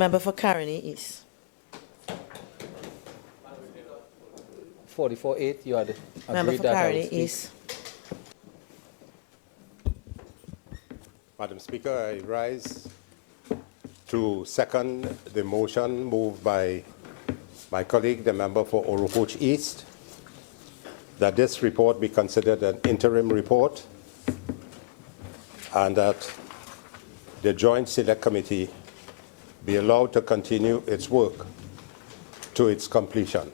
Member for Caroni East. 44-8, you had Member agreed for that I would Caroni speak. East. Madam Speaker, I rise to second the motion moved by my colleague, the member for Oropoch East, that this report be considered an interim report and that the Joint Select Committee be allowed to continue its work to its completion.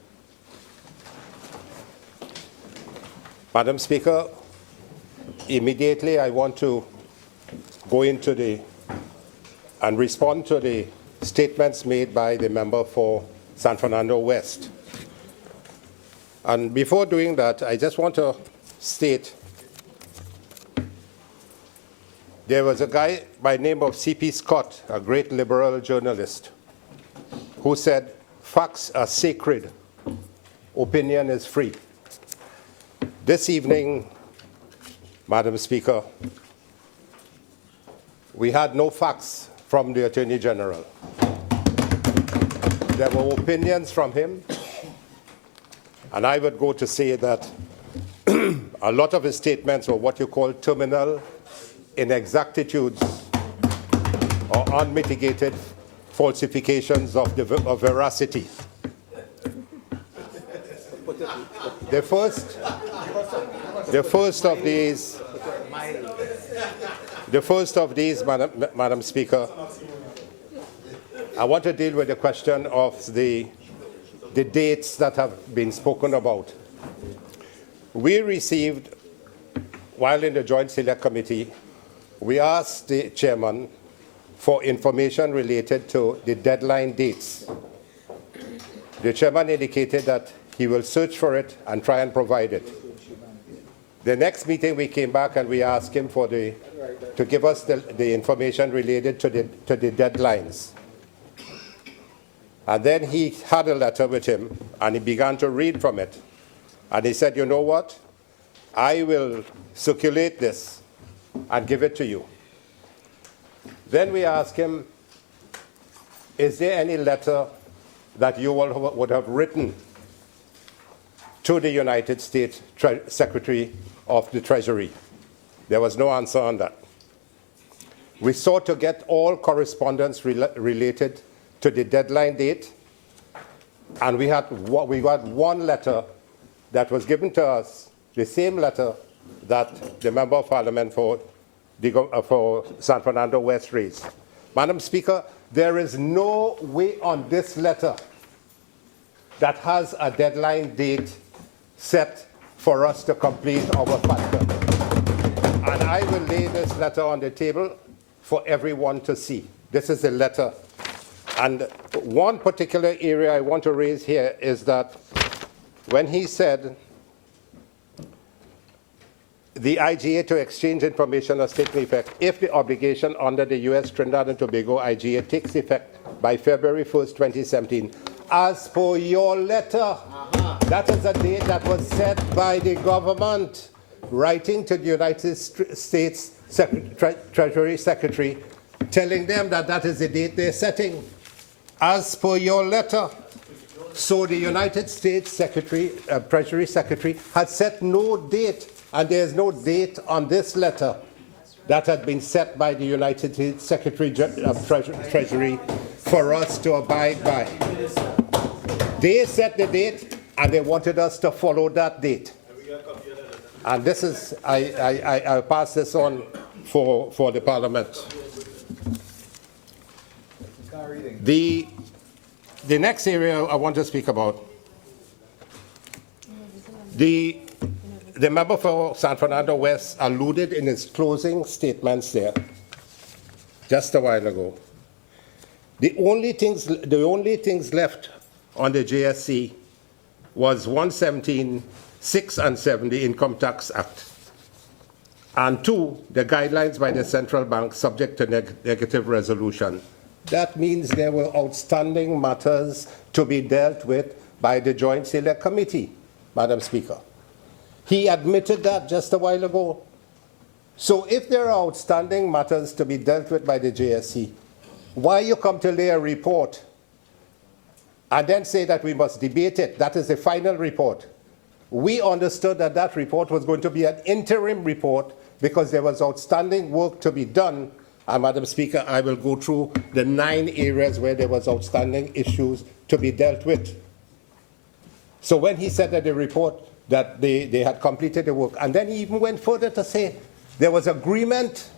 Madam Speaker, immediately I want to go into and respond to the statements made by the member for San Fernando West. And before doing that, I just want to state there was a guy by the name of C.P. Scott, a great liberal journalist, who said, "Facts are sacred, opinion is free." This evening, Madam Speaker, we had no facts from the Attorney General. There were opinions from him, and I would go to say that a lot of his statements were what you call terminal inexactitudes or unmitigated falsifications of veracity. The first of these, Madam Speaker, I want to deal with the question of the dates that have been spoken about. We received, while in the Joint Select Committee, we asked the chairman for information related to the deadline dates. The chairman indicated that he will search for it and try and provide it. The next meeting we came back and we asked him to give us the information related to the deadlines. And then he had a letter with him and he began to read from it. And he said, "You know what? I will circulate this and give it to you." Then we asked him, "Is there any letter that you would have written to the United States Secretary of the Treasury?" There was no answer on that. We sought to get all correspondence related to the deadline date, and we got one letter that was given to us, the same letter that the Member of Parliament for San Fernando West raised. Madam Speaker, there is no way on this letter that has a deadline date set for us to complete our FATCA. And I will lay this letter on the table for everyone to see. This is a letter. And one particular area I want to raise here is that when he said the IGA to exchange information has taken effect if the obligation under the U.S. Trinidad and Tobago IGA takes effect by February 1st, 2017. As per your letter, that is a date that was set by the government, writing to the United States Treasury Secretary, telling them that that is the date they're setting. As per your letter, so the United States Treasury Secretary had set no date, and there is no date on this letter that had been set by the United States Secretary of Treasury for us to abide by. They set the date, and they wanted us to follow that date. And this is, I'll pass this on for the Parliament. The next area I want to speak about, the member for San Fernando West alluded in his closing statements there just a while ago. The only things left on the JSC was 117, 6 and 7, the Income Tax Act, and 2, the guidelines by the central bank subject to negative resolution. That means there were outstanding matters to be dealt with by the Joint Select Committee, Madam Speaker. He admitted that just a while ago. So if there are outstanding matters to be dealt with by the JSC, Why you come to lay a report and then say that we must debate it? That is the final report. We understood that that report was going to be an interim report because there was outstanding work to be done. And Madam Speaker, I will go through the 9 areas where there was outstanding issues to be dealt with. So when he said that the report, that they had completed the work, and then he even went further to say there was agreement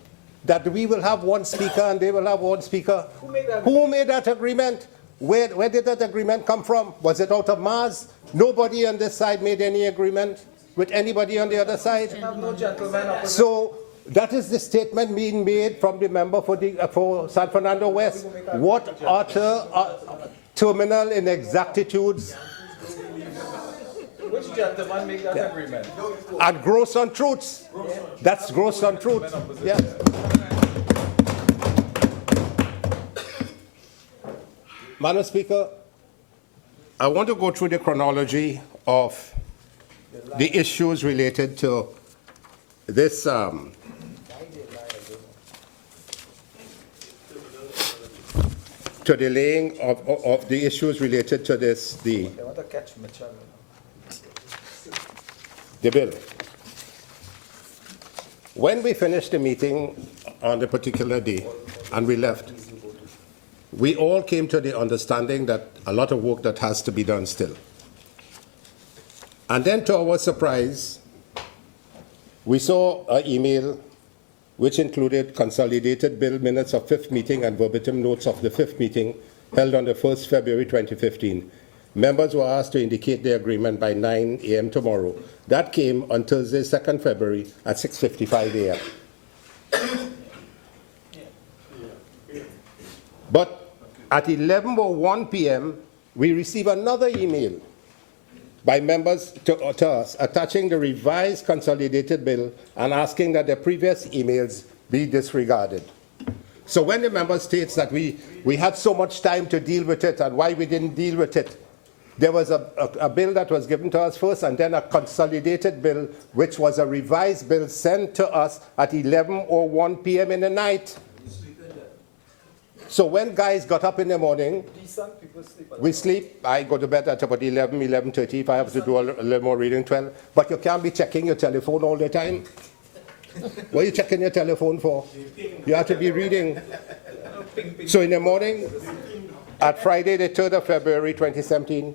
that we will have one speaker and they will have one speaker. Who made that agreement? Where did that agreement come from? Was it out of Mars? Nobody on this side made any agreement with anybody on the other side. So that is the statement being made from the member for San Fernando West. What utter terminal inexactitudes. Which gentleman make that agreement? And gross untruths. That's gross untruths. Yeah. Madam Speaker, I want to go through the chronology of the issues related to this to the laying of the issues related to this, the bill. When we finished the meeting on the particular day and we left, we all came to the understanding that a lot of work that has to be done still. And then to our surprise, we saw an email which included consolidated bill minutes of 5th meeting and verbatim notes of the 5th meeting held on the 1st February 2015. Members were asked to indicate their agreement by 9 a.m. tomorrow. That came on Thursday, 2nd February at 6:55 a.m. But at 11:01 p.m., we received another email by members to us attaching the revised consolidated bill and asking that the previous emails be disregarded. So when the member states that we had so much time to deal with it and why we didn't deal with it, there was a bill that was given to us first and then a consolidated bill, which was a revised bill sent to us at 11:01 p.m. in the night. So when guys got up in the morning, we sleep. I go to bed at about 11, 11:30 if I have to do a little more reading, 12. But you can't be checking your telephone all the time. What are you checking your telephone for? You have to be reading. So in the morning, at Friday, the 3rd of February, 2017,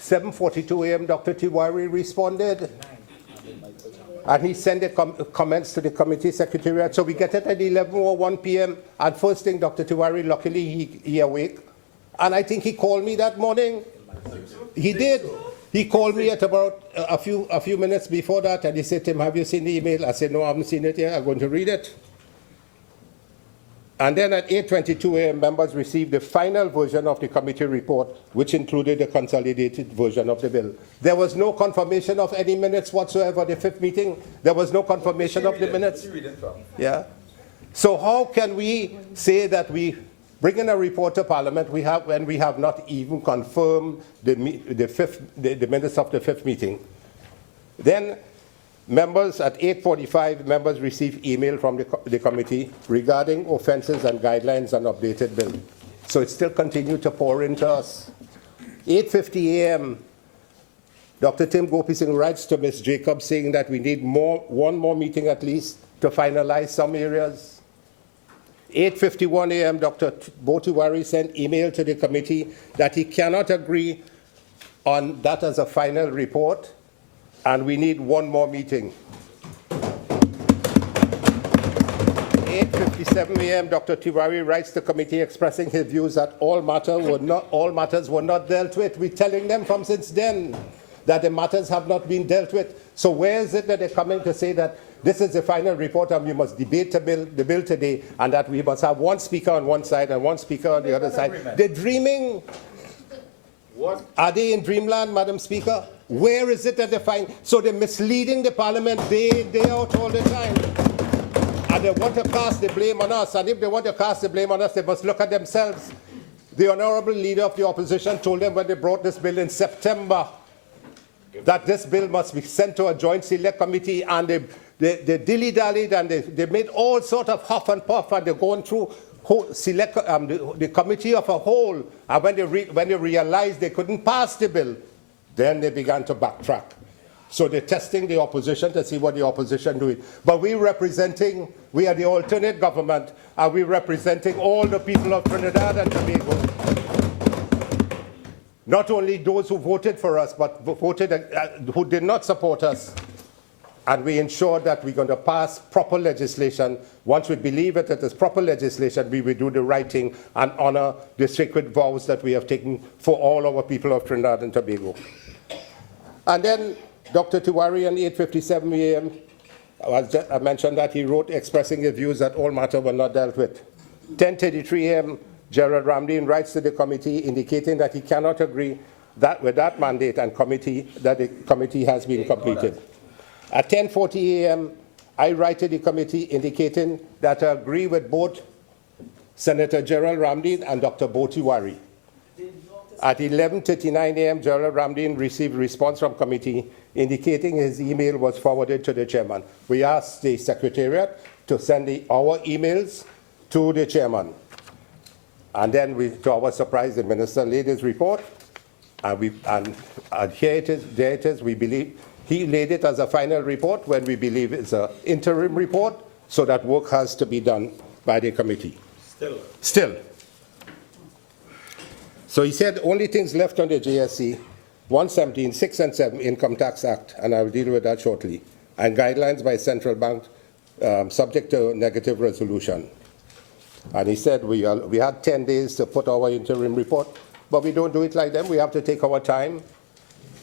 7:42 a.m., Dr. Tiwari responded. And he sent the comments to the committee secretariat. So we get it at 11:01 p.m. And first thing, Dr. Tiwari, luckily he awake. And I think he called me that morning. He did. He called me at about a few minutes before that, and he said, Tim, have you seen the email? I said, no, I haven't seen it yet. I'm going to read it. And then at 8:22 a.m., members received the final version of the committee report, which included the consolidated version of the bill. There was no confirmation of any minutes whatsoever. The 5th meeting, there was no confirmation of the minutes. Yeah. So how can we say that we bring in a report to Parliament when we have not even confirmed the minutes of the 5th meeting? Then members, at 8:45, members received email from the committee regarding offences and guidelines and updated bill. So it still continued to pour into us. 8:50 a.m., Dr. Tim Gopi Singh writes to Ms. Jacobs saying that we need one more meeting at least to finalize some areas. 8:51 a.m., Dr. Botiwari sent email to the committee that he cannot agree on that as a final report, and we need one more meeting. 8:57 a.m., Dr. Tiwari writes to the committee expressing his views that all matters were not dealt with. We're telling them from since then that the matters have not been dealt with. So where is it that they're coming to say that this is the final report and we must debate the bill today, and that we must have one speaker on one side and one speaker on the other side? They're dreaming. What? Are they in dreamland, Madam Speaker? Where is it that they find? So they're misleading the Parliament day out all the time. And they want to cast the blame on us. And if they want to cast the blame on us, they must look at themselves. The Honourable Leader of the Opposition told them when they brought this bill in September that this bill must be sent to a joint select committee, and they dilly-dallied and they made all sort of huff and puff, and they're going through the committee of a whole, and when they realized they couldn't pass the bill, then they began to backtrack. So they're testing the opposition to see what the opposition doing. But we are the alternate government, and we're representing all the people of Trinidad and Tobago. Not only those who voted for us, but who did not support us. And we ensure that we're going to pass proper legislation. Once we believe it is proper legislation, we will do the right thing and honor the sacred vows that we have taken for all our people of Trinidad and Tobago. And then Dr. Tiwari on 8:57 a.m., I mentioned that he wrote expressing his views that all matters were not dealt with. 10:33 a.m., Gerald Ramdeen writes to the committee indicating that he cannot agree with that mandate and that the committee has been completed. At 10:40 a.m., I write to the committee indicating that I agree with both Senator Gerald Ramdeen and Dr. Bo Tiwari. At 11:39 a.m., Gerald Ramdeen received a response from committee indicating his email was forwarded to the chairman. We asked the secretariat to send our emails to the chairman. And then, to our surprise, the minister laid his report, and here it is, there it is. We believe he laid it as a final report when we believe it's an interim report, so that work has to be done by the committee. Still. So he said only things left on the JSC, 117, 6 and 7 Income Tax Act, and I will deal with that shortly, and guidelines by central bank subject to negative resolution. And he said we had 10 days to put our interim report, but we don't do it like them. We have to take our time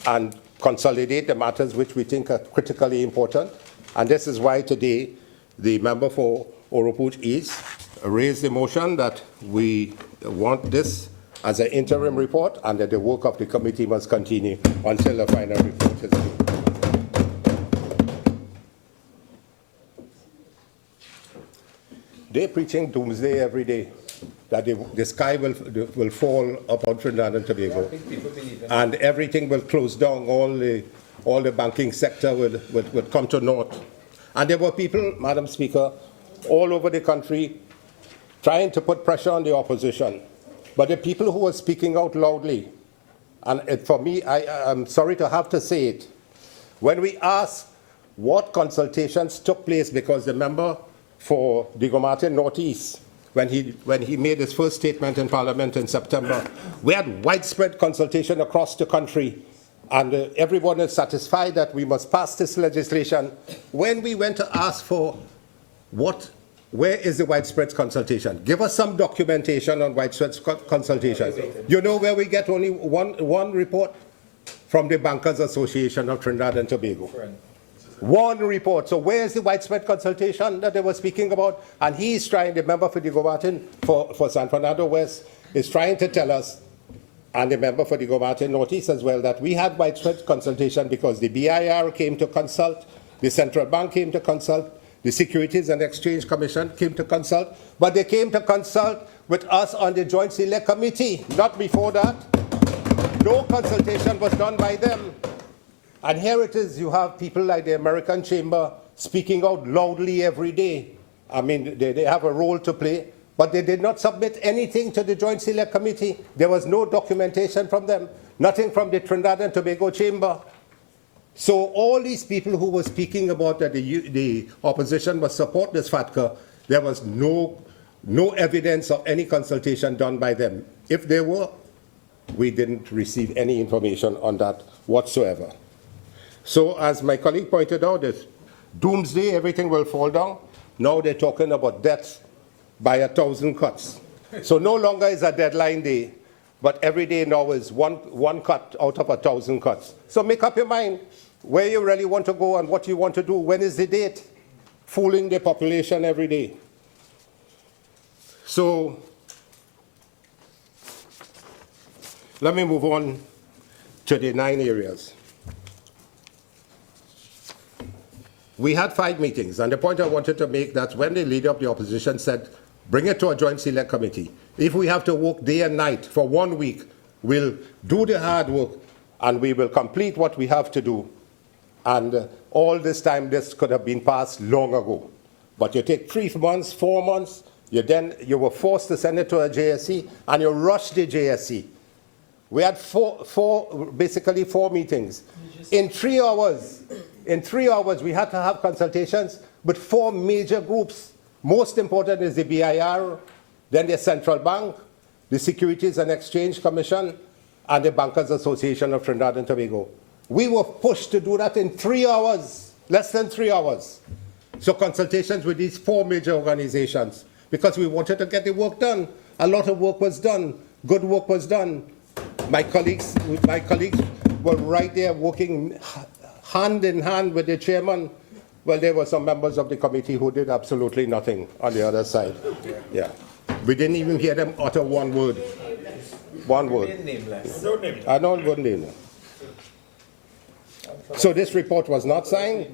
and consolidate the matters which we think are critically important. And this is why today the member for Oropouche East raised the motion that we want this as an interim report and that the work of the committee must continue until the final report is due. They're preaching doomsday every day, that the sky will fall upon Trinidad and Tobago, and everything will close down, all the banking sector will come to naught. And there were people, Madam Speaker, all over the country trying to put pressure on the opposition. But the people who were speaking out loudly, and for me, I'm sorry to have to say it, when we asked what consultations took place, because the member for Diego Martin Northeast, when he made his first statement in Parliament in September, we had widespread consultation across the country, and everyone is satisfied that we must pass this legislation. When we went to ask for where is the widespread consultation? Give us some documentation on widespread consultation. You know where we get only one report? From the Bankers Association of Trinidad and Tobago. One report. So where is the widespread consultation that they were speaking about? And he is trying, the member for Diego Martin for San Fernando West is trying to tell us, and the member for Diego Martin Northeast as well, that we had widespread consultation because the BIR came to consult, the central bank came to consult, the Securities and Exchange Commission came to consult, but they came to consult with us on the Joint Select Committee, not before that. No consultation was done by them. And here it is, you have people like the American Chamber speaking out loudly every day. I mean, they have a role to play, but they did not submit anything to the Joint Select Committee. There was no documentation from them, nothing from the Trinidad and Tobago Chamber. So all these people who were speaking about that the opposition must support this FATCA, there was no evidence of any consultation done by them. If there were, we didn't receive any information on that whatsoever. So as my colleague pointed out, this doomsday, everything will fall down. Now they're talking about death by 1,000 cuts. So no longer is a deadline day, but every day now is one cut out of 1,000 cuts. So make up your mind where you really want to go and what you want to do. When is the date? Fooling the population every day. So let me move on to the 9 areas. We had 5 meetings, and the point I wanted to make that when the leader of the opposition said, bring it to a joint select committee. If we have to work day and night for 1 week, we'll do the hard work and we will complete what we have to do. And all this time, this could have been passed long ago. But you take 3 months, 4 months, You were forced to send it to a JSC, and you rushed the JSC. We had basically four meetings. In 3 hours, we had to have consultations with four major groups. Most important is the BIR, then the Central Bank, the Securities and Exchange Commission, and the Bankers Association of Trinidad and Tobago. We were pushed to do that in 3 hours, less than 3 hours. So consultations with these four major organizations, because we wanted to get the work done. A lot of work was done. Good work was done. My colleagues were right there working hand in hand with the chairman. Well, there were some members of the committee who did absolutely nothing on the other side. Yeah. We didn't even hear them utter one word. One word. Nameless. I don't wouldn't name them. So this report was not signed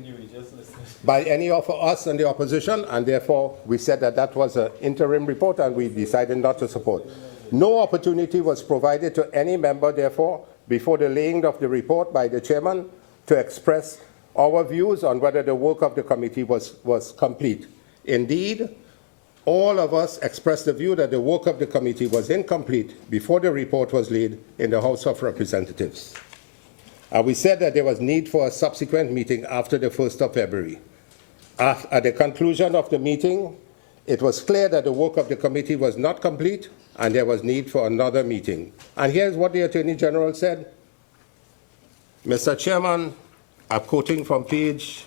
by any of us in the opposition, and therefore we said that that was an interim report, and we decided not to support. No opportunity was provided to any member, therefore, before the laying of the report by the chairman to express our views on whether the work of the committee was complete. Indeed, all of us expressed the view that the work of the committee was incomplete before the report was laid in the House of Representatives. And we said that there was need for a subsequent meeting after the 1st of February. At the conclusion of the meeting, it was clear that the work of the committee was not complete and there was need for another meeting. And here's what the Attorney General said. Mr. Chairman, I'm quoting from page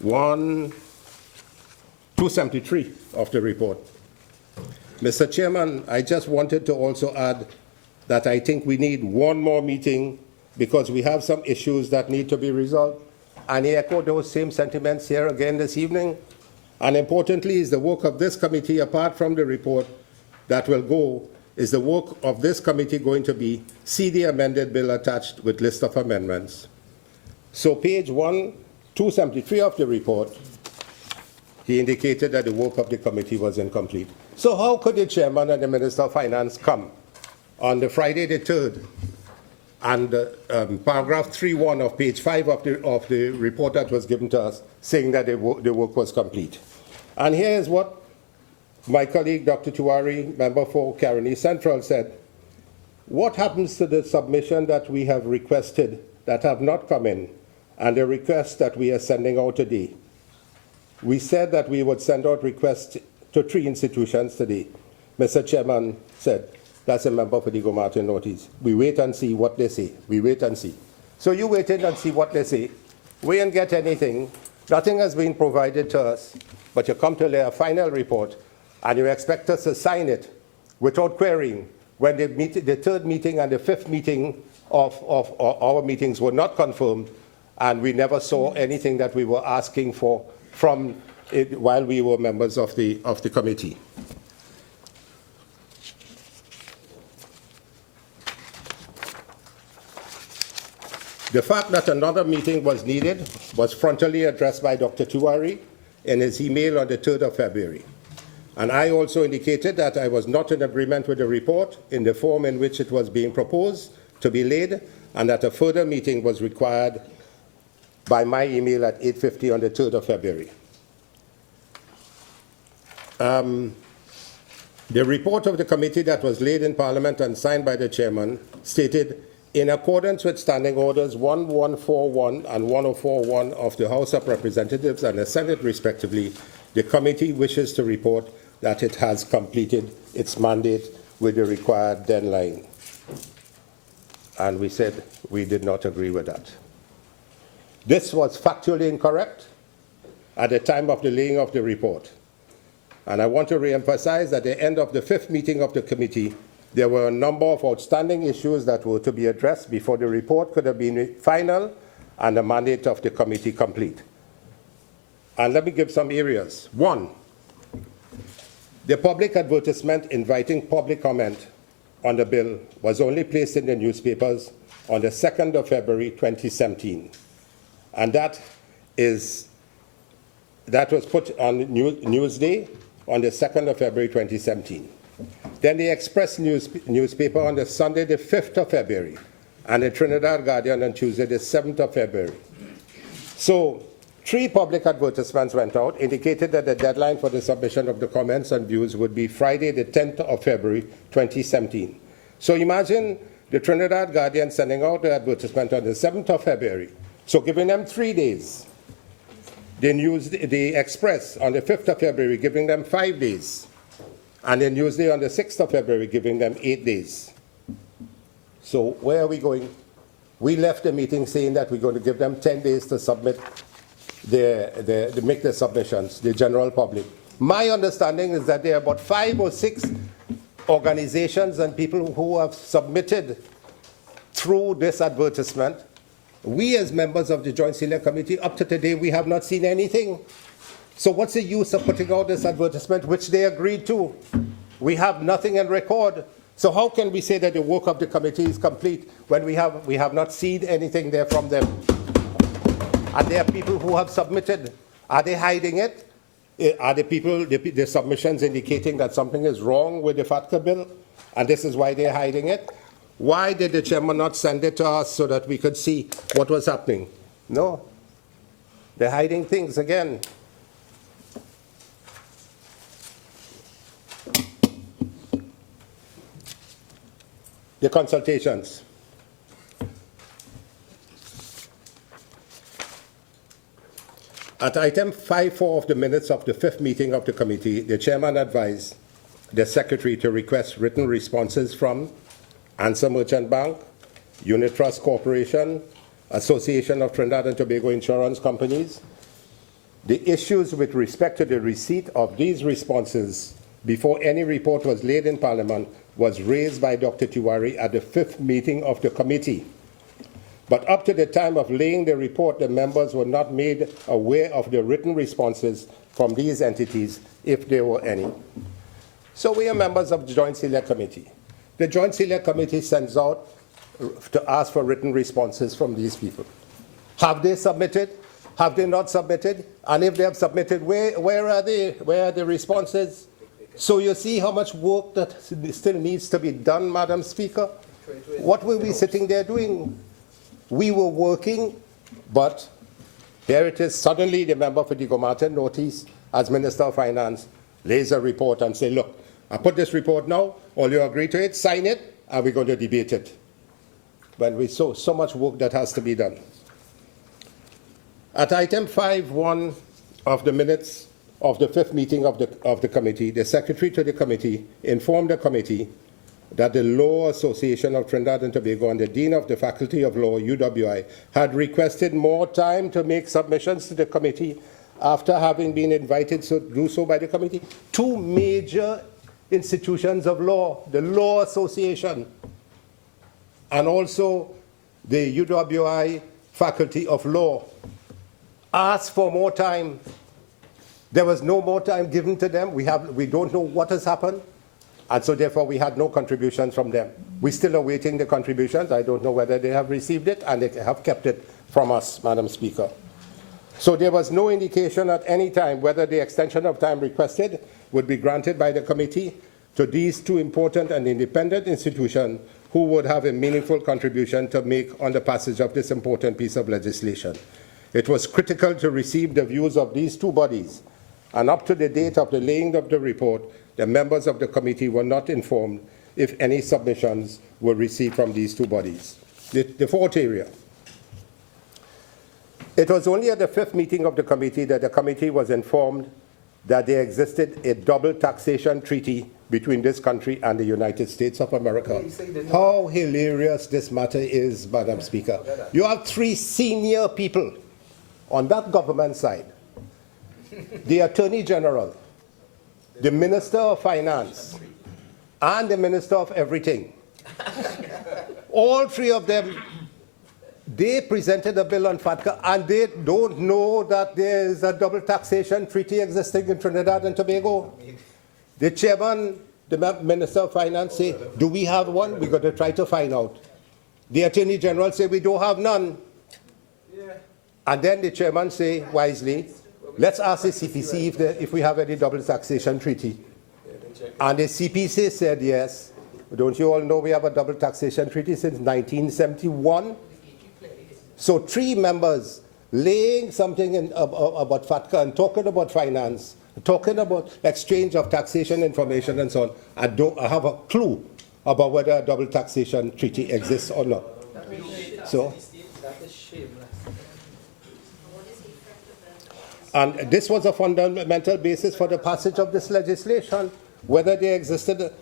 273 of the report. Mr. Chairman, I just wanted to also add that I think we need one more meeting because we have some issues that need to be resolved. And he echoed those same sentiments here again this evening. And importantly, is the work of this committee, apart from the report that will go, is the work of this committee going to be see the amended bill attached with list of amendments. So page 273 of the report, he indicated that the work of the committee was incomplete. So how could the chairman and the Minister of Finance come on the Friday the 3rd and paragraph 3.1 of page 5 of the report that was given to us, saying that the work was complete? And here is what my colleague, Dr. Tiwari, member for Caroni Central, said. What happens to the submission that we have requested that have not come in, and the requests that we are sending out today? We said that we would send out requests to 3 institutions today. Mr. Chairman said, that's a member for the Martin Northeast. We wait and see what they say. We wait and see. So you wait in and see what they say. We didn't get anything. Nothing has been provided to us, but you come to lay a final report and you expect us to sign it without querying when the 3rd meeting and the 5th meeting of our meetings were not confirmed, and we never saw anything that we were asking for from it while we were members of the committee. The fact that another meeting was needed was frontally addressed by Dr. Tiwari in his email on the 3rd of February. And I also indicated that I was not in agreement with the report in the form in which it was being proposed to be laid, and that a further meeting was required by my email at 8:50 on the 3rd of February. The report of the committee that was laid in Parliament and signed by the chairman stated, in accordance with Standing Orders 1141 and 1041 of the House of Representatives and the Senate respectively, the committee wishes to report that it has completed its mandate with the required deadline. And we said we did not agree with that. This was factually incorrect at the time of the laying of the report. And I want to re-emphasize that at the end of the 5th meeting of the committee, there were a number of outstanding issues that were to be addressed before the report could have been final and the mandate of the committee complete. And let me give some areas. 1, the public advertisement inviting public comment on the bill was only placed in the newspapers on the 2nd of February 2017. And that was put on Newsday on the 2nd of February 2017. Then the Express newspaper on the Sunday the 5th of February, and the Trinidad Guardian on Tuesday the 7th of February. So 3 public advertisements went out, indicated that the deadline for the submission of the comments and views would be Friday, the 10th of February, 2017. So imagine the Trinidad Guardian sending out the advertisement on the 7th of February, so giving them 3 days. The Express on the 5th of February, giving them 5 days. And then Newsday on the 6th of February, giving them 8 days. So where are we going? We left the meeting saying that we're going to give them 10 days to submit to make the submissions, the general public. My understanding is that there are about 5 or 6 organizations and people who have submitted through this advertisement. We as members of the Joint Select Committee, up to today, we have not seen anything. So what's the use of putting out this advertisement, which they agreed to? We have nothing in record. So how can we say that the work of the committee is complete when we have not seen anything there from them? And there are people who have submitted. Are they hiding it? Are the submissions indicating that something is wrong with the FATCA bill? And this is why they're hiding it? Why did the chairman not send it to us so that we could see what was happening? No. They're hiding things again. The consultations. At item 5.4 of the minutes of the 5th meeting of the committee, the chairman advised the secretary to request written responses from Answer Merchant Bank, Unit Trust Corporation, Association of Trinidad and Tobago Insurance Companies. The issues with respect to the receipt of these responses before any report was laid in Parliament was raised by Dr. Tiwari at the 5th meeting of the committee. But up to the time of laying the report, the members were not made aware of the written responses from these entities, if there were any. So we are members of the Joint Select Committee. The Joint Select Committee sends out to ask for written responses from these people. Have they submitted? Have they not submitted? And if they have submitted, where are they? Where are the responses? So you see how much work that still needs to be done, Madam Speaker? What were we sitting there doing? We were working, but here it is. Suddenly, the member for Diego Martin notice, as Minister of Finance, lays a report and say, look, I put this report now, all you agree to it, sign it, and we're going to debate it. When we saw so much work that has to be done. At item 5.1 of the minutes of the 5th meeting of the committee, the secretary to the committee informed the committee that the Law Association of Trinidad and Tobago and the Dean of the Faculty of Law, UWI, had requested more time to make submissions to the committee after having been invited to do so by the committee. 2 major institutions of law, the Law Association and also the UWI Faculty of Law, asked for more time. There was no more time given to them. We don't know what has happened. And so therefore we had no contributions from them. We're still awaiting the contributions. I don't know whether they have received it, and they have kept it from us, Madam Speaker. So there was no indication at any time whether the extension of time requested would be granted by the committee to these 2 important and independent institutions who would have a meaningful contribution to make on the passage of this important piece of legislation. It was critical to receive the views of these 2 bodies, and up to the date of the laying of the report, the members of the committee were not informed if any submissions were received from these 2 bodies. The 4th area. It was only at the 5th meeting of the committee that the committee was informed that there existed a double taxation treaty between this country and the United States of America. How hilarious this matter is, Madam Speaker. You have 3 senior people on that government side. The Attorney General, the Minister of Finance, and the Minister of Everything. All 3 of them, they presented a bill on FATCA, and they don't know that there is a double taxation treaty existing in Trinidad and Tobago. The chairman, the Minister of Finance say, do we have one? We're going to try to find out. The Attorney General say, we don't have none. Yeah. And then the chairman say, wisely, let's ask the CPC if we have any double taxation treaty. And the CPC said yes. Don't you all know we have a double taxation treaty since 1971? So 3 members laying something about FATCA and talking about finance, talking about exchange of taxation information and so on, I have a clue about whether a double taxation treaty exists or not. So, and this was a fundamental basis for the passage of this legislation, whether they existed,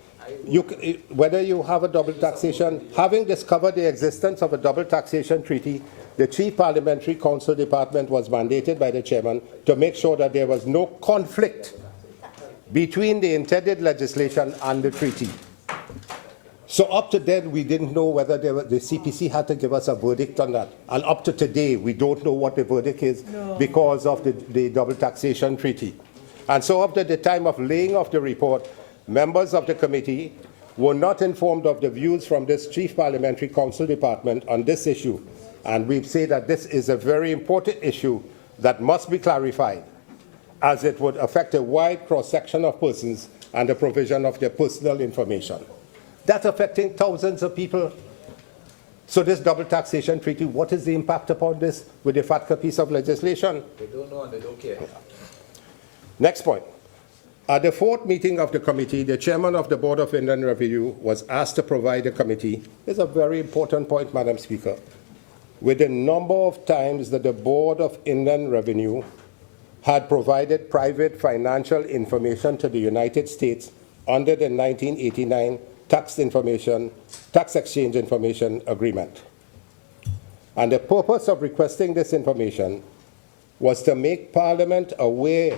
whether you have a double taxation. Having discovered the existence of a double taxation treaty, the Chief Parliamentary Council Department was mandated by the chairman to make sure that there was no conflict between the intended legislation and the treaty. So up to then, we didn't know whether the CPC had to give us a verdict on that. And up to today, we don't know what the verdict is because of the double taxation treaty. And so up to the time of laying of the report, members of the committee were not informed of the views from this Chief Parliamentary Council Department on this issue. And we say that this is a very important issue that must be clarified, as it would affect a wide cross-section of persons and the provision of their personal information. That's affecting thousands of people. So this double taxation treaty, what is the impact upon this with the FATCA piece of legislation? They don't know and they don't care. Next point. At the fourth meeting of the committee, the chairman of the Board of Inland Revenue was asked to provide the committee, this is a very important point, Madam Speaker, with the number of times that the Board of Inland Revenue had provided private financial information to the United States under the 1989 Tax Exchange Information Agreement. And the purpose of requesting this information was to make Parliament aware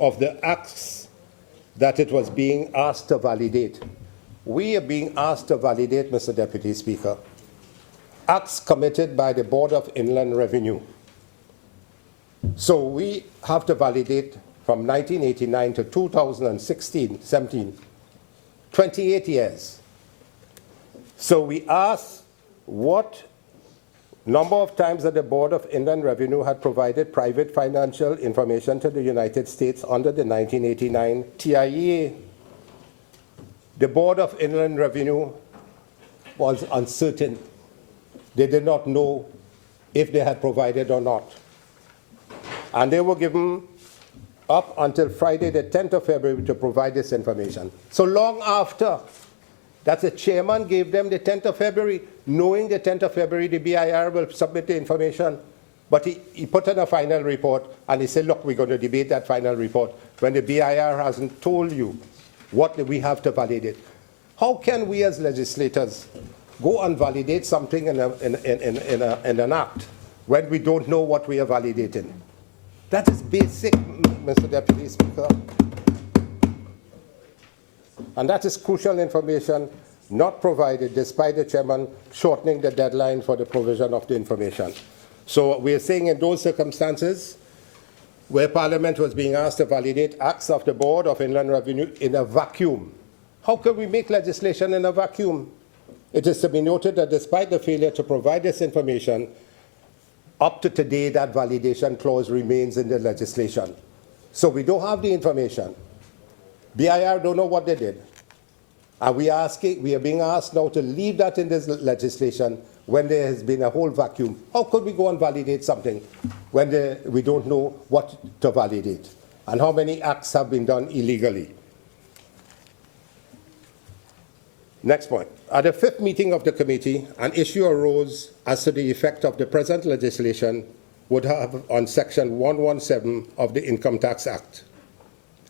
of the acts that it was being asked to validate. We are being asked to validate, Mr. Deputy Speaker, acts committed by the Board of Inland Revenue. So we have to validate from 1989 to 2017, 28 years. So we asked what number of times that the Board of Inland Revenue had provided private financial information to the United States under the 1989 TIEA. The Board of Inland Revenue was uncertain. They did not know if they had provided or not. And they were given up until Friday, the 10th of February, to provide this information. So long after that, the chairman gave them the 10th of February, knowing the 10th of February the BIR will submit the information. But he put in a final report and he said, look, we're going to debate that final report when the BIR hasn't told you what we have to validate. How can we as legislators go and validate something in an act when we don't know what we are validating? That is basic, Mr. Deputy Speaker. And that is crucial information not provided despite the chairman shortening the deadline for the provision of the information. So we are saying in those circumstances where Parliament was being asked to validate acts of the Board of Inland Revenue in a vacuum. How can we make legislation in a vacuum? It is to be noted that despite the failure to provide this information, up to today, that validation clause remains in the legislation. So we don't have the information. BIR don't know what they did. And we are being asked now to leave that in this legislation when there has been a whole vacuum. How could we go and validate something when we don't know what to validate? And how many acts have been done illegally? Next point. At the fifth meeting of the committee, an issue arose as to the effect of the present legislation would have on Section 117 of the Income Tax Act,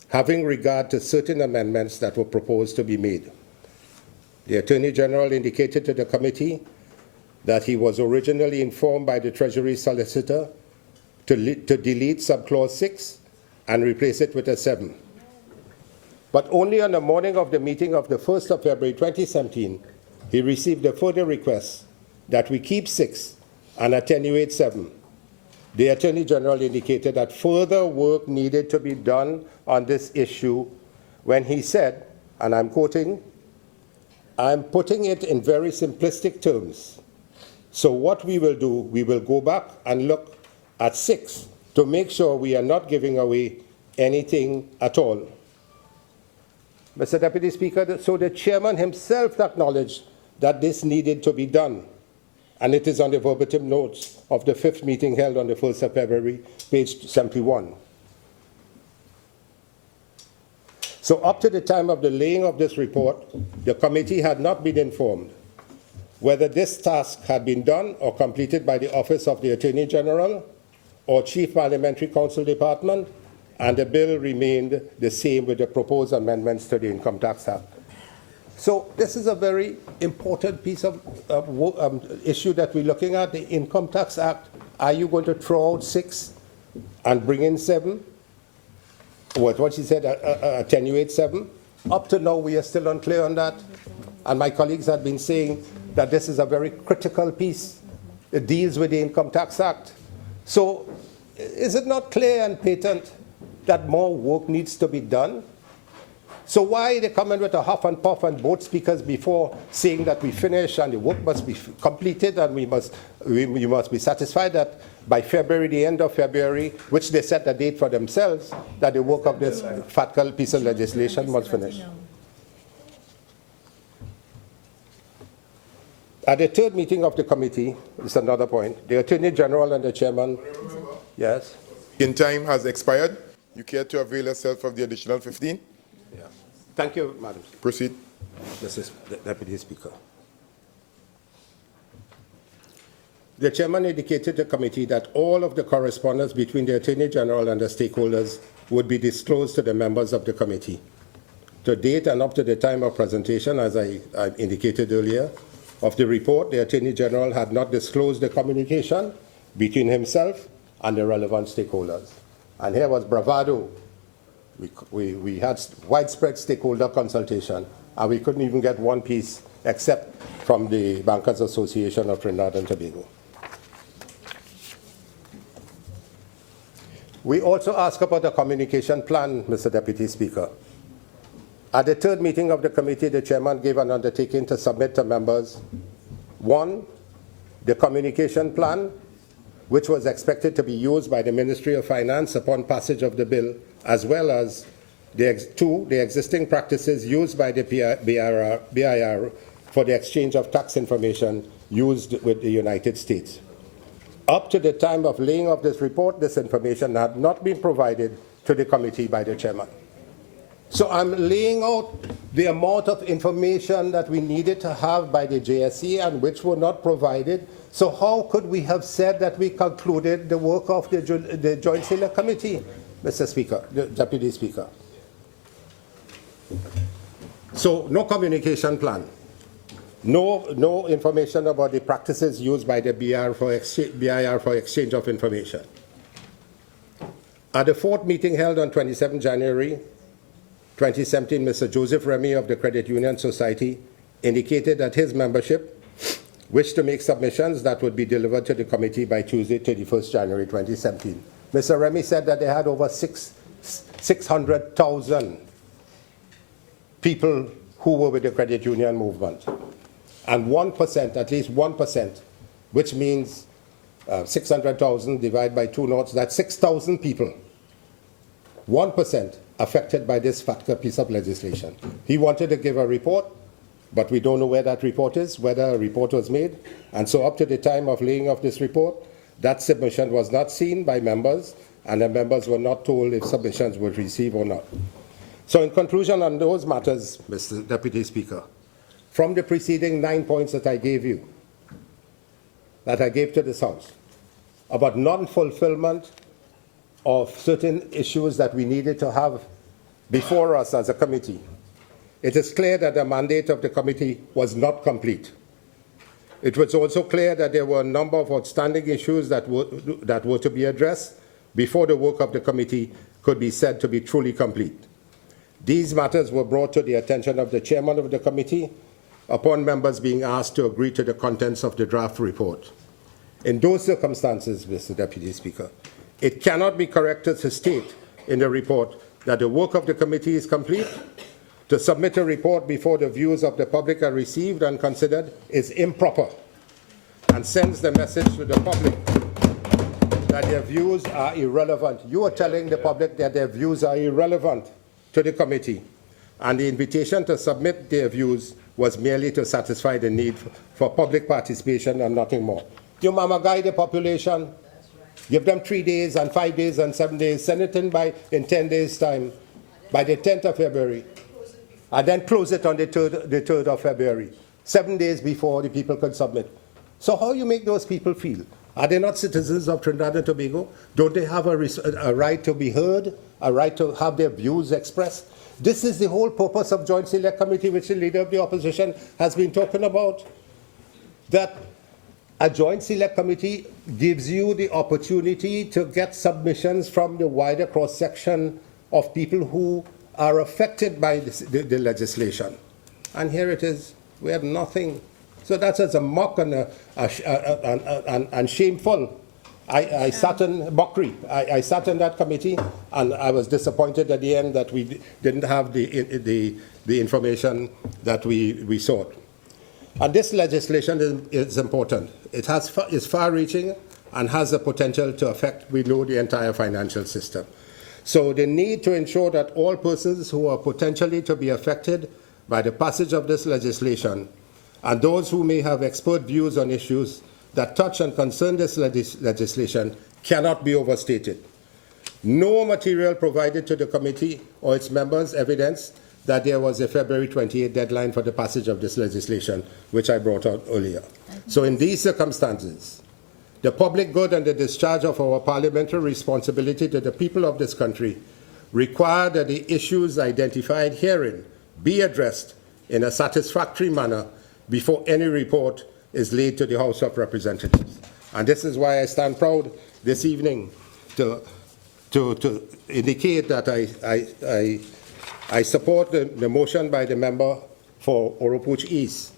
having regard to certain amendments that were proposed to be made. The Attorney General indicated to the committee that he was originally informed by the Treasury Solicitor to delete subclause 6 and replace it with a 7. But only on the morning of the meeting of the 1st of February 2017, he received a further request that we keep 6 and attenuate 7. The Attorney General indicated that further work needed to be done on this issue when he said, and I'm quoting, "I'm putting it in very simplistic terms. So what we will do, we will go back and look at 6 to make sure we are not giving away anything at all." Mr. Deputy Speaker, so the chairman himself acknowledged that this needed to be done. and it is on the verbatim notes of the 5th meeting held on the 1st of February, page 71. So up to the time of the laying of this report, the committee had not been informed whether this task had been done or completed by the Office of the Attorney General or Chief Parliamentary Counsel Department, and the bill remained the same with the proposed amendments to the Income Tax Act. So this is a very important piece of issue that we're looking at, the Income Tax Act. Are you going to throw out 6 and bring in 7? What she said, attenuate 7? Up to now, we are still unclear on that. And my colleagues have been saying that this is a very critical piece. It deals with the Income Tax Act. So is it not clear and patent that more work needs to be done? So why they come in with a huff and puff and both speakers before saying that we finish and the work must be completed and we must be satisfied that by February, the end of February, which they set a date for themselves, that the work of this FATCA piece of legislation must finish. At the 3rd meeting of the committee, this is another point, the Attorney General and the Chairman, yes? In time has expired. You care to avail yourself of the additional 15? Yeah. Thank you, Madam. Proceed. Mr. Deputy Speaker. The Chairman indicated to the committee that all of the correspondence between the Attorney General and the stakeholders would be disclosed to the members of the committee. To date and up to the time of presentation, as I indicated earlier, of the report, the Attorney General had not disclosed the communication between himself and the relevant stakeholders. And here was bravado. We had widespread stakeholder consultation, and we couldn't even get one piece except from the Bankers Association of Trinidad and Tobago. We also asked about the communication plan, Mr. Deputy Speaker. At the 3rd meeting of the committee, the chairman gave an undertaking to submit to members, 1, the communication plan, which was expected to be used by the Ministry of Finance upon passage of the bill, as well as 2, the existing practices used by the BIR for the exchange of tax information used with the United States. Up to the time of laying of this report, this information had not been provided to the committee by the chairman. So I'm laying out the amount of information that we needed to have by the JSE and which were not provided. So how could we have said that we concluded the work of the Joint Select Committee, Mr. Speaker, the Deputy Speaker? So no communication plan, no information about the practices used by the BIR for exchange of information. At the 4th meeting held on 27 January 2017, Mr. Joseph Remy of the Credit Union Society indicated that his membership wished to make submissions that would be delivered to the committee by Tuesday, 31st January 2017. Mr. Remy said that they had over 600,000 people who were with the credit union movement. And 1%, at least 1%, which means 600,000 divided by 2 notes, that's 6,000 people. 1% affected by this FATCA piece of legislation. He wanted to give a report, but we don't know where that report is, whether a report was made. And so up to the time of laying of this report, that submission was not seen by members, and the members were not told if submissions were received or not. So in conclusion on those matters, Mr. Deputy Speaker, from the preceding 9 points that I gave you, that I gave to this House, about non-fulfillment of certain issues that we needed to have before us as a committee, it is clear that the mandate of the committee was not complete. It was also clear that there were a number of outstanding issues that were to be addressed before the work of the committee could be said to be truly complete. These matters were brought to the attention of the chairman of the committee upon members being asked to agree to the contents of the draft report. In those circumstances, Mr. Deputy Speaker, it cannot be corrected to state in the report that the work of the committee is complete. To submit a report before the views of the public are received and considered is improper and sends the message to the public that their views are irrelevant. You are telling the public that their views are irrelevant to the committee, and the invitation to submit their views was merely to satisfy the need for public participation and nothing more. You mama guide the population, give them 3 days and 5 days and 7 days, send it in 10 days' time, by the 10th of February, and then close it on the 3rd of February, 7 days before the people could submit. So how you make those people feel? Are they not citizens of Trinidad and Tobago? Don't they have a right to be heard, a right to have their views expressed? This is the whole purpose of Joint Select Committee, which the Leader of the Opposition has been talking about, that a Joint Select Committee gives you the opportunity to get submissions from the wider cross-section of people who are affected by the legislation. And here it is, we have nothing. So that's as a mock and shameful. I sat in mockery. I sat in that committee, and I was disappointed at the end that we didn't have the information that we sought. And this legislation is important. It's far-reaching and has the potential to affect, we know, the entire financial system. So the need to ensure that all persons who are potentially to be affected by the passage of this legislation and those who may have expert views on issues that touch and concern this legislation cannot be overstated. No material provided to the committee or its members evidence that there was a February 28 deadline for the passage of this legislation, which I brought out earlier. So in these circumstances, the public good and the discharge of our parliamentary responsibility to the people of this country require that the issues identified herein be addressed in a satisfactory manner before any report is laid to the House of Representatives. And this is why I stand proud this evening to indicate that I support the motion by the member for Oropouche East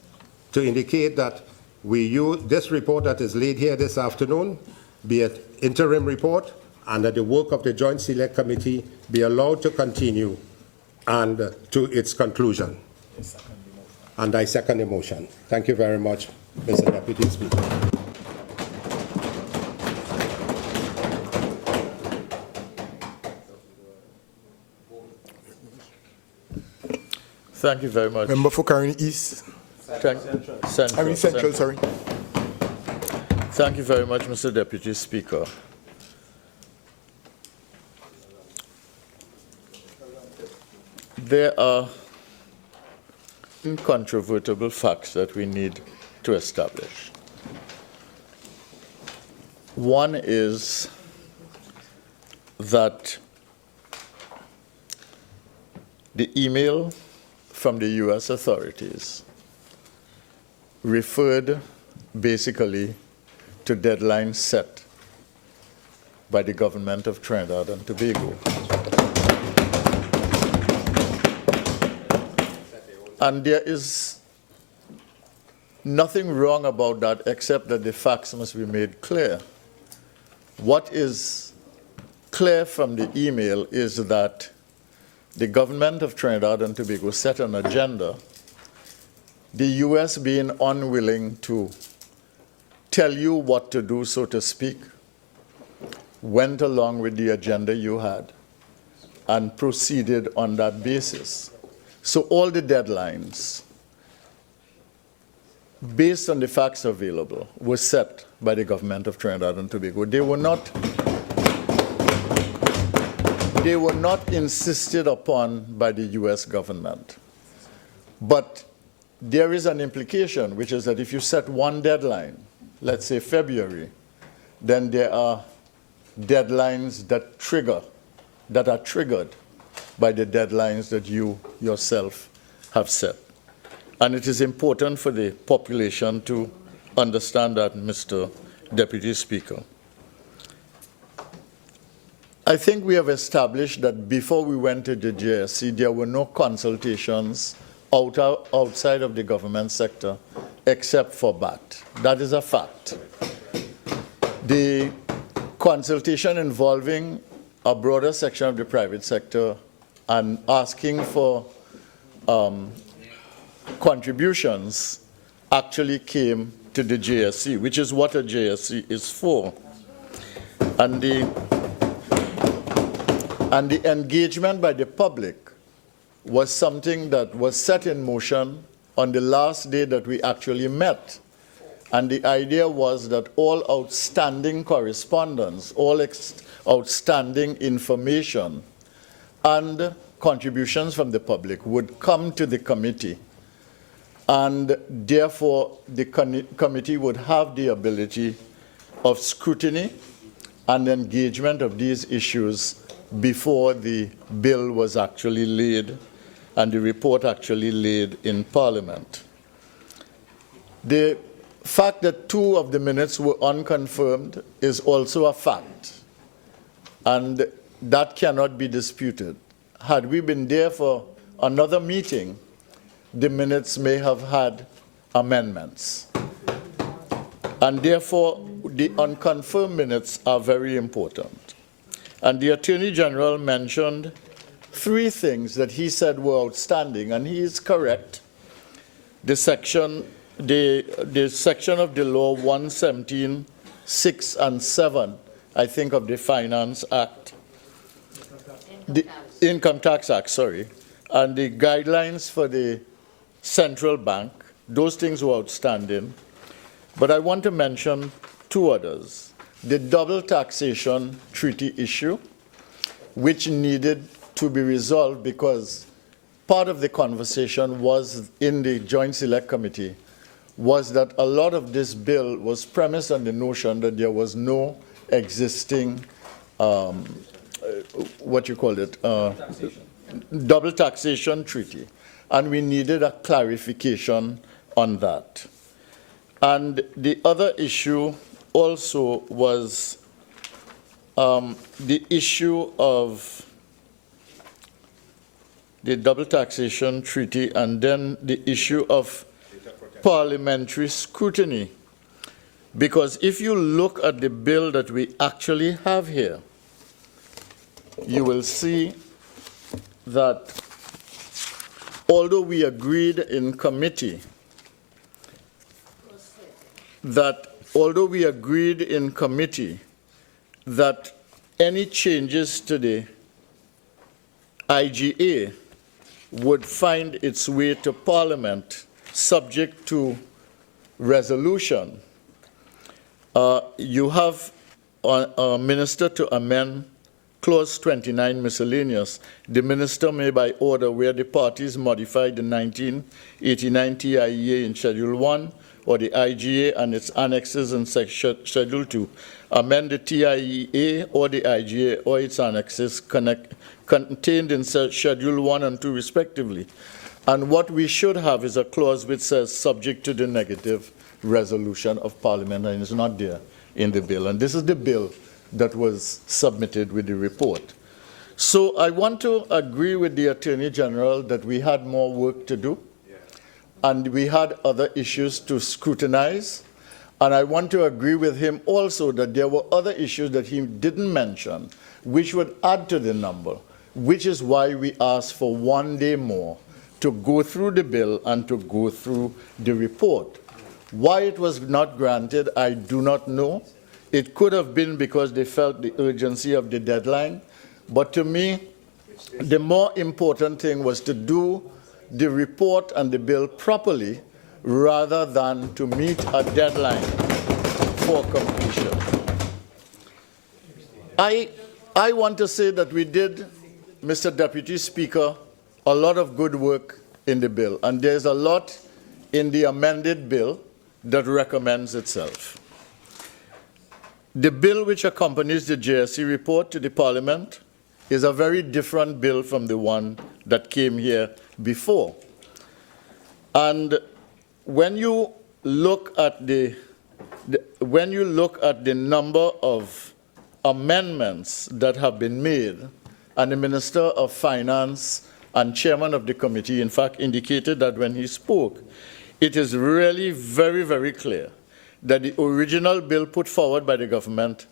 to indicate that we use this report that is laid here this afternoon, be an interim report, and that the work of the Joint Select Committee be allowed to continue and to its conclusion. And I second the motion. Thank you very much, Mr. Deputy Speaker. Thank you very much. Member for Caroni East. Central, sorry. Thank you very much, Mr. Deputy Speaker. There are incontrovertible facts that we need to establish. One is that the email from the U.S. authorities referred basically to deadlines set by the government of Trinidad and Tobago. And there is nothing wrong about that except that the facts must be made clear. What is clear from the email is that the government of Trinidad and Tobago set an agenda, the U.S. being unwilling to tell you what to do, so to speak, went along with the agenda you had and proceeded on that basis. So all the deadlines, based on the facts available, were set by the government of Trinidad and Tobago. They were not insisted upon by the U.S. government. But there is an implication, which is that if you set one deadline, let's say February, then there are deadlines that are triggered by the deadlines that you yourself have set. And it is important for the population to understand that, Mr. Deputy Speaker. I think we have established that before we went to the JSC, there were no consultations outside of the government sector except for BAT. That is a fact. The consultation involving a broader section of the private sector and asking for contributions actually came to the JSC, which is what a JSC is for. And the engagement by the public was something that was set in motion on the last day that we actually met. And the idea was that all outstanding correspondence, all outstanding information, and contributions from the public would come to the committee. And therefore, the committee would have the ability of scrutiny and engagement of these issues before the bill was actually laid and the report actually laid in Parliament. The fact that 2 of the minutes were unconfirmed is also a fact, and that cannot be disputed. Had we been there for another meeting, the minutes may have had amendments. And therefore, the unconfirmed minutes are very important. And the Attorney General mentioned 3 things that he said were outstanding, and he is correct. The section of the law 117(6) and 7, I think, of the Finance Act, the Income Tax Act, sorry, and the guidelines for the central bank, those things were outstanding. But I want to mention 2 others. The double taxation treaty issue, which needed to be resolved because part of the conversation was in the Joint Select Committee was that a lot of this bill was premised on the notion that there was no existing, double taxation treaty. And we needed a clarification on that. And the other issue also was the issue of the double taxation treaty and then the issue of parliamentary scrutiny. Because if you look at the bill that we actually have here, you will see that although we agreed in committee that any changes to the IGA would find its way to Parliament subject to resolution, you have a minister to amend Clause 29 miscellaneous. The minister may by order where the parties modify the 1989 TIEA in Schedule 1 or the IGA and its annexes in Schedule 2, amend the TIEA or the IGA or its annexes contained in Schedule 1 and 2 respectively. And what we should have is a clause which says subject to the negative resolution of Parliament, and it's not there in the bill. And this is the bill that was submitted with the report. So I want to agree with the Attorney General that we had more work to do, and we had other issues to scrutinize. And I want to agree with him also that there were other issues that he didn't mention, which would add to the number, which is why we asked for 1 day more to go through the bill and to go through the report. Why it was not granted, I do not know. It could have been because they felt the urgency of the deadline. But to me, the more important thing was to do the report and the bill properly rather than to meet a deadline for completion. I want to say that we did, Mr. Deputy Speaker, a lot of good work in the bill. And there's a lot in the amended bill that recommends itself. The bill which accompanies the JSC report to the Parliament is a very different bill from the one that came here before. And when you look at the number of amendments that have been made, and the Minister of Finance and Chairman of the committee, in fact, indicated that when he spoke, it is really very, very clear that the original bill put forward by the government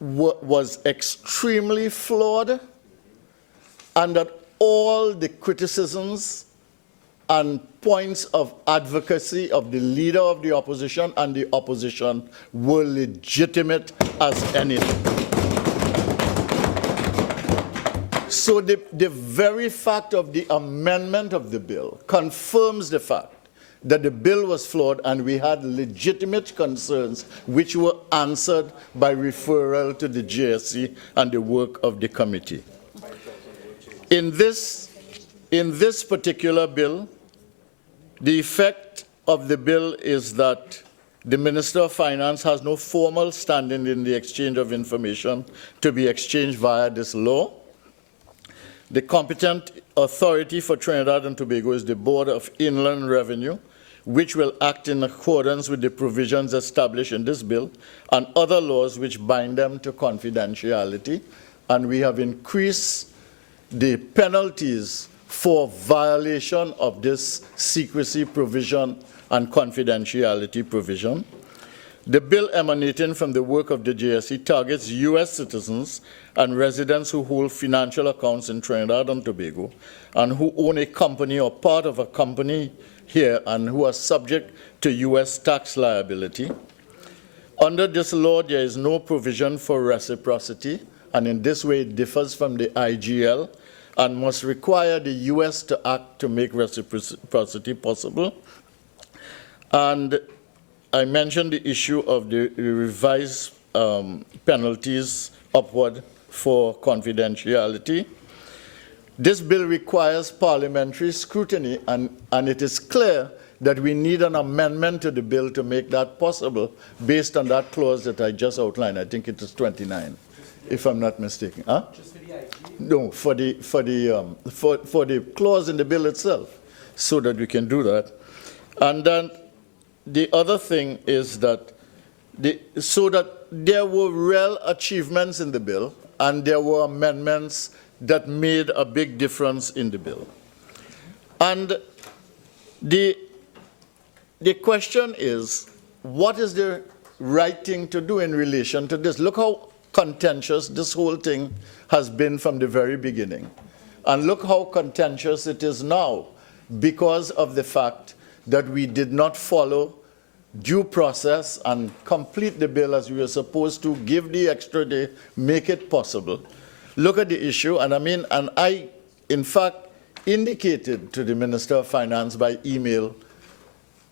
was extremely flawed, and that all the criticisms and points of advocacy of the leader of the opposition and the opposition were legitimate as anything. So the very fact of the amendment of the bill confirms the fact that the bill was flawed and we had legitimate concerns which were answered by referral to the JSC and the work of the committee. In this particular bill, the effect of the bill is that the Minister of Finance has no formal standing in the exchange of information to be exchanged via this law. The competent authority for Trinidad and Tobago is the Board of Inland Revenue, which will act in accordance with the provisions established in this bill and other laws which bind them to confidentiality. And we have increased the penalties for violation of this secrecy provision and confidentiality provision. The bill emanating from the work of the JSC targets U.S. citizens and residents who hold financial accounts in Trinidad and Tobago and who own a company or part of a company here and who are subject to U.S. tax liability. Under this law, there is no provision for reciprocity, and in this way it differs from the IGL and must require the U.S. to act to make reciprocity possible. And I mentioned the issue of the revised penalties upward for confidentiality. This bill requires parliamentary scrutiny, and it is clear that we need an amendment to the bill to make that possible based on that clause that I just outlined. I think it is 29, if I'm not mistaken. Huh? Just for the IG? No, for the clause in the bill itself, so that we can do that. And then the other thing is that so that there were real achievements in the bill, and there were amendments that made a big difference in the bill. And the question is, what is the right thing to do in relation to this? Look how contentious this whole thing has been from the very beginning. And look how contentious it is now because of the fact that we did not follow due process and complete the bill as we were supposed to, give the extra day, make it possible. Look at the issue, and I, in fact, indicated to the Minister of Finance by email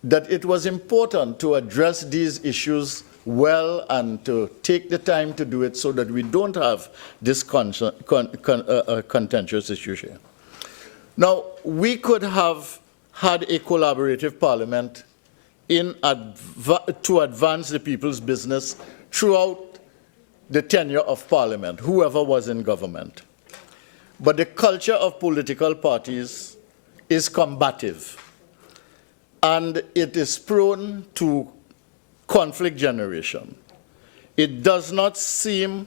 that it was important to address these issues well and to take the time to do it so that we don't have this contentious issue here. Now, we could have had a collaborative parliament to advance the people's business throughout the tenure of parliament, whoever was in government. But the culture of political parties is combative, and it is prone to conflict generation. It does not seem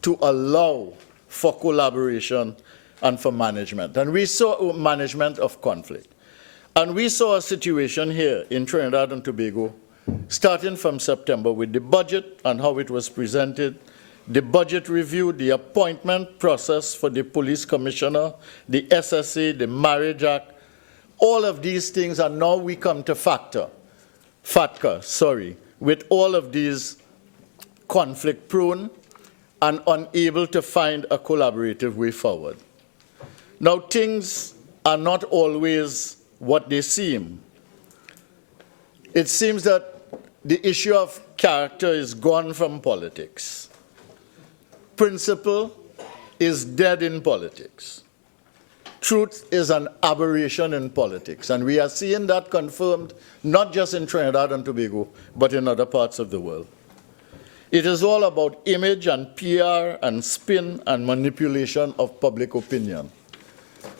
to allow for collaboration and for management. And we saw management of conflict. And we saw a situation here in Trinidad and Tobago, starting from September, with the budget and how it was presented, the budget review, the appointment process for the police commissioner, the SSA, the Marriage Act. All of these things are now we come to FATCA, with all of these conflict prone and unable to find a collaborative way forward. Now, things are not always what they seem. It seems that the issue of character is gone from politics. Principle is dead in politics. Truth is an aberration in politics, and we are seeing that confirmed not just in Trinidad and Tobago, but in other parts of the world. It is all about image and PR and spin and manipulation of public opinion.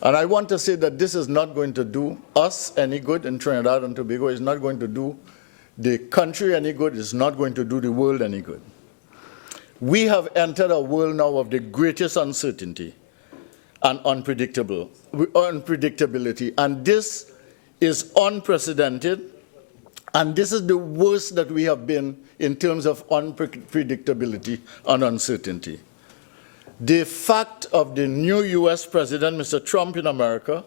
And I want to say that this is not going to do us any good in Trinidad and Tobago. It's not going to do the country any good. It's not going to do the world any good. We have entered a world now of the greatest uncertainty and unpredictability. And this is unprecedented. And this is the worst that we have been in terms of unpredictability and uncertainty. The fact of the new U.S. President, Mr. Trump in America,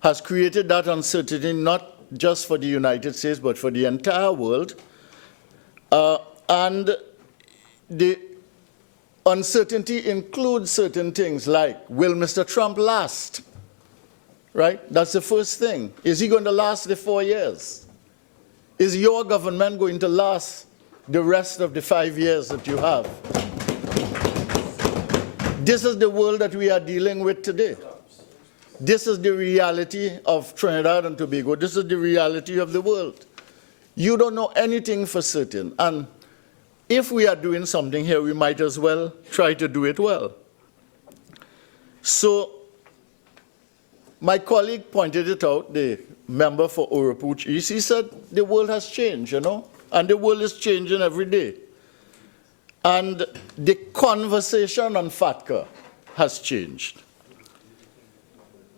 has created that uncertainty not just for the United States, but for the entire world. And the uncertainty includes certain things like, will Mr. Trump last? Right? That's the first thing. Is he going to last the 4 years? Is your government going to last the rest of the 5 years that you have? This is the world that we are dealing with today. This is the reality of Trinidad and Tobago. This is the reality of the world. You don't know anything for certain. And if we are doing something here, we might as well try to do it well. So my colleague pointed it out, the member for Oropuch East. He said the world has changed, you know, and the world is changing every day. And the conversation on FATCA has changed.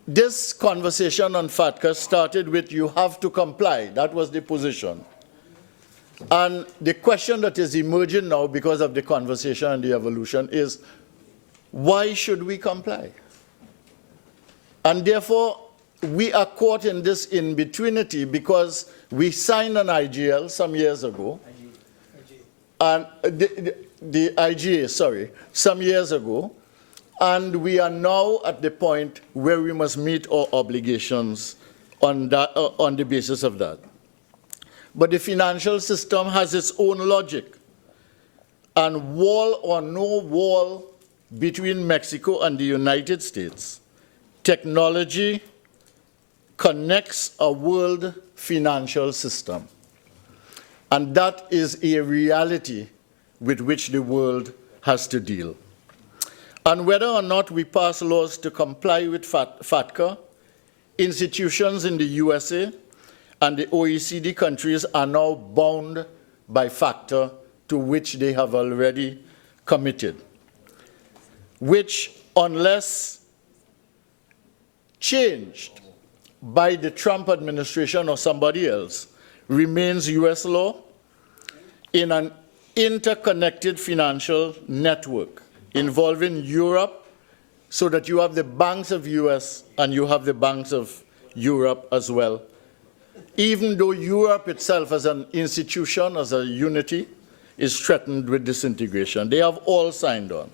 This conversation on FATCA started with you have to comply. That was the position. And the question that is emerging now because of the conversation and the evolution is, why should we comply? And therefore, we are caught in this in-betweenity because we signed an IGL some years ago, and the IGA, sorry, some years ago, and we are now at the point where we must meet our obligations on the basis of that. But the financial system has its own logic. And wall or no wall between Mexico and the United States, technology connects a world financial system. And that is a reality with which the world has to deal. And whether or not we pass laws to comply with FATCA, institutions in the USA and the OECD countries are now bound by FATCA to which they have already committed, which, unless changed by the Trump administration or somebody else, remains US law in an interconnected financial network involving Europe, so that you have the banks of US and you have the banks of Europe as well. Even though Europe itself as an institution, as a unity, is threatened with disintegration. They have all signed on.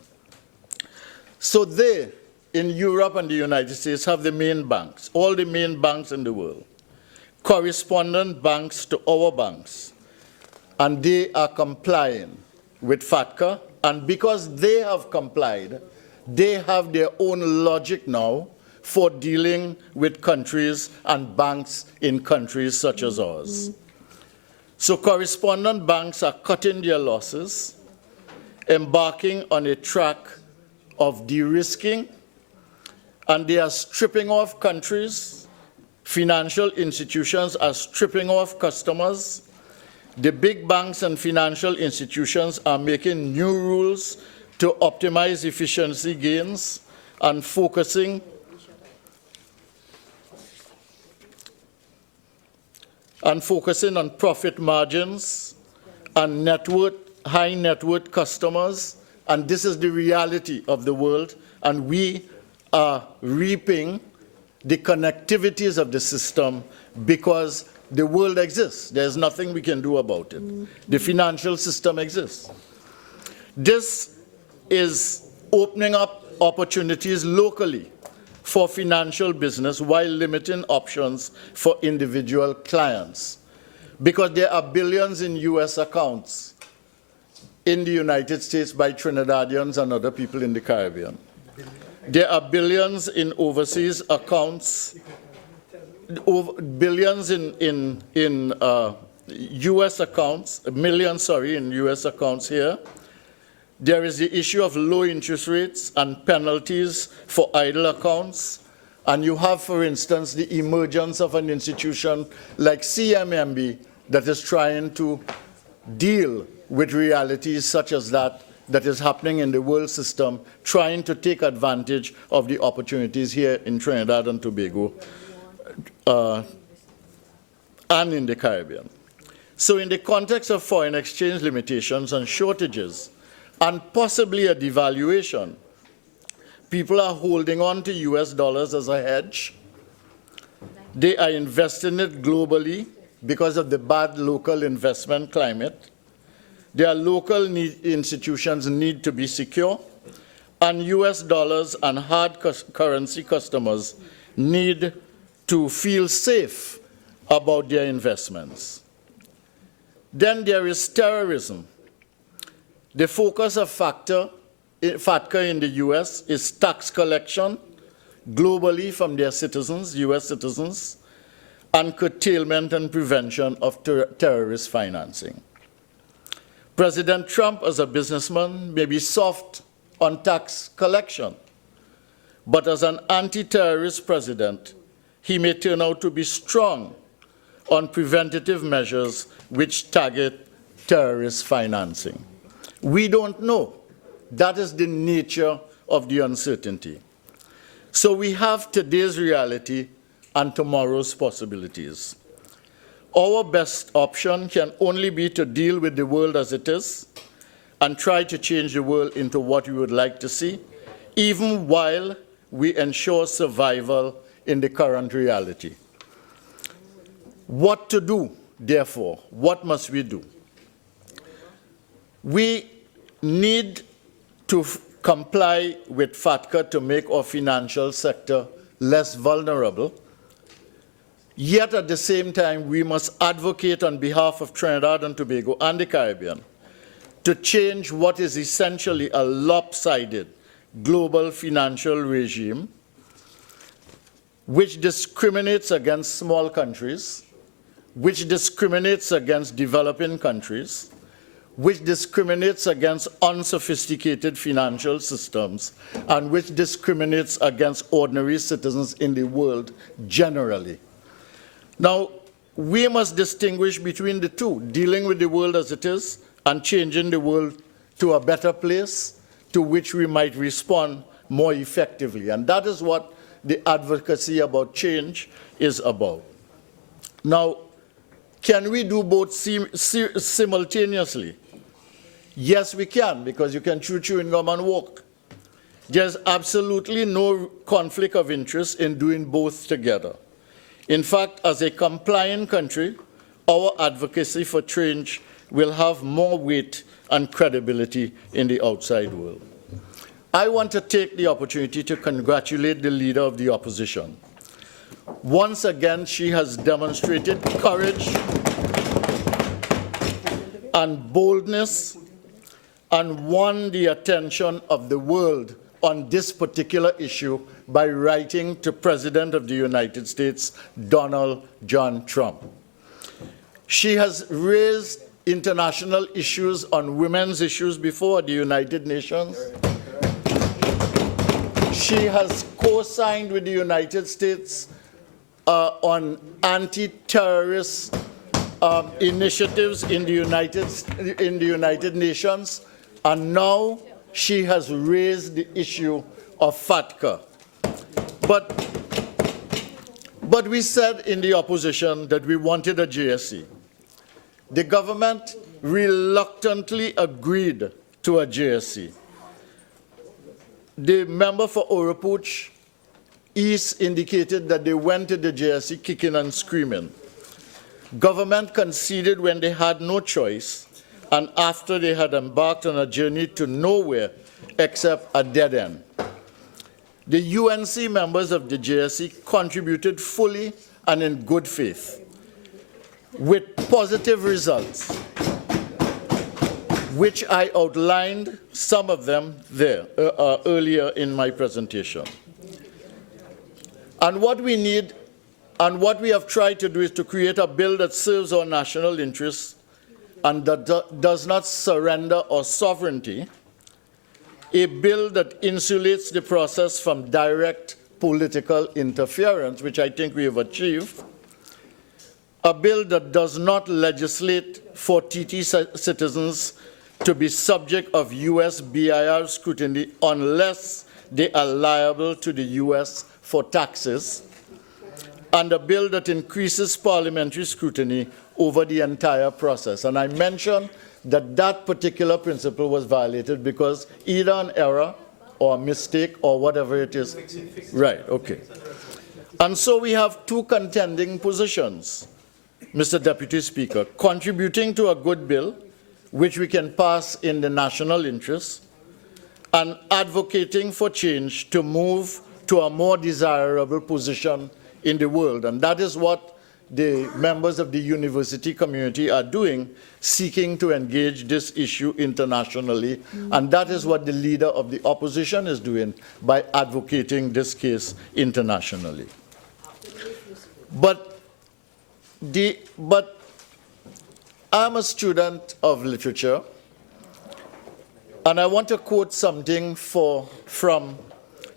So they, in Europe and the United States, have the main banks, all the main banks in the world, correspondent banks to our banks, and they are complying with FATCA. And because they have complied, they have their own logic now for dealing with countries and banks in countries such as ours. So correspondent banks are cutting their losses, embarking on a track of de-risking, and they are stripping off countries. Financial institutions are stripping off customers. The big banks and financial institutions are making new rules to optimize efficiency gains and focusing on profit margins and high net worth customers. And this is the reality of the world. And we are reaping the connectivities of the system because the world exists. There's nothing we can do about it. The financial system exists. This is opening up opportunities locally for financial business while limiting options for individual clients. Because there are billions in US accounts in the United States by Trinidadians and other people in the Caribbean. There are billions in overseas accounts, billions in US accounts, millions, sorry, in US accounts here. There is the issue of low interest rates and penalties for idle accounts. And you have, for instance, the emergence of an institution like CMMB that is trying to deal with realities such as that is happening in the world system, trying to take advantage of the opportunities here in Trinidad and Tobago and in the Caribbean. So in the context of foreign exchange limitations and shortages, and possibly a devaluation, people are holding on to US dollars as a hedge. They are investing it globally because of the bad local investment climate. their local institutions need to be secure, and US dollars and hard currency customers need to feel safe about their investments. Then there is terrorism. The focus of FATCA in the US is tax collection globally from their citizens, US citizens, and curtailment and prevention of terrorist financing. President Trump, as a businessman, may be soft on tax collection, but as an anti-terrorist president, he may turn out to be strong on preventative measures which target terrorist financing. We don't know. That is the nature of the uncertainty. So we have today's reality and tomorrow's possibilities. Our best option can only be to deal with the world as it is and try to change the world into what we would like to see, even while we ensure survival in the current reality. What to do, therefore? What must we do? We need to comply with FATCA to make our financial sector less vulnerable. Yet at the same time, we must advocate on behalf of Trinidad and Tobago and the Caribbean to change what is essentially a lopsided global financial regime which discriminates against small countries, which discriminates against developing countries, which discriminates against unsophisticated financial systems, and which discriminates against ordinary citizens in the world generally. Now, we must distinguish between the two, dealing with the world as it is and changing the world to a better place to which we might respond more effectively. And that is what the advocacy about change is about. Now, can we do both simultaneously? Yes, we can, because you can chew chewing gum and walk. There's absolutely no conflict of interest in doing both together. In fact, as a compliant country, our advocacy for change will have more weight and credibility in the outside world. I want to take the opportunity to congratulate the leader of the opposition. Once again, she has demonstrated courage and boldness and won the attention of the world on this particular issue by writing to President of the United States, Donald John Trump. She has raised international issues on women's issues before the United Nations. She has co-signed with the United States on anti-terrorist initiatives in the United Nations, and now she has raised the issue of FATCA. But we said in the opposition that we wanted a JSC. The government reluctantly agreed to a JSC. The member for Oropouche East indicated that they went to the JSC kicking and screaming. Government conceded when they had no choice, and after they had embarked on a journey to nowhere except a dead end. The UNC members of the JSC contributed fully and in good faith, with positive results, which I outlined some of them there earlier in my presentation. And what we need and what we have tried to do is to create a bill that serves our national interests and that does not surrender our sovereignty, a bill that insulates the process from direct political interference, which I think we have achieved, a bill that does not legislate for TT citizens to be subject of US BIR scrutiny unless they are liable to the US for taxes, and a bill that increases parliamentary scrutiny over the entire process. And I mentioned that that particular principle was violated because either an error or a mistake or whatever it is. Right, okay. And so we have two contending positions, Mr. Deputy Speaker. Contributing to a good bill which we can pass in the national interest, and advocating for change to move to a more desirable position in the world. And that is what the members of the university community are doing, seeking to engage this issue internationally. And that is what the leader of the opposition is doing by advocating this case internationally. But I'm a student of literature, and I want to quote something from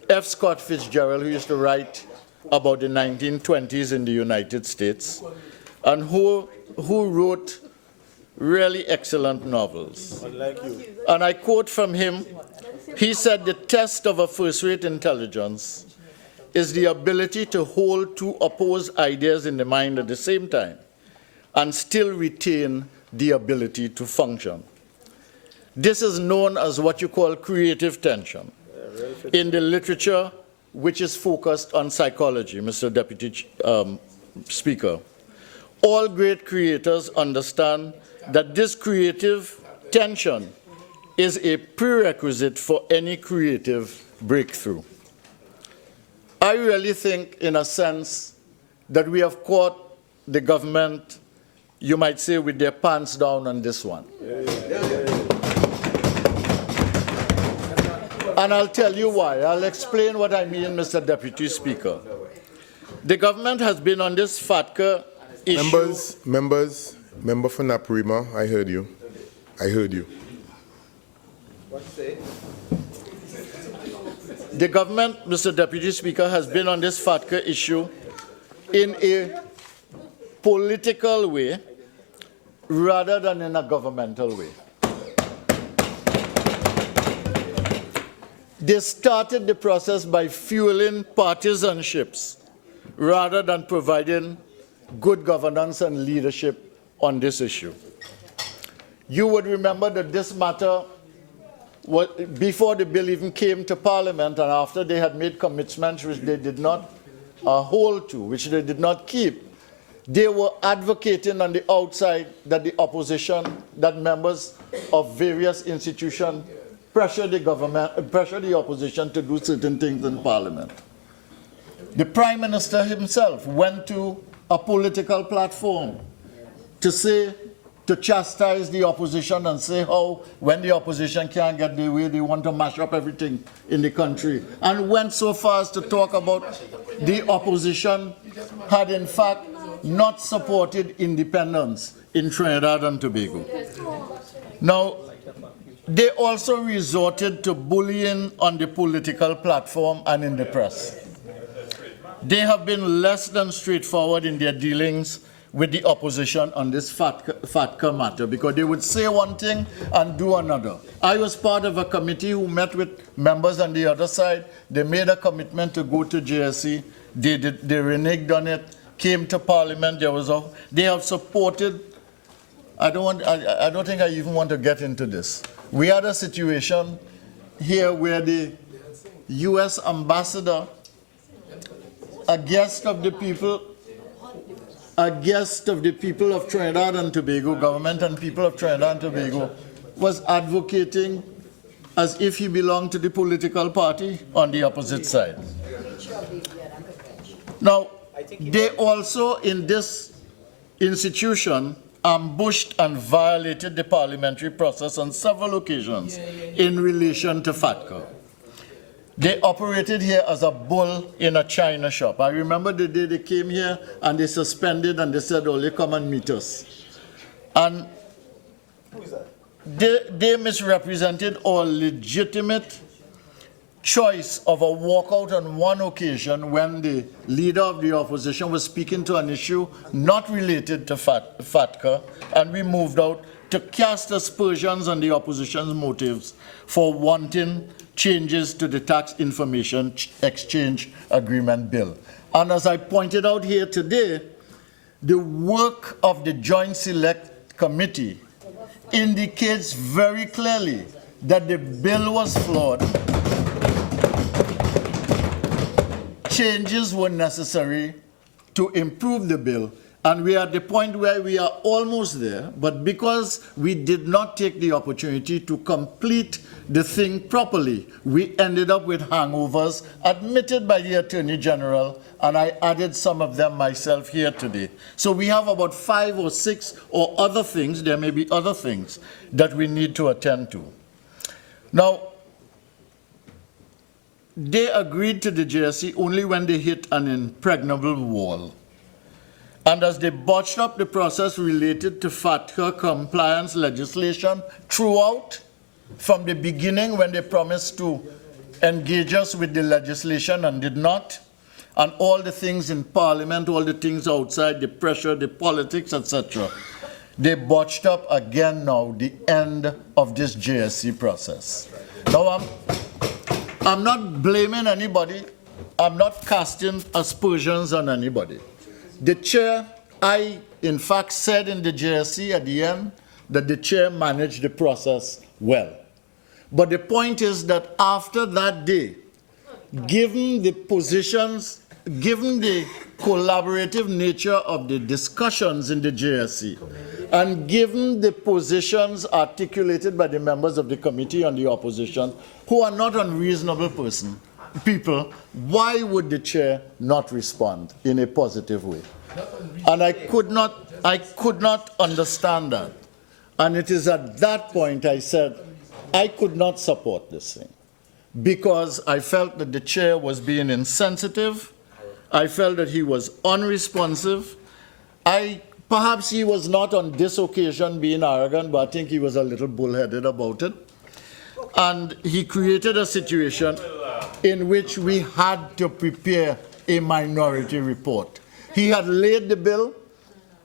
F. Scott Fitzgerald, who used to write about the 1920s in the United States, and who wrote really excellent novels. And I quote from him, he said, "The test of a first-rate intelligence is the ability to hold two opposed ideas in the mind at the same time and still retain the ability to function." This is known as what you call creative tension in the literature which is focused on psychology, Mr. Deputy Speaker. All great creators understand that this creative tension is a prerequisite for any creative breakthrough. I really think, in a sense, that we have caught the government, you might say, with their pants down on this one. And I'll tell you why. I'll explain what I mean, Mr. Deputy Speaker. The government has been on this FATCA issue. Member for Naparima, I heard you. The government, Mr. Deputy Speaker, has been on this FATCA issue in a political way rather than in a governmental way. They started the process by fueling partisanships rather than providing good governance and leadership on this issue. You would remember that this matter, before the bill even came to Parliament and after they had made commitments which they did not hold to, which they did not keep, they were advocating on the outside that the opposition, that members of various institutions pressure the opposition to do certain things in Parliament. The Prime Minister himself went to a political platform to chastise the opposition and say how when the opposition can't get their way, they want to mash up everything in the country. And went so far as to talk about the opposition had in fact not supported independence in Trinidad and Tobago. Now, they also resorted to bullying on the political platform and in the press. They have been less than straightforward in their dealings with the opposition on this FATCA matter, because they would say one thing and do another. I was part of a committee who met with members on the other side. They made a commitment to go to JSC. They reneged on it, came to Parliament. They have supported. I don't think I even want to get into this. We had a situation here where the U.S. ambassador, a guest of the people of Trinidad and Tobago, government and people of Trinidad and Tobago, was advocating as if he belonged to the political party on the opposite side. Now, they also, in this institution, ambushed and violated the parliamentary process on several occasions in relation to FATCA. They operated here as a bull in a china shop. I remember the day they came here and they suspended and they said, "Oh, they come and meet us." And they misrepresented our legitimate choice of a walkout on one occasion when the leader of the opposition was speaking to an issue not related to FATCA, and we moved out to cast aspersions on the opposition's motives for wanting changes to the Tax Information Exchange Agreement Bill. And as I pointed out here today, the work of the Joint Select Committee indicates very clearly that the bill was flawed. Changes were necessary to improve the bill, And we are at the point where we are almost there, but because we did not take the opportunity to complete the thing properly, we ended up with hangovers admitted by the Attorney General, and I added some of them myself here today. So we have about 5 or 6 or other things, there may be other things, that we need to attend to. Now, they agreed to the JSC only when they hit an impregnable wall. And as they botched up the process related to FATCA compliance legislation throughout, from the beginning when they promised to engage us with the legislation and did not, and all the things in Parliament, all the things outside, the pressure, the politics, etc., they botched up again now the end of this JSC process. Now, I'm not blaming anybody. I'm not casting aspersions on anybody. The chair, I in fact said in the JSC at the end that the chair managed the process well. But the point is that after that day, given the positions, given the collaborative nature of the discussions in the JSC, and given the positions articulated by the members of the committee on the opposition, who are not unreasonable people, why would the chair not respond in a positive way? And I could not understand that. And it is at that point I said, I could not support this thing because I felt that the chair was being insensitive. I felt that he was unresponsive. Perhaps he was not on this occasion being arrogant, but I think he was a little bullheaded about it. And he created a situation in which we had to prepare a minority report. He had laid the bill,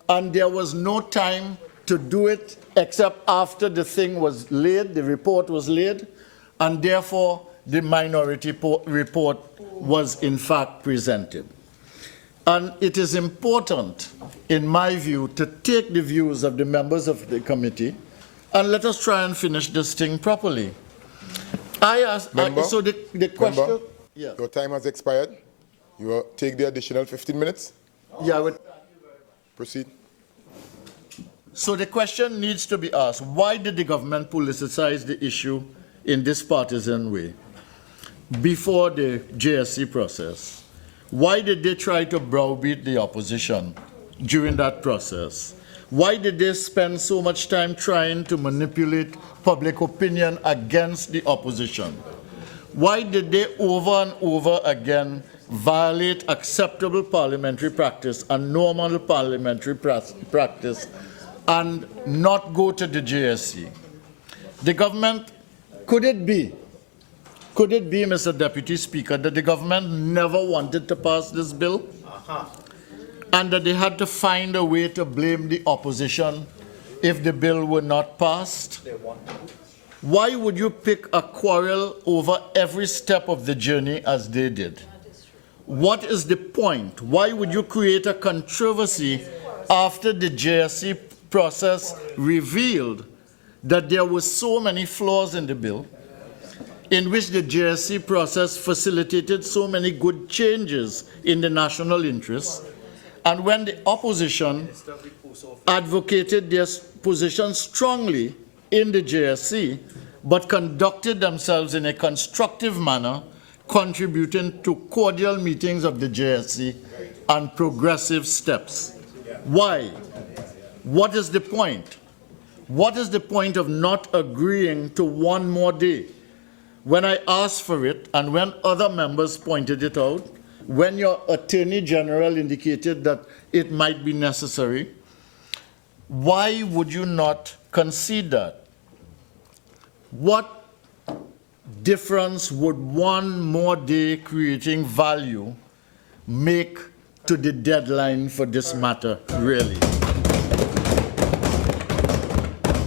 and there was no time to do it except after the thing was laid, the report was laid, and therefore the minority report was in fact presented. And it is important, in my view, to take the views of the members of the committee, and let us try and finish this thing properly. So the question... Member, yeah. Your time has expired. You will take the additional 15 minutes. Yeah, Proceed. so the question needs to be asked, why did the government politicize the issue in this partisan way before the JSC process? Why did they try to browbeat the opposition during that process? Why did they spend so much time trying to manipulate public opinion against the opposition? Why did they over and over again violate acceptable parliamentary practice and normal parliamentary practice and not go to the JSC? The government, could it be, Mr. Deputy Speaker, that the government never wanted to pass this bill? And that they had to find a way to blame the opposition if the bill were not passed? Why would you pick a quarrel over every step of the journey as they did? What is the point? Why would you create a controversy after the JSC process revealed that there were so many flaws in the bill, in which the JSC process facilitated so many good changes in the national interest, and when the opposition advocated their position strongly in the JSC, but conducted themselves in a constructive manner, contributing to cordial meetings of the JSC and progressive steps? Why? What is the point? What is the point of not agreeing to one more day? When I asked for it, and when other members pointed it out, when your Attorney General indicated that it might be necessary, why would you not concede that? What difference would one more day creating value make to the deadline for this matter, really?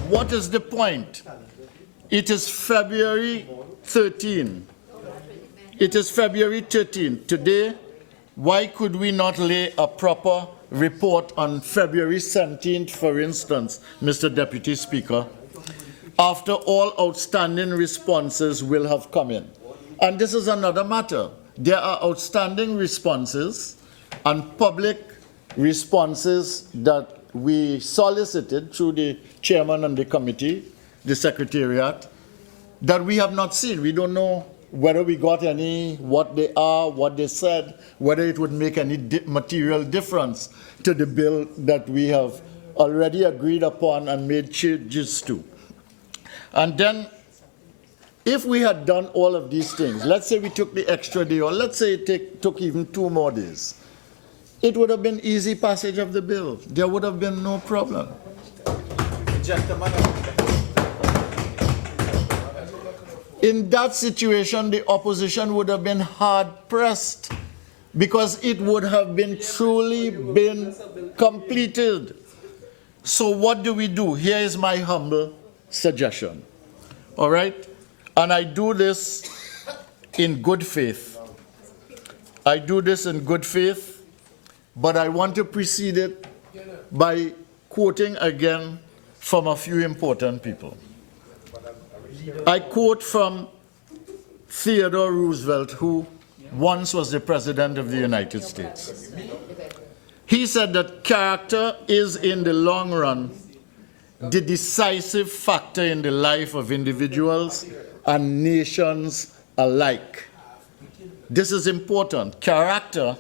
What is the point? It is February 13. It is February 13. Today, why could we not lay a proper report on February 17th, for instance, Mr. Deputy Speaker, after all outstanding responses will have come in? And this is another matter. There are outstanding responses, and public responses that we solicited through the chairman and the committee, the secretariat, that we have not seen. We don't know whether we got any, what they are, what they said, whether it would make any material difference to the bill that we have already agreed upon and made changes to. And then, if we had done all of these things, let's say we took the extra day, or let's say it took even 2 more days, it would have been easy passage of the bill. There would have been no problem. In that situation, the opposition would have been hard-pressed because it would have been truly been completed. So what do we do? Here is my humble suggestion. All right? And I do this in good faith. I do this in good faith, but I want to precede it by quoting again from a few important people. I quote from Theodore Roosevelt, who once was the President of the United States. He said that character is, in the long run, the decisive factor in the life of individuals and nations alike. This is important. Character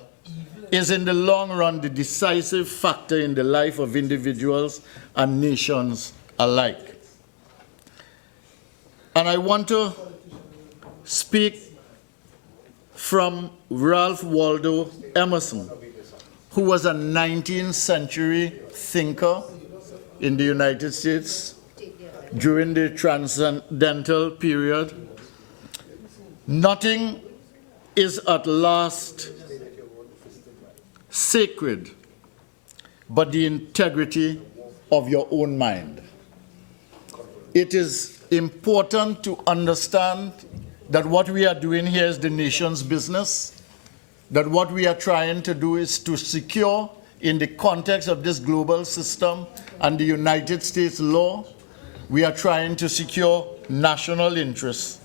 is, in the long run, the decisive factor in the life of individuals and nations alike. And I want to speak from Ralph Waldo Emerson, who was a 19th century thinker in the United States during the transcendental period. Nothing is at last sacred but the integrity of your own mind. It is important to understand that what we are doing here is the nation's business, that what we are trying to do is to secure, in the context of this global system and the United States law, we are trying to secure national interests.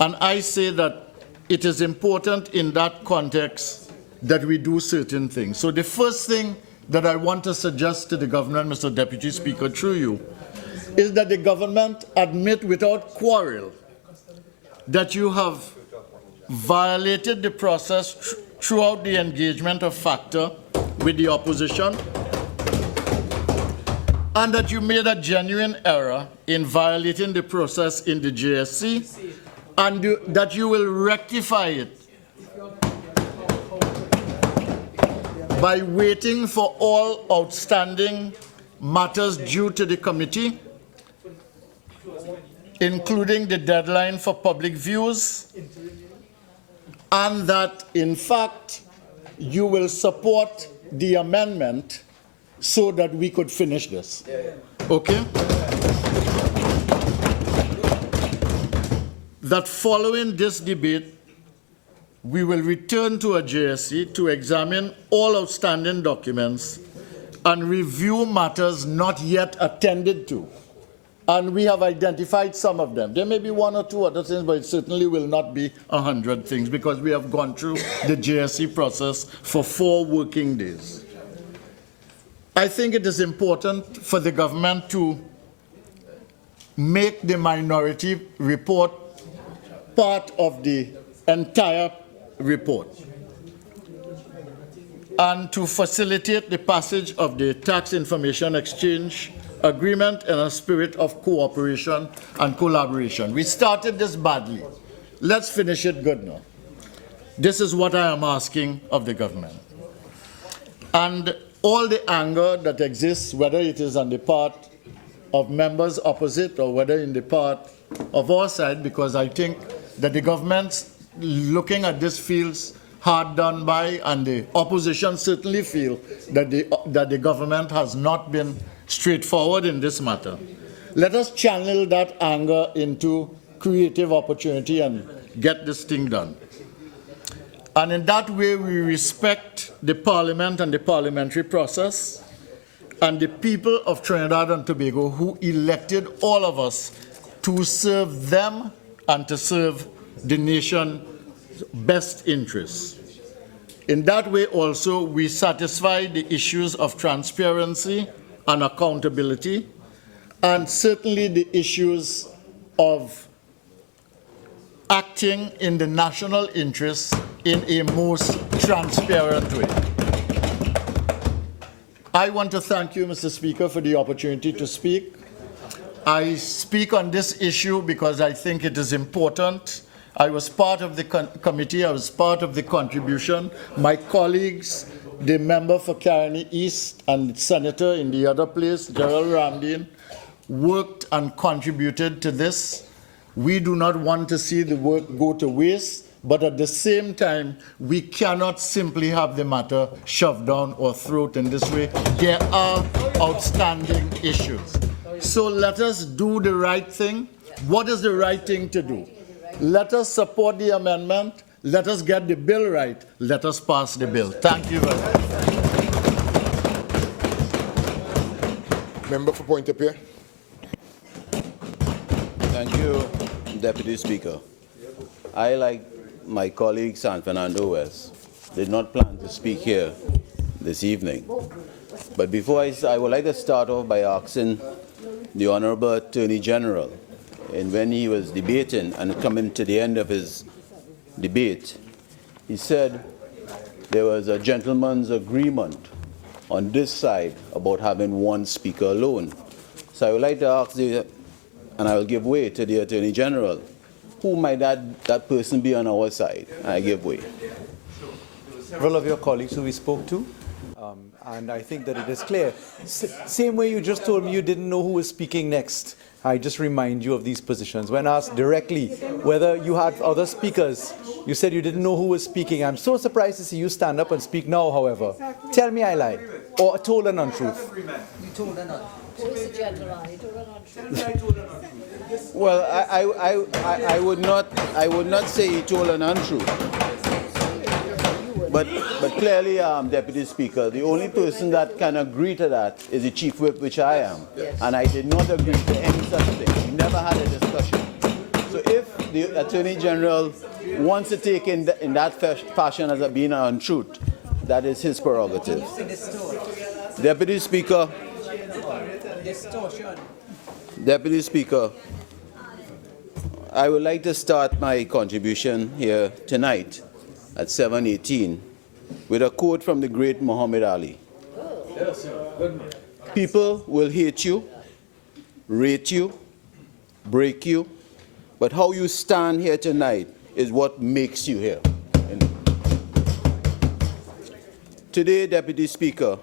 And I say that it is important in that context that we do certain things. So the first thing that I want to suggest to the government, Mr. Deputy Speaker, through you, is that the government admit without quarrel that you have violated the process throughout the engagement of factor with the opposition, and that you made a genuine error in violating the process in the JSC, and that you will rectify it by waiting for all outstanding matters due to the committee, including the deadline for public views, and that, in fact, you will support the amendment so that we could finish this. Okay? That following this debate, we will return to a JSC to examine all outstanding documents and review matters not yet attended to. And we have identified some of them. There may be 1 or 2 other things, but it certainly will not be 100 things because we have gone through the JSC process for 4 working days. I think it is important for the government to make the minority report part of the entire report and to facilitate the passage of the tax information exchange agreement in a spirit of cooperation and collaboration. We started this badly. Let's finish it good now. This is what I am asking of the government. And all the anger that exists, whether it is on the part of members opposite or whether in the part of our side, because I think that the government looking at this feels hard done by, and the opposition certainly feel that the government has not been straightforward in this matter. Let us channel that anger into creative opportunity and get this thing done. And in that way, we respect the parliament and the parliamentary process and the people of Trinidad and Tobago who elected all of us to serve them and to serve the nation's best interests. In that way also, we satisfy the issues of transparency and accountability, and certainly the issues of acting in the national interest in a most transparent way. I want to thank you, Mr. Speaker, for the opportunity to speak. I speak on this issue because I think it is important. I was part of the committee, I was part of the contribution. My colleagues, the member for Caroni East and senator in the other place, Gerald Ramdin, worked and contributed to this. We do not want to see the work go to waste, but at the same time, we cannot simply have the matter shoved down our throat in this way. There are outstanding issues. So let us do the right thing. What is the right thing to do? Let us support the amendment. Let us get the bill right. Let us pass the bill. Thank you very much. Member for Point of Pierre. Thank you, Deputy Speaker. I, like my colleague San Fernando West, did not plan to speak here this evening. But before I would like to start off by asking the Honorable Attorney General, and when he was debating and coming to the end of his debate, he said there was a gentleman's agreement on this side about having one speaker alone. So I would like to ask the, and I will give way to the Attorney General, who might that person be on our side? I give way. Several of your colleagues who we spoke to, and I think that it is clear. Same way you just told me you didn't know who was speaking next. I just remind you of these positions. When asked directly whether you had other speakers, you said you didn't know who was speaking. I'm so surprised to see you stand up and speak now, however. Tell me I lied, or told an untruth. You told an untruth. Who is the general? You told an untruth. Well, I would not say he told an untruth. But clearly, Deputy Speaker, the only person that can agree to that is the Chief Whip, which I am. Yes. And I did not agree to any such thing. We never had a discussion. So if the Attorney General wants to take in that fashion as being an untruth, that is his prerogative. Deputy Speaker. Deputy Speaker, I would like to start my contribution here tonight at 7:18 with a quote from the great Muhammad Ali. People will hate you, rate you, break you, but how you stand here tonight is what makes you here. Today, Deputy Speaker,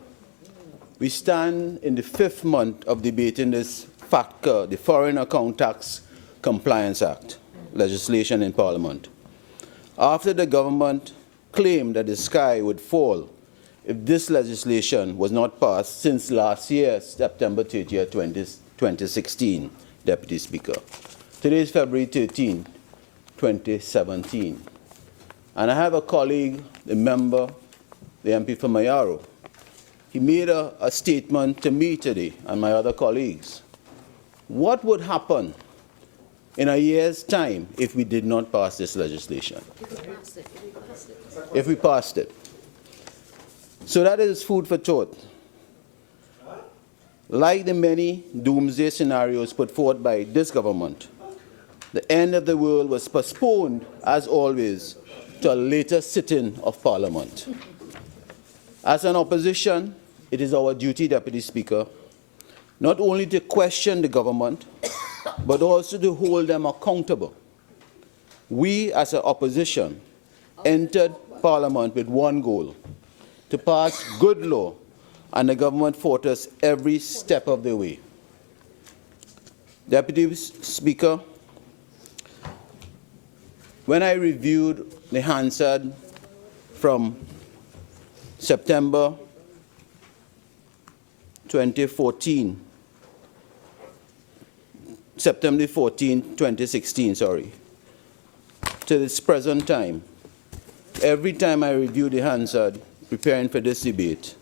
we stand in the 5th month of debating this FATCA, the Foreign Account Tax Compliance Act legislation in Parliament. After the government claimed that the sky would fall if this legislation was not passed since last year, September 30th, 2016, Deputy Speaker. Today is February 13, 2017. And I have a colleague, the member, the MP for Mayaro. He made a statement to me today and my other colleagues. What would happen in a year's time if we did not pass this legislation? If we passed it. So that is food for thought. Like the many doomsday scenarios put forth by this government, the end of the world was postponed, as always, to a later sitting of Parliament. As an opposition, it is our duty, Deputy Speaker, not only to question the government, but also to hold them accountable. We, as an opposition, entered Parliament with one goal: to pass good law, and the government fought us every step of the way. Deputy Speaker, when I reviewed the Hansard from September 2014, September 14, 2016, sorry, to this present time, every time I reviewed the Hansard preparing for this debate,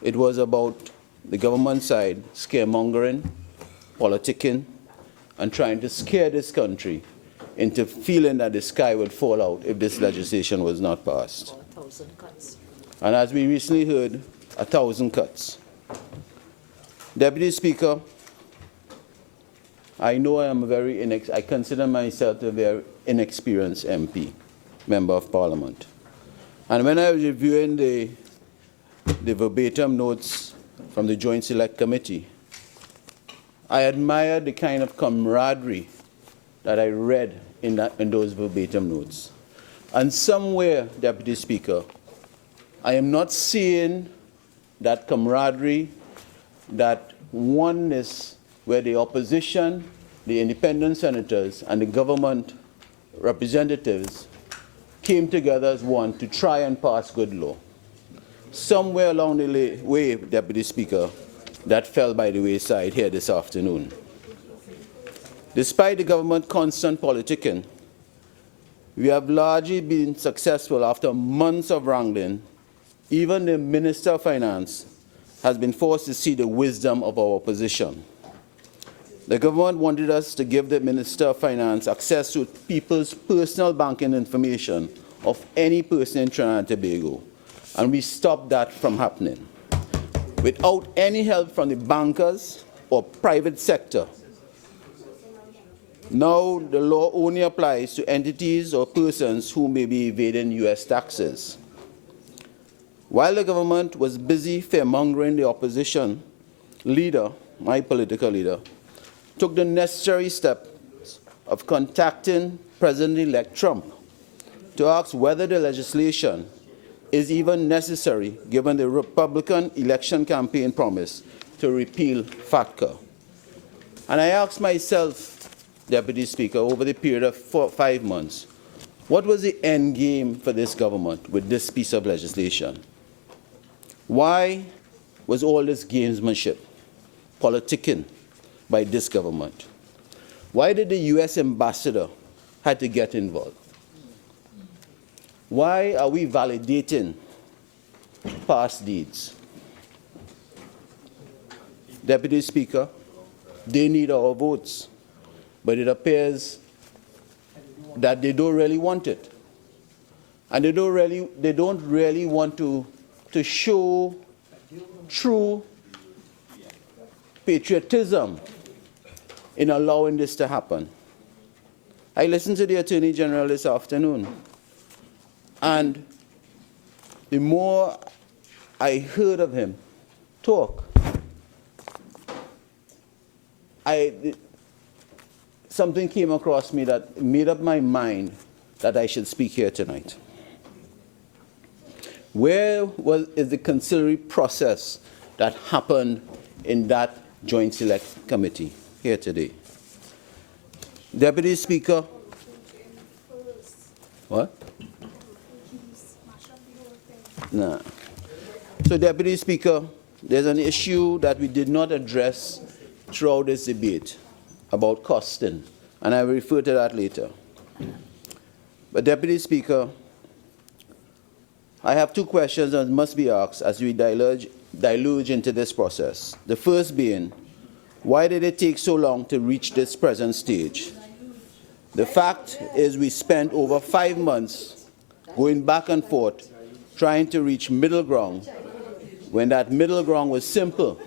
it was about the government side scaremongering, politicking, and trying to scare this country into feeling that the sky would fall out if this legislation was not passed. 1,000 cuts. And as we recently heard, 1,000 cuts. Deputy Speaker, I know I am I consider myself a very inexperienced MP, Member of Parliament. And when I was reviewing the verbatim notes from the Joint Select Committee, I admired the kind of camaraderie that I read in those verbatim notes. And somewhere, Deputy Speaker, I am not seeing that camaraderie, that oneness where the opposition, the independent senators, and the government representatives came together as one to try and pass good law. Somewhere along the way, Deputy Speaker, that fell by the wayside here this afternoon. Despite the government's constant politicking, we have largely been successful after months of wrangling. Even the Minister of Finance has been forced to see the wisdom of our opposition. The government wanted us to give the Minister of Finance access to people's personal banking information of any person in Trinidad and Tobago, and we stopped that from happening. Without any help from the bankers or private sector, now the law only applies to entities or persons who may be evading U.S. taxes. While the government was busy fear-mongering, the opposition leader, my political leader, took the necessary steps of contacting President-elect Trump to ask whether the legislation is even necessary given the Republican election campaign promise to repeal FATCA. And I asked myself, Deputy Speaker, over the period of 5 months, what was the end game for this government with this piece of legislation? Why was all this gamesmanship, politicking by this government? Why did the U.S. ambassador have to get involved? Why are we validating past deeds? Deputy Speaker, they need our votes, but it appears that they don't really want it. And they don't really want to show true patriotism in allowing this to happen. I listened to the Attorney General this afternoon, and the more I heard of him talk, something came across me that made up my mind that I should speak here tonight. Where is the conciliatory process that happened in that Joint Select Committee here today? Deputy Speaker. What? No. So, Deputy Speaker, there's an issue that we did not address throughout this debate about costing, and I will refer to that later. But, Deputy Speaker, I have two questions that must be asked as we deluge into this process. The first being, why did it take so long to reach this present stage? The fact is we spent over 5 months going back and forth trying to reach middle ground when that middle ground was simple.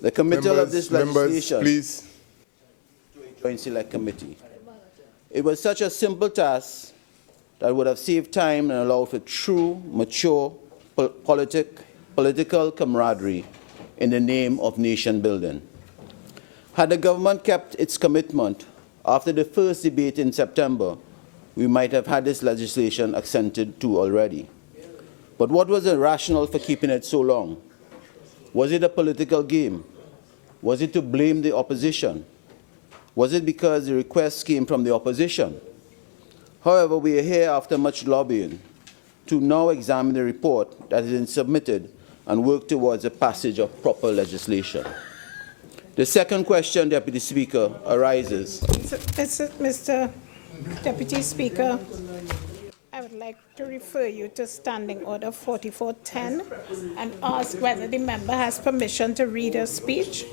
The committal of this legislation please. to a Joint Select Committee. It was such a simple task that would have saved time and allowed for true, mature political camaraderie in the name of nation building. Had the government kept its commitment after the first debate in September, we might have had this legislation assented to already. But what was the rationale for keeping it so long? Was it a political game? Was it to blame the opposition? Was it because the request came from the opposition? However, we are here after much lobbying to now examine the report that has been submitted and work towards the passage of proper legislation. The second question, Deputy Speaker, arises. Mr. Deputy Speaker, I would like to refer you to Standing Order 4410 and ask whether the member has permission to read a speech.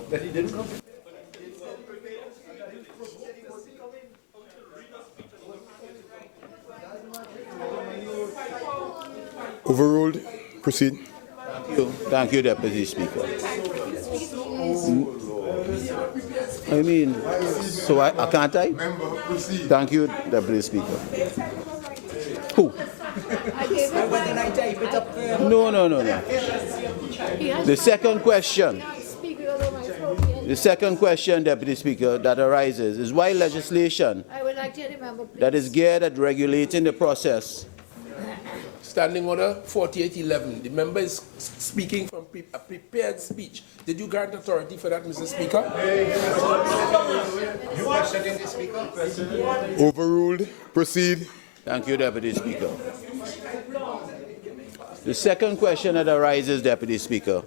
Overruled. Proceed. Thank you, Deputy Speaker. I mean, so I can't I? Thank you, Deputy Speaker. Who? No. The second question, Deputy Speaker, that arises is why legislation I would like to remember, please. that is geared at regulating the process. Standing Order 4811. The member is speaking from a prepared speech. Did you grant authority for that, Mr. Speaker? Overruled. Proceed. Thank you, Deputy Speaker. The second question that arises, Deputy Speaker,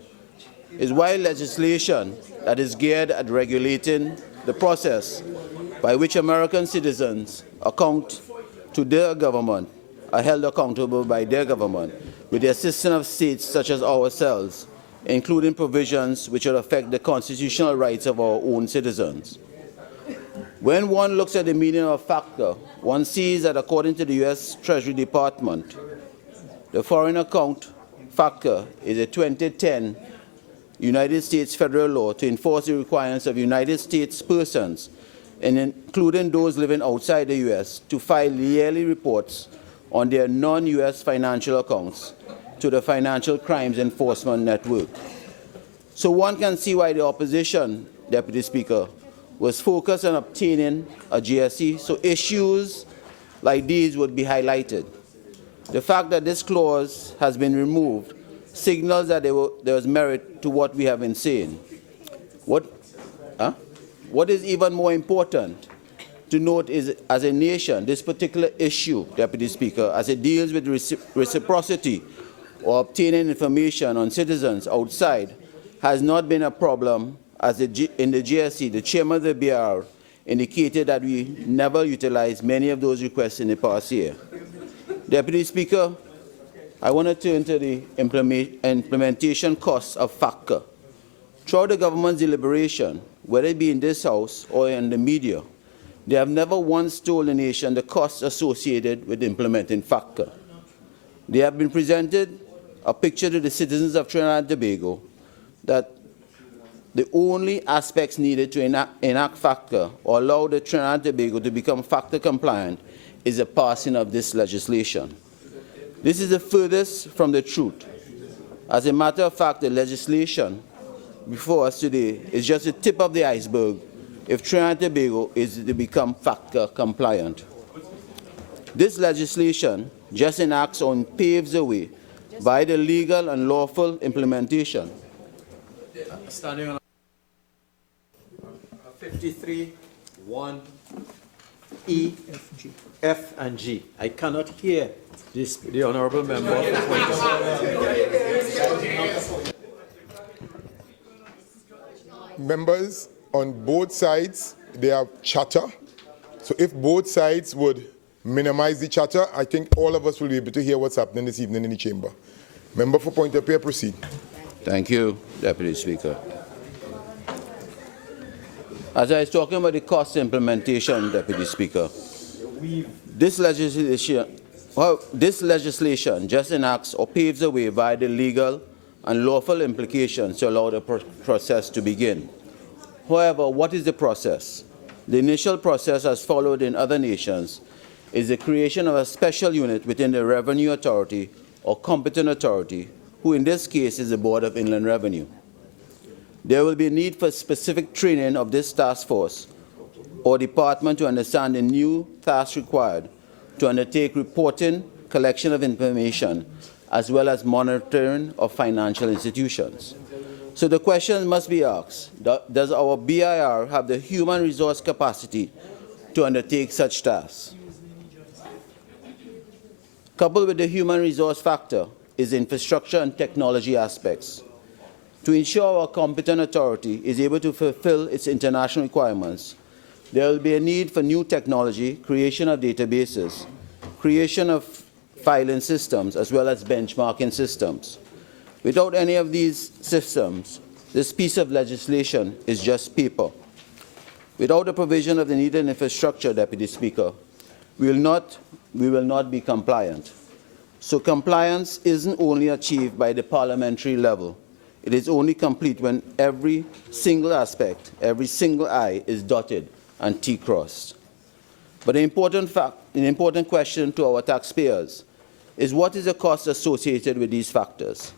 is why legislation that is geared at regulating the process by which American citizens account to their government are held accountable by their government with the assistance of states such as ourselves, including provisions which will affect the constitutional rights of our own citizens. When one looks at the meaning of FATCA, one sees that according to the U.S. Treasury Department, the foreign account FATCA is a 2010 United States federal law to enforce the requirements of United States persons, and including those living outside the U.S., to file yearly reports on their non-U.S. financial accounts to the Financial Crimes Enforcement Network. So one can see why the opposition, Deputy Speaker, was focused on obtaining a GSE, so issues like these would be highlighted. The fact that this clause has been removed signals that there was merit to what we have been saying. What is even more important to note is, as a nation, this particular issue, Deputy Speaker, as it deals with reciprocity or obtaining information on citizens outside, has not been a problem, as in the GSC, the chairman of the BR indicated that we never utilized many of those requests in the past year. Deputy Speaker, I want to turn to the implementation costs of FATCA. Throughout the government's deliberation, whether it be in this House or in the media, they have never once told the nation the costs associated with implementing FATCA. They have been presented a picture to the citizens of Trinidad and Tobago that the only aspects needed to enact FATCA or allow the Trinidad and Tobago to become FATCA compliant is the passing of this legislation. This is the furthest from the truth. As a matter of fact, the legislation before us today is just the tip of the iceberg if Trinidad and Tobago is to become FATCA compliant. This legislation just enacts or paves the way by the legal and lawful implementation. Standing on 53(1) E, F, and G. I cannot hear the honourable member. Members, on both sides, they have chatter. So if both sides would minimize the chatter, I think all of us will be able to hear what's happening this evening in the chamber. Member for Point of Peer, proceed. Thank you, Deputy Speaker. As I was talking about the cost implementation, Deputy Speaker, this legislation just enacts or paves the way via the legal and lawful implications to allow the process to begin. However, what is the process? The initial process, as followed in other nations, is the creation of a special unit within the Revenue Authority or competent authority, who in this case is the Board of Inland Revenue. There will be a need for specific training of this task force or department to understand the new tasks required to undertake reporting, collection of information, as well as monitoring of financial institutions. So the question must be asked, does our BIR have the human resource capacity to undertake such tasks? Coupled with the human resource factor is infrastructure and technology aspects. To ensure our competent authority is able to fulfill its international requirements, there will be a need for new technology, creation of databases, creation of filing systems, as well as benchmarking systems. Without any of these systems, this piece of legislation is just paper. Without the provision of the needed infrastructure, Deputy Speaker, we will not be compliant. So compliance isn't only achieved by the parliamentary level. It is only complete when every single aspect, every single I is dotted and T crossed. But an important question to our taxpayers is what is the cost associated with these factors?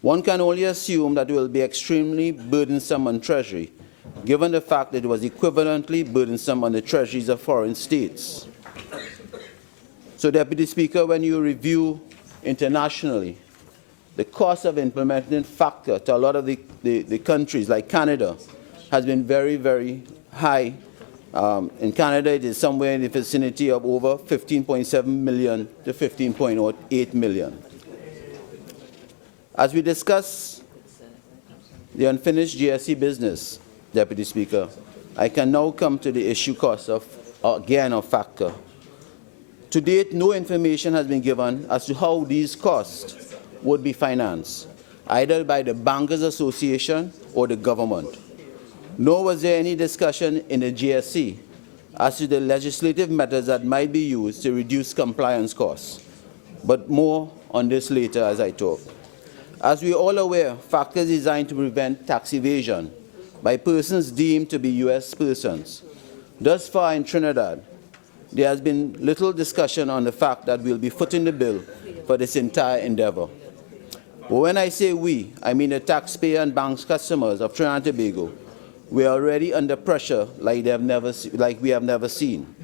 One can only assume that it will be extremely burdensome on Treasury, given the fact that it was equivalently burdensome on the treasuries of foreign states. So, Deputy Speaker, when you review internationally, the cost of implementing FATCA to a lot of the countries, like Canada, has been very, very high. In Canada, it is somewhere in the vicinity of over 15.7 million to 15.8 million. As we discuss the unfinished GSC business, Deputy Speaker, I can now come to the issue cost of, again, of FATCA. To date, no information has been given as to how these costs would be financed, either by the Bankers Association or the government. Nor was there any discussion in the GSC as to the legislative methods that might be used to reduce compliance costs. But more on this later as I talk. As we are all aware, FATCA is designed to prevent tax evasion by persons deemed to be U.S. persons. Thus far in Trinidad, there has been little discussion on the fact that we'll be footing the bill for this entire endeavor. But when I say we, I mean the taxpayer and banks customers of Trinidad and Tobago. We are already under pressure like we have never seen.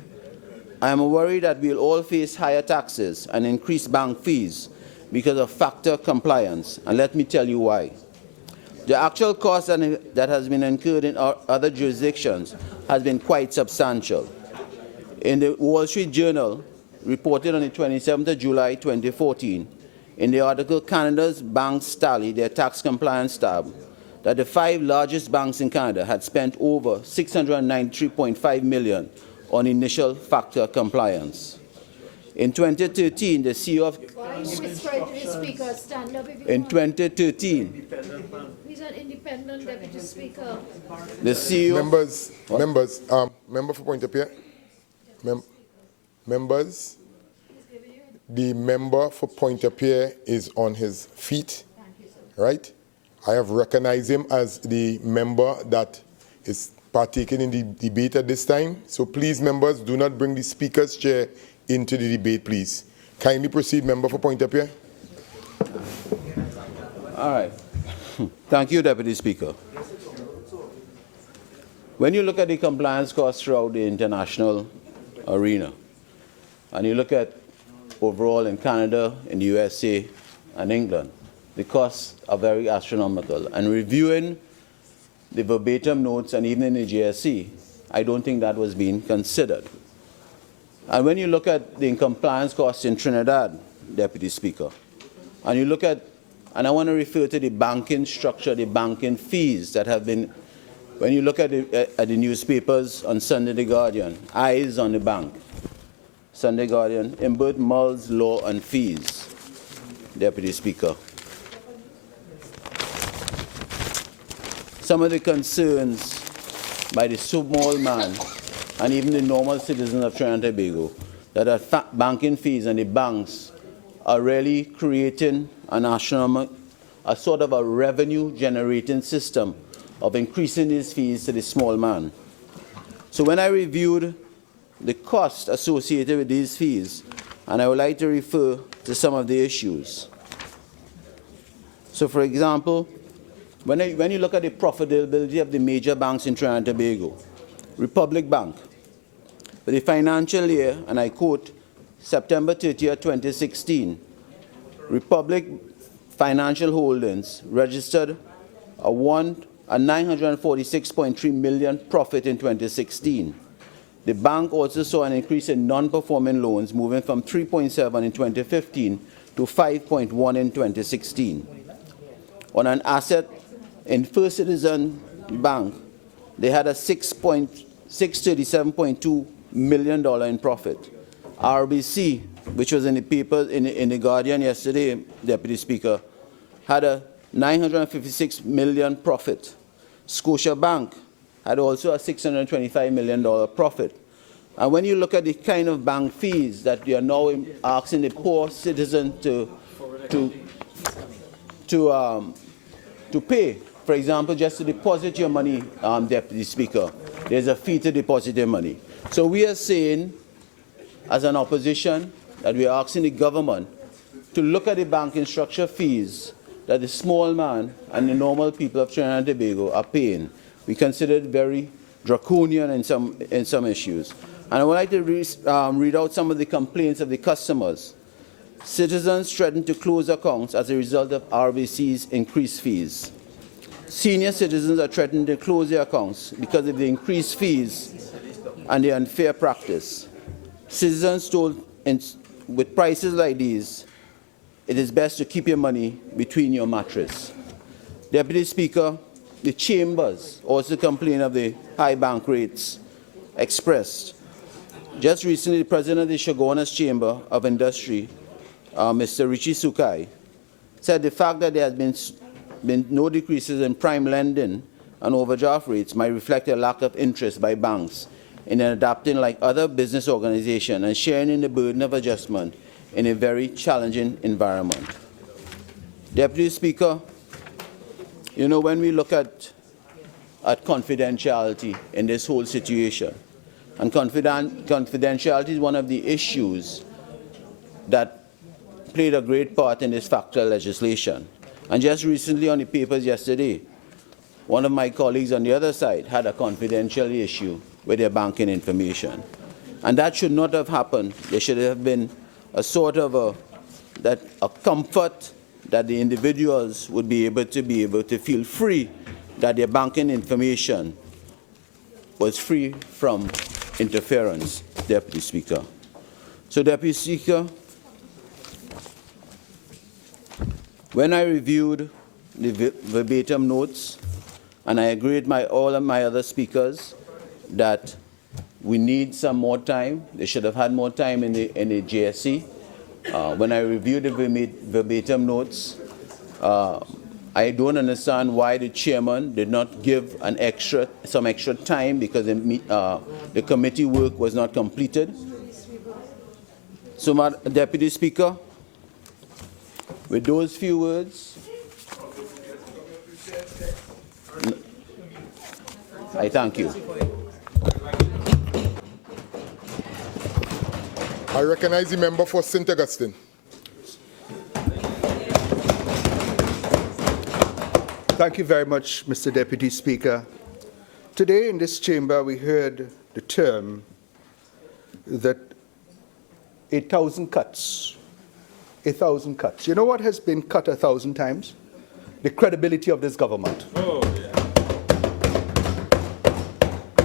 I am worried that we'll all face higher taxes and increased bank fees because of FATCA compliance, and let me tell you why. The actual cost that has been incurred in other jurisdictions has been quite substantial. In the Wall Street Journal, reported on the 27th of July 2014, in the article Canada's Banks Tally Their Tax Compliance Tab, that the 5 largest banks in Canada had spent over $693.5 million on initial FATCA compliance. In 2013, the CEO of... Why is whispering to the speaker? Stand up if you In want. 2013, He's an independent deputy speaker. the CEO... Member for point of here. Members, the member for point of here is on his feet, right? I have recognized him as the member that is partaking in the debate at this time. So please, members, do not bring the speaker's chair into the debate, please. Kindly proceed, member for point of here. All right. Thank you, Deputy Speaker. When you look at the compliance costs throughout the international arena, and you look at overall in Canada, in the USA, and England, the costs are very astronomical. And reviewing the verbatim notes and even in the GSC, I don't think that was being considered. And when you look at the compliance costs in Trinidad, Deputy Speaker, and you look at, and I want to refer to the banking structure, the banking fees that have been, when you look at the newspapers on Sunday The Guardian, Eyes on the Bank, Sunday Guardian, Imbert Mull's Law and Fees, Deputy Speaker. Some of the concerns by the small man and even the normal citizens of Trinidad and Tobago that are banking fees and the banks are really creating an astronomical, a sort of a revenue generating system of increasing these fees to the small man. So when I reviewed the cost associated with these fees, and I would like to refer to some of the issues. So for example, when you look at the profitability of the major banks in Trinidad and Tobago, Republic Bank, for the financial year, and I quote, September 30th, 2016, Republic Financial Holdings registered a 946.3 million profit in 2016. The bank also saw an increase in non-performing loans, moving from 3.7 in 2015 to 5.1 in 2016. On an asset in First Citizen Bank, they had a $637.2 million in profit. RBC, which was in the paper in the Guardian yesterday, Deputy Speaker, had a $956 million profit. Scotiabank had also a $625 million profit. And when you look at the kind of bank fees that you are now asking the poor citizen to pay, for example, just to deposit your money, Deputy Speaker, there's a fee to deposit your money. So we are saying, as an opposition, that we are asking the government to look at the banking structure fees that the small man and the normal people of Trinidad and Tobago are paying. We consider it very draconian in some issues. And I would like to read out some of the complaints of the customers. Citizens threaten to close accounts as a result of RBC's increased fees. Senior citizens are threatening to close their accounts because of the increased fees and the unfair practice. Citizens told with prices like these, it is best to keep your money between your mattress. Deputy Speaker, the chambers also complain of the high bank rates expressed. Just recently, the president of the Shogunas Chamber of Industry, Mr. Richie Sukai, said the fact that there has been no decreases in prime lending and overdraft rates might reflect a lack of interest by banks in adapting like other business organizations and sharing in the burden of adjustment in a very challenging environment. Deputy Speaker, you know, when we look at confidentiality in this whole situation, and confidentiality is one of the issues that played a great part in this FACTA legislation. And just recently on the papers yesterday, one of my colleagues on the other side had a confidential issue with their banking information. And that should not have happened. There should have been a sort of a comfort that the individuals would be able to feel free that their banking information was free from interference, Deputy Speaker. So, Deputy Speaker, when I reviewed the verbatim notes, and I agreed with all of my other speakers that we need some more time, they should have had more time in the JSC. When I reviewed the verbatim notes, I don't understand why the chairman did not give some extra time because the committee work was not completed. So, Deputy Speaker, with those few words, I thank you. I recognize the member for St. Augustine. Thank you very much, Mr. Deputy Speaker. Today in this chamber, we heard the term that 1,000 cuts. 1,000 cuts. You know what has been cut 1,000 times? The credibility of this government. Oh, yeah.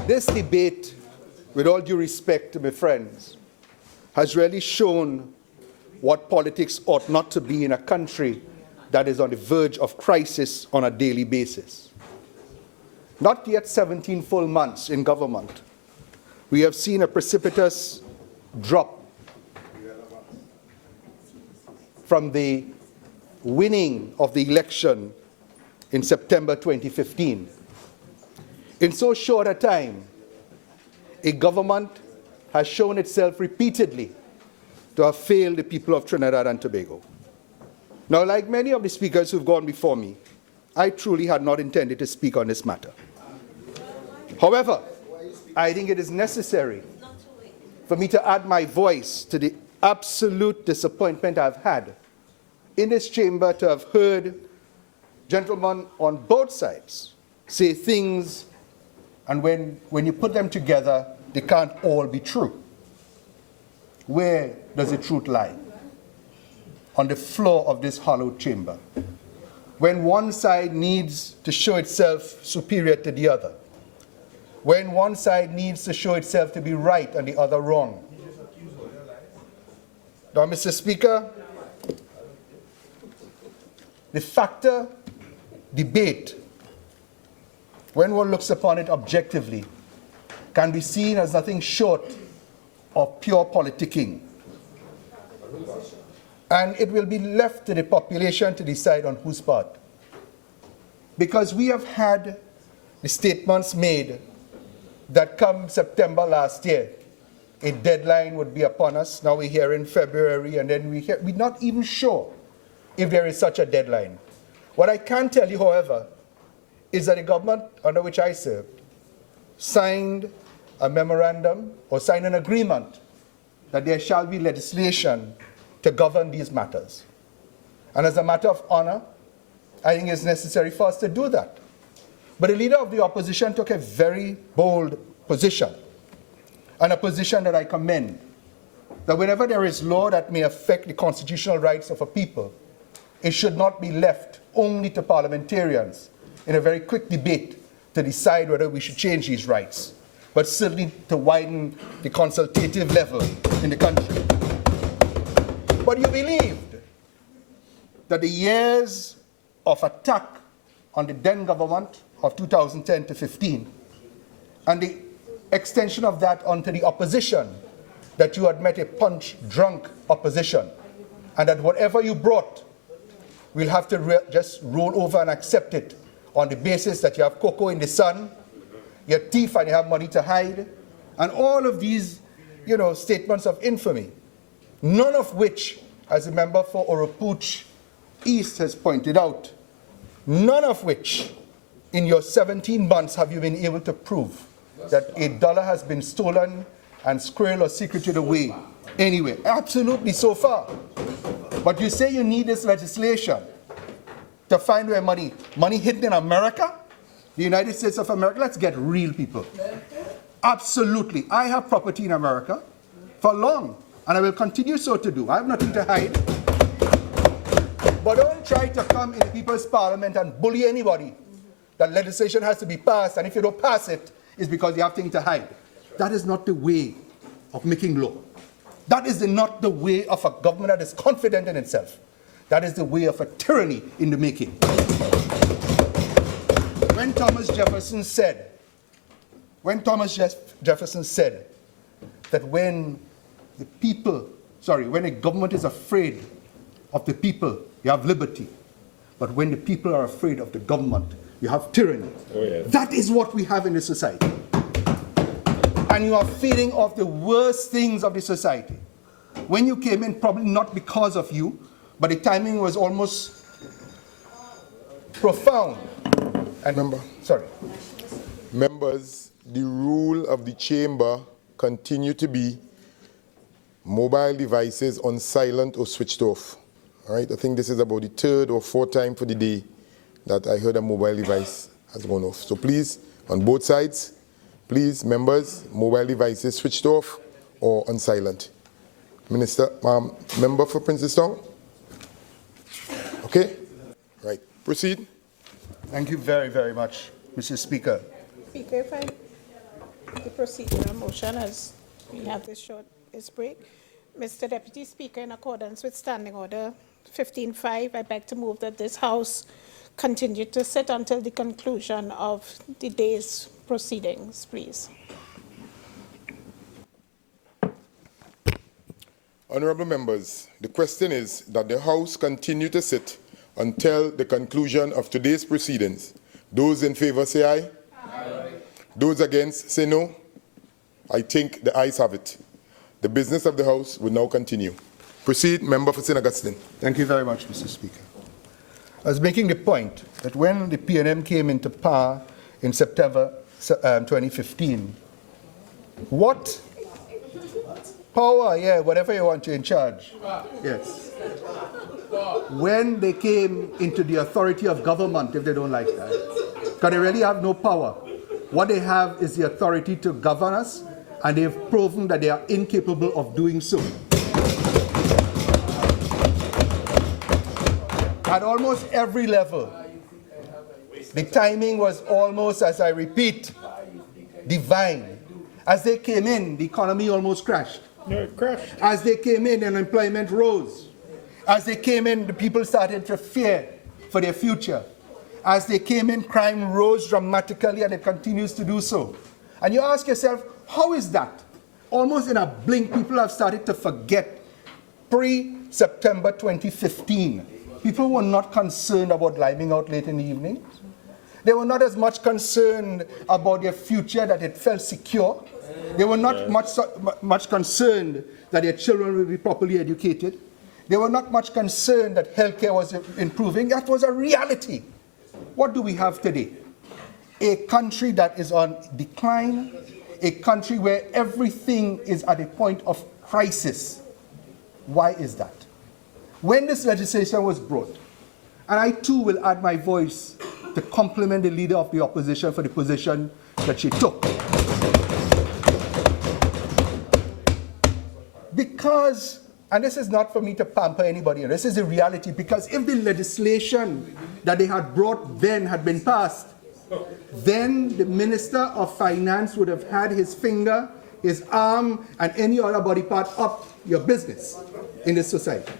This debate, with all due respect to my friends, has really shown what politics ought not to be in a country that is on the verge of crisis on a daily basis. Not yet 17 full months in government, we have seen a precipitous drop from the winning of the election in September 2015. In so short a time, a government has shown itself repeatedly to have failed the people of Trinidad and Tobago. Now, like many of the speakers who've gone before me, I truly had not intended to speak on this matter. However, I think it is necessary for me to add my voice to the absolute disappointment I've had in this chamber to have heard gentlemen on both sides say things, and when you put them together, they can't all be true. Where does the truth lie? On the floor of this hallowed chamber. When one side needs to show itself superior to the other. When one side needs to show itself to be right and the other wrong. Now, Mr. Speaker, the FACTA debate, when one looks upon it objectively, can be seen as nothing short of pure politicking. And it will be left to the population to decide on whose part. Because we have had the statements made that come September last year, a deadline would be upon us. Now we're here in February, and then we're not even sure if there is such a deadline. What I can tell you, however, is that the government under which I served signed a memorandum or signed an agreement that there shall be legislation to govern these matters. And as a matter of honor, I think it's necessary for us to do that. But the leader of the opposition took a very bold position, and a position that I commend, that whenever there is law that may affect the constitutional rights of a people, it should not be left only to parliamentarians in a very quick debate to decide whether we should change these rights, but certainly to widen the consultative level in the country. But you believed that the years of attack on the then government of 2010 to 15, and the extension of that onto the opposition, that you had met a punch-drunk opposition, and that whatever you brought, we'll have to just roll over and accept it on the basis that you have cocoa in the sun, you're a thief and you have money to hide, and all of these, statements of infamy, none of which, as a member for Orapooch East has pointed out, none of which in your 17 months have you been able to prove that $1 has been stolen and squirreled or secreted away anywhere. Absolutely, so far. But you say you need this legislation to find where money hidden in America, the United States of America. Let's get real, people. Absolutely. I have property in America for long, and I will continue so to do. I have nothing to hide. But don't try to come in the People's Parliament and bully anybody that legislation has to be passed, and if you don't pass it, it's because you have things to hide. That is not the way of making law. That is not the way of a government that is confident in itself. That is the way of a tyranny in the making. When Thomas Jefferson said that when a government is afraid of the people, you have liberty. But when the people are afraid of the government, you have tyranny. Oh, yes. That is what we have in this society. And you are feeding off the worst things of the society. When you came in, probably not because of you, but the timing was almost profound. And Members, the rule of the chamber continue to be mobile devices on silent or switched off. All right, I think this is about the third or fourth time for the day that I heard a mobile device has gone off. So please, on both sides, please, members, mobile devices switched off or on silent. Member for Princestown? Okay? Right, proceed. Thank you very, very much, Mr. Speaker. Speaker, if I the procedural motion as we have this break. Mr. Deputy Speaker, in accordance with Standing Order 15.5, I beg to move that this House continue to sit until the conclusion of the day's proceedings, please. Honourable members, the question is that the House continue to sit until the conclusion of today's proceedings. Those in favour say aye. Aye. Those against say no. I think the ayes have it. The business of the House will now continue. Proceed, Member for St. Augustine. Thank you very much, Mr. Speaker. I was making the point that when the PNM came into power in September 2015, what power, whatever you want, you're in charge. Yes. When they came into the authority of government, if they don't like that, because they really have no power. What they have is the authority to govern us, and they've proven that they are incapable of doing so. At almost every level, the timing was almost, as I repeat, divine. As they came in, the economy almost crashed. No, it crashed. As they came in, unemployment rose. As they came in, the people started to fear for their future. As they came in, crime rose dramatically, and it continues to do so. And you ask yourself, how is that? Almost in a blink, people have started to forget pre-September 2015. People were not concerned about living out late in the evening. They were not as much concerned about their future, that it felt secure. They were not much concerned that their children will be properly educated. They were not much concerned that healthcare was improving. That was a reality. What do we have today? A country that is on decline, a country where everything is at a point of crisis. Why is that? When this legislation was brought, and I too will add my voice to compliment the leader of the opposition for the position that she took. Because, and this is not for me to pamper anybody, this is the reality, because if the legislation that they had brought then had been passed, then the Minister of Finance would have had his finger, his arm, and any other body part up your business in this society.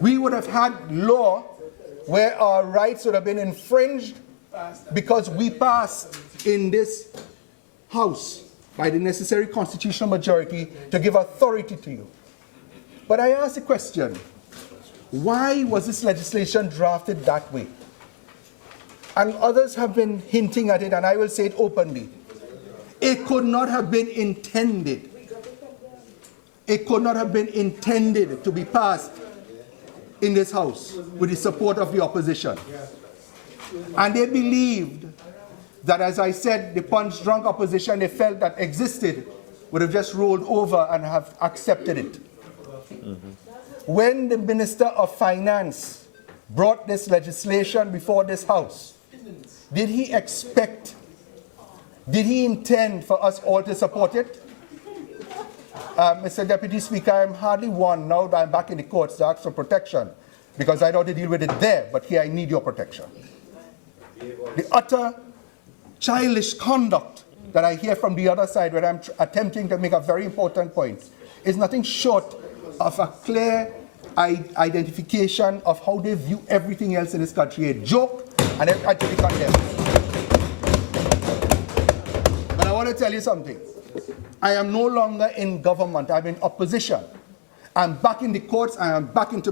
We would have had law where our rights would have been infringed because we passed in this House by the necessary constitutional majority to give authority to you. But I ask the question, why was this legislation drafted that way? And others have been hinting at it, and I will say it openly. It could not have been intended. It could not have been intended to be passed in this House with the support of the opposition. And they believed that, as I said, the punch-drunk opposition they felt that existed would have just rolled over and have accepted it. When the Minister of Finance brought this legislation before this House, did he expect, did he intend for us all to support it? Mr. Deputy Speaker, I'm hardly one now that I'm back in the courts to ask for protection because I don't have to deal with it there, but here I need your protection. The utter childish conduct that I hear from the other side when I'm attempting to make a very important point is nothing short of a clear identification of how they view everything else in this country, a joke, and I to be condemned. But I want to tell you something. I am no longer in government. I'm in opposition. I'm back in the courts. I am back into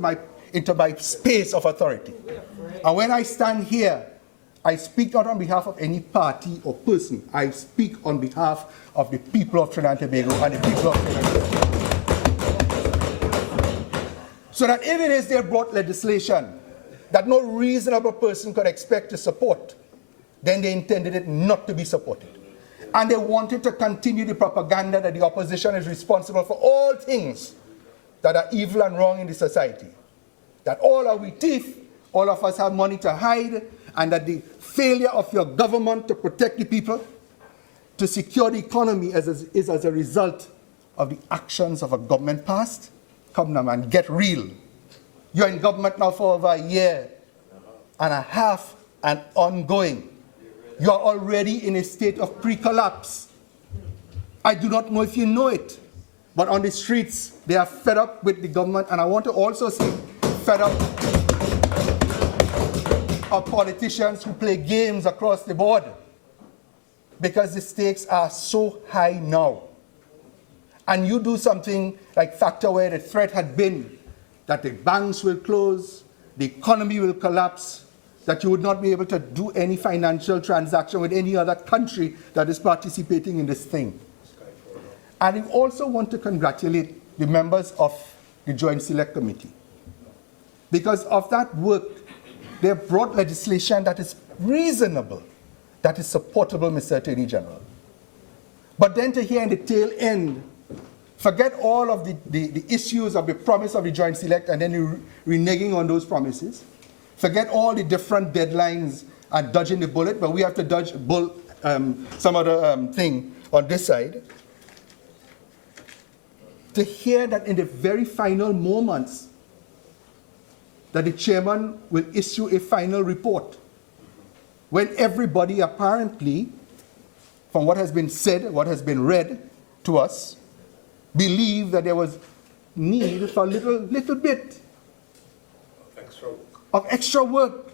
my space of authority. And when I stand here, I speak not on behalf of any party or person. I speak on behalf of the people of Trinidad and Tobago and the people of Trinidad and Tobago. So that if it is they brought legislation that no reasonable person could expect to support, then they intended it not to be supported. And they wanted to continue the propaganda that the opposition is responsible for all things that are evil and wrong in the society. That all are we thief, all of us have money to hide, and that the failure of your government to protect the people, to secure the economy is as a result of the actions of a government past. Come now, man, get real. You're in government now for over a year and a half and ongoing. You're already in a state of pre-collapse. I do not know if you know it, but on the streets, they are fed up with the government, and I want to also say, fed up of politicians who play games across the board because the stakes are so high now. And you do something like factor where the threat had been that the banks will close, the economy will collapse, that you would not be able to do any financial transaction with any other country that is participating in this thing. And I also want to congratulate the members of the Joint Select Committee. Because of that work, they have brought legislation that is reasonable, that is supportable, Mr. Attorney General. But then to hear in the tail end, forget all of the issues of the promise of the Joint Select and then you reneging on those promises. Forget all the different deadlines and dodging the bullet, but we have to dodge some other thing on this side. To hear that in the very final moments that the chairman will issue a final report when everybody apparently, from what has been said, what has been read to us, believe that there was need for a little bit of extra work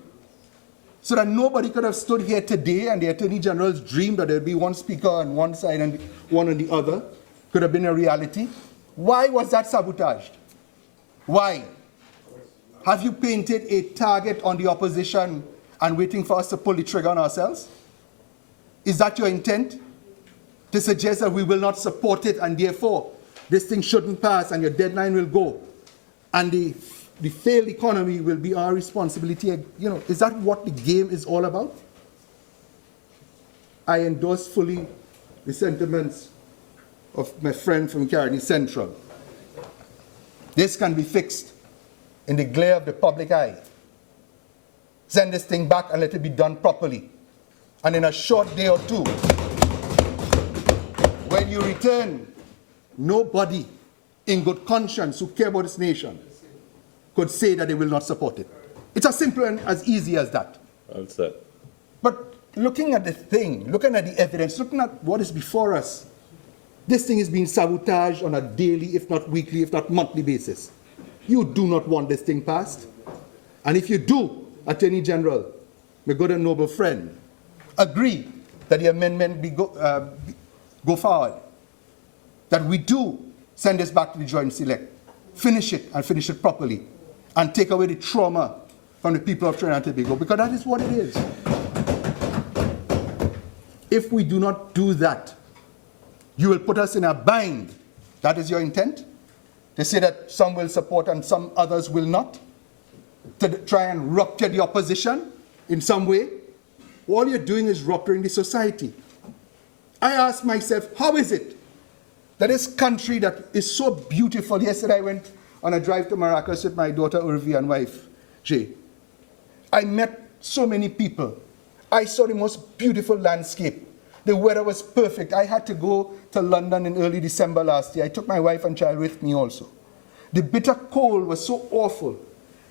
so that nobody could have stood here today and the Attorney General's dream that there would be one speaker on one side and one on the other could have been a reality. Why was that sabotaged? Why? Have you painted a target on the opposition and waiting for us to pull the trigger on ourselves? Is that your intent? to suggest that we will not support it and therefore this thing shouldn't pass and your deadline will go and the failed economy will be our responsibility. You know, is that what the game is all about? I endorse fully the sentiments of my friend from Caroni Central. This can be fixed in the glare of the public eye. Send this thing back and let it be done properly. And in a short day or two, when you return, nobody in good conscience who care about this nation could say that they will not support it. It's as simple and as easy as that. Well said. But looking at the thing, looking at the evidence, looking at what is before us, this thing is being sabotaged on a daily, if not weekly, if not monthly basis. You do not want this thing passed. And if you do, Attorney General, my good and noble friend, agree that the amendment go forward, that we do send this back to the Joint Select, finish it and finish it properly, and take away the trauma from the people of Trinidad and Tobago, because that is what it is. If we do not do that, you will put us in a bind. That is your intent? To say that some will support and some others will not? To try and rupture the opposition in some way? All you're doing is rupturing the society. I ask myself, how is it that this country that is so beautiful, yesterday I went on a drive to Maracas with my daughter Urvi and wife, Jay. I met so many people. I saw the most beautiful landscape. The weather was perfect. I had to go to London in early December last year. I took my wife and child with me also. The bitter cold was so awful.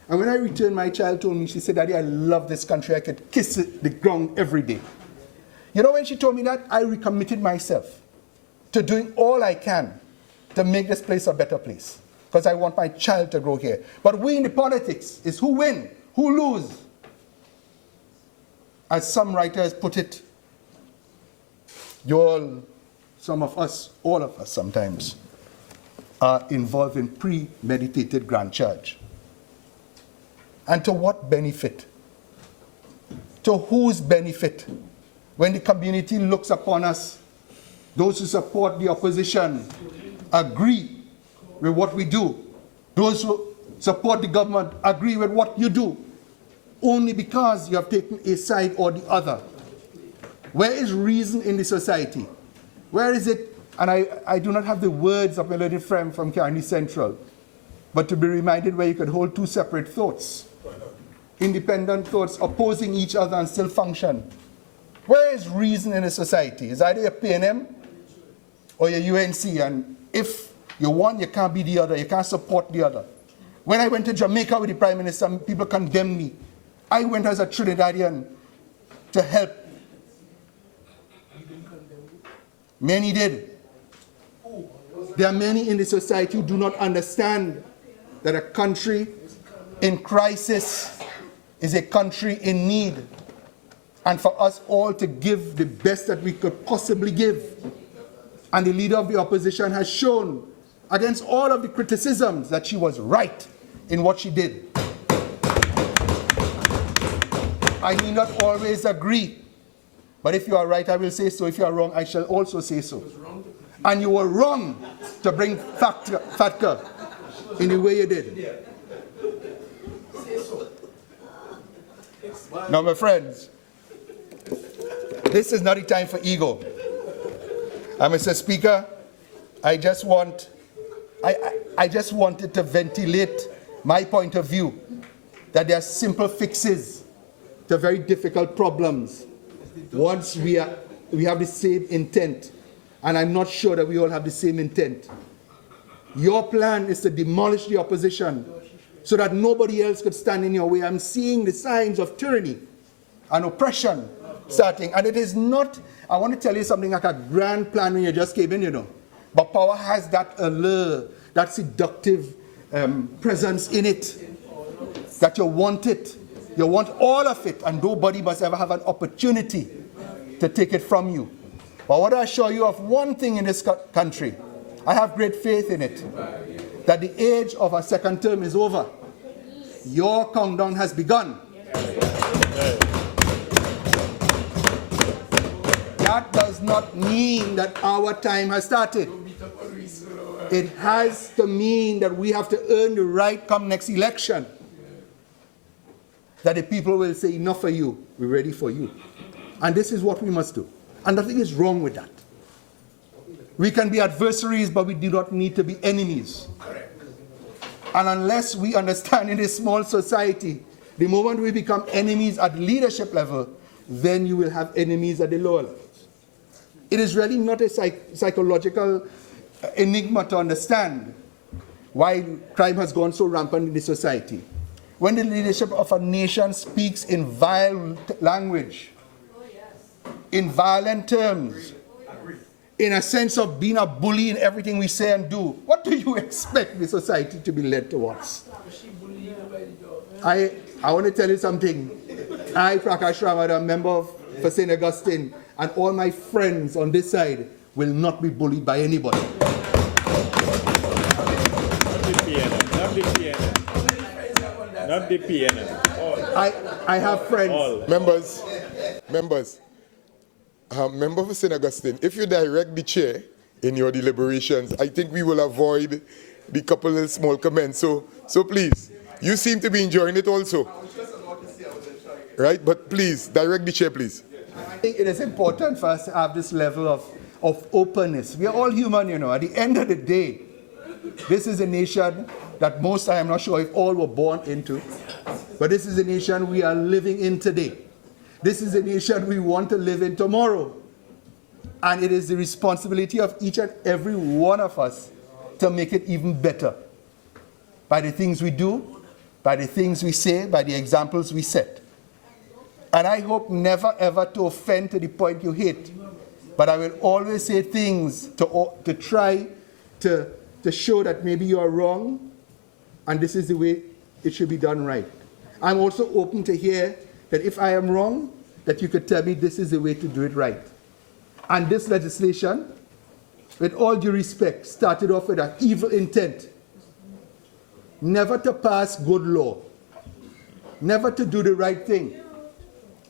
And when I returned, my child told me, she said, Daddy, I love this country. I could kiss the ground every day. You know, when she told me that, I recommitted myself to doing all I can to make this place a better place, because I want my child to grow here. But we in the politics is who win, who lose. As some writers put it, some of us, all of us sometimes, are involved in premeditated grand charge. And to what benefit? To whose benefit? When the community looks upon us, those who support the opposition agree with what we do. Those who support the government agree with what you do, only because you have taken a side or the other. Where is reason in the society? Where is it? And I do not have the words of my little friend from Caroni Central, but to be reminded where you could hold two separate thoughts, independent thoughts opposing each other and still function. Where is reason in a society? It's either your PNM or your UNC, and if you one, you can't be the other, you can't support the other. When I went to Jamaica with the Prime Minister, people condemned me. I went as a Trinidadian to help. Many did. There are many in the society who do not understand that a country in crisis is a country in need. And for us all to give the best that we could possibly give. And the leader of the opposition has shown, against all of the criticisms, that she was right in what she did. I need not always agree. But if you are right, I will say so. If you are wrong, I shall also say so. And you were wrong to bring FATCA in the way you did. Now, my friends, this is not the time for ego. And Mr. Speaker, I just wanted to ventilate my point of view that there are simple fixes to very difficult problems once we have the same intent. And I'm not sure that we all have the same intent. Your plan is to demolish the opposition so that nobody else could stand in your way. I'm seeing the signs of tyranny and oppression starting. And it is not, I want to tell you something, like a grand plan when you just came in, you know. But power has that allure, that seductive presence in it, that you want it. You want all of it, and nobody must ever have an opportunity to take it from you. But I want to assure you of one thing in this country. I have great faith in it, that the age of a second term is over. Your countdown has begun. That does not mean that our time has started. It has to mean that we have to earn the right come next election. That the people will say, enough for you, we're ready for you. And this is what we must do. And nothing is wrong with that. We can be adversaries, but we do not need to be enemies. And unless we understand in this small society, the moment we become enemies at leadership level, then you will have enemies at the lower levels. It is really not a psychological enigma to understand why crime has gone so rampant in the society. When the leadership of a nation speaks in vile language, in violent terms, in a sense of being a bully in everything we say and do, what do you expect the society to be led towards? I want to tell you something. I, Prakash Ramad, a member for St. Augustine, and all my friends on this side will not be bullied by anybody. Not the PNM. I have friends. Members, member for St. Augustine, if you direct the chair in your deliberations, I think we will avoid the couple of small comments. So please, you seem to be enjoying it also. Right? But please, direct the chair, please. I think it is important for us to have this level of openness. We are all human, you know. At the end of the day, this is a nation that most, I am not sure if all were born into, but this is a nation we are living in today. This is a nation we want to live in tomorrow. And it is the responsibility of each and every one of us to make it even better. By the things we do, by the things we say, by the examples we set. And I hope never ever to offend to the point you hate. But I will always say things to try to show that maybe you are wrong, and this is the way it should be done right. I'm also open to hear that if I am wrong, that you could tell me this is the way to do it right. And this legislation, with all due respect, started off with an evil intent. Never to pass good law. Never to do the right thing.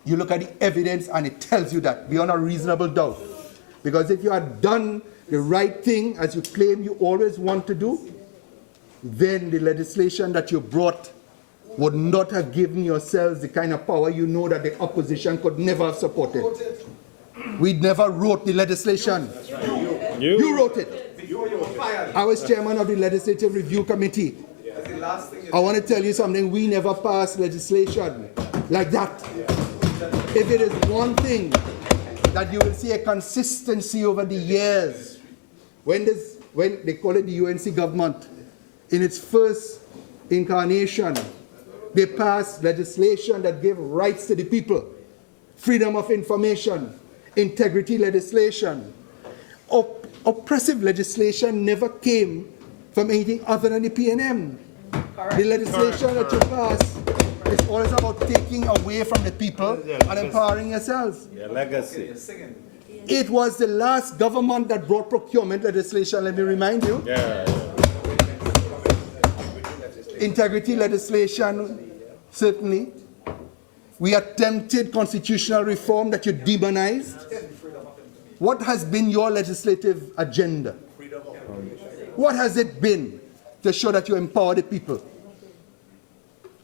You look at the evidence and it tells you that beyond a reasonable doubt. Because if you had done the right thing as you claim you always want to do, then the legislation that you brought would not have given yourselves the kind of power you know that the opposition could never have supported. We never wrote the legislation. You wrote it. I was chairman of the Legislative Review Committee. I want to tell you something. We never passed legislation like that. If it is one thing that you will see a consistency over the years, when they call it the UNC government, in its first incarnation, they passed legislation that gave rights to the people, freedom of information, integrity legislation. Oppressive legislation never came from anything other than the PNM. The legislation that you pass is always about taking away from the people and empowering yourselves. Your legacy. It was the last government that brought procurement legislation, let me remind you. Integrity legislation, certainly. We attempted constitutional reform that you demonized. What has been your legislative agenda? What has it been to show that you empower the people?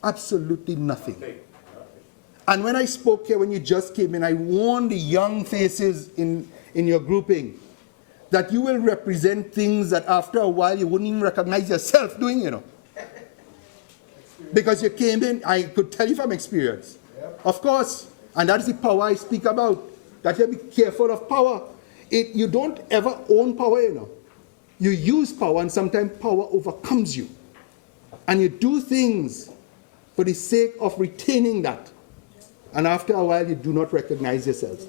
Absolutely nothing. And when I spoke here, when you just came in, I warned the young faces in your grouping that you will represent things that after a while you wouldn't even recognize yourself doing, you know. Because you came in, I could tell you from experience. Of course, and that is the power I speak about, that you be careful of power. You don't ever own power, you know. You use power, and sometimes power overcomes you. And you do things for the sake of retaining that. And after a while, you do not recognize yourselves.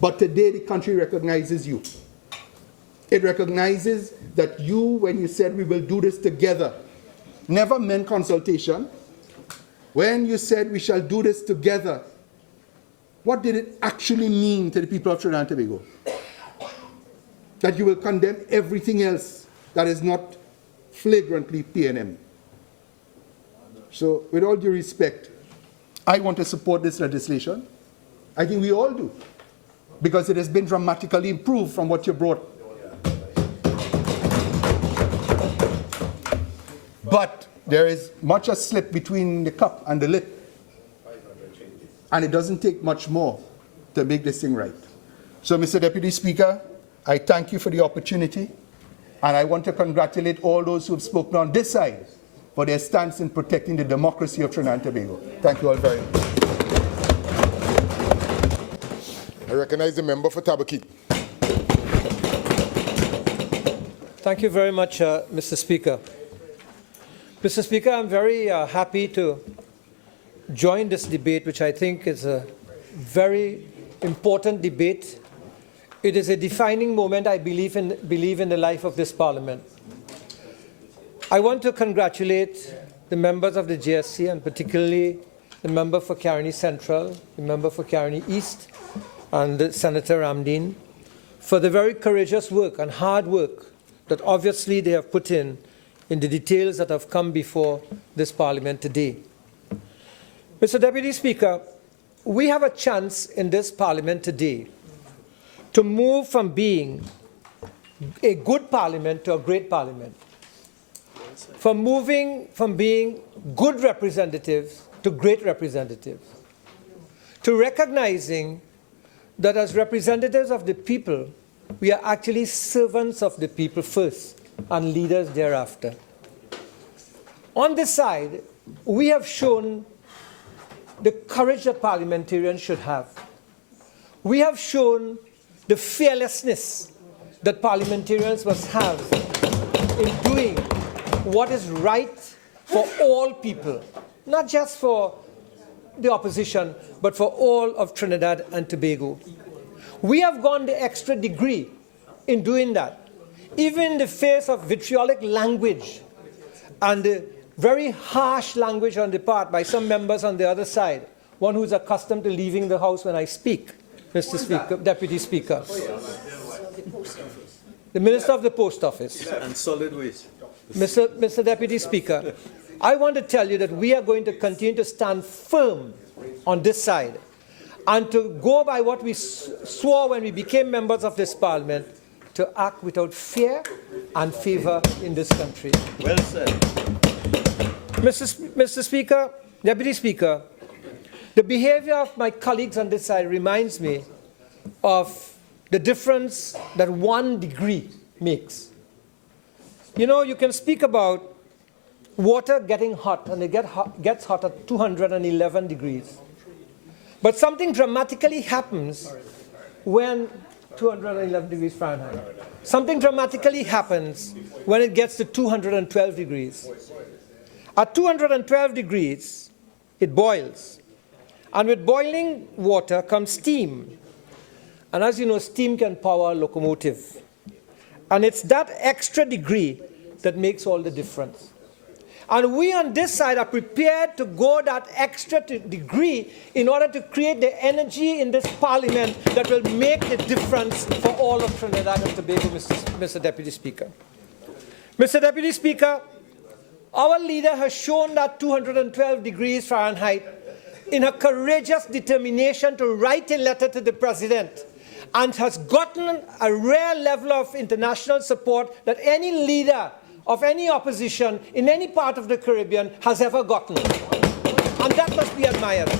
But today, the country recognizes you. It recognizes that you, when you said we will do this together, never meant consultation. When you said we shall do this together, what did it actually mean to the people of Trinidad and Tobago? That you will condemn everything else that is not flagrantly PNM. So, with all due respect, I want to support this legislation. I think we all do. because it has been dramatically improved from what you brought. But there is much a slip between the cup and the lip. And it doesn't take much more to make this thing right. So, Mr. Deputy Speaker, I thank you for the opportunity. And I want to congratulate all those who have spoken on this side for their stance in protecting the democracy of Trinidad and Tobago. Thank you all very much. I recognize the member for Tabakit. Thank you very much, Mr. Speaker. Mr. Speaker, I'm very happy to join this debate, which I think is a very important debate. It is a defining moment, I believe in the life of this Parliament. I want to congratulate the members of the GSC, and particularly the member for Caroni Central, the member for Caroni East, and Senator Ramdeen, for the very courageous work and hard work that obviously they have put in the details that have come before this Parliament today. Mr. Deputy Speaker, we have a chance in this Parliament today to move from being a good Parliament to a great Parliament, from moving from being good representatives to great representatives, to recognizing that as representatives of the people, we are actually servants of the people first and leaders thereafter. On this side, we have shown the courage that parliamentarians should have. We have shown the fearlessness that parliamentarians must have in doing what is right for all people, not just for the opposition, but for all of Trinidad and Tobago. We have gone the extra degree in doing that, even in the face of vitriolic language and the very harsh language on the part by some members on the other side, one who's accustomed to leaving the House when I speak, Mr. Speaker, Deputy Speaker. The Minister of the Post Office. And solid waste. Mr. Deputy Speaker, I want to tell you that we are going to continue to stand firm on this side and to go by what we swore when we became members of this Parliament, to act without fear and favor in this country. Well said. Mr. Speaker, Deputy Speaker, the behavior of my colleagues on this side reminds me of the difference that 1 degree makes. You know, you can speak about water getting hot, and it gets hot at 211 degrees. But something dramatically happens when 211 degrees Fahrenheit. Something dramatically happens when it gets to 212 degrees. At 212 degrees, it boils. And with boiling water comes steam. And as you know, steam can power a locomotive. And it's that extra degree that makes all the difference. And we on this side are prepared to go that extra degree in order to create the energy in this Parliament that will make the difference for all of Trinidad and Tobago, Mr. Deputy Speaker. Mr. Deputy Speaker, our leader has shown that 212 degrees Fahrenheit in her courageous determination to write a letter to the President, and has gotten a rare level of international support that any leader of any opposition in any part of the Caribbean has ever gotten. And that must be admired.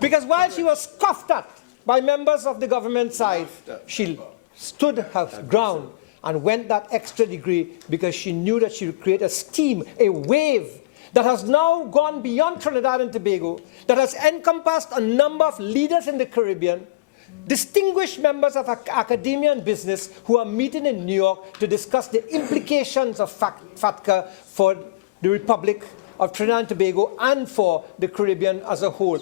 Because while she was scoffed at by members of the government side, she stood her ground and went that extra degree because she knew that she would create a steam, a wave that has now gone beyond Trinidad and Tobago, that has encompassed a number of leaders in the Caribbean, distinguished members of academia and business who are meeting in New York to discuss the implications of FATCA for the Republic of Trinidad and Tobago and for the Caribbean as a whole.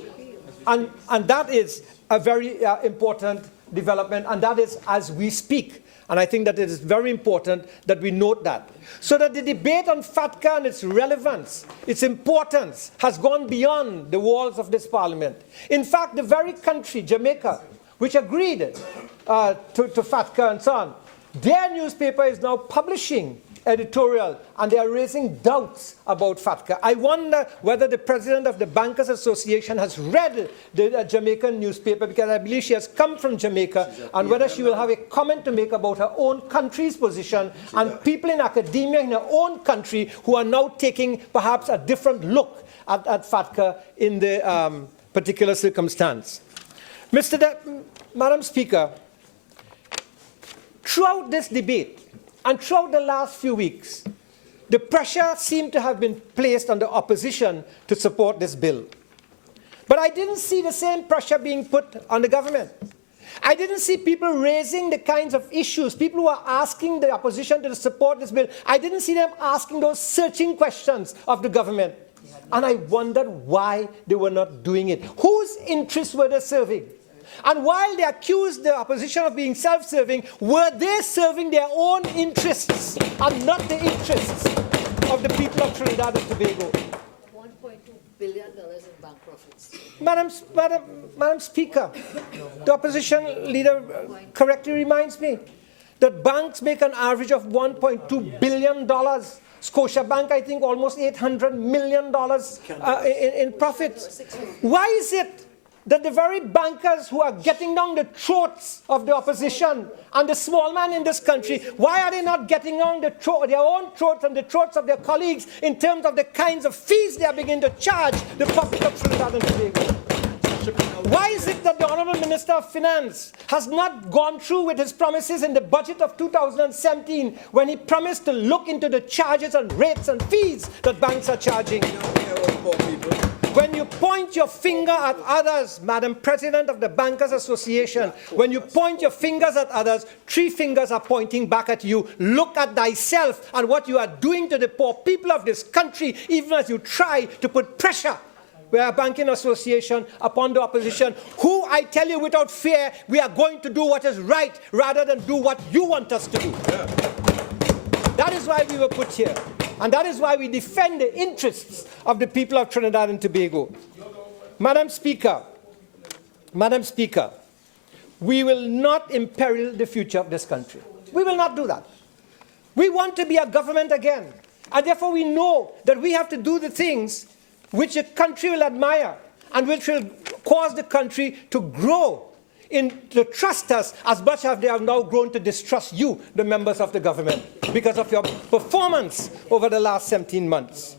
And that is a very important development, and that is as we speak. And I think that it is very important that we note that. So that the debate on FATCA and its relevance, its importance, has gone beyond the walls of this Parliament. In fact, the very country, Jamaica, which agreed to FATCA and so on, their newspaper is now publishing editorial, and they are raising doubts about FATCA. I wonder whether the president of the Bankers Association has read the Jamaican newspaper, because I believe she has come from Jamaica, and whether she will have a comment to make about her own country's position and people in academia in her own country who are now taking perhaps a different look at FATCA in the particular circumstance. Madam Speaker, throughout this debate and throughout the last few weeks, the pressure seemed to have been placed on the opposition to support this bill. But I didn't see the same pressure being put on the government. I didn't see people raising the kinds of issues, people who are asking the opposition to support this bill. I didn't see them asking those searching questions of the government. And I wondered why they were not doing it. Whose interests were they serving? And while they accused the opposition of being self-serving, were they serving their own interests and not the interests of the people of Trinidad and Tobago? $1.2 billion in bank profits. Madam Speaker, the opposition leader correctly reminds me that banks make an average of $1.2 billion. Scotiabank, I think, almost $800 million in profits. Why is it that the very bankers who are getting down the throats of the opposition and the small man in this country, why are they not getting down their own throats and the throats of their colleagues in terms of the kinds of fees they are beginning to charge the public of Trinidad and Tobago? Why is it that the Honourable Minister of Finance has not gone through with his promises in the budget of 2017 when he promised to look into the charges and rates and fees that banks are charging? When you point your finger at others, Madam President of the Bankers Association, when you point your fingers at others, 3 fingers are pointing back at you. Look at thyself and what you are doing to the poor people of this country, even as you try to put pressure, we are a banking association, upon the opposition, who, I tell you without fear, we are going to do what is right rather than do what you want us to do. Yeah. That is why we were put here. And that is why we defend the interests of the people of Trinidad and Tobago. Madam Speaker, we will not imperil the future of this country. We will not do that. We want to be a government again. And therefore we know that we have to do the things which the country will admire and which will cause the country to grow, to trust us as much as they have now grown to distrust you, the members of the government, because of your performance over the last 17 months.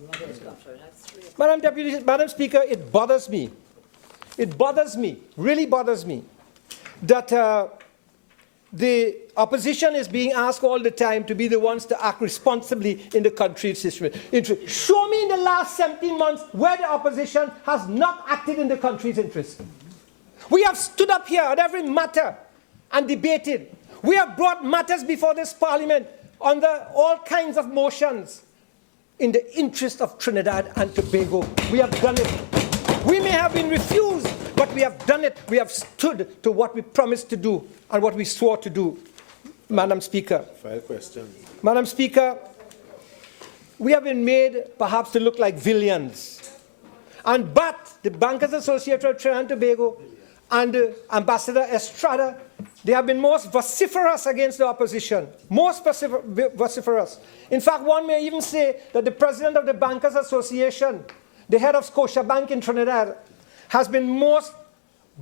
Madam Speaker, it bothers me. It bothers me, really bothers me, that the opposition is being asked all the time to be the ones to act responsibly in the country's system. Show me in the last 17 months where the opposition has not acted in the country's interest. We have stood up here on every matter and debated. We have brought matters before this parliament under all kinds of motions in the interest of Trinidad and Tobago. We have done it. We may have been refused, but we have done it. We have stood to what we promised to do and what we swore to do. Madam Speaker. File question. Madam Speaker, we have been made perhaps to look like villains. But the Bankers Association of Trinidad and Tobago and Ambassador Estrada, they have been most vociferous against the opposition, most vociferous. In fact, one may even say that the president of the Bankers Association, the head of Scotiabank in Trinidad, has been most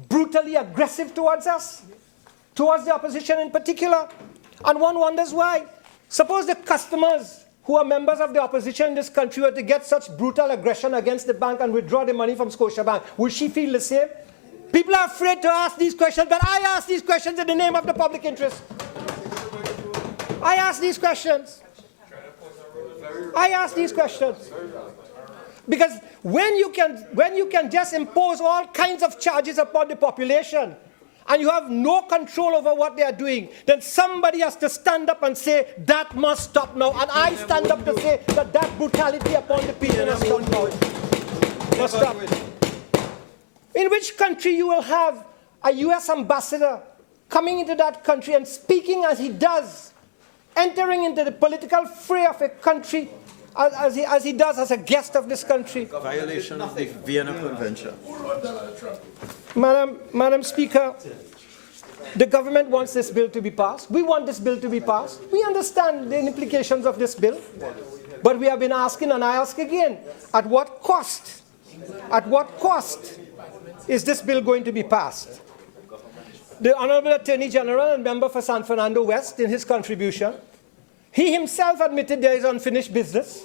brutally aggressive towards us, towards the opposition in particular. And one wonders why. Suppose the customers who are members of the opposition in this country were to get such brutal aggression against the bank and withdraw the money from Scotiabank, would she feel the same? People are afraid to ask these questions, but I ask these questions in the name of the public interest. I ask these questions. I ask these questions. Because when you can just impose all kinds of charges upon the population and you have no control over what they are doing, then somebody has to stand up and say, that must stop now. And I stand up to say that brutality upon the people must stop now. Must stop. In which country you will have a U.S. ambassador coming into that country and speaking as he does, entering into the political fray of a country as he does as a guest of this country. Violation of the Vienna Convention. Madam Speaker, The government wants this bill to be passed. We want this bill to be passed. We understand the implications of this bill. But we have been asking, and I ask again, at what cost? At what cost is this bill going to be passed? The Honorable Attorney General and member for San Fernando West, in his contribution, he himself admitted there is unfinished business.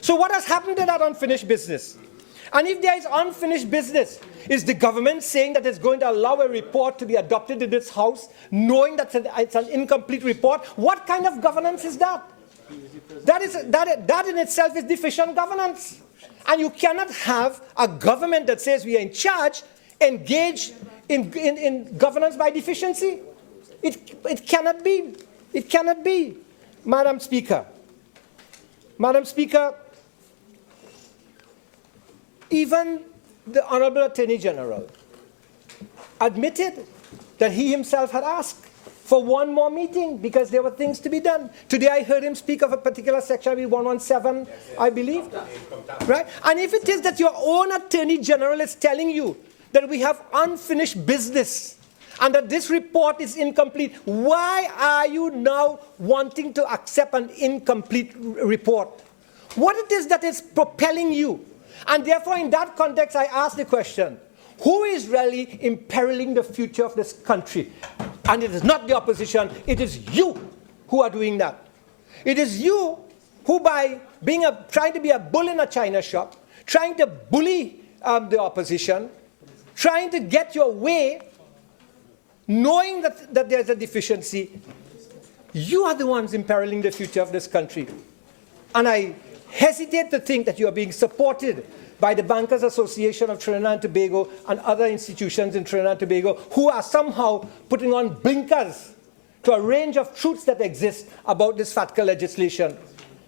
So what has happened to that unfinished business? And if there is unfinished business, is the government saying that it's going to allow a report to be adopted in this House, knowing that it's an incomplete report? What kind of governance is that? That in itself is deficient governance. And you cannot have a government that says we are in charge engage in governance by deficiency. It cannot be. It cannot be. Madam Speaker, even the Honorable Attorney General admitted that he himself had asked for one more meeting because there were things to be done. Today I heard him speak of a particular section, 117, I believe. Right? And if it is that your own Attorney General is telling you that we have unfinished business and that this report is incomplete, why are you now wanting to accept an incomplete report? What it is that is propelling you? And therefore, in that context, I ask the question, who is really imperiling the future of this country? And it is not the opposition, it is you who are doing that. It is you who, by trying to be a bull in a china shop, trying to bully the opposition, trying to get your way, knowing that there's a deficiency, you are the ones imperiling the future of this country. And I hesitate to think that you are being supported by the Bankers Association of Trinidad and Tobago and other institutions in Trinidad and Tobago who are somehow putting on blinkers to a range of truths that exist about this FATCA legislation.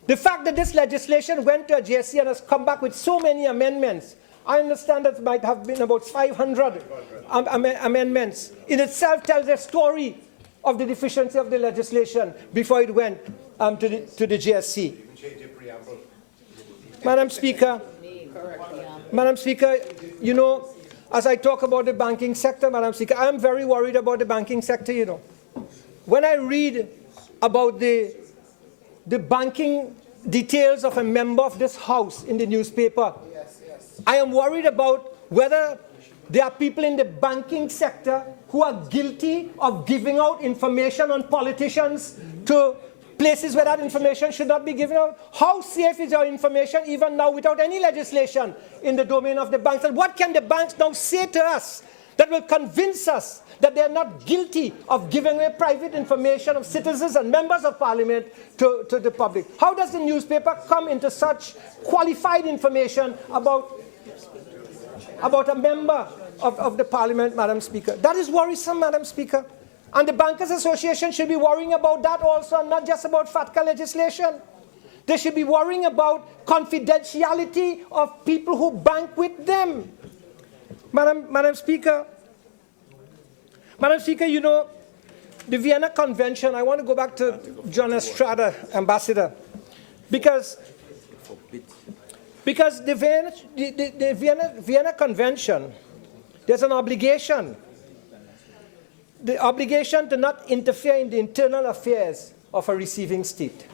The fact that this legislation went to a JSC and has come back with so many amendments, I understand that it might have been about 500 amendments, in itself tells a story of the deficiency of the legislation before it went to the JSC. Madam Speaker, you know, as I talk about the banking sector, Madam Speaker, I am very worried about the banking sector, you know. When I read about the banking details of a member of this House in the newspaper, I am worried about whether there are people in the banking sector who are guilty of giving out information on politicians to places where that information should not be given out. How safe is your information even now without any legislation in the domain of the banks? And what can the banks now say to us that will convince us that they are not guilty of giving away private information of citizens and members of parliament to the public? How does the newspaper come into such qualified information about a member of the parliament, Madam Speaker? That is worrisome, Madam Speaker. And the Bankers Association should be worrying about that also, and not just about FATCA legislation. They should be worrying about confidentiality of people who bank with them. Madam Speaker, you know, the Vienna Convention, I want to go back to John Estrada, Ambassador, because the Vienna Convention, there's an obligation. The obligation to not interfere in the internal affairs of a receiving state.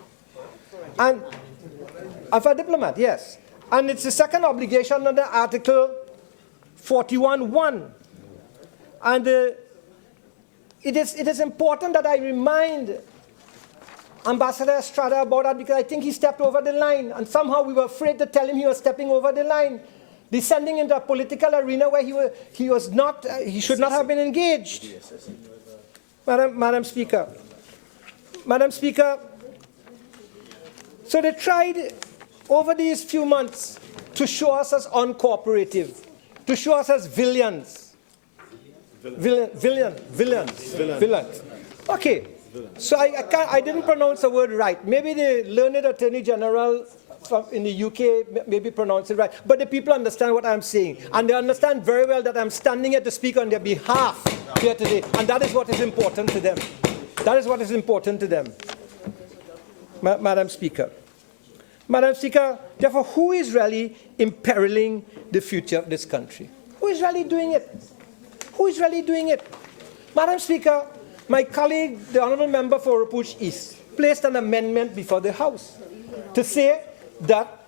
And of a diplomat, yes. And it's the second obligation under Article 41(1). And it is important that I remind Ambassador Estrada about that because I think he stepped over the line. And somehow we were afraid to tell him he was stepping over the line, descending into a political arena where he should not have been engaged. Madam Speaker, so they tried over these few months to show us as uncooperative, to show us as villains. Villains. Okay, so I didn't pronounce the word right. Maybe the learned Attorney General in the UK maybe pronounce it right, but the people understand what I'm saying, and they understand very well that I'm standing here to speak on their behalf here today, and that is what is important to them. That is what is important to them. Madam Speaker, therefore, who is really imperiling the future of this country? Who is really doing it? Who is really doing it? Madam Speaker, my colleague, the Honourable Member for Rapuch East, placed an amendment before the House to say that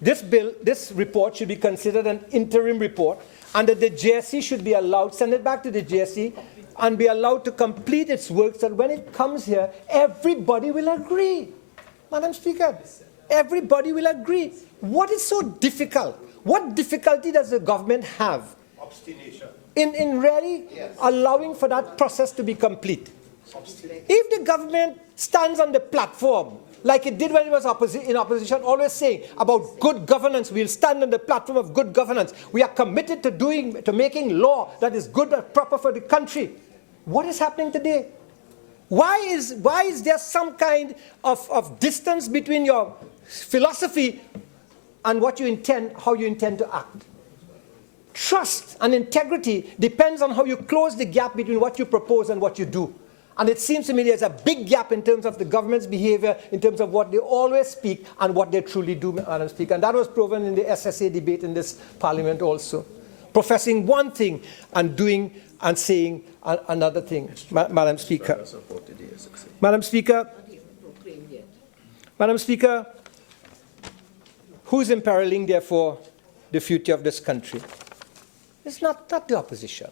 this report should be considered an interim report and that the JSC should be allowed, send it back to the JSC, and be allowed to complete its work so that when it comes here, everybody will agree. Madam Speaker, everybody will agree. What is so difficult? What difficulty does the government have in really allowing for that process to be complete? If the government stands on the platform, like it did when it was in opposition, always saying about good governance, we'll stand on the platform of good governance. We are committed to making law that is good and proper for the country. What is happening today? Why is there some kind of distance between your philosophy and what you intend, how you intend to act? Trust and integrity depends on how you close the gap between what you propose and what you do. And it seems to me there's a big gap in terms of the government's behavior, in terms of what they always speak and what they truly do, Madam Speaker. And that was proven in the SSA debate in this Parliament also. Professing one thing and doing and saying another thing, Madam Speaker. Madam Speaker, Madam Speaker, who is imperiling, therefore, the future of this country? It's not the opposition.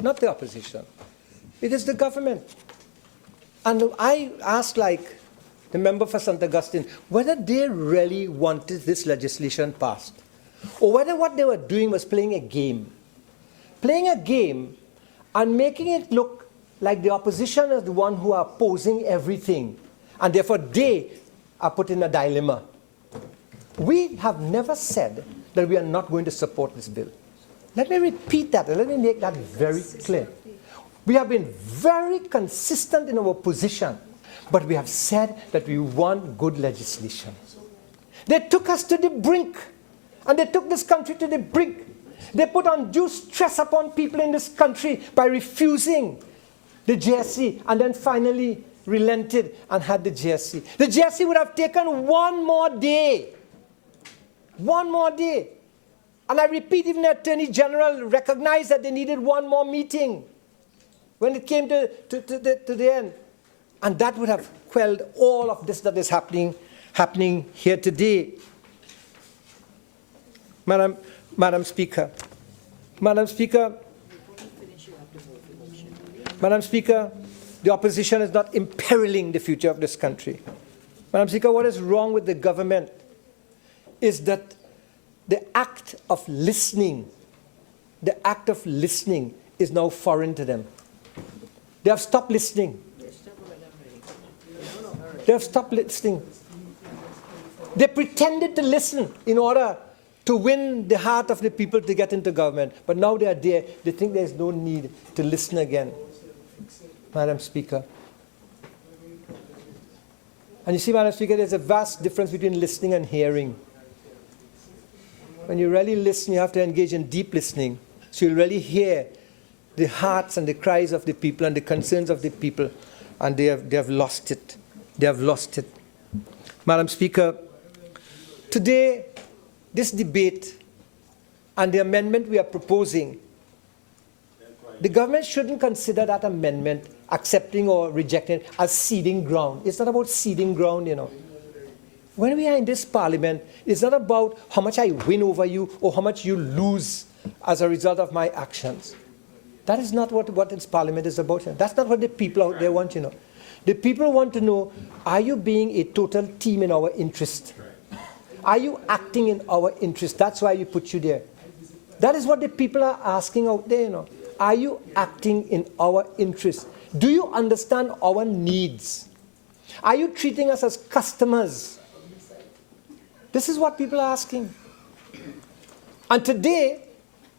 Not the opposition. It is the government. And I ask, like the member for St. Augustine, whether they really wanted this legislation passed, or whether what they were doing was playing a game. Playing a game and making it look like the opposition is the one who are opposing everything, and therefore they are put in a dilemma. We have never said that we are not going to support this bill. Let me repeat that, and let me make that very clear. We have been very consistent in our position, but we have said that we want good legislation. They took us to the brink, and they took this country to the brink. They put undue stress upon people in this country by refusing the JSC, and then finally relented and had the JSC. The JSC would have taken one more day. One more day. And I repeat, even the Attorney General recognized that they needed one more meeting when it came to the end. And that would have quelled all of this that is happening here today. Madam Speaker, Madam Speaker, Madam Speaker, the opposition is not imperiling the future of this country. Madam Speaker, what is wrong with the government is that the act of listening is now foreign to them. They have stopped listening. They have stopped listening. They pretended to listen in order to win the heart of the people to get into government. But now they are there. They think there's no need to listen again. Madam Speaker. And you see, Madam Speaker, there's a vast difference between listening and hearing. When you really listen, you have to engage in deep listening. So you'll really hear the hearts and the cries of the people and the concerns of the people. And they have lost it. They have lost it. Madam Speaker, today, this debate and the amendment we are proposing, the government shouldn't consider that amendment accepting or rejecting as ceding ground. It's not about ceding ground, you know. When we are in this parliament, it's not about how much I win over you or how much you lose as a result of my actions. That is not what this parliament is about. That's not what the people out there want, you know. The people want to know, are you being a total team in our interest? Are you acting in our interest? That's why we put you there. That is what the people are asking out there, you know. Are you acting in our interest? Do you understand our needs? Are you treating us as customers? This is what people are asking. And today,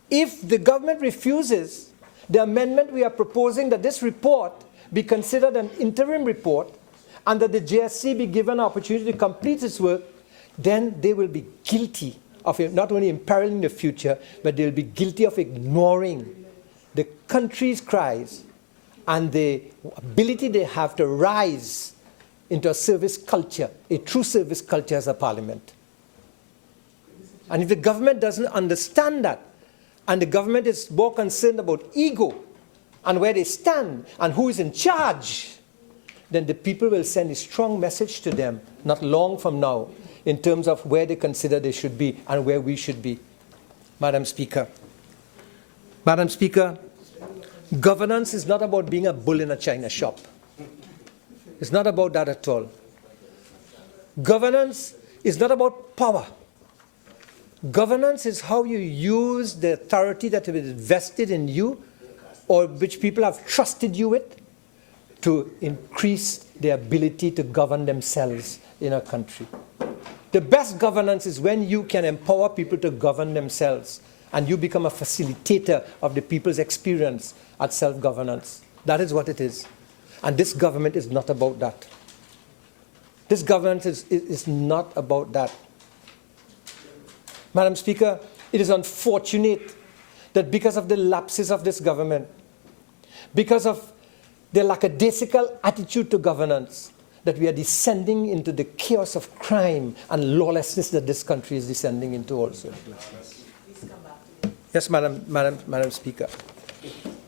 if the government refuses the amendment we are proposing that this report be considered an interim report and that the JSC be given an opportunity to complete its work, then they will be guilty of not only imperiling the future, but they'll be guilty of ignoring the country's cries and the ability they have to rise into a service culture, a true service culture as a parliament. And if the government doesn't understand that, and the government is more concerned about ego and where they stand and who is in charge, then the people will send a strong message to them not long from now in terms of where they consider they should be and where we should be. Madam Speaker, governance is not about being a bull in a china shop. It's not about that at all. Governance is not about power. Governance is how you use the authority that has been invested in you or which people have trusted you with to increase their ability to govern themselves in a country. The best governance is when you can empower people to govern themselves and you become a facilitator of the people's experience at self-governance. That is what it is. And this government is not about that. This government is not about that. Madam Speaker, it is unfortunate that because of the lapses of this government, because of their lackadaisical attitude to governance, that we are descending into the chaos of crime and lawlessness that this country is descending into also. Yes, Madam Speaker.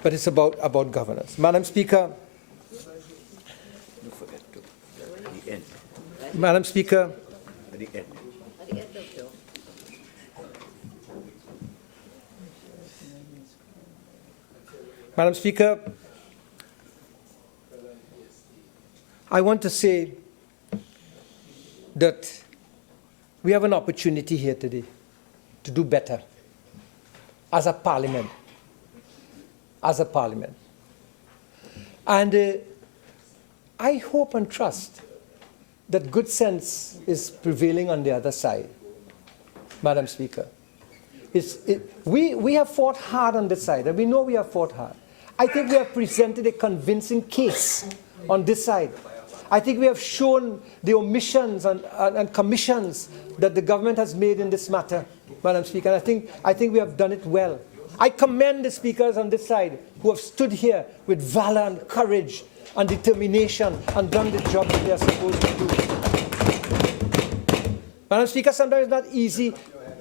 But it's about governance. Madam Speaker, Madam Speaker, Madam Speaker, I want to say that we have an opportunity here today to do better as a parliament. And I hope and trust that good sense is prevailing on the other side, Madam Speaker. We have fought hard on this side, and we know we have fought hard. I think we have presented a convincing case on this side. I think we have shown the omissions and commissions that the government has made in this matter, Madam Speaker. And I think we have done it well. I commend the speakers on this side who have stood here with valor and courage and determination and done the job that they are supposed to do. Madam Speaker, sometimes it's not easy,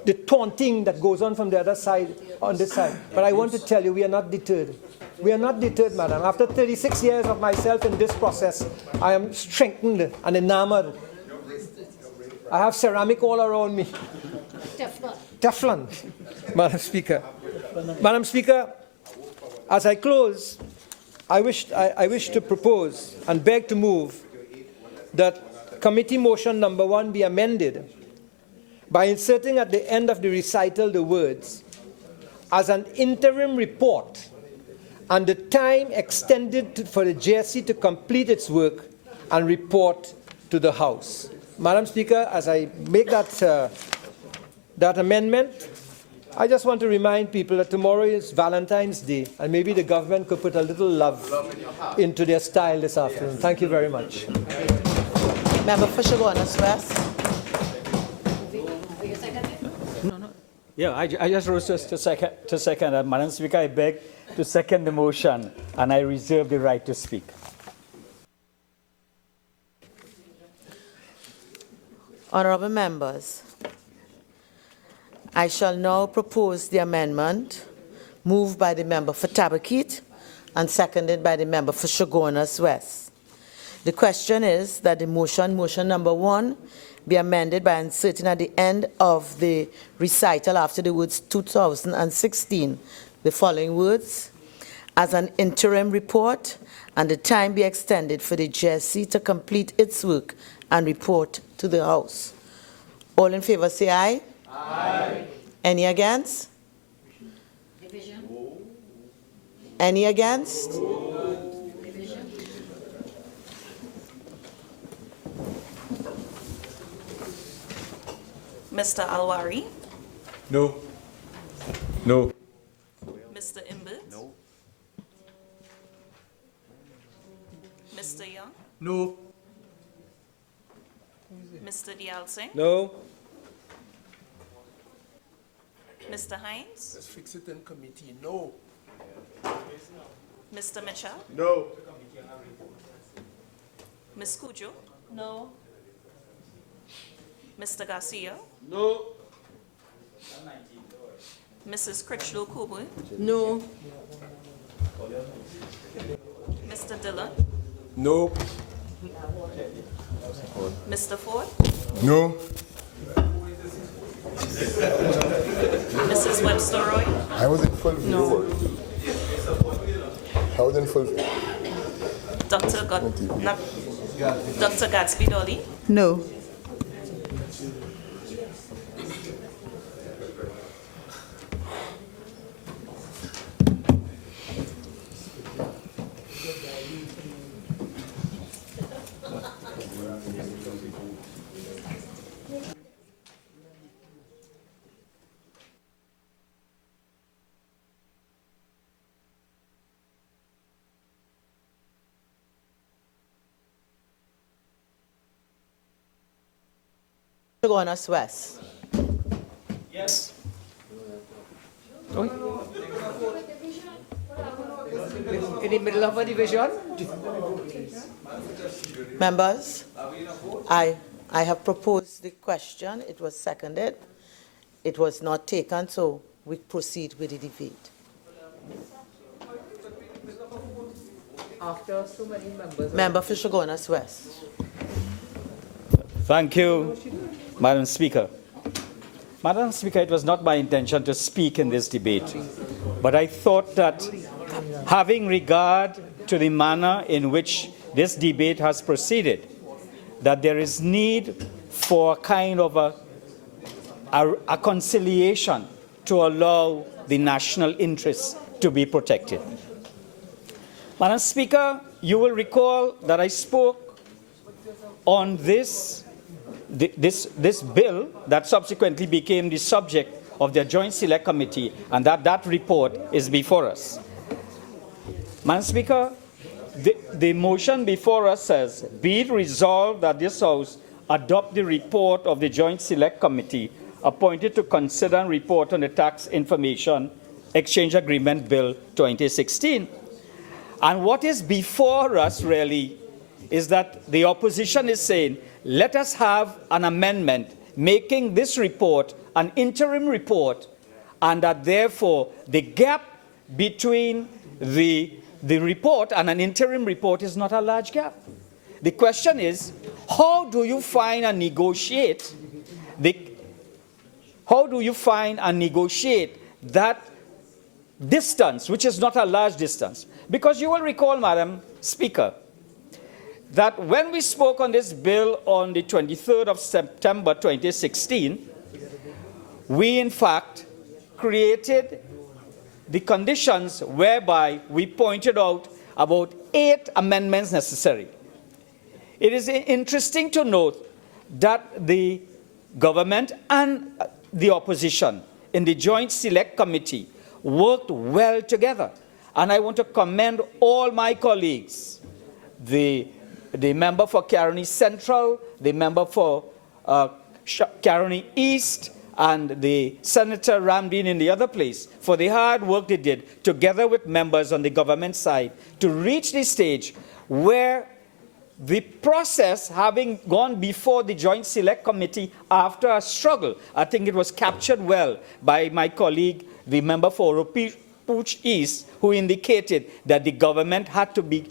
the taunting that goes on from the other side, on this side. But I want to tell you, we are not deterred. We are not deterred, madam. After 36 years of myself in this process, I am strengthened and enamored. I have ceramic all around me. Teflon, Madam Speaker. Madam Speaker, as I close, I wish to propose and beg to move that committee motion number 1 be amended by inserting at the end of the recital the words, as an interim report and the time extended for the JSC to complete its work and report to the House. Madam Speaker, as I make that amendment, I just want to remind people that tomorrow is Valentine's Day, and maybe the government could put a little love into their style this afternoon. Thank you very much. Member for Chaguanas West. Yeah, I just rose to second. Madam Speaker, I beg to second the motion, and I reserve the right to speak. Honourable members, I shall now propose the amendment moved by the member for Tabakit and seconded by the member for Chaguanas West. The question is that the motion number 1, be amended by inserting at the end of the recital after the words 2016, the following words, as an interim report, and the time be extended for the JSC to complete its work and report to the House. All in favor say aye. Aye. Any against? Division. Any against? Division. Mr. Alwari? No. No. Mr. Imbert? No. Mr. Young? No. Mr. Dialsing? No. Mr. Hines? Let's fix it in committee. No. Mr. Mitchell? No. Ms. Cujo? No. Mr. Garcia? No. Mrs. Critchlow Coburn? No. Mr. Dillon, No. Mr. Ford, No. Mrs. Webster Roy, I was in full view. No. I was in full view. Dr. Gatsby Dolly, No. Chaguanas West. Yes. In the middle of a division? Members, I have proposed the question. It was seconded. It was not taken, so we proceed with the debate. After so many members. Member for Chaguanas West. Thank you, Madam Speaker. Madam Speaker, it was not my intention to speak in this debate, but I thought that having regard to the manner in which this debate has proceeded, that there is need for a kind of a conciliation to allow the national interests to be protected. Madam Speaker, you will recall that I spoke on this bill that subsequently became the subject of the Joint Select Committee, and that report is before us. Madam Speaker, the motion before us says, be it resolved that this House adopt the report of the Joint Select Committee appointed to consider and report on the Tax Information Exchange Agreement Bill 2016. And what is before us really is that the opposition is saying, let us have an amendment making this report an interim report, and that therefore the gap between the report and an interim report is not a large gap. The question is, how do you find and negotiate that distance, which is not a large distance? Because you will recall, Madam Speaker, that when we spoke on this bill on the 23rd of September 2016, we in fact created the conditions whereby we pointed out about 8 amendments necessary. It is interesting to note that the government and the opposition in the Joint Select Committee worked well together. And I want to commend all my colleagues, the member for Caroni Central, the member for Caroni East, and the Senator Ramdeen in the other place, for the hard work they did, together with members on the government side, to reach the stage where the process, having gone before the Joint Select Committee after a struggle, I think it was captured well by my colleague, the member for Pooch East, who indicated that the government had to be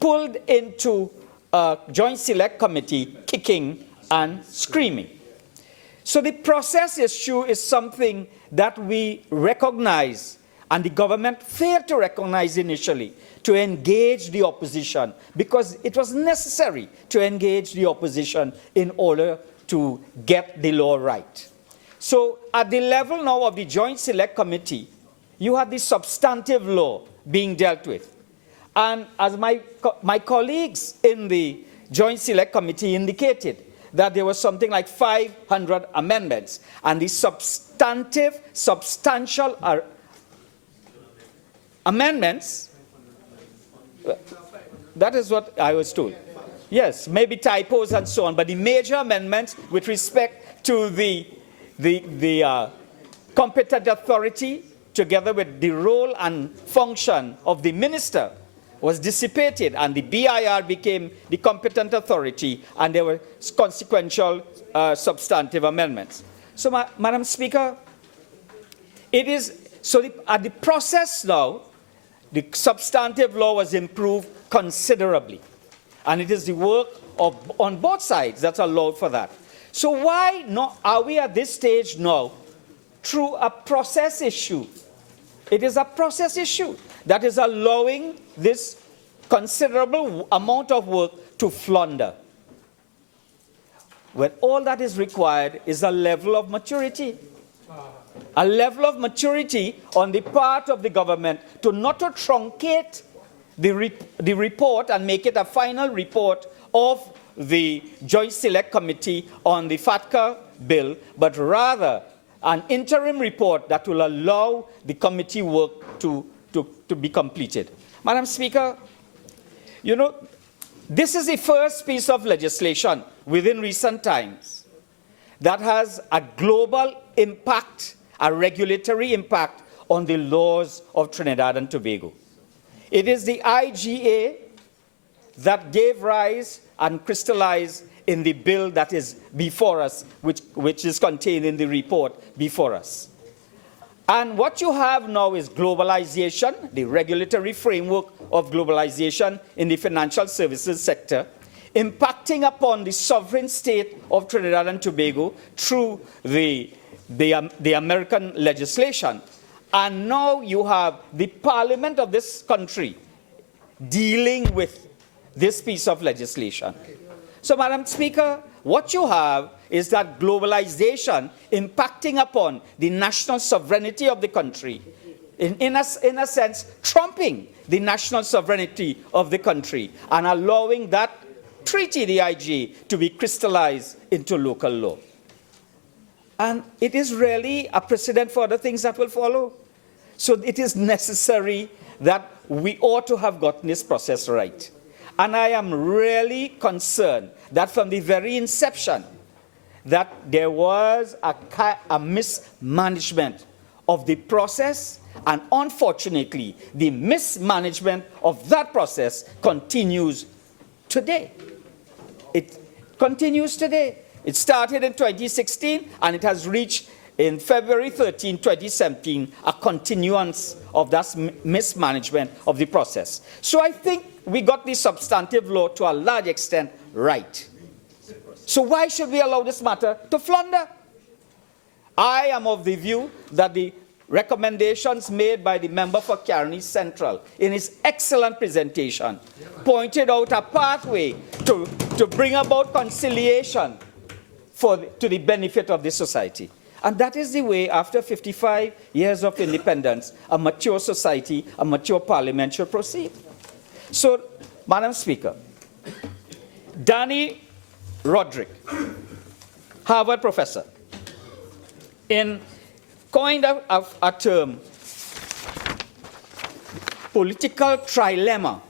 pulled into a Joint Select Committee kicking and screaming. So the process issue is something that we recognize, and the government failed to recognize initially, to engage the opposition, because it was necessary to engage the opposition in order to get the law right. So at the level now of the Joint Select Committee, you have the substantive law being dealt with. And as my colleagues in the Joint Select Committee indicated, that there was something like 500 amendments, and the substantial amendments, that is what I was told. Yes, maybe typos and so on, but the major amendments with respect to the competent authority, together with the role and function of the minister, was dissipated, and the BIR became the competent authority, and there were consequential substantive amendments. So, Madam Speaker, it is, so the process now the substantive law was improved considerably. And it is the work on both sides that's allowed for that. So why not are we at this stage now through a process issue? It is a process issue that is allowing this considerable amount of work to flounder. When all that is required is a level of maturity. A level of maturity on the part of the government to not to truncate the report and make it a final report of the Joint Select Committee on the FATCA bill, but rather an interim report that will allow the committee work to be completed. Madam Speaker, you know, this is the first piece of legislation within recent times that has a global impact, a regulatory impact on the laws of Trinidad and Tobago. It is the IGA that gave rise and crystallized in the bill that is before us, which is contained in the report before us. And what you have now is globalization, the regulatory framework of globalization in the financial services sector, impacting upon the sovereign state of Trinidad and Tobago through the American legislation. And now you have the parliament of this country dealing with this piece of legislation. So, Madam Speaker, what you have is that globalization impacting upon the national sovereignty of the country, in a sense, trumping the national sovereignty of the country and allowing that treaty, the IGA, to be crystallized into local law. And it is really a precedent for other things that will follow. So it is necessary that we ought to have gotten this process right. And I am really concerned that from the very inception, that there was a mismanagement of the process, and unfortunately, the mismanagement of that process continues today. It continues today. It started in 2016, and it has reached, in February 13, 2017, a continuance of that mismanagement of the process. So I think we got the substantive law to a large extent right. So why should we allow this matter to flounder? I am of the view that the recommendations made by the member for Caroni Central in his excellent presentation pointed out a pathway to bring about conciliation to the benefit of the society. And that is the way, after 55 years of independence, a mature society, a mature parliament should proceed. So, Madam Speaker, Danny Roderick, Harvard professor, coined a term, political trilemma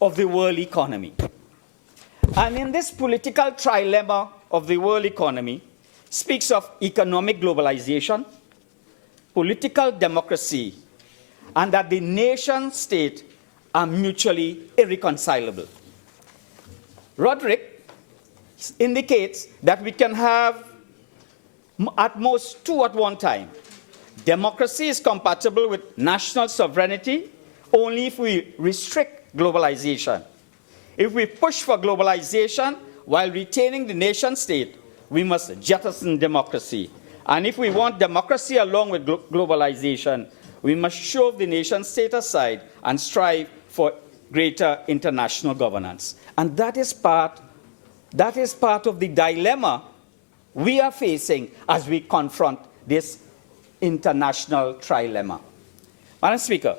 of the world economy. And in this political trilemma of the world economy, speaks of economic globalization, political democracy, and that the nation state are mutually irreconcilable. Roderick indicates that we can have at most two at one time. Democracy is compatible with national sovereignty only if we restrict globalization. If we push for globalization while retaining the nation state, we must jettison democracy. And if we want democracy along with globalization, we must shove the nation state aside and strive for greater international governance. And that is part of the dilemma we are facing as we confront this international trilemma. Madam Speaker,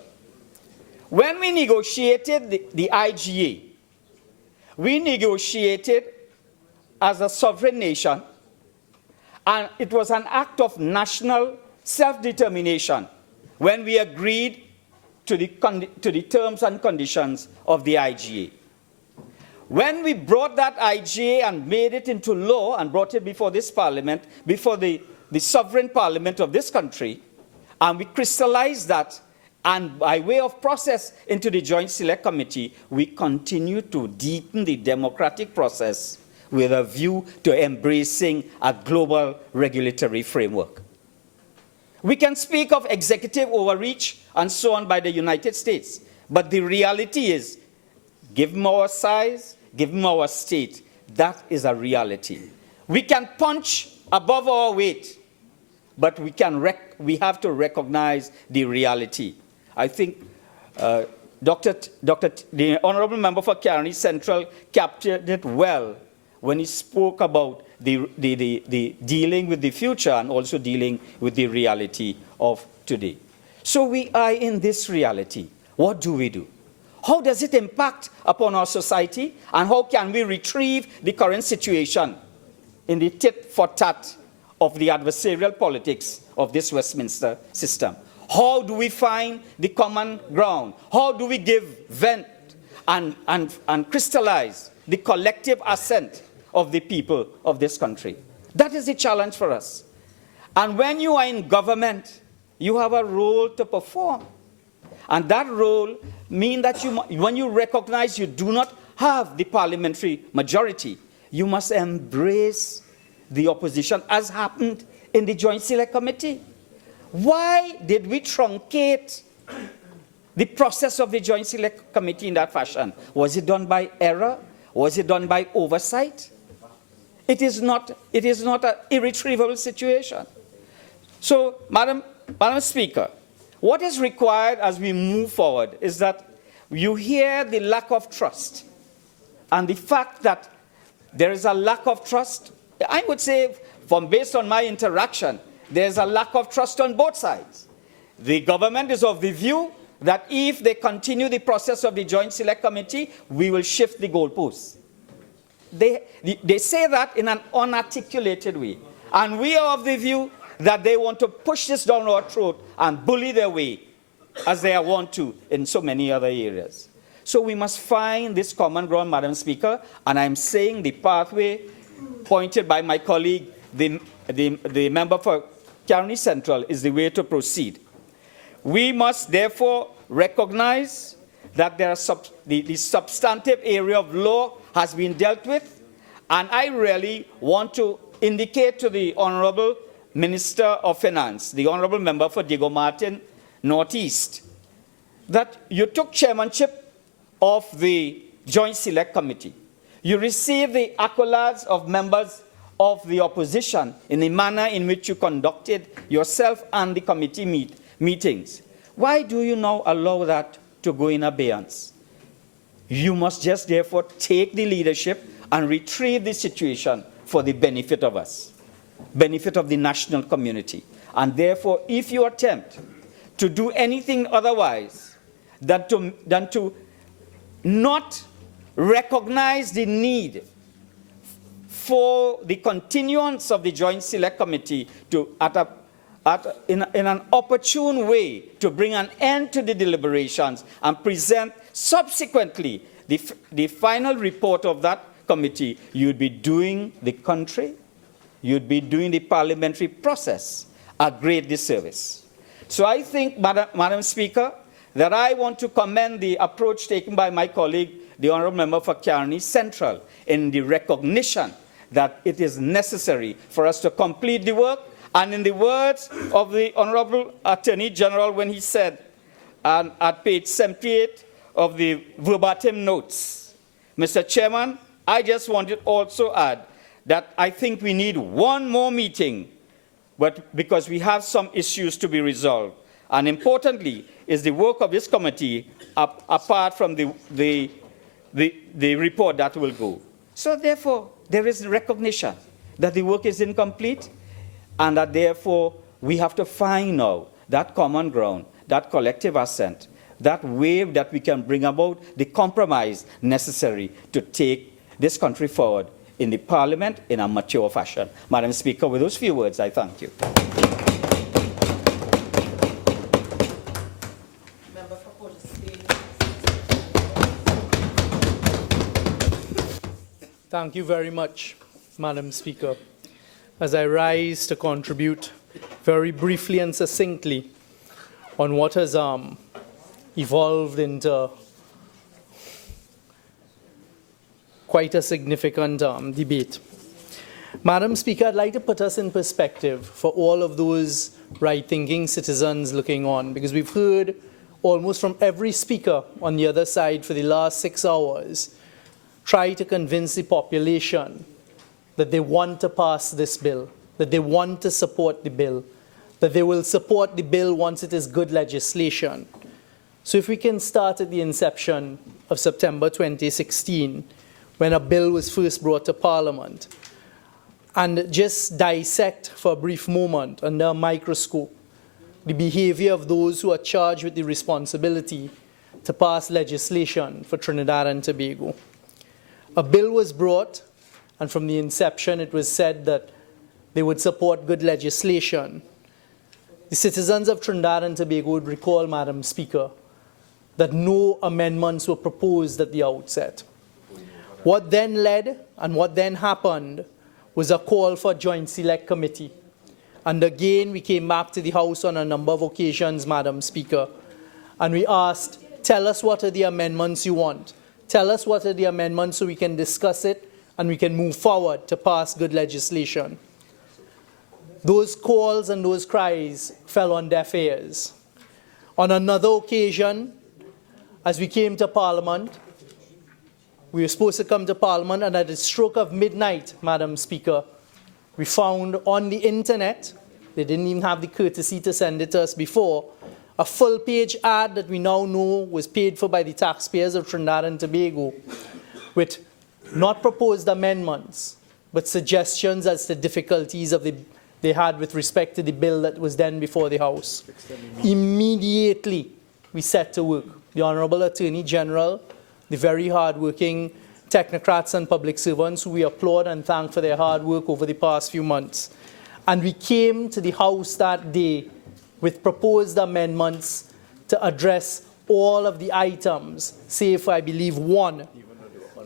when we negotiated the IGA, we negotiated as a sovereign nation, and it was an act of national self-determination when we agreed to the terms and conditions of the IGA. When we brought that IGA and made it into law and brought it before this parliament, before the sovereign parliament of this country, and we crystallized that, and by way of process into the Joint Select Committee, we continue to deepen the democratic process with a view to embracing a global regulatory framework. We can speak of executive overreach and so on by the United States, but the reality is, given our size, given our state, that is a reality. We can punch above our weight, but we have to recognize the reality. I think the Honorable Member for Caroni Central captured it well when he spoke about the dealing with the future and also dealing with the reality of today. So we are in this reality. What do we do? How does it impact upon our society? And how can we retrieve the current situation in the tit-for-tat of the adversarial politics of this Westminster system? How do we find the common ground? How do we give vent and crystallize the collective assent of the people of this country? That is the challenge for us. And when you are in government, you have a role to perform. And that role means that when you recognize you do not have the parliamentary majority, you must embrace the opposition, as happened in the Joint Select Committee. Why did we truncate the process of the Joint Select Committee in that fashion? Was it done by error? Was it done by oversight? It is not an irretrievable situation. So, Madam Speaker, what is required as we move forward is that you hear the lack of trust and the fact that there is a lack of trust. I would say, based on my interaction, there's a lack of trust on both sides. The government is of the view that if they continue the process of the Joint Select Committee, we will shift the goalposts. They say that in an unarticulated way. And we are of the view that they want to push this down our throat and bully their way, as they want to in so many other areas. So we must find this common ground, Madam Speaker, and I'm saying the pathway pointed by my colleague, the member for Caroni Central, is the way to proceed. We must therefore recognize that there are the substantive area of law has been dealt with, and I really want to indicate to the Honorable Minister of Finance, the Honorable Member for Diego Martin Northeast, that you took chairmanship of the Joint Select Committee. You received the accolades of members of the opposition in the manner in which you conducted yourself and the committee meetings. Why do you now allow that to go in abeyance? You must just therefore take the leadership and retrieve the situation for the benefit of us, benefit of the national community. And therefore, if you attempt to do anything otherwise than to not recognize the need for the continuance of the Joint Select Committee to, in an opportune way, to bring an end to the deliberations and present subsequently the final report of that committee, you'd be doing the country, you'd be doing the parliamentary process a great disservice. So I think, Madam Speaker, that I want to commend the approach taken by my colleague, the Honourable Member for Caroni Central, in the recognition that it is necessary for us to complete the work. And in the words of the Honourable Attorney General when he said, at page 78 of the verbatim notes, Mr. Chairman, I just wanted to also add that I think we need one more meeting, but because we have some issues to be resolved. And importantly, is the work of this committee apart from the report that will go. So therefore, there is recognition that the work is incomplete, and that therefore we have to find now that common ground, that collective assent, that wave that we can bring about the compromise necessary to take this country forward in the Parliament in a mature fashion. Madam Speaker, with those few words, I thank you. Thank you very much, Madam Speaker. As I rise to contribute very briefly and succinctly on what has evolved into quite a significant debate. Madam Speaker, I'd like to put us in perspective for all of those right-thinking citizens looking on, because we've heard almost from every speaker on the other side for the last 6 hours try to convince the population that they want to pass this bill, that they want to support the bill, that they will support the bill once it is good legislation. So if we can start at the inception of September 2016, when a bill was first brought to Parliament, and just dissect for a brief moment under a microscope the behavior of those who are charged with the responsibility to pass legislation for Trinidad and Tobago. A bill was brought, and from the inception it was said that they would support good legislation. The citizens of Trinidad and Tobago would recall, Madam Speaker, that no amendments were proposed at the outset. What then led and what then happened was a call for a joint select committee. And again, we came back to the House on a number of occasions, Madam Speaker, and we asked, tell us what are the amendments you want. Tell us what are the amendments so we can discuss it and we can move forward to pass good legislation. Those calls and those cries fell on deaf ears. On another occasion, as we came to Parliament, we were supposed to come to Parliament, and at the stroke of midnight, Madam Speaker, we found on the internet, they didn't even have the courtesy to send it to us before, a full-page ad that we now know was paid for by the taxpayers of Trinidad and Tobago, with not proposed amendments, but suggestions as to difficulties they had with respect to the bill that was then before the House. Immediately, we set to work. The Honourable Attorney General, the very hard-working technocrats and public servants who we applaud and thank for their hard work over the past few months. And we came to the House that day with proposed amendments to address all of the items, save for, I believe, one,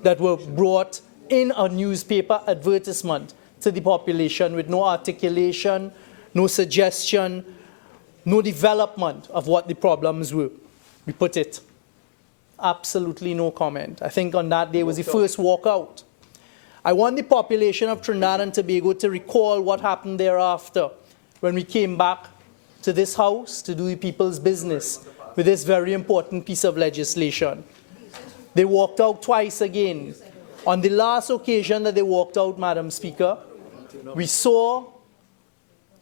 that were brought in a newspaper advertisement to the population with no articulation, no suggestion, no development of what the problems were. We put it. Absolutely no comment. I think on that day was the first walkout. I want the population of Trinidad and Tobago to recall what happened thereafter when we came back to this House to do the people's business with this very important piece of legislation. They walked out twice again. On the last occasion that they walked out, Madam Speaker, we saw,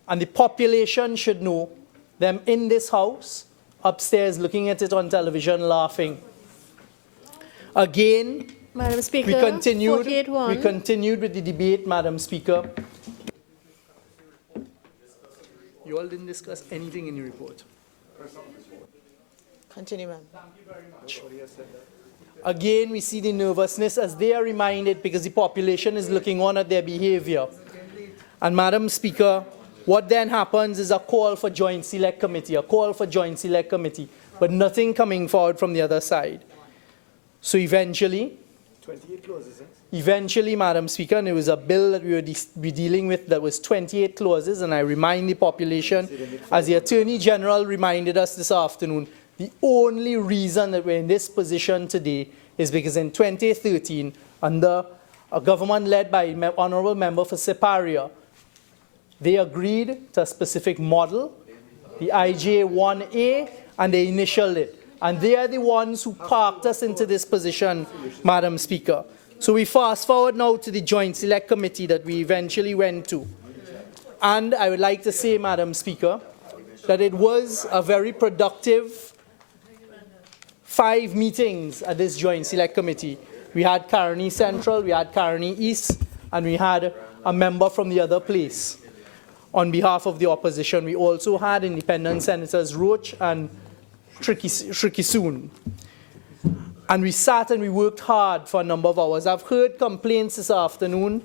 and the population should know, them in this House, upstairs looking at it on television, laughing. Again, Madam Speaker, we continued 48-1. with the debate, Madam Speaker. You all didn't discuss anything in your report. Continue, ma'am. Again, we see the nervousness as they are reminded because the population is looking on at their behavior. And Madam Speaker, what then happens is a call for joint select committee, but nothing coming forward from the other side. So eventually, 28 clauses, Madam Speaker, and it was a bill that we were dealing with that was 28 clauses, and I remind the population, as the Attorney General reminded us this afternoon, the only reason that we're in this position today is because in 2013, under a government led by Honourable Member for Siparia, they agreed to a specific model, the IJ1A, and they initialed it. And they are the ones who parked us into this position, Madam Speaker. So we fast forward now to the Joint Select Committee that we eventually went to. And I would like to say, Madam Speaker, that it was a very productive 5 meetings at this Joint Select Committee. We had Caroni Central, we had Caroni East, and we had a member from the other place. On behalf of the opposition, we also had independent Senators Roach and Tricky-Soon. And we sat and we worked hard for a number of hours. I've heard complaints this afternoon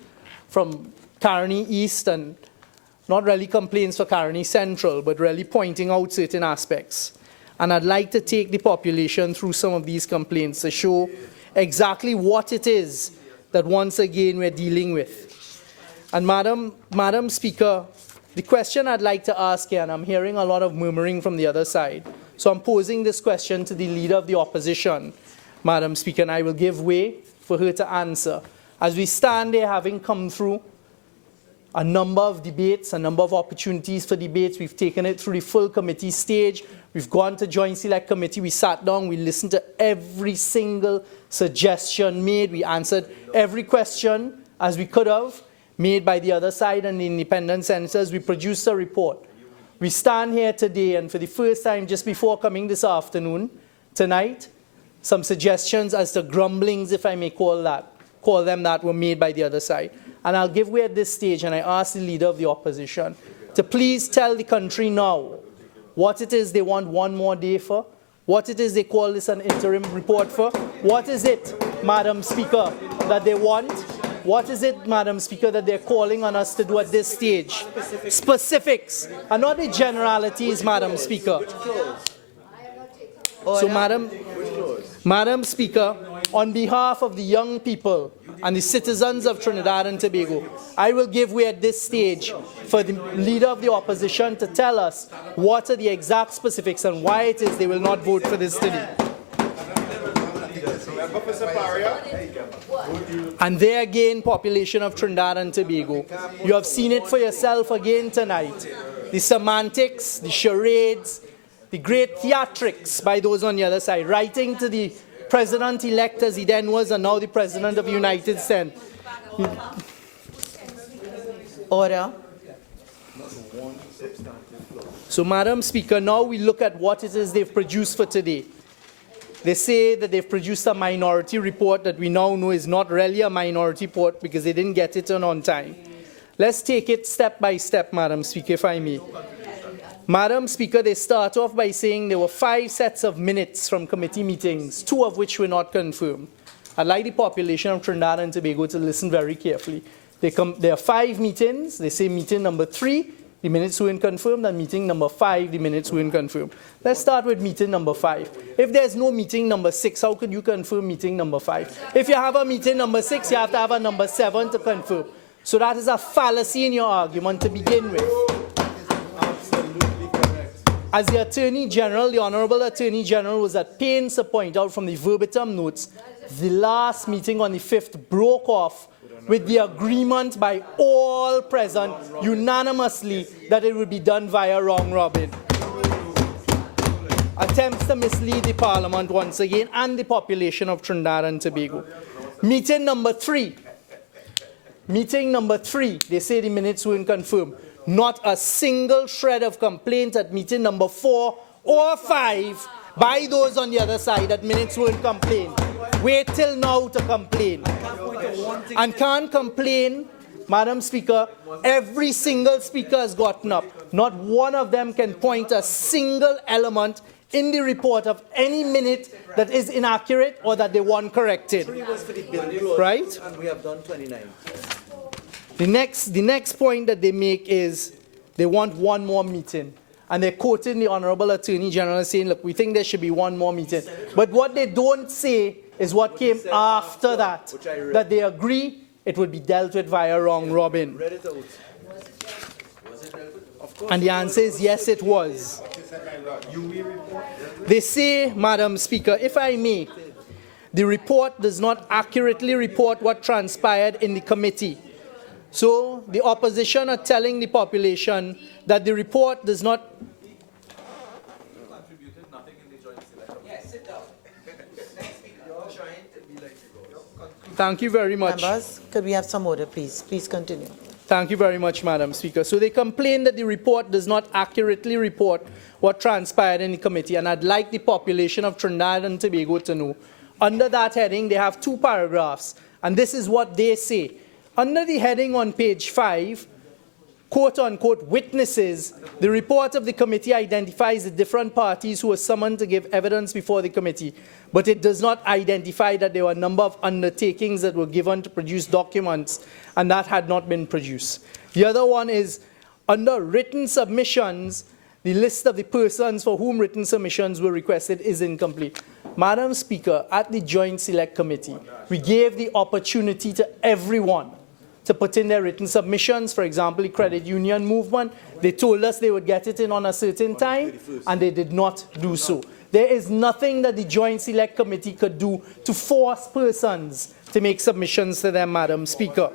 from Caroni East, and not really complaints for Caroni Central, but really pointing out certain aspects. And I'd like to take the population through some of these complaints to show exactly what it is that once again we're dealing with. And Madam Speaker, the question I'd like to ask here, and I'm hearing a lot of murmuring from the other side, so I'm posing this question to the Leader of the Opposition, Madam Speaker, and I will give way for her to answer. As we stand there having come through a number of debates, a number of opportunities for debates. We've taken it through the full committee stage. We've gone to Joint Select Committee. We sat down. We listened to every single suggestion made. We answered every question as we could have made by the other side and the independent senators. We produced a report. We stand here today, and for the first time, just before coming this afternoon, tonight, some suggestions as to grumblings, if I may call them that, were made by the other side. And I'll give way at this stage, and I ask the Leader of the Opposition to please tell the country now what it is they want one more day for, what it is they call this an interim report for, what is it, Madam Speaker, that they want, what is it, Madam Speaker, that they're calling on us to do at this stage? Specifics, and not the generalities, Madam Speaker. So, Madam Speaker, on behalf of the young people and the citizens of Trinidad and Tobago, I will give way at this stage for the Leader of the Opposition to tell us what are the exact specifics and why it is they will not vote for this today. And there again, population of Trinidad and Tobago, you have seen it for yourself again tonight. The semantics, the charades, the great theatrics by those on the other side, writing to the President-elect as he then was and now the President of the United States. Order. So, Madam Speaker, now we look at what it is they've produced for today. They say that they've produced a minority report that we now know is not really a minority report because they didn't get it on time. Let's take it step by step, Madam Speaker, if I may. Madam Speaker, they start off by saying there were 5 sets of minutes from committee meetings, 2 of which were not confirmed. I'd like the population of Trinidad and Tobago to listen very carefully. There are 5 meetings. They say meeting number 3, the minutes weren't confirmed, and meeting number 5, the minutes weren't confirmed. Let's start with meeting number 5. If there's no meeting number 6, how could you confirm meeting number 5? If you have a meeting number 6, you have to have a number 7 to confirm. So that is a fallacy in your argument to begin with. As the Attorney General, the Honorable Attorney General was at pains to point out from the verbatim notes, the last meeting on the 5th broke off with the agreement by all present unanimously that it would be done via round robin. Attempts to mislead the Parliament once again and the population of Trinidad and Tobago. Meeting number 3. Meeting number 3, they say the minutes weren't confirmed. Not a single shred of complaint at meeting number 4 or 5 by those on the other side that minutes weren't complained. Wait till now to complain. And can't complain, Madam Speaker, every single speaker has gotten up. Not one of them can point a single element in the report of any minute that is inaccurate or that they want corrected. 3 was for the bill clause, right? And we have done 29. The next point that they make is they want one more meeting. And they're quoting the Honorable Attorney General saying, look, we think there should be one more meeting. But what they don't say is what came after that. That they agree it would be dealt with via round robin. And the answer is yes, it was. They say, Madam Speaker, if I may, the report does not accurately report what transpired in the committee. So the opposition are telling the population that the report does not... Thank you very much. Members, could we have some order, please? Please continue. Thank you very much, Madam Speaker. So they complain that the report does not accurately report what transpired in the committee, and I'd like the population of Trinidad and Tobago to know. Under that heading, they have 2 paragraphs, and this is what they say. Under the heading on page 5, quote-unquote, witnesses, the report of the committee identifies the different parties who were summoned to give evidence before the committee, but it does not identify that there were a number of undertakings that were given to produce documents, and that had not been produced. The other one is, under written submissions, the list of the persons for whom written submissions were requested is incomplete. Madam Speaker, at the Joint Select Committee, we gave the opportunity to everyone to put in their written submissions. For example, the credit union movement, they told us they would get it in on a certain time, and they did not do so. There is nothing that the Joint Select Committee could do to force persons to make submissions to them, Madam Speaker.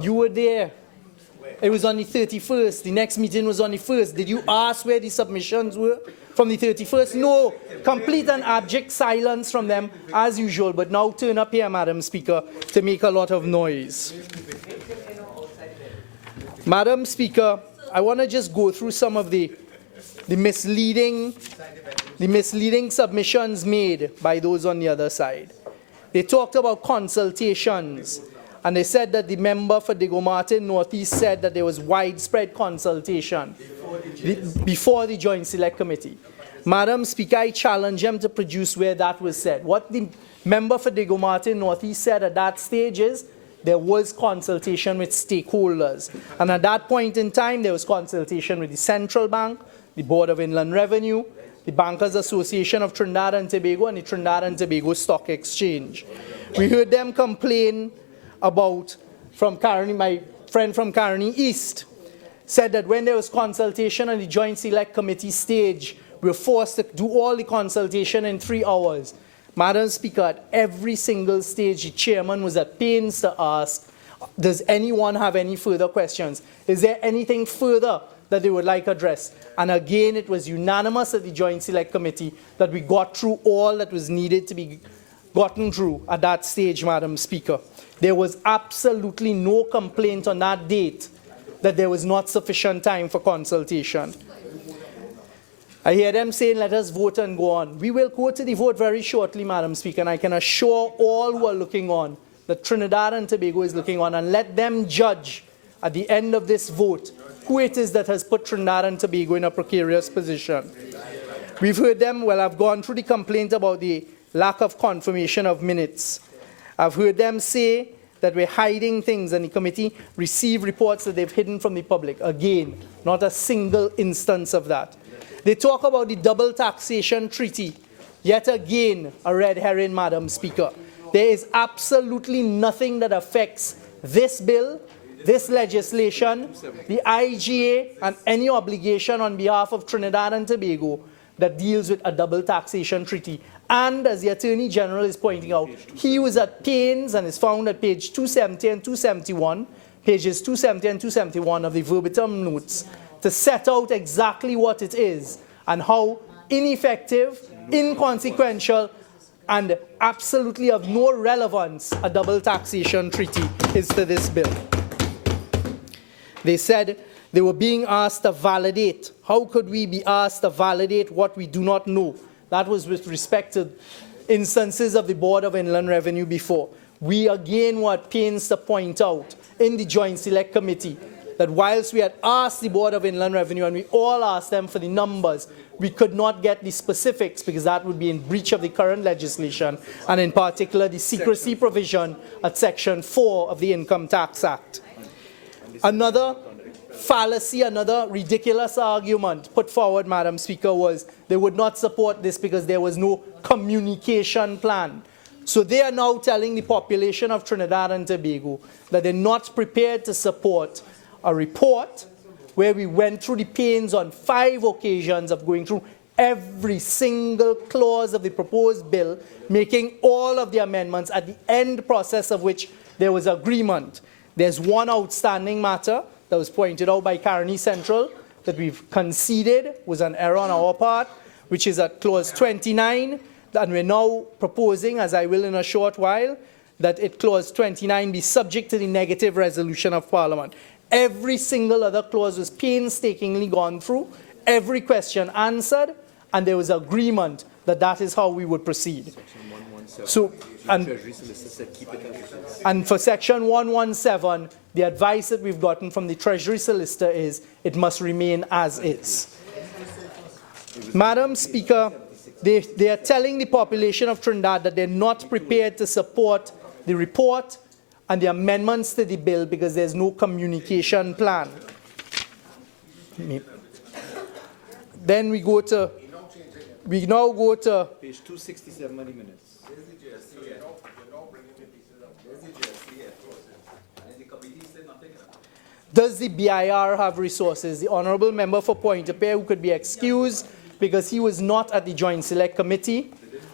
You were there. It was on the 31st. The next meeting was on the 1st. Did you ask where the submissions were from the 31st? No. Complete and abject silence from them, as usual. But now turn up here, Madam Speaker, to make a lot of noise. Madam Speaker, I want to just go through some of the misleading submissions made by those on the other side. They talked about consultations, and they said that the member for Diego Martin Northeast said that there was widespread consultation before the Joint Select Committee. Madam Speaker, I challenge them to produce where that was said. What the member for Diego Martin Northeast said at that stage is there was consultation with stakeholders. And at that point in time, there was consultation with the Central Bank, the Board of Inland Revenue, the Bankers Association of Trinidad and Tobago, and the Trinidad and Tobago Stock Exchange. We heard them complain about, from Caroni, my friend from Caroni East, said that when there was consultation on the Joint Select Committee stage, we were forced to do all the consultation in 3 hours. Madam Speaker, at every single stage, the chairman was at pains to ask, does anyone have any further questions? Is there anything further that they would like addressed? And again, it was unanimous at the Joint Select Committee that we got through all that was needed to be gotten through at that stage, Madam Speaker. There was absolutely no complaint on that date that there was not sufficient time for consultation. I hear them saying, let us vote and go on. We will go to the vote very shortly, Madam Speaker, and I can assure all who are looking on that Trinidad and Tobago is looking on, and let them judge at the end of this vote who it is that has put Trinidad and Tobago in a precarious position. We've heard them, well, I've gone through the complaint about the lack of confirmation of minutes. I've heard them say that we're hiding things, and the committee received reports that they've hidden from the public. Again, not a single instance of that. They talk about the double taxation treaty. Yet again, a red herring, Madam Speaker. There is absolutely nothing that affects this bill, this legislation, the IGA, and any obligation on behalf of Trinidad and Tobago that deals with a double taxation treaty. And as the Attorney General is pointing out, he was at pains, and is found at page 270 and 271, pages 270 and 271 of the verbatim notes, to set out exactly what it is and how ineffective, inconsequential, and absolutely of no relevance a double taxation treaty is to this bill. They said they were being asked to validate. How could we be asked to validate what we do not know? That was with respect to instances of the Board of Inland Revenue before. We again were at pains to point out in the Joint Select Committee that whilst we had asked the Board of Inland Revenue, and we all asked them for the numbers, we could not get the specifics because that would be in breach of the current legislation, and in particular the secrecy provision at Section 4 of the Income Tax Act. Another fallacy, another ridiculous argument put forward, Madam Speaker, was they would not support this because there was no communication plan. So they are now telling the population of Trinidad and Tobago that they're not prepared to support a report where we went through the pains on 5 occasions of going through every single clause of the proposed bill, making all of the amendments, at the end process of which there was agreement. There's one outstanding matter that was pointed out by Caroni Central that we've conceded was an error on our part, which is at clause 29, and we're now proposing, as I will in a short while, that clause 29 be subject to the negative resolution of Parliament. Every single other clause was painstakingly gone through, every question answered, and there was agreement that that is how we would proceed. So, and for Section 117, the advice that we've gotten from the Treasury Solicitor is it must remain as is. Madam Speaker, they are telling the population of Trinidad that they're not prepared to support the report and the amendments to the bill because there's no communication plan. Then we now go to page 267 of the minutes. Does the BIR have resources? The Honourable Member for Pointe-a-Pierre, who could be excused because he was not at the Joint Select Committee.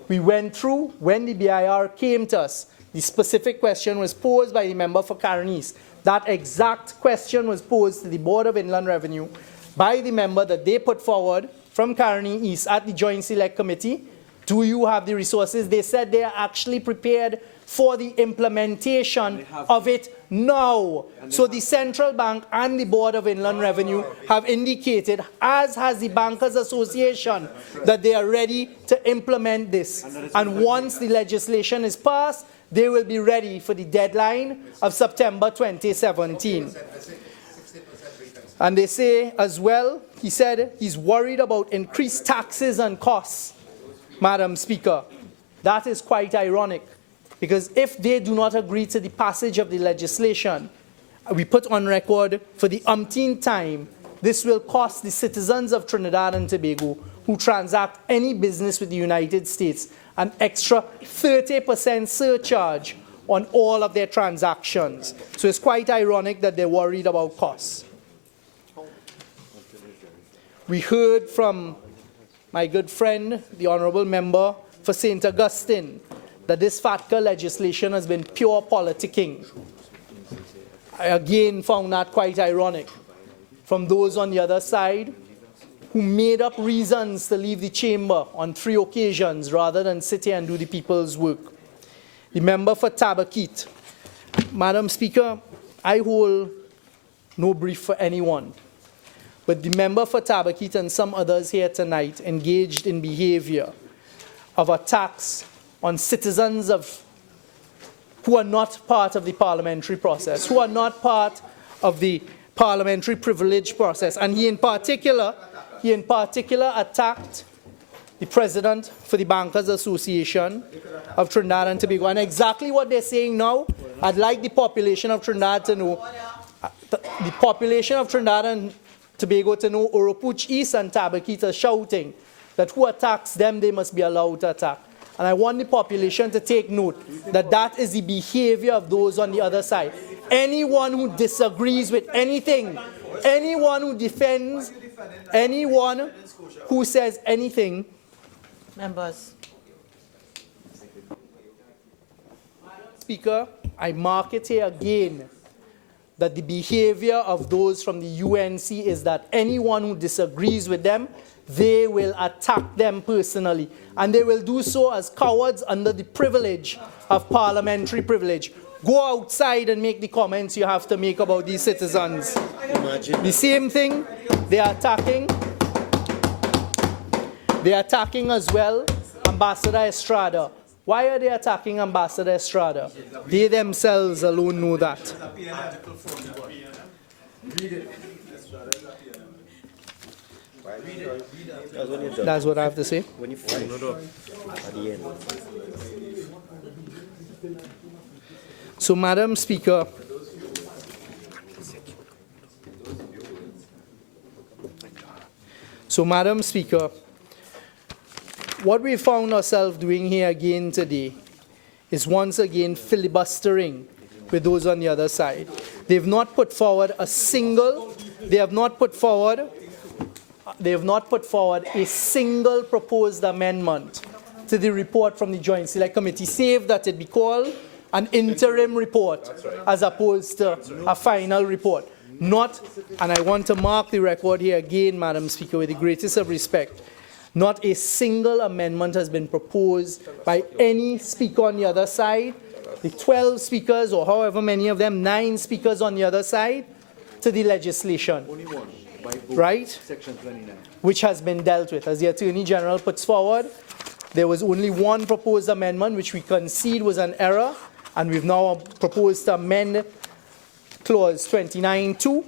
We went through, when the BIR came to us, the specific question was posed by the member for Karen East. That exact question was posed to the Board of Inland Revenue by the member that they put forward from Karen East at the Joint Select Committee. Do you have the resources? They said they are actually prepared for the implementation of it now. So the Central Bank and the Board of Inland Revenue have indicated, as has the Bankers Association, that they are ready to implement this. And once the legislation is passed, they will be ready for the deadline of September 2017. And they say as well, he said he's worried about increased taxes and costs, Madam Speaker. That is quite ironic, because if they do not agree to the passage of the legislation, we put on record for the umpteenth time, this will cost the citizens of Trinidad and Tobago who transact any business with the United States an extra 30% surcharge on all of their transactions. So it's quite ironic that they're worried about costs. We heard from my good friend, the Honourable Member for St. Augustine, that this FATCA legislation has been pure politicking. I again found that quite ironic from those on the other side who made up reasons to leave the chamber on 3 occasions rather than sit here and do the people's work. The member for Tabaquite. Madam Speaker, I hold no brief for anyone, but the member for Tabaquite and some others here tonight engaged in behavior of attacks on citizens who are not part of the parliamentary process, who are not part of the parliamentary privilege process. And he in particular attacked the president for the Bankers Association of Trinidad and Tobago. And exactly what they're saying now, I'd like the population of Trinidad to know, the population of Trinidad and Tobago to know Oropuch East and Tabaquite are shouting that who attacks them, they must be allowed to attack. And I want the population to take note that that is the behavior of those on the other side. Anyone who disagrees with anything, anyone who defends, anyone who says anything. Members. Speaker, I mark it here again that the behavior of those from the UNC is that anyone who disagrees with them, they will attack them personally. And they will do so as cowards under the privilege of parliamentary privilege. Go outside and make the comments you have to make about these citizens. The same thing, they are attacking as well Ambassador Estrada. Why are they attacking Ambassador Estrada? They themselves alone know that. That's what I have to say. So, Madam Speaker, what we found ourselves doing here again today is once again filibustering with those on the other side. They've not put forward a single proposed amendment to the report from the Joint Select Committee, save that it be called an interim report as opposed to a final report. Not, and I want to mark the record here again, Madam Speaker, with the greatest of respect, not a single amendment has been proposed by any speaker on the other side, the 12 speakers or however many of them, 9 speakers on the other side, to the legislation. Only one, by vote, right? Section 29. Which has been dealt with. As the Attorney General puts forward, there was only one proposed amendment, which we concede was an error, and we've now proposed to amend Clause 29(2),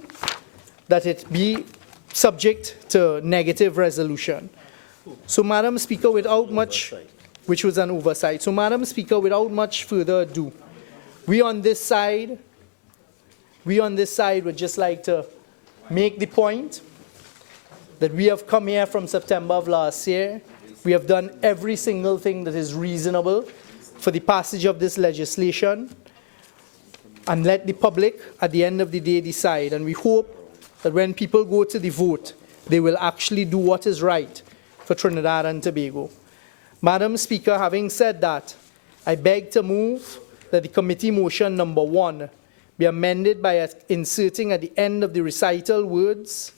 that it be subject to negative resolution. So, Madam Speaker, without much, which was an oversight. So, Madam Speaker, without much further ado, we on this side would just like to make the point that we have come here from September of last year. We have done every single thing that is reasonable for the passage of this legislation, and let the public, at the end of the day, decide. And we hope that when people go to the vote, they will actually do what is right for Trinidad and Tobago. Madam Speaker, having said that, I beg to move that the committee motion number 1 be amended by inserting at the end of the recital words,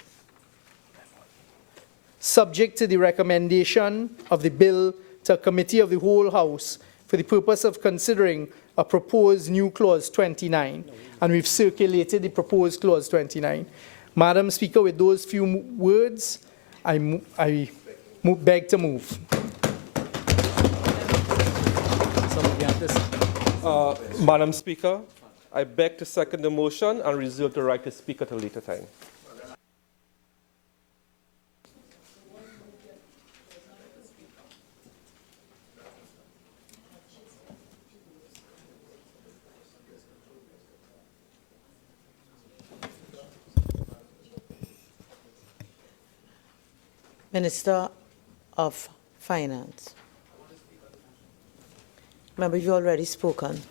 subject to the recommendation of the bill to a committee of the whole House for the purpose of considering a proposed new clause 29. And we've circulated the proposed clause 29. Madam Speaker, with those few words, I beg to move. Madam Speaker, I beg to second the motion and reserve the right to speak at a later time. Minister of Finance. Remember, you've already spoken.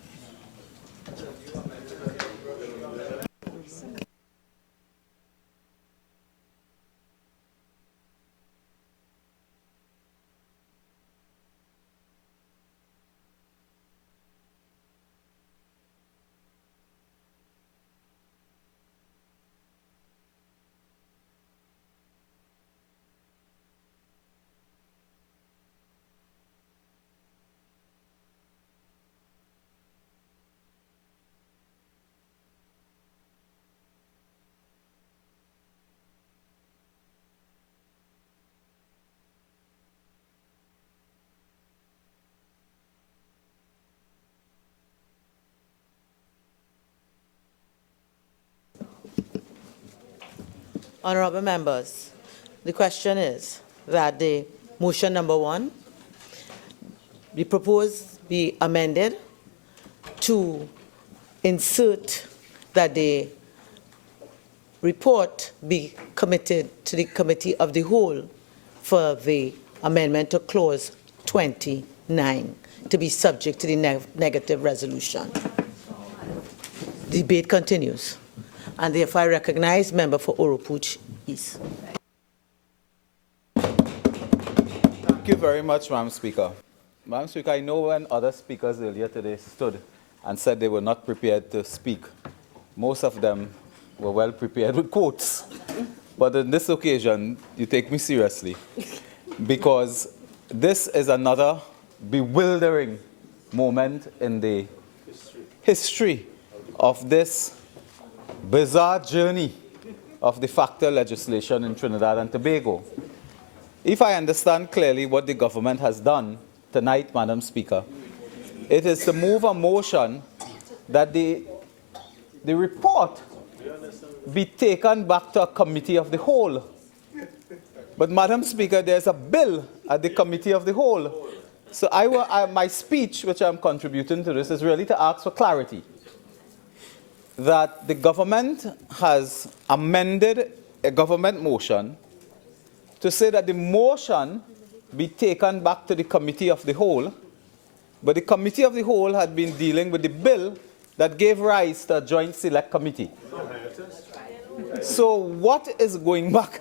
Honourable members, the question is that the motion number 1 be proposed be amended to insert that the report be committed to the committee of the whole for the amendment to clause 29 to be subject to the negative resolution. Debate continues. And therefore I recognize member for Oropuch East. Thank you very much, Madam Speaker. Madam Speaker, I know when other speakers earlier today stood and said they were not prepared to speak, most of them were well prepared with quotes. But on this occasion, you take me seriously, because this is another bewildering moment in the history of this bizarre journey of de facto legislation in Trinidad and Tobago. If I understand clearly what the government has done tonight, Madam Speaker, it is to move a motion that the report be taken back to a committee of the whole. But Madam Speaker, there's a bill at the committee of the whole. So my speech, which I'm contributing to this, is really to ask for clarity. That the government has amended a government motion to say that the motion be taken back to the committee of the whole, but the committee of the whole had been dealing with the bill that gave rise to a joint select committee. So what is going back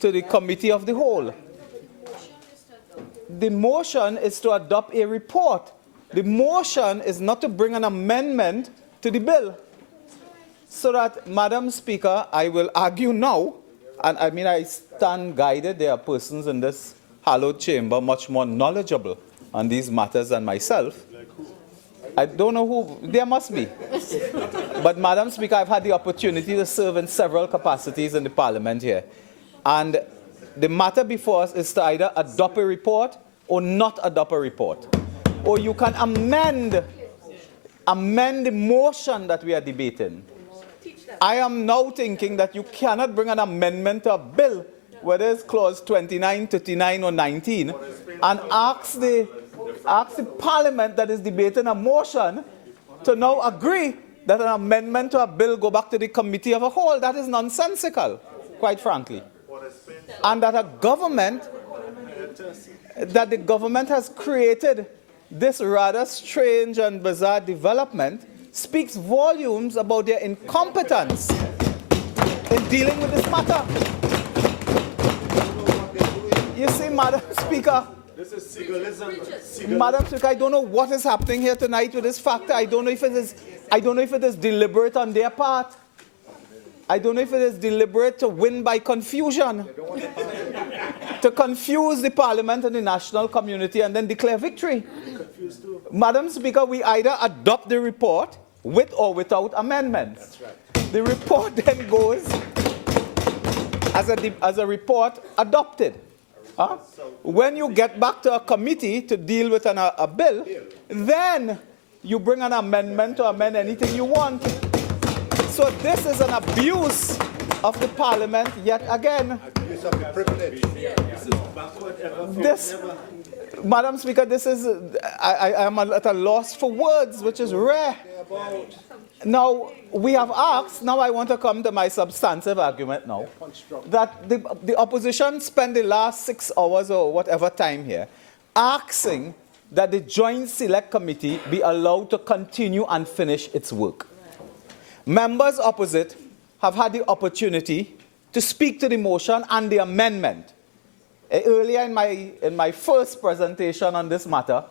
to the committee of the whole? The motion is to adopt a report. The motion is not to bring an amendment to the bill. So that, Madam Speaker, I will argue now, and I mean I stand guided, there are persons in this hallowed chamber much more knowledgeable on these matters than myself. I don't know who, there must be. But Madam Speaker, I've had the opportunity to serve in several capacities in the Parliament here. And the matter before us is to either adopt a report or not adopt a report. Or you can amend the motion that we are debating. I am now thinking that you cannot bring an amendment to a bill, whether it's clause 29, 39, or 19, and ask the Parliament that is debating a motion to now agree that an amendment to a bill go back to the committee of a whole. That is nonsensical, quite frankly. And that the government has created this rather strange and bizarre development speaks volumes about their incompetence in dealing with this matter. You see, Madam Speaker, Madam Speaker, I don't know what is happening here tonight with this factor. I don't know if it is deliberate on their part. I don't know if it is deliberate to win by confusion, to confuse the Parliament and the national community and then declare victory. Madam Speaker, we either adopt the report with or without amendments. That's right. The report then goes as a report adopted. Huh? When you get back to a committee to deal with a bill, then you bring an amendment to amend anything you want. So this is an abuse of the Parliament yet again. Abuse of the privilege. This, Madam Speaker, this is, I am at a loss for words, which is rare. Now, we have asked, now I want to come to my substantive argument now, that the opposition spent the last 6 hours or whatever time here asking that the Joint Select Committee be allowed to continue and finish its work. Members opposite have had the opportunity to speak to the motion and the amendment. Earlier in my first presentation on this matter,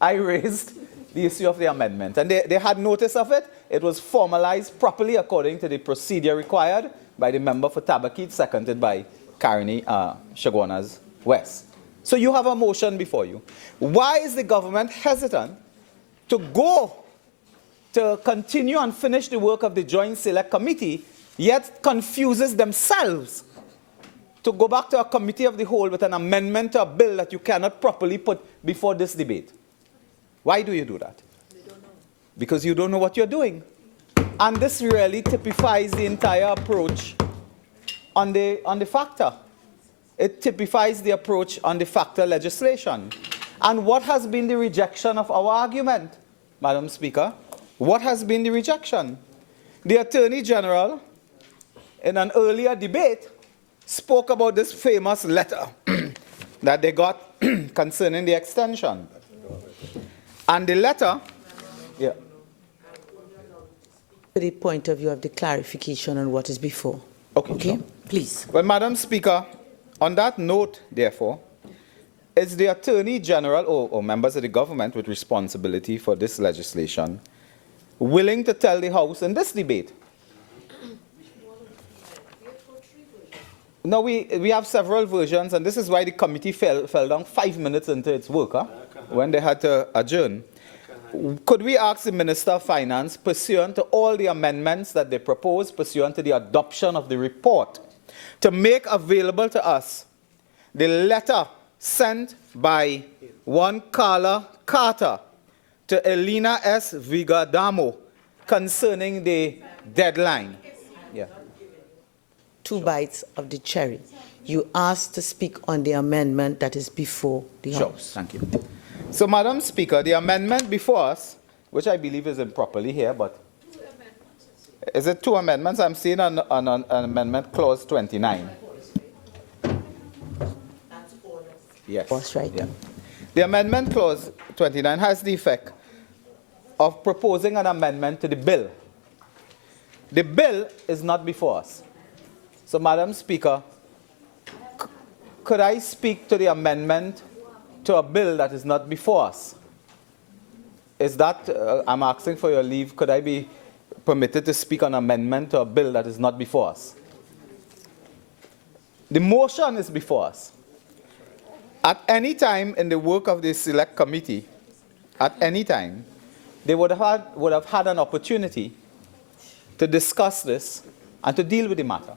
I raised the issue of the amendment. And they had notice of it. It was formalized properly according to the procedure required by the member for Tabaquit, seconded by Carney Chaguanas West. So you have a motion before you. Why is the government hesitant to go to continue and finish the work of the Joint Select Committee, yet confuses themselves to go back to a committee of the whole with an amendment to a bill that you cannot properly put before this debate? Why do you do that? Because you don't know what you're doing. And this really typifies the entire approach on the factor. It typifies the approach on the factor legislation. And what has been the rejection of our argument, Madam Speaker? What has been the rejection? The Attorney General, in an earlier debate, spoke about this famous letter that they got concerning the extension. And the letter, yeah. The point of view of the clarification on what is before. Okay, sure. Please. Well, Madam Speaker, on that note, therefore, is the Attorney General or members of the government with responsibility for this legislation willing to tell the House in this debate? No, we have several versions, and this is why the committee fell down 5 minutes into its work, when they had to adjourn. Could we ask the Minister of Finance, pursuant to all the amendments that they proposed, pursuant to the adoption of the report, to make available to us the letter sent by one Carla Carter to Elena S. Vigadamo concerning the deadline? Yeah. 2 bites of the cherry. You asked to speak on the amendment that is before the House. Thank you. So, Madam Speaker, the amendment before us, which I believe is improperly here, but is it 2 amendments? I'm seeing an amendment clause 29. Yes. That's right. Yeah. The amendment clause 29 has the effect of proposing an amendment to the bill. The bill is not before us. So, Madam Speaker, could I speak to the amendment to a bill that is not before us? Is that, I'm asking for your leave, could I be permitted to speak on amendment to a bill that is not before us? The motion is before us. At any time in the work of the Select Committee, at any time, they would have had an opportunity to discuss this and to deal with the matter.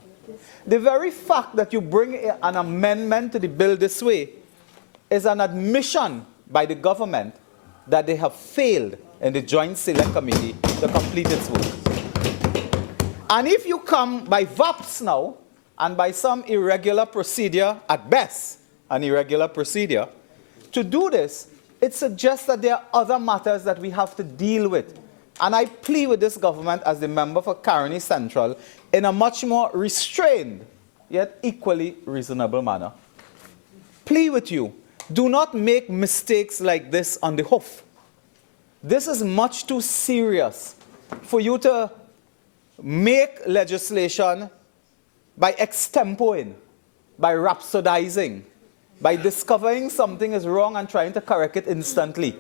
The very fact that you bring an amendment to the bill this way is an admission by the government that they have failed in the Joint Select Committee to complete its work. And if you come by VAPs now, and by some irregular procedure, at best, an irregular procedure, to do this, it suggests that there are other matters that we have to deal with. And I plead with this government as the member for Carney Central in a much more restrained, yet equally reasonable manner. Plead with you, do not make mistakes like this on the hoof. This is much too serious for you to make legislation by extemporing, by rhapsodizing, by discovering something is wrong and trying to correct it instantly.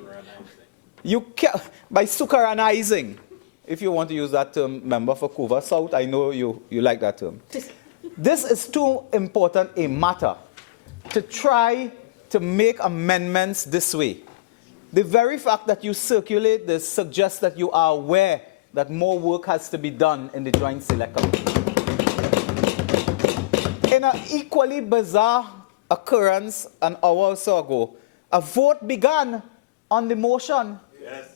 You can, by sukaranizing, if you want to use that term, member for Coover South, I know you like that term. This is too important a matter to try to make amendments this way. The very fact that you circulate this suggests that you are aware that more work has to be done in the Joint Select Committee. In an equally bizarre occurrence an hour or so ago, a vote began on the motion. Yes.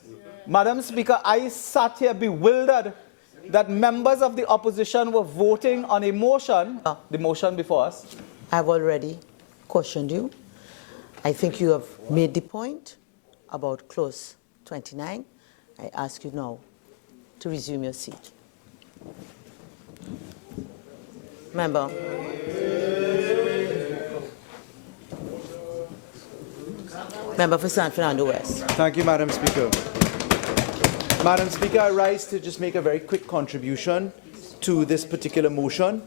Madam Speaker, I sat here bewildered that members of the opposition were voting on a motion, the motion before us. I've already cautioned you. I think you have made the point about clause 29. I ask you now to resume your seat. Member. Member for San Fernando West. Thank you, Madam Speaker. Madam Speaker, I rise to just make a very quick contribution to this particular motion,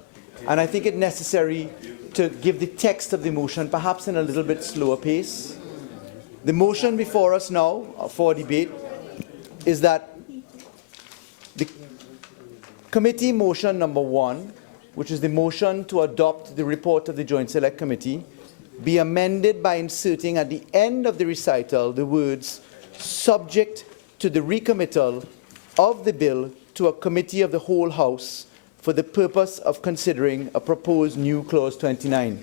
and I think it necessary to give the text of the motion perhaps in a little bit slower pace. The motion before us now for debate is that the committee motion number 1, which is the motion to adopt the report of the Joint Select Committee, be amended by inserting at the end of the recital the words subject to the recommittal of the bill to a committee of the whole House for the purpose of considering a proposed new clause 29.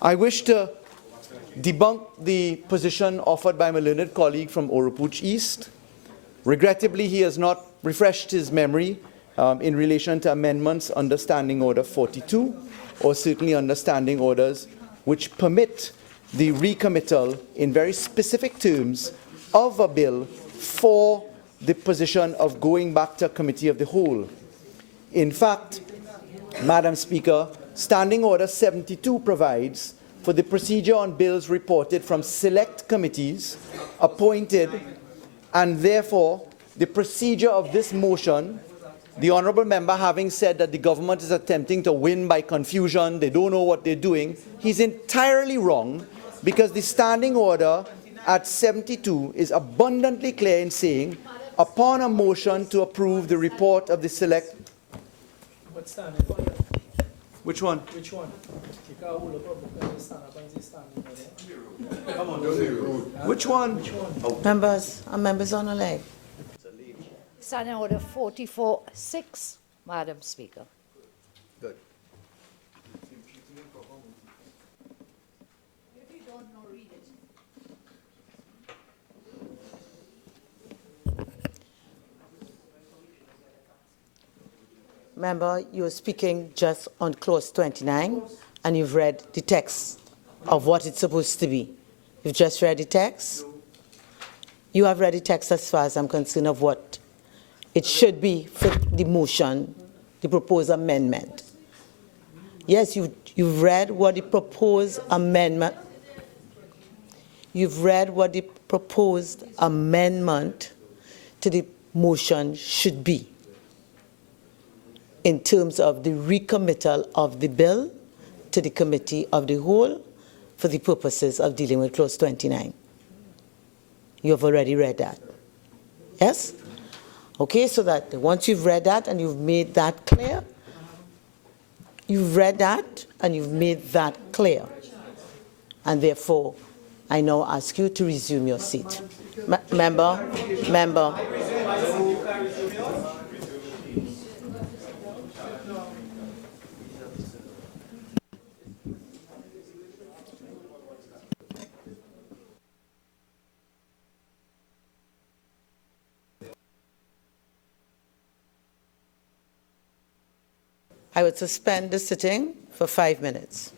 I wish to debunk the position offered by my learned colleague from Oropouche East. Regrettably, he has not refreshed his memory in relation to amendments under Standing Order 42, or certainly under Standing Orders which permit the recommittal in very specific terms of a bill for the position of going back to a committee of the whole. In fact, Madam Speaker, Standing Order 72 provides for the procedure on bills reported from select committees appointed, and therefore the procedure of this motion, the honourable member having said that the government is attempting to win by confusion, they don't know what they're doing, he's entirely wrong, because the Standing Order at 72 is abundantly clear in saying, upon a motion to approve the report of the select... What standing? Which one? Which one? Which one? Members, are members on the leg? Standing Order 44-6, Madam Speaker. Good. Member, you're speaking just on clause 29, and you've read the text of what it's supposed to be. You've just read the text? You have read the text as far as I'm concerned of what it should be for the motion, the proposed amendment. Yes, you've read what the proposed amendment, you've read what the proposed amendment to the motion should be in terms of the recommittal of the bill to the committee of the whole for the purposes of dealing with clause 29. You have already read that. Yes? Okay, so that once you've read that and you've made that clear, you've read that and you've made that clear. And therefore, I now ask you to resume your seat. Member. I would suspend the sitting for 5 minutes.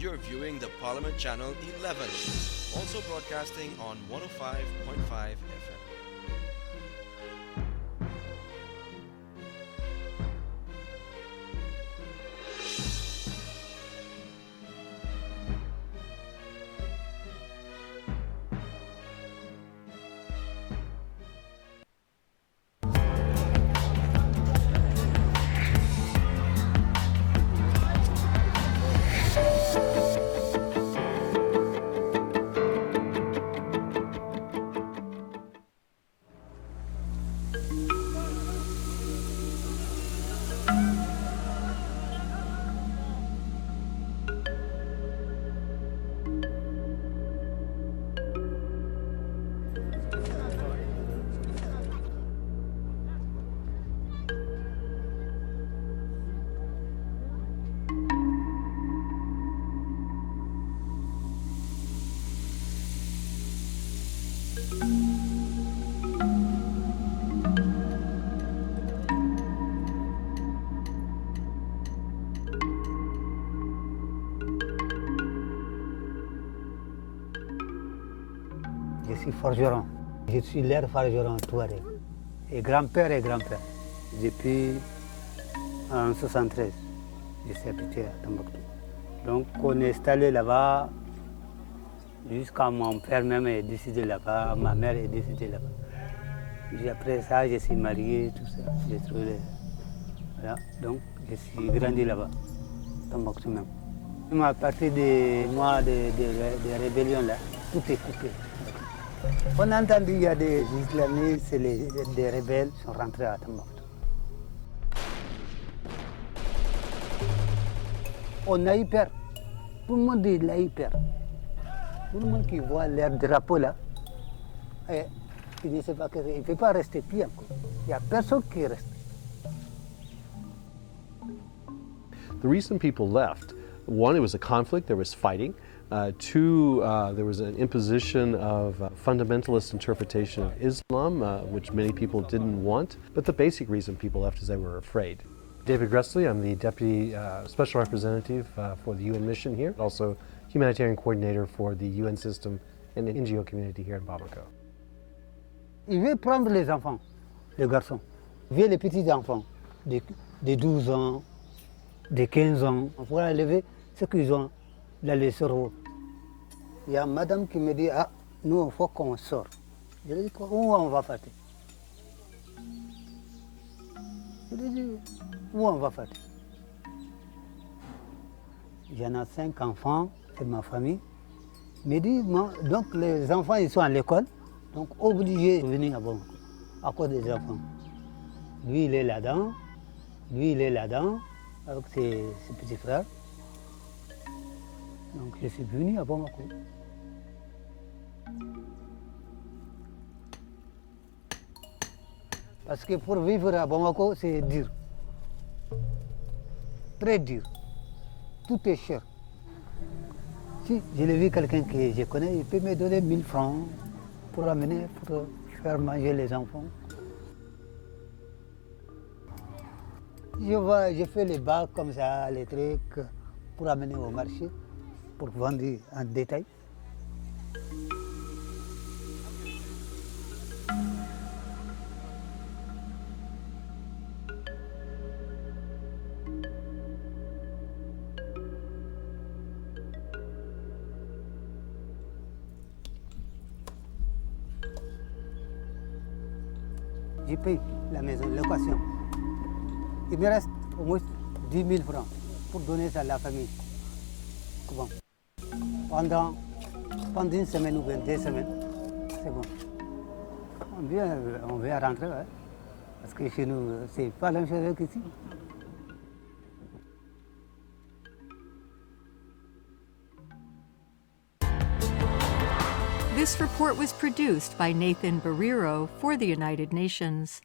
You're viewing the Parliament Channel 11, also broadcasting on 105.5 FM. Je suis forgeron. Je suis l'air forgeron Touareg. Et grand-père et grand-père. Depuis 1973, je suis habité à Tombouctou. Donc on est installé là-bas jusqu'à mon père même est décédé là-bas, ma mère est décédée là-bas. Et après ça, je suis marié, tout ça. J'ai trouvé. Voilà. Donc je suis grandi là-bas, Tombouctou même. À partir des mois de rébellion là, tout est coupé. On a entendu qu'il y a des islamistes, des rebelles qui sont rentrés à Tombouctou. On a eu peur. Tout le monde a eu peur. Tout le monde qui voit leur drapeau là, il ne sait pas qu'il ne peut pas rester plus encore. Il n'y a personne qui reste. The reason people left, one, it was a conflict, there was fighting. Two, there was an imposition of fundamentalist interpretation of Islam, which many people didn't want. But the basic reason people left is they were afraid. David Gressley, I'm the Deputy Special Representative for the UN mission here, also Humanitarian Coordinator for the UN system and the NGO community here in Bamako. Il veut prendre les enfants, les garçons. Il veut les petits enfants de 12 ans, de 15 ans. On pourra lever ce qu'ils ont dans les cerveaux. Il y a madame qui me dit, ah, nous, il faut qu'on sorte. Je lui dis, où on va partir? Je lui dis, où on va partir? J'en ai 5 enfants et ma famille. Il me dit, donc les enfants, ils sont à l'école, donc obligés de venir à Bamako, à cause des enfants. Lui, il est là-dedans, lui, il est là-dedans, avec ses petits frères. Donc je suis venu à Bamako. Parce que pour vivre à Bamako, c'est dur. Très dur. Tout est cher. Si je l'ai vu quelqu'un que je connais, il peut me donner 1000 francs pour amener, pour faire manger les enfants. Je fais les bacs comme ça, les trucs, pour amener au marché, pour vendre en détail. Je paye la maison, location. Il me reste au moins 10 000 francs pour donner ça à la famille. Bon. Pendant une semaine ou 2 semaines, c'est bon. On vient rentrer, ouais. Parce que chez nous, c'est pas la même chose qu'ici. This report was produced by Nathan Barrero for the United Nations.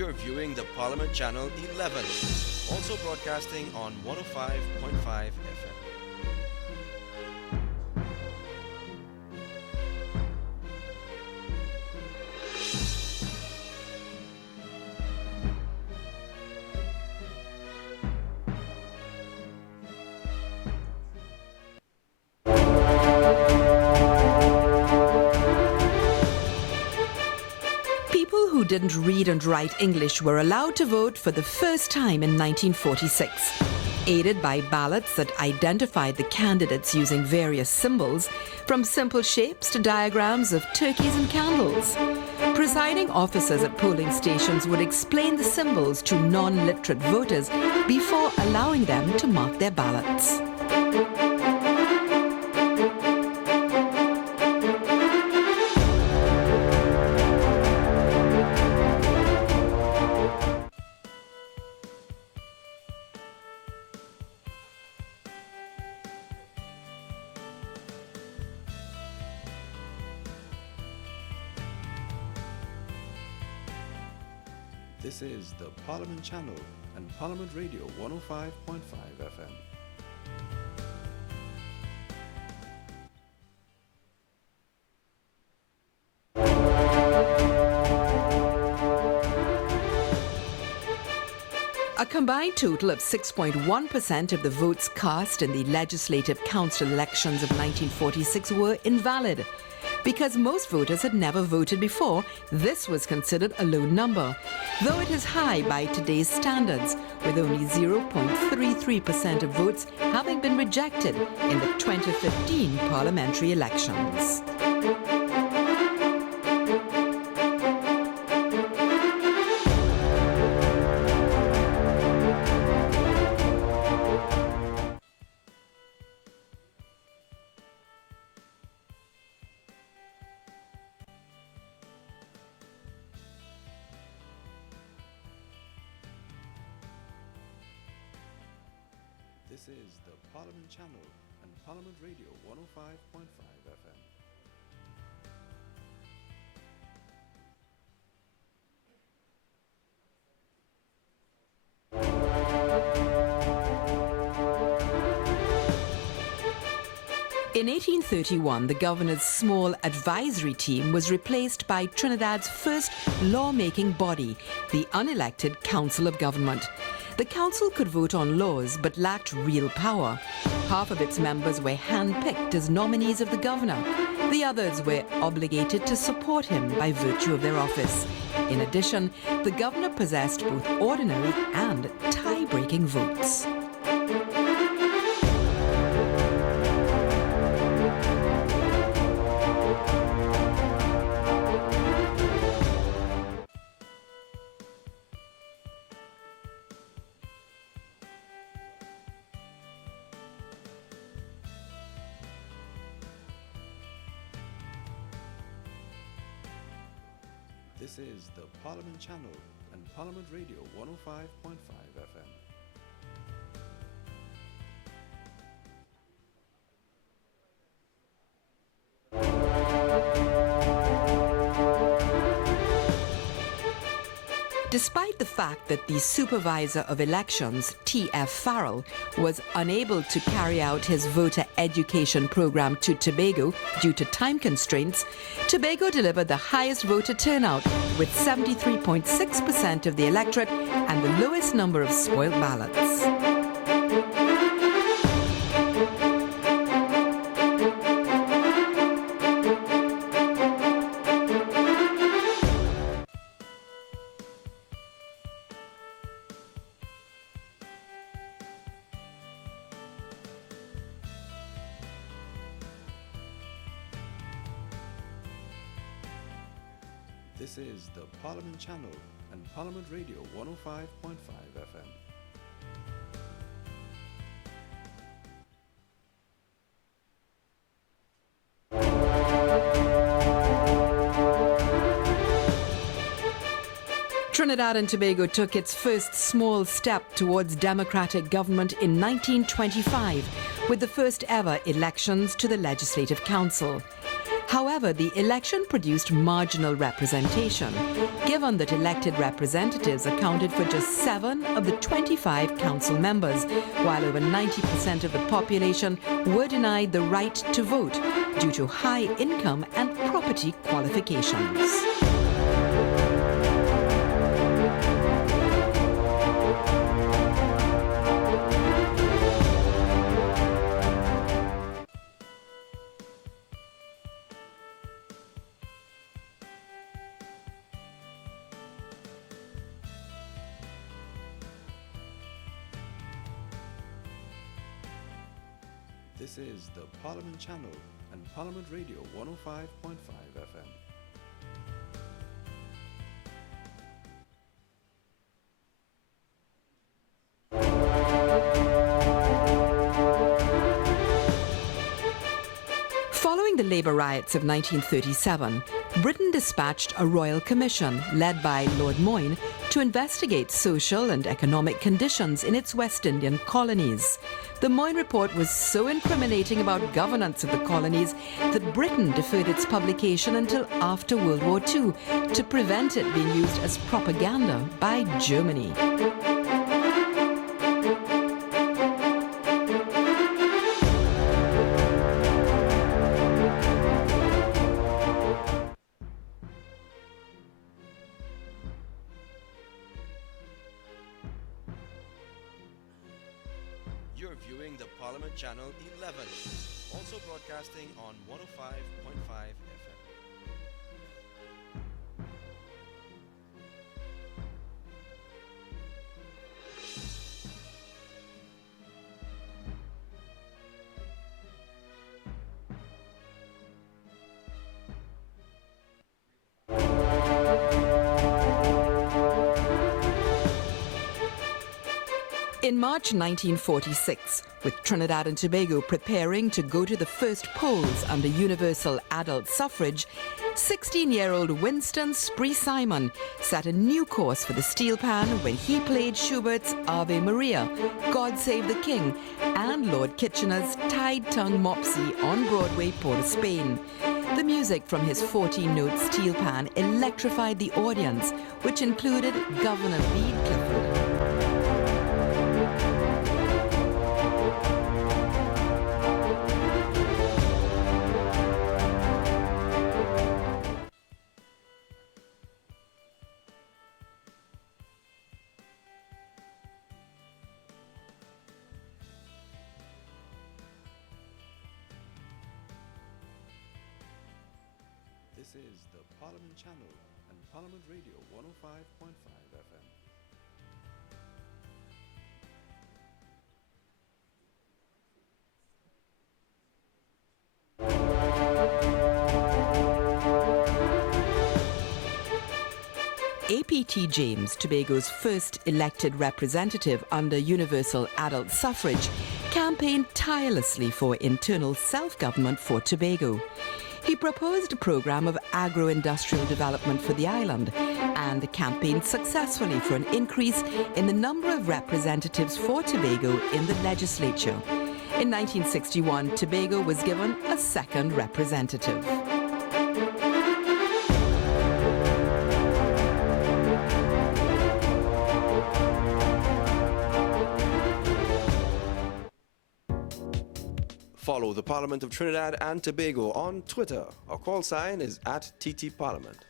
You're viewing the Parliament Channel 11, also broadcasting on 105.5 FM. People who didn't read and write English were allowed to vote for the first time in 1946. Aided by ballots that identified the candidates using various symbols, from simple shapes to diagrams of turkeys and candles. Presiding officers at polling stations would explain the symbols to non-literate voters before allowing them to mark their ballots. This is the Parliament Channel and Parliament Radio 105.5 FM. A combined total of 6.1% of the votes cast in the Legislative Council elections of 1946 were invalid. Because most voters had never voted before, this was considered a low number, though it is high by today's standards, with only 0.33% of votes having been rejected in the 2015 parliamentary elections. This is the Parliament Channel and Parliament Radio 105.5 FM. In 1831, the governor's small advisory team was replaced by Trinidad's first law-making body, the unelected Council of Government. The council could vote on laws but lacked real power. Half of its members were hand-picked as nominees of the governor. The others were obligated to support him by virtue of their office. In addition, the governor possessed both ordinary and tie-breaking votes. This is the Parliament Channel and Parliament Radio 105.5 FM. Despite the fact that the Supervisor of Elections, T.F. Farrell, was unable to carry out his voter education program to Tobago due to time constraints, Tobago delivered the highest voter turnout with 73.6% of the electorate and the lowest number of spoiled ballots. This is the Parliament Channel and Parliament Radio 105.5 FM. Trinidad and Tobago took its first small step towards democratic government in 1925 with the first ever elections to the Legislative Council. However, the election produced marginal representation, given that elected representatives accounted for just 7 of the 25 council members, while over 90% of the population were denied the right to vote due to high income and property qualifications. This is the Parliament Channel and Parliament Radio 105.5 FM. Following the labour riots of 1937, Britain dispatched a royal commission led by Lord Moyne to investigate social and economic conditions in its West Indian colonies. The Moyne report was so incriminating about governance of the colonies that Britain deferred its publication until after World War II to prevent it being used as propaganda by Germany. You're viewing the Parliament Channel 11, also broadcasting on 105.5 FM. In March 1946, with Trinidad and Tobago preparing to go to the first polls under universal adult suffrage, 16-year-old Winston Spree Simon set a new course for the steel pan when he played Schubert's Ave Maria, God Save the King, and Lord Kitchener's Tied-Tongue Mopsy on Broadway, Port of Spain. The music from his 14-note steel pan electrified the audience, which included Governor Bede Clifford. This is the Parliament Channel and Parliament Radio 105.5 FM. A.P.T. James, Tobago's first elected representative under universal adult suffrage, campaigned tirelessly for internal self-government for Tobago. He proposed a program of agro-industrial development for the island and campaigned successfully for an increase in the number of representatives for Tobago in the legislature. In 1961, Tobago was given a second representative. Follow the Parliament of Trinidad and Tobago on Twitter. Our call sign is @TTParliament.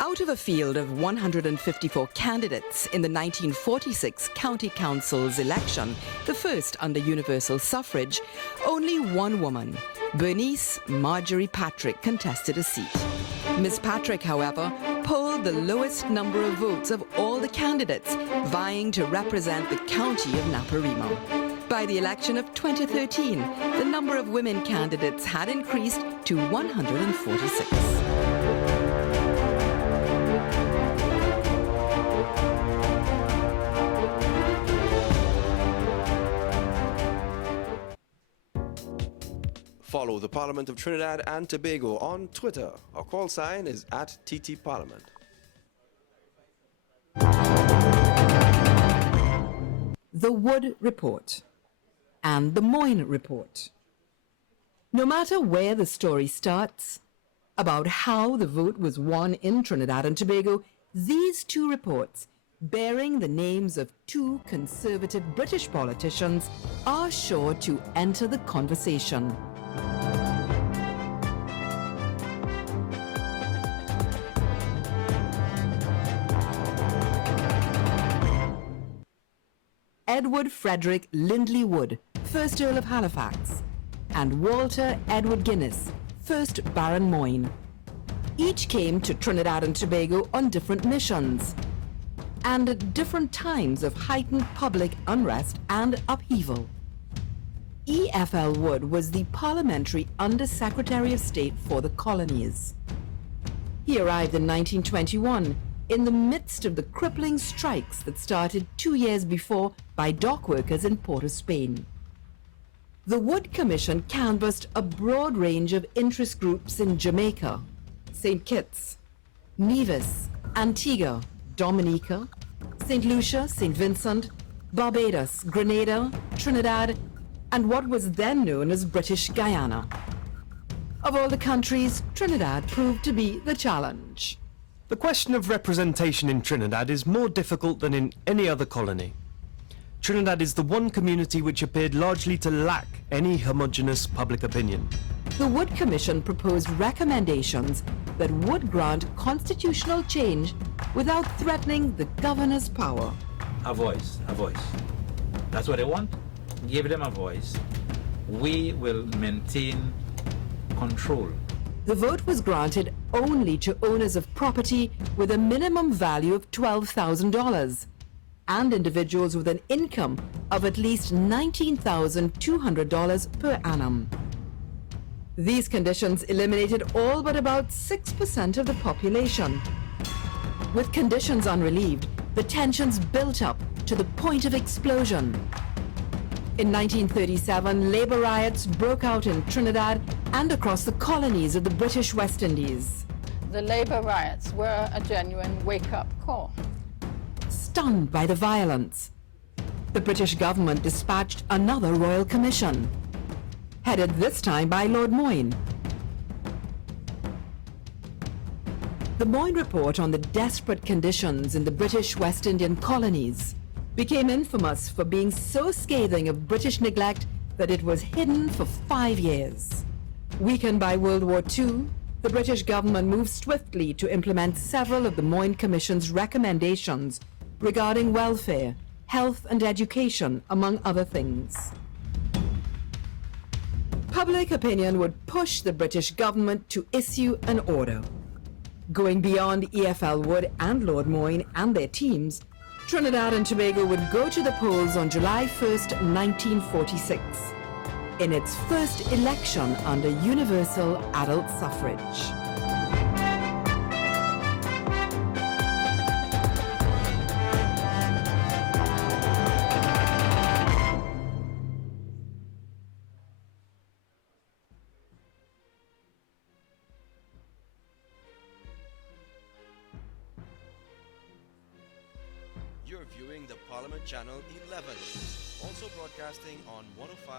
Out of a field of 154 candidates in the 1946 County Council's election, the first under universal suffrage, only one woman, Bernice Marjorie Patrick, contested a seat. Ms. Patrick, however, polled the lowest number of votes of all the candidates vying to represent the county of Naparimo. By the election of 2013, the number of women candidates had increased to 146. Follow the Parliament of Trinidad and Tobago on Twitter. Our call sign is @TTParliament. the Wood Report and the Moyne Report. No matter where the story starts, about how the vote was won in Trinidad and Tobago, these two reports, bearing the names of two conservative British politicians, are sure to enter the conversation. Edward Frederick Lindley Wood, 1st Earl of Halifax, and Walter Edward Guinness, 1st Baron Moyne. Each came to Trinidad and Tobago on different missions and at different times of heightened public unrest and upheaval. E.F.L. Wood was the Parliamentary Under-Secretary of State for the Colonies. He arrived in 1921 in the midst of the crippling strikes that started 2 years before by dock workers in Port of Spain. The Wood Commission canvassed a broad range of interest groups in Jamaica, St. Kitts, Nevis, Antigua, Dominica, St. Lucia, St. Vincent, Barbados, Grenada, Trinidad, and what was then known as British Guyana. Of all the countries, Trinidad proved to be the challenge. The question of representation in Trinidad is more difficult than in any other colony. Trinidad is the one community which appeared largely to lack any homogeneous public opinion. The Wood Commission proposed recommendations that would grant constitutional change without threatening the governor's power. A voice, a voice. That's what they want. Give them a voice. We will maintain control. The vote was granted only to owners of property with a minimum value of $12,000 and individuals with an income of at least $19,200 per annum. These conditions eliminated all but about 6% of the population. With conditions unrelieved, the tensions built up to the point of explosion. In 1937, labor riots broke out in Trinidad and across the colonies of the British West Indies. The labor riots were a genuine wake-up call. Stunned by the violence, the British government dispatched another royal commission, headed this time by Lord Moyne. The Moyne Report on the desperate conditions in the British West Indian colonies became infamous for being so scathing of British neglect that it was hidden for 5 years. Weakened by World War II, the British government moved swiftly to implement several of the Moyne Commission's recommendations regarding welfare, health and education, among other things. Public opinion would push the British government to issue an order. Going beyond E.F.L. Wood and Lord Moyne and their teams, Trinidad and Tobago would go to the polls on July 1st, 1946, in its first election under universal adult suffrage. You're viewing the Parliament Channel 11, also broadcasting on 105.5 FM.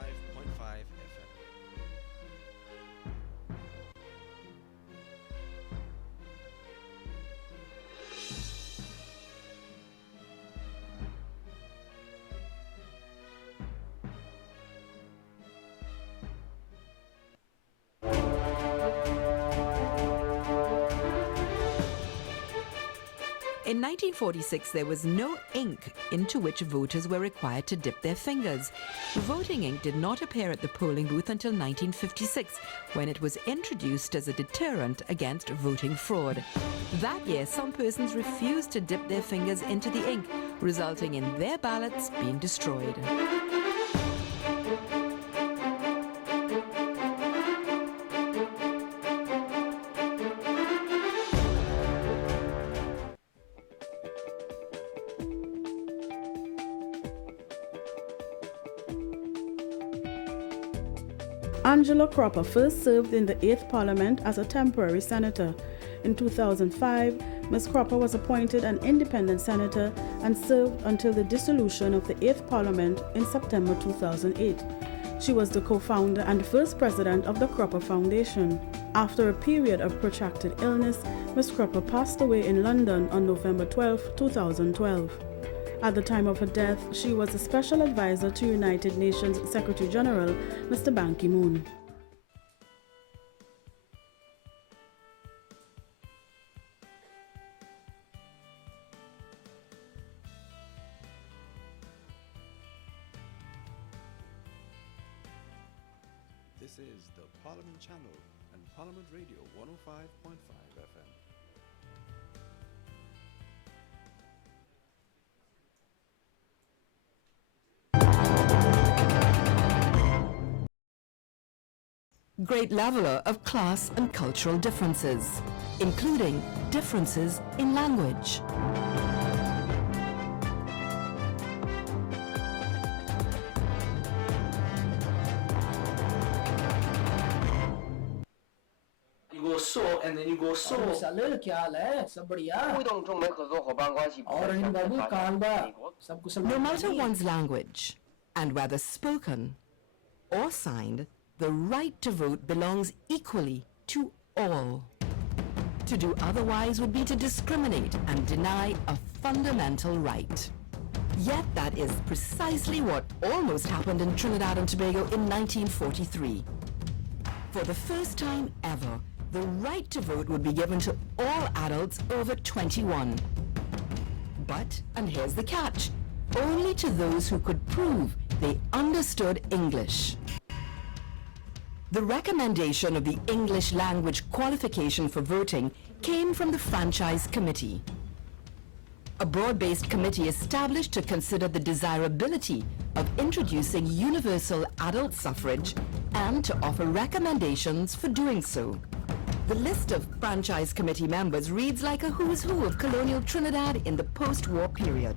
In 1946, there was no ink into which voters were required to dip their fingers. Voting ink did not appear at the polling booth until 1956, when it was introduced as a deterrent against voting fraud. That year, some persons refused to dip their fingers into the ink, resulting in their ballots being destroyed. Angela Cropper first served in the 8th Parliament as a temporary senator. In 2005, Ms. Cropper was appointed an independent senator and served until the dissolution of the 8th Parliament in September 2008. She was the co-founder and first president of the Cropper Foundation. After a period of protracted illness, Ms. Cropper passed away in London on November 12, 2012. At the time of her death, she was a special advisor to United Nations Secretary General, Mr. Ban Ki-moon. This is the Parliament Channel and Parliament Radio 105.5 FM. Great leveler of class and cultural differences, including differences in language. You go so and then you go so. No matter one's language, and whether spoken or signed, the right to vote belongs equally to all. To do otherwise would be to discriminate and deny a fundamental right. Yet that is precisely what almost happened in Trinidad and Tobago in 1943. For the first time ever, the right to vote would be given to all adults over 21. But, and here's the catch, only to those who could prove they understood English. The recommendation of the English language qualification for voting came from the Franchise Committee, a broad-based committee established to consider the desirability of introducing universal adult suffrage and to offer recommendations for doing so. The list of Franchise Committee members reads like a who's who of colonial Trinidad in the post-war period.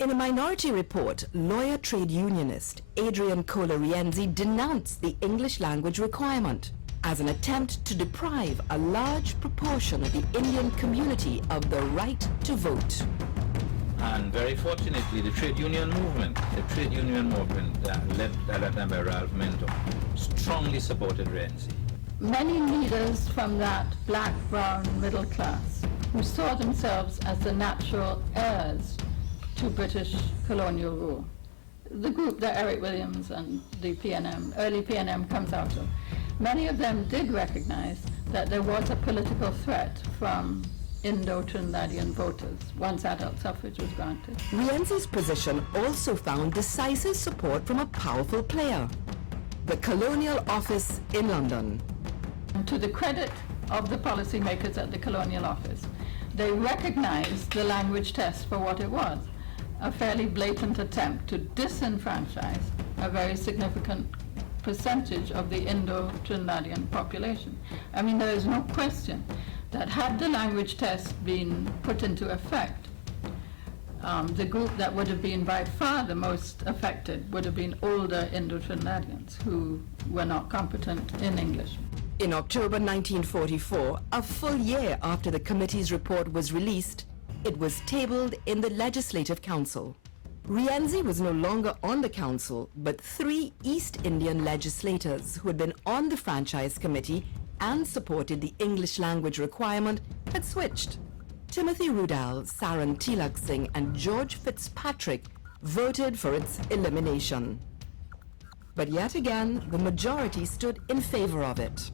In a minority report, lawyer trade unionist Adrian Rienzi denounced the English language requirement as an attempt to deprive a large proportion of the Indian community of the right to vote. And very fortunately, the trade union movement led at that time by Ralph Minto, strongly supported Rienzi. Many leaders from that black, brown middle class who saw themselves as the natural heirs to British colonial rule. The group that Eric Williams and the PNM, early PNM comes out of, many of them did recognize that there was a political threat from Indo-Trinidadian voters once adult suffrage was granted. Rienzi's position also found decisive support from a powerful player, the Colonial Office in London. And to the credit of the policymakers at the Colonial Office, they recognized the language test for what it was, a fairly blatant attempt to disenfranchise a very significant percentage of the Indo-Trinidadian population. I mean, there is no question that had the language test been put into effect, the group that would have been by far the most affected would have been older Indo-Trinidadians who were not competent in English. In October 1944, a full year after the committee's report was released, it was tabled in the Legislative Council. Rienzi was no longer on the council, but 3 East Indian legislators who had been on the Franchise Committee and supported the English language requirement had switched. Timothy Rudall, Saran Tilak Singh, and George Fitzpatrick voted for its elimination. But yet again, the majority stood in favor of it.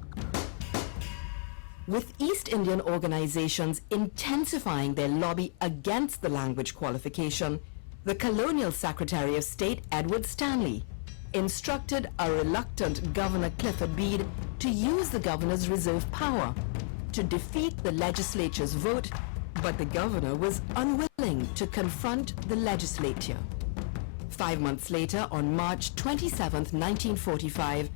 With East Indian organizations intensifying their lobby against the language qualification, the Colonial Secretary of State, Edward Stanley, instructed a reluctant Governor Clifford Bede to use the governor's reserve power to defeat the legislature's vote, but the governor was unwilling to confront the legislature. 5 months later, on March 27, 1945,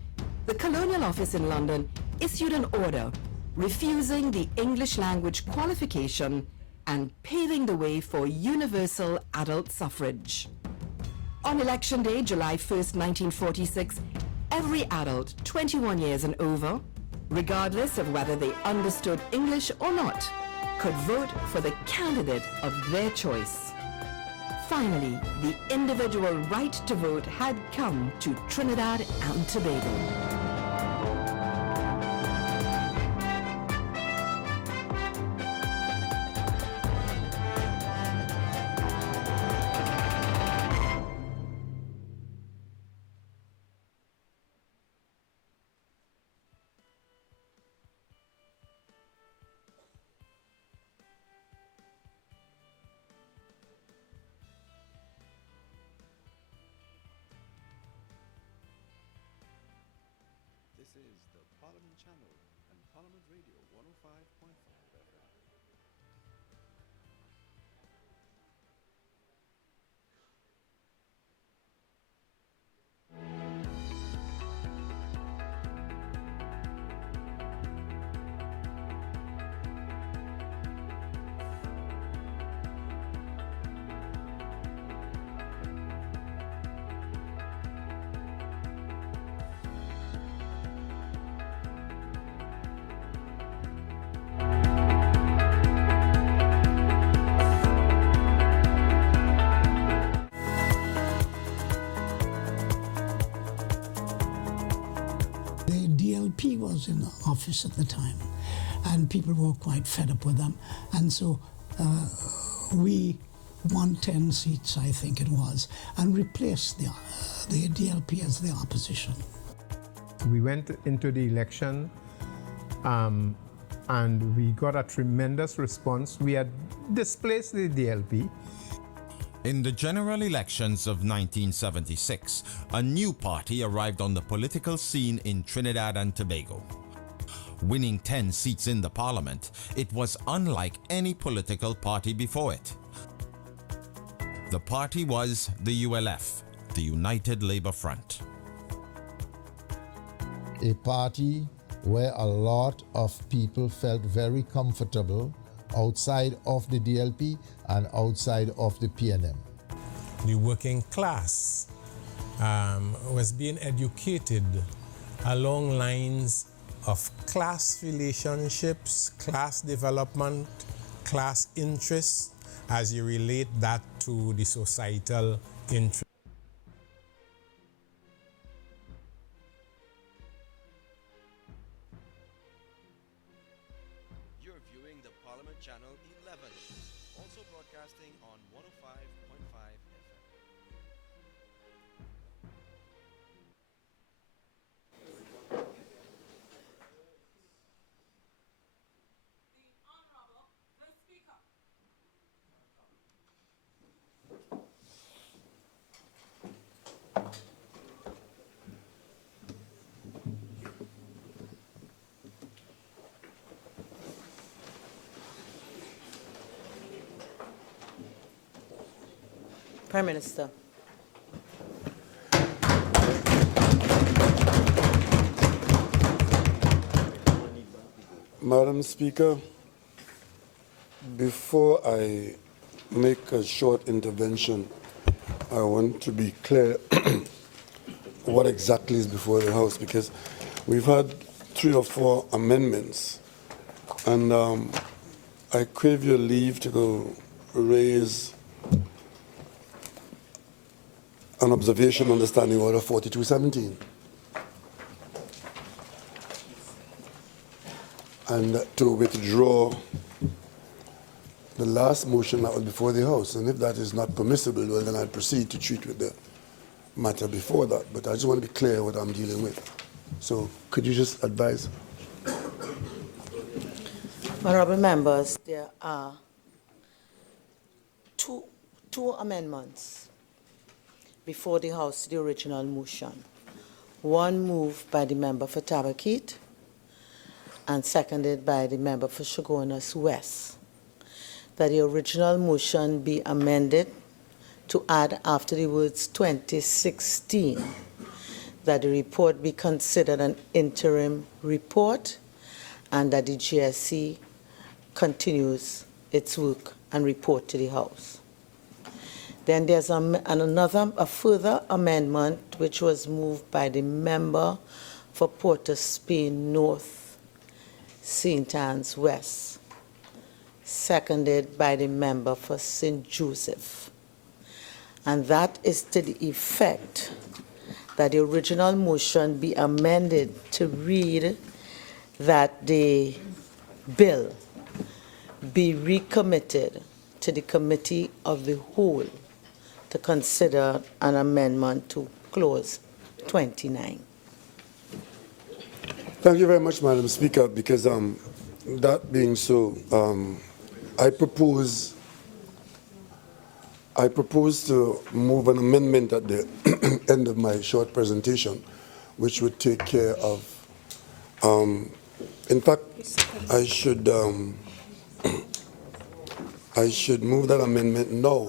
the Colonial Office in London issued an order refusing the English language qualification and paving the way for universal adult suffrage. On Election Day, July 1, 1946, every adult 21 years and over, regardless of whether they understood English or not, could vote for the candidate of their choice. Finally, the individual right to vote had come to Trinidad and Tobago. This is the Parliament Channel and Parliament Radio 105.5 FM. The DLP was in office at the time, and people were quite fed up with them. And so we won 10 seats, I think it was, and replaced the DLP as the opposition. We went into the election and we got a tremendous response. We had displaced the DLP. In the general elections of 1976, a new party arrived on the political scene in Trinidad and Tobago. Winning 10 seats in the parliament, it was unlike any political party before it. The party was the ULF, the United Labour Front. A party where a lot of people felt very comfortable outside of the DLP and outside of the PNM. The working class was being educated along lines of class relationships, class development, class interests, as you relate that to the societal interest. You're viewing the Parliament Channel 11, also broadcasting on 105.5 FM. Prime Minister. Madam Speaker, before I make a short intervention, I want to be clear what exactly is before the House, because we've had 3 or 4 amendments, and I crave your leave to go raise an observation under Standing Order 4217. And to withdraw the last motion that was before the House. And if that is not permissible, well, then I'll proceed to treat with the matter before that. But I just want to be clear what I'm dealing with. So could you just advise? Honourable members, there are two amendments before the House to the original motion. One moved by the member for Tabaquite and seconded by the member for Chaguanas West, that the original motion be amended to add after the words 2016, that the report be considered an interim report and that the GSC continues its work and report to the House. Then there's a further amendment which was moved by the member for Port of Spain North St. Anne's West, seconded by the member for St. Joseph. And that is to the effect that the original motion be amended to read that the bill be recommitted to the Committee of the Whole to consider an amendment to Clause 29. Thank you very much, Madam Speaker, because that being so, I propose to move an amendment at the end of my short presentation, which would take care of, in fact, I should move that amendment now.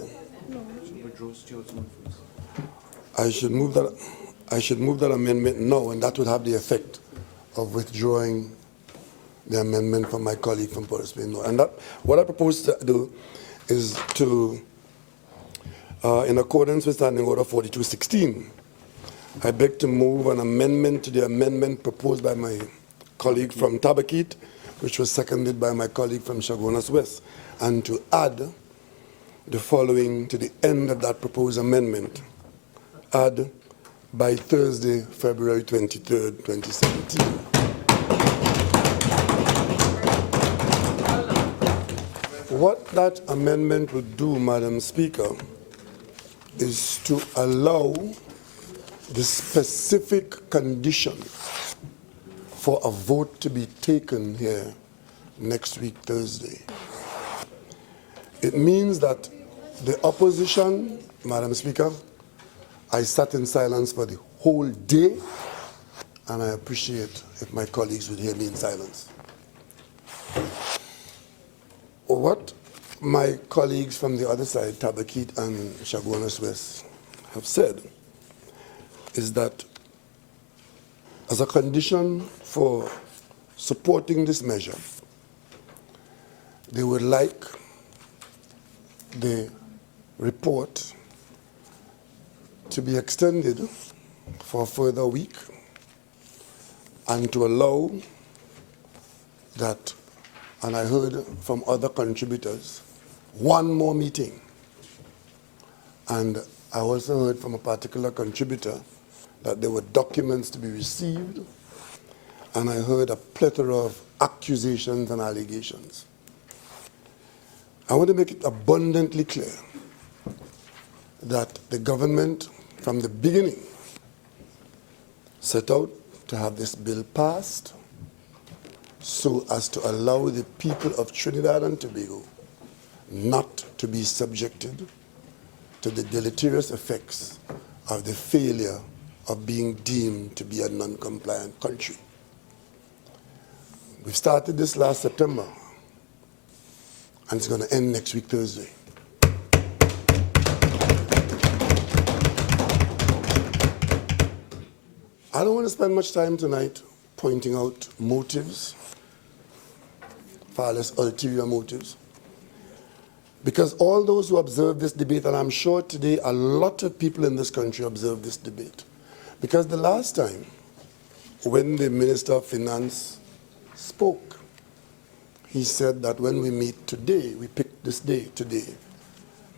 I should move that amendment now, and that would have the effect of withdrawing the amendment from my colleague from Port of Spain. And that, what I propose to do is to, in accordance with Standing Order 4216, I beg to move an amendment to the amendment proposed by my colleague from Tabakit, which was seconded by my colleague from Chaguanas West, and to add the following to the end of that proposed amendment. Add by Thursday, February 23rd, 2017. What that amendment would do, Madam Speaker, is to allow the specific conditions for a vote to be taken here next week, Thursday. It means that the opposition, Madam Speaker, I sat in silence for the whole day, and I appreciate if my colleagues would hear me in silence. What my colleagues from the other side, Tabakit and Chaguanas West, have said is that as a condition for supporting this measure, they would like the report to be extended for a further week and to allow that, and I heard from other contributors, one more meeting. And I also heard from a particular contributor that there were documents to be received, and I heard a plethora of accusations and allegations. I want to make it abundantly clear that the government, from the beginning, set out to have this bill passed so as to allow the people of Trinidad and Tobago not to be subjected to the deleterious effects of the failure of being deemed to be a non-compliant country. We started this last September, and it's going to end next week, Thursday. I don't want to spend much time tonight pointing out motives, far less ulterior motives, because all those who observe this debate, and I'm sure today a lot of people in this country observe this debate, because the last time when the Minister of Finance spoke, he said that when we meet today, we pick this day today,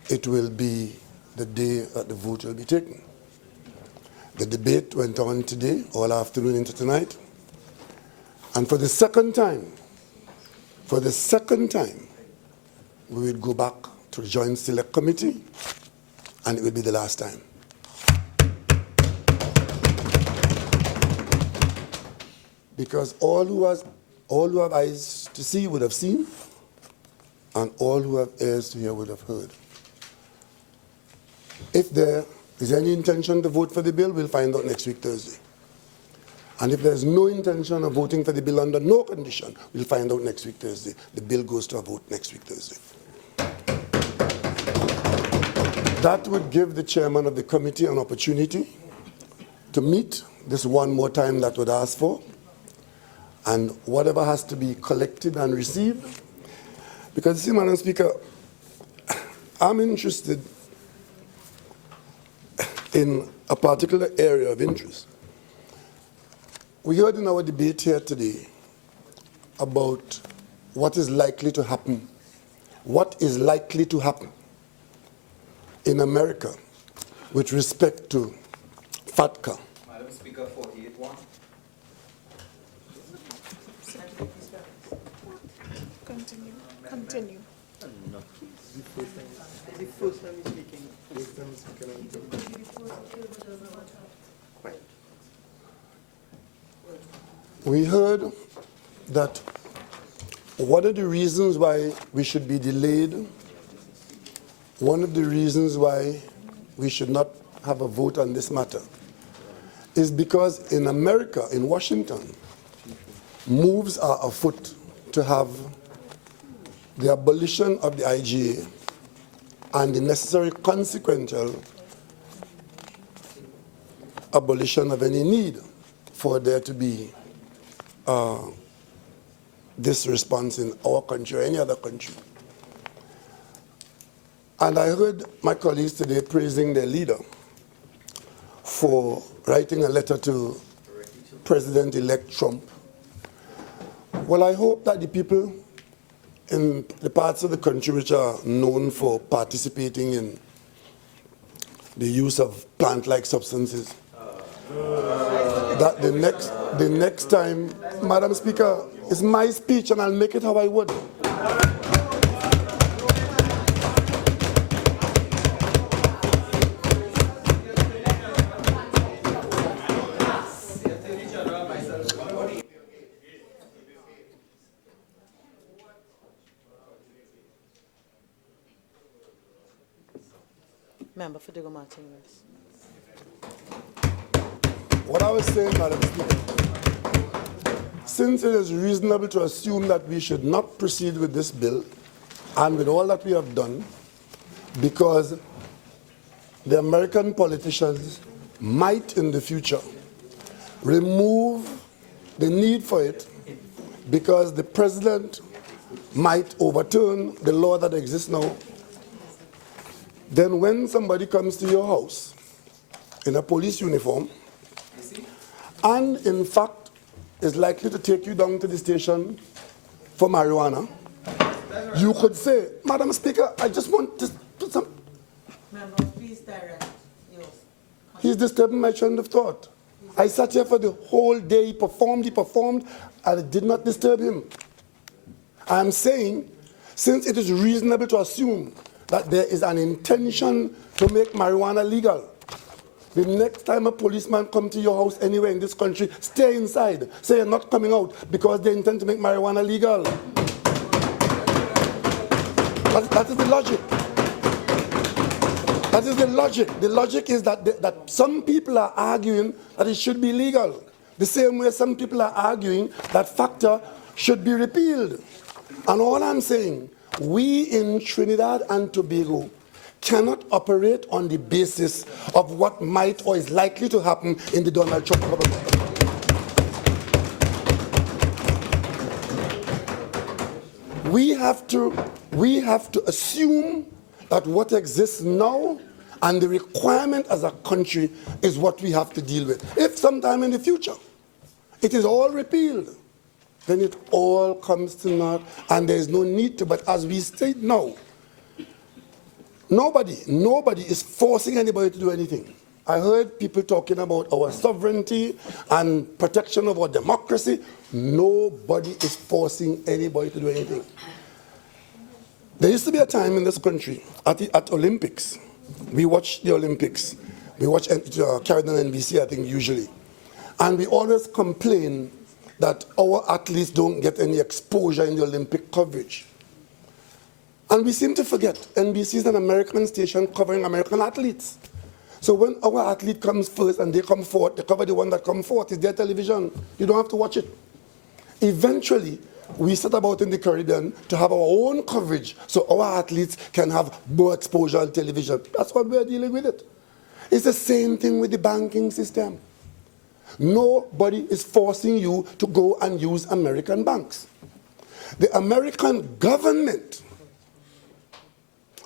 it will be the day that the vote will be taken. The debate went on today, all afternoon into tonight, and for the second time, we will go back to the Joint Select Committee, and it will be the last time. Because all who have eyes to see would have seen, and all who have ears to hear would have heard. If there is any intention to vote for the bill, we'll find out next week, Thursday. And if there's no intention of voting for the bill under no condition, we'll find out next week, Thursday. The bill goes to a vote next week, Thursday. That would give the chairman of the committee an opportunity to meet this one more time that would ask for, and whatever has to be collected and received. Because, see, Madam Speaker, I'm interested in a particular area of interest. We heard in our debate here today about what is likely to happen. What is likely to happen in America with respect to FATCA. Madam Speaker, 48-1. Continue. Continue. We heard that one of the reasons why we should be delayed, one of the reasons why we should not have a vote on this matter is because in America, in Washington, moves are afoot to have the abolition of the IGA and the necessary consequential abolition of any need for there to be this response in our country or any other country. And I heard my colleagues today praising their leader for writing a letter to President-elect Trump. Well, I hope that the people in the parts of the country which are known for participating in the use of plant-like substances, that the next time, Madam Speaker, it's my speech and I'll make it how I would. Member for Diego Martinez. What I was saying, Madam Speaker, since it is reasonable to assume that we should not proceed with this bill and with all that we have done, because the American politicians might in the future remove the need for it because the president might overturn the law that exists now, then when somebody comes to your house in a police uniform and in fact is likely to take you down to the station for marijuana, you could say, Madam Speaker, I just want to put some... Member, please direct yours. He's disturbing my train of thought. I sat here for the whole day, he performed, and it did not disturb him. I'm saying, since it is reasonable to assume that there is an intention to make marijuana legal, the next time a policeman comes to your house anywhere in this country, stay inside. Say you're not coming out because they intend to make marijuana legal. That is the logic. That is the logic. The logic is that some people are arguing that it should be legal. The same way some people are arguing that FATCA should be repealed. And all I'm saying, we in Trinidad and Tobago cannot operate on the basis of what might or is likely to happen in the Donald Trump government. We have to assume that what exists now and the requirement as a country is what we have to deal with. If sometime in the future it is all repealed, then it all comes to naught and there is no need to. But as we state now, nobody is forcing anybody to do anything. I heard people talking about our sovereignty and protection of our democracy. Nobody is forcing anybody to do anything. There used to be a time in this country at Olympics. We watch the Olympics. We watch carried on NBC, I think, usually. And we always complain that our athletes don't get any exposure in the Olympic coverage. And we seem to forget NBC is an American station covering American athletes. So when our athlete comes first and they come fourth, they cover the one that comes fourth. It's their television. You don't have to watch it. Eventually, we set about in the Caribbean to have our own coverage so our athletes can have more exposure on television. That's what we're dealing with it. It's the same thing with the banking system. Nobody is forcing you to go and use American banks. The American government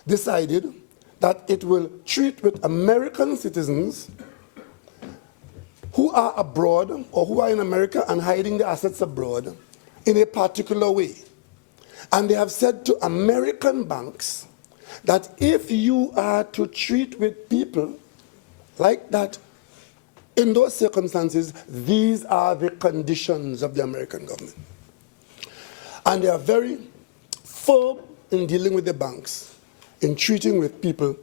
decided that it will treat with American citizens who are abroad or who are in America and hiding their assets abroad in a particular way. And they have said to American banks that if you are to treat with people like that, in those circumstances, these are the conditions of the American government. And they are very firm in dealing with the banks, in treating with people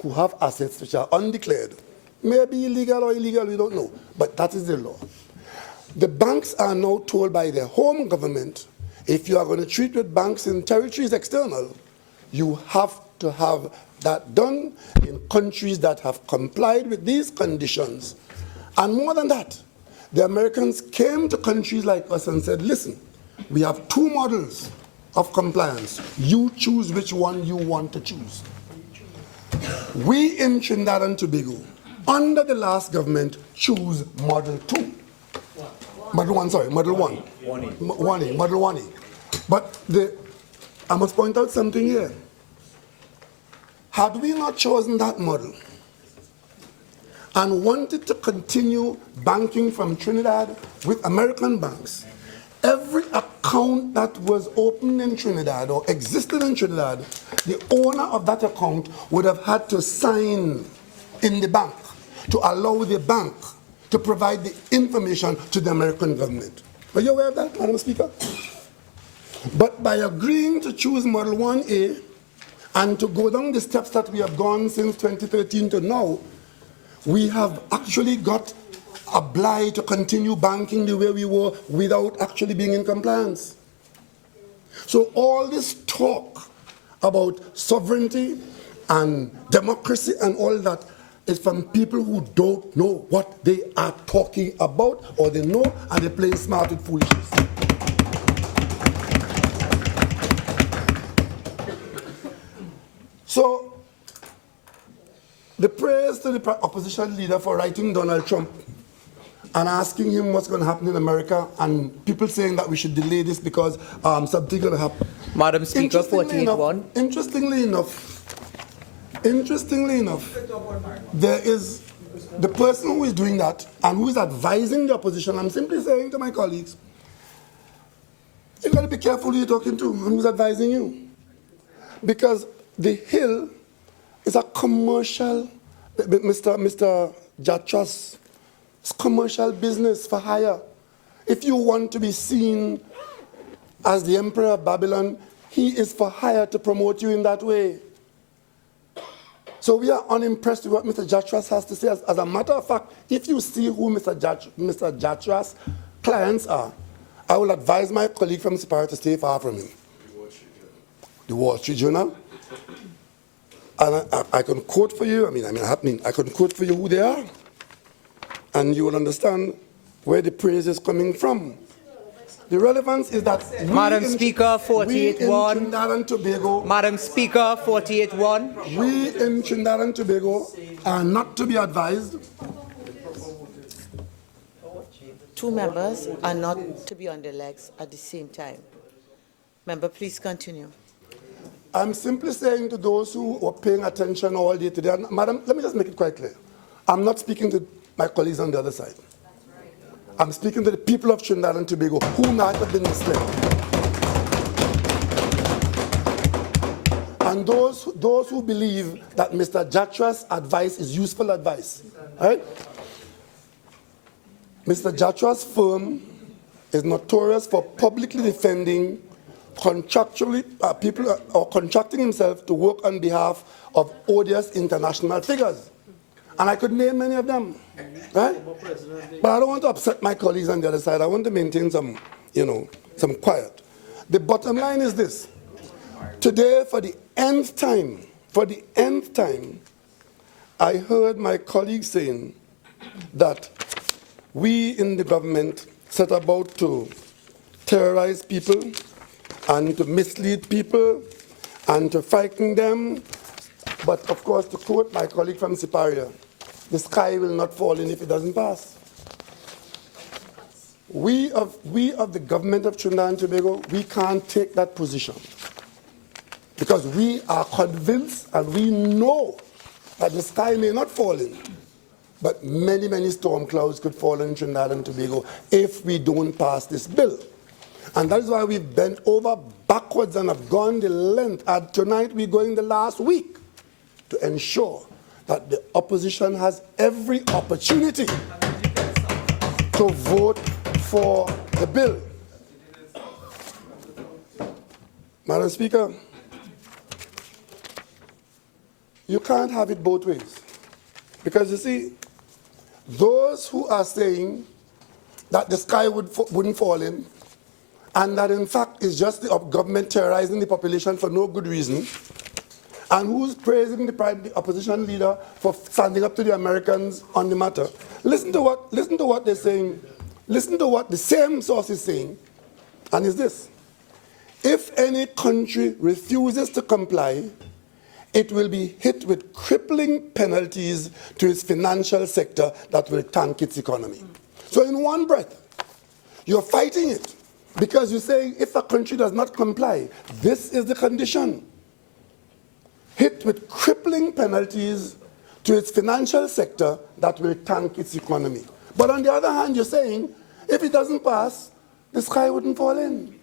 who have assets which are undeclared. Maybe illegal or illegal, we don't know, but that is the law. The banks are now told by their home government, if you are going to treat with banks in territories external, you have to have that done in countries that have complied with these conditions. And more than that, the Americans came to countries like us and said, listen, we have two models of compliance. You choose which one you want to choose. We in Trinidad and Tobago, under the last government, choose Model 2. Model 1, sorry, Model 1. 1A, Model 1A. But I must point out something here. Had we not chosen that model and wanted to continue banking from Trinidad with American banks, every account that was opened in Trinidad or existed in Trinidad, the owner of that account would have had to sign in the bank to allow the bank to provide the information to the American government. Are you aware of that, Madam Speaker? But by agreeing to choose Model 1A and to go down the steps that we have gone since 2013 to now, we have actually got obliged to continue banking the way we were without actually being in compliance. So all this talk about sovereignty and democracy and all that is from people who don't know what they are talking about, or they know and they're playing smart with foolishness. So, the praise to the opposition leader for writing Donald Trump and asking him what's going to happen in America, and people saying that we should delay this because something going to happen. Madam Speaker, 48-1. Interestingly enough, there is the person who is doing that and who is advising the opposition. I'm simply saying to my colleagues, you've got to be careful who you're talking to and who's advising you. Because the Hill is a commercial, Mr. Jatras, it's commercial business for hire. If you want to be seen as the Emperor of Babylon, he is for hire to promote you in that way. So we are unimpressed with what Mr. Jatras has to say. As a matter of fact, if you see who Mr. Jatras' clients are, I will advise my colleague from Superior to stay far from him. The Wall Street Journal. And I can quote for you, I can quote for you who they are. And you will understand where the praise is coming from. The relevance is that Madam Speaker, 48-1. Trinidad and Tobago. Madam Speaker, 48-1. We in Trinidad and Tobago are not to be advised. Two members are not to be on their legs at the same time. Member, please continue. I'm simply saying to those who are paying attention all day today, and Madam, let me just make it quite clear. I'm not speaking to my colleagues on the other side. I'm speaking to the people of Trinidad and Tobago who might have been misled. And those who believe that Mr. Jatras' advice is useful advice. Right? Mr. Jatras' firm is notorious for publicly defending contractually people or contracting himself to work on behalf of odious international figures. And I could name many of them, right? But I don't want to upset my colleagues on the other side. I want to maintain some, some quiet. The bottom line is this. Today, for the nth time, I heard my colleagues saying that we in the government set about to terrorize people and to mislead people and to frighten them. But of course, to quote my colleague from Superior, the sky will not fall in if it doesn't pass. We of the government of Trinidad and Tobago, we can't take that position because we are convinced and we know that the sky may not fall in, but many, many storm clouds could fall in Trinidad and Tobago if we don't pass this bill. And that is why we've bent over backwards and have gone the length. And tonight we're going the last week to ensure that the opposition has every opportunity to vote for the bill. Madam Speaker, you can't have it both ways. Because you see, those who are saying that the sky wouldn't fall in, and that in fact is just the government terrorizing the population for no good reason, and who's praising the opposition leader for standing up to the Americans on the matter. Listen to what they're saying. Listen to what the same source is saying, and it's this. If any country refuses to comply, it will be hit with crippling penalties to its financial sector that will tank its economy. So in one breath, you're fighting it because you're saying if a country does not comply, this is the condition. Hit with crippling penalties to its financial sector that will tank its economy. But on the other hand, you're saying if it doesn't pass, the sky wouldn't fall in.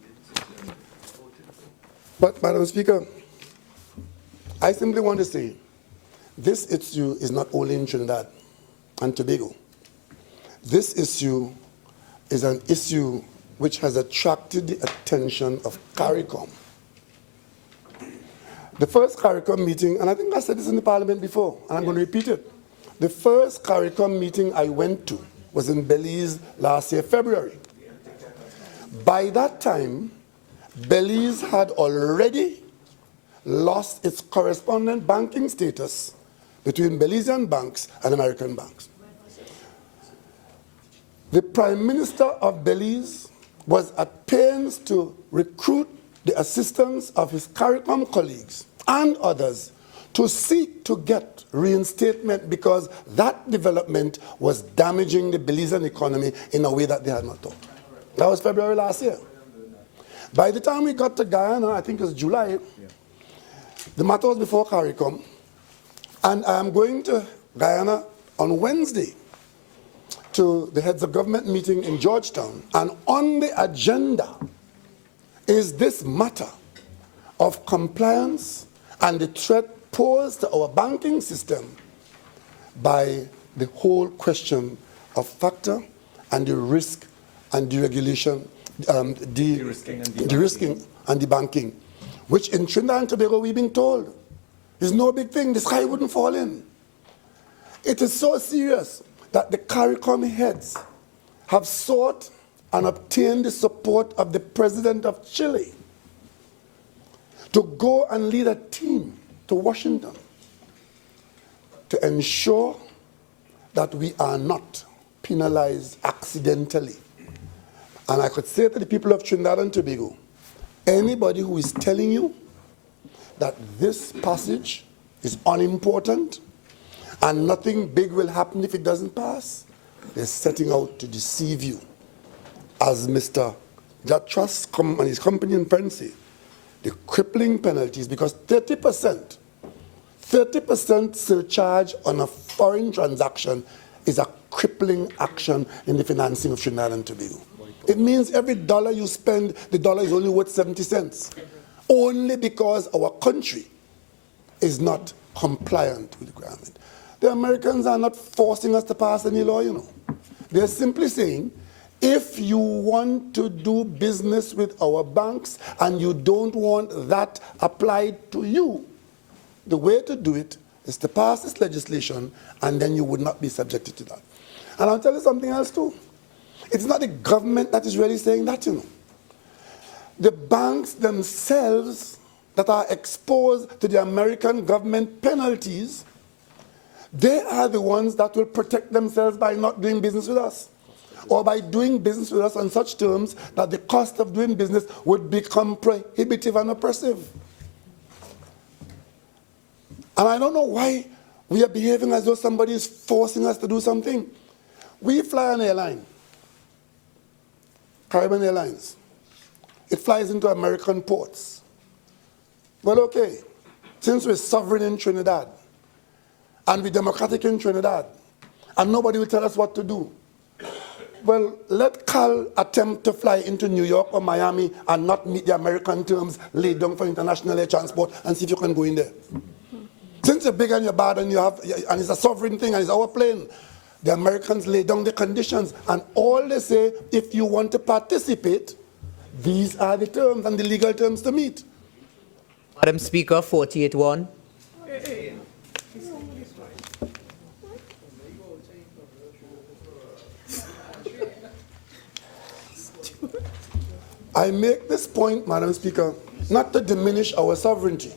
But, Madam Speaker, I simply want to say this issue is not only in Trinidad and Tobago. This issue is an issue which has attracted the attention of CARICOM. The first CARICOM meeting, and I think I said this in the Parliament before, and I'm going to repeat it. The first CARICOM meeting I went to was in Belize last year, February. By that time, Belize had already lost its correspondent banking status between Belizean banks and American banks. The Prime Minister of Belize was at pains to recruit the assistance of his CARICOM colleagues and others to seek to get reinstatement because that development was damaging the Belizean economy in a way that they had not thought. That was February last year. By the time we got to Guyana, I think it was July, the matter was before CARICOM, and I am going to Guyana on Wednesday to the heads of government meeting in Georgetown, and on the agenda is this matter of compliance and the threat posed to our banking system by the whole question of factor and the risk and deregulation, de-risking and debanking, which in Trinidad and Tobago we've been told is no big thing, the sky wouldn't fall in. It is so serious that the CARICOM heads have sought and obtained the support of the President of Chile to go and lead a team to Washington to ensure that we are not penalized accidentally. And I could say to the people of Trinidad and Tobago, anybody who is telling you that this passage is unimportant and nothing big will happen if it doesn't pass, they're setting out to deceive you. As Mr. Jatras and his company and friends say, the crippling penalties, because 30% surcharge on a foreign transaction is a crippling action in the financing of Trinidad and Tobago. It means every dollar you spend, the dollar is only worth 70 cents, only because our country is not compliant with the requirement. The Americans are not forcing us to pass any law, you know. They're simply saying, if you want to do business with our banks and you don't want that applied to you, the way to do it is to pass this legislation and then you would not be subjected to that. And I'll tell you something else too. It's not the government that is really saying that, you know. The banks themselves that are exposed to the American government penalties, they are the ones that will protect themselves by not doing business with us, or by doing business with us on such terms that the cost of doing business would become prohibitive and oppressive. And I don't know why we are behaving as though somebody is forcing us to do something. We fly an airline, Caribbean Airlines. It flies into American ports. Well, okay, since we're sovereign in Trinidad, and we're democratic in Trinidad, and nobody will tell us what to do, well, let Cal attempt to fly into New York or Miami and not meet the American terms laid down for international air transport and see if you can go in there. Since you're big and you're bad and and it's a sovereign thing and it's our plane, the Americans lay down the conditions and all they say, if you want to participate, these are the terms and the legal terms to meet. Madam Speaker, 48-1. I make this point, Madam Speaker, not to diminish our sovereignty,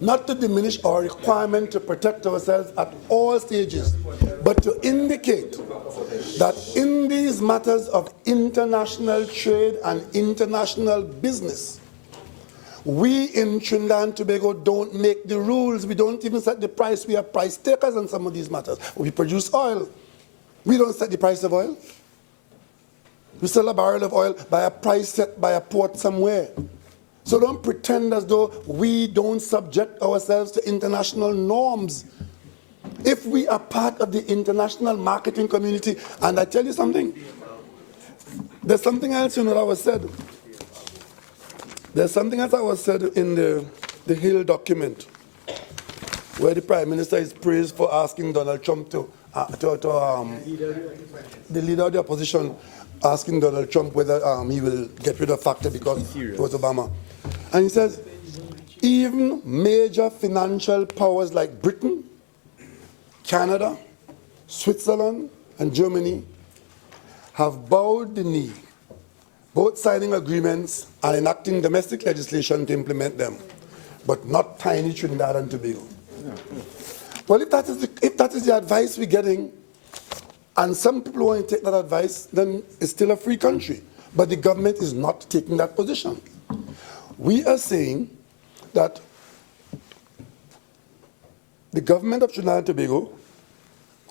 not to diminish our requirement to protect ourselves at all stages, but to indicate that in these matters of international trade and international business, we in Trinidad and Tobago don't make the rules. We don't even set the price. We are price takers on some of these matters. We produce oil. We don't set the price of oil. We sell a barrel of oil by a price set by a port somewhere. So don't pretend as though we don't subject ourselves to international norms. If we are part of the international marketing community, and I tell you something, there's something else that was said. There's something else that was said in the Hill document, where the Prime Minister is praised for asking Donald Trump the leader of the opposition, asking Donald Trump whether he will get rid of FACTA because it was Obama. And he says, even major financial powers like Britain, Canada, Switzerland, and Germany have bowed the knee, both signing agreements and enacting domestic legislation to implement them, but not tiny Trinidad and Tobago. Well, if that is the advice we're getting, and some people want to take that advice, then it's still a free country. But the government is not taking that position. We are saying that the government of Trinidad and Tobago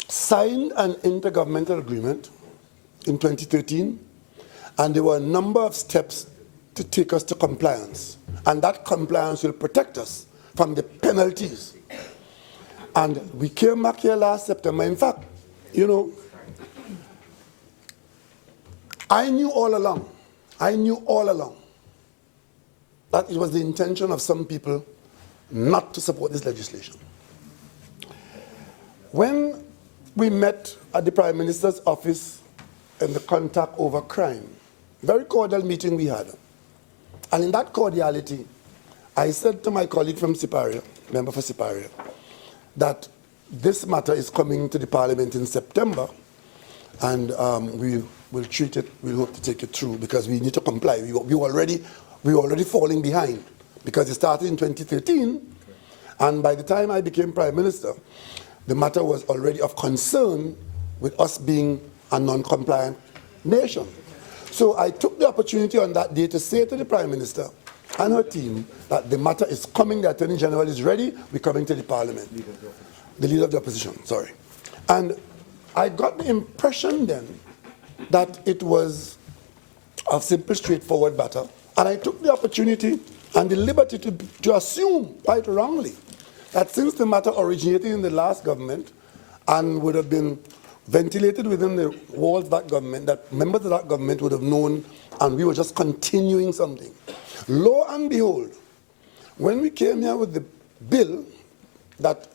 signed an intergovernmental agreement in 2013, and there were a number of steps to take us to compliance. And that compliance will protect us from the penalties. And we came back here last September. In fact, I knew all along that it was the intention of some people not to support this legislation. When we met at the Prime Minister's office in the contact over crime, very cordial meeting we had. And in that cordiality, I said to my colleague from Siparia, member for Siparia, that this matter is coming to the Parliament in September, and we will treat it, we'll hope to take it through, because we need to comply. We were already falling behind, because it started in 2013, and by the time I became Prime Minister, the matter was already of concern with us being a non-compliant nation. So I took the opportunity on that day to say to the Prime Minister and her team that the matter is coming, the Attorney General is ready, we're coming to the Parliament. The Leader of the Opposition, sorry. And I got the impression then that it was a simple, straightforward matter, and I took the opportunity and the liberty to assume, quite wrongly, that since the matter originated in the last government and would have been ventilated within the walls of that government, that members of that government would have known, and we were just continuing something. Lo and behold, when we came here with the bill that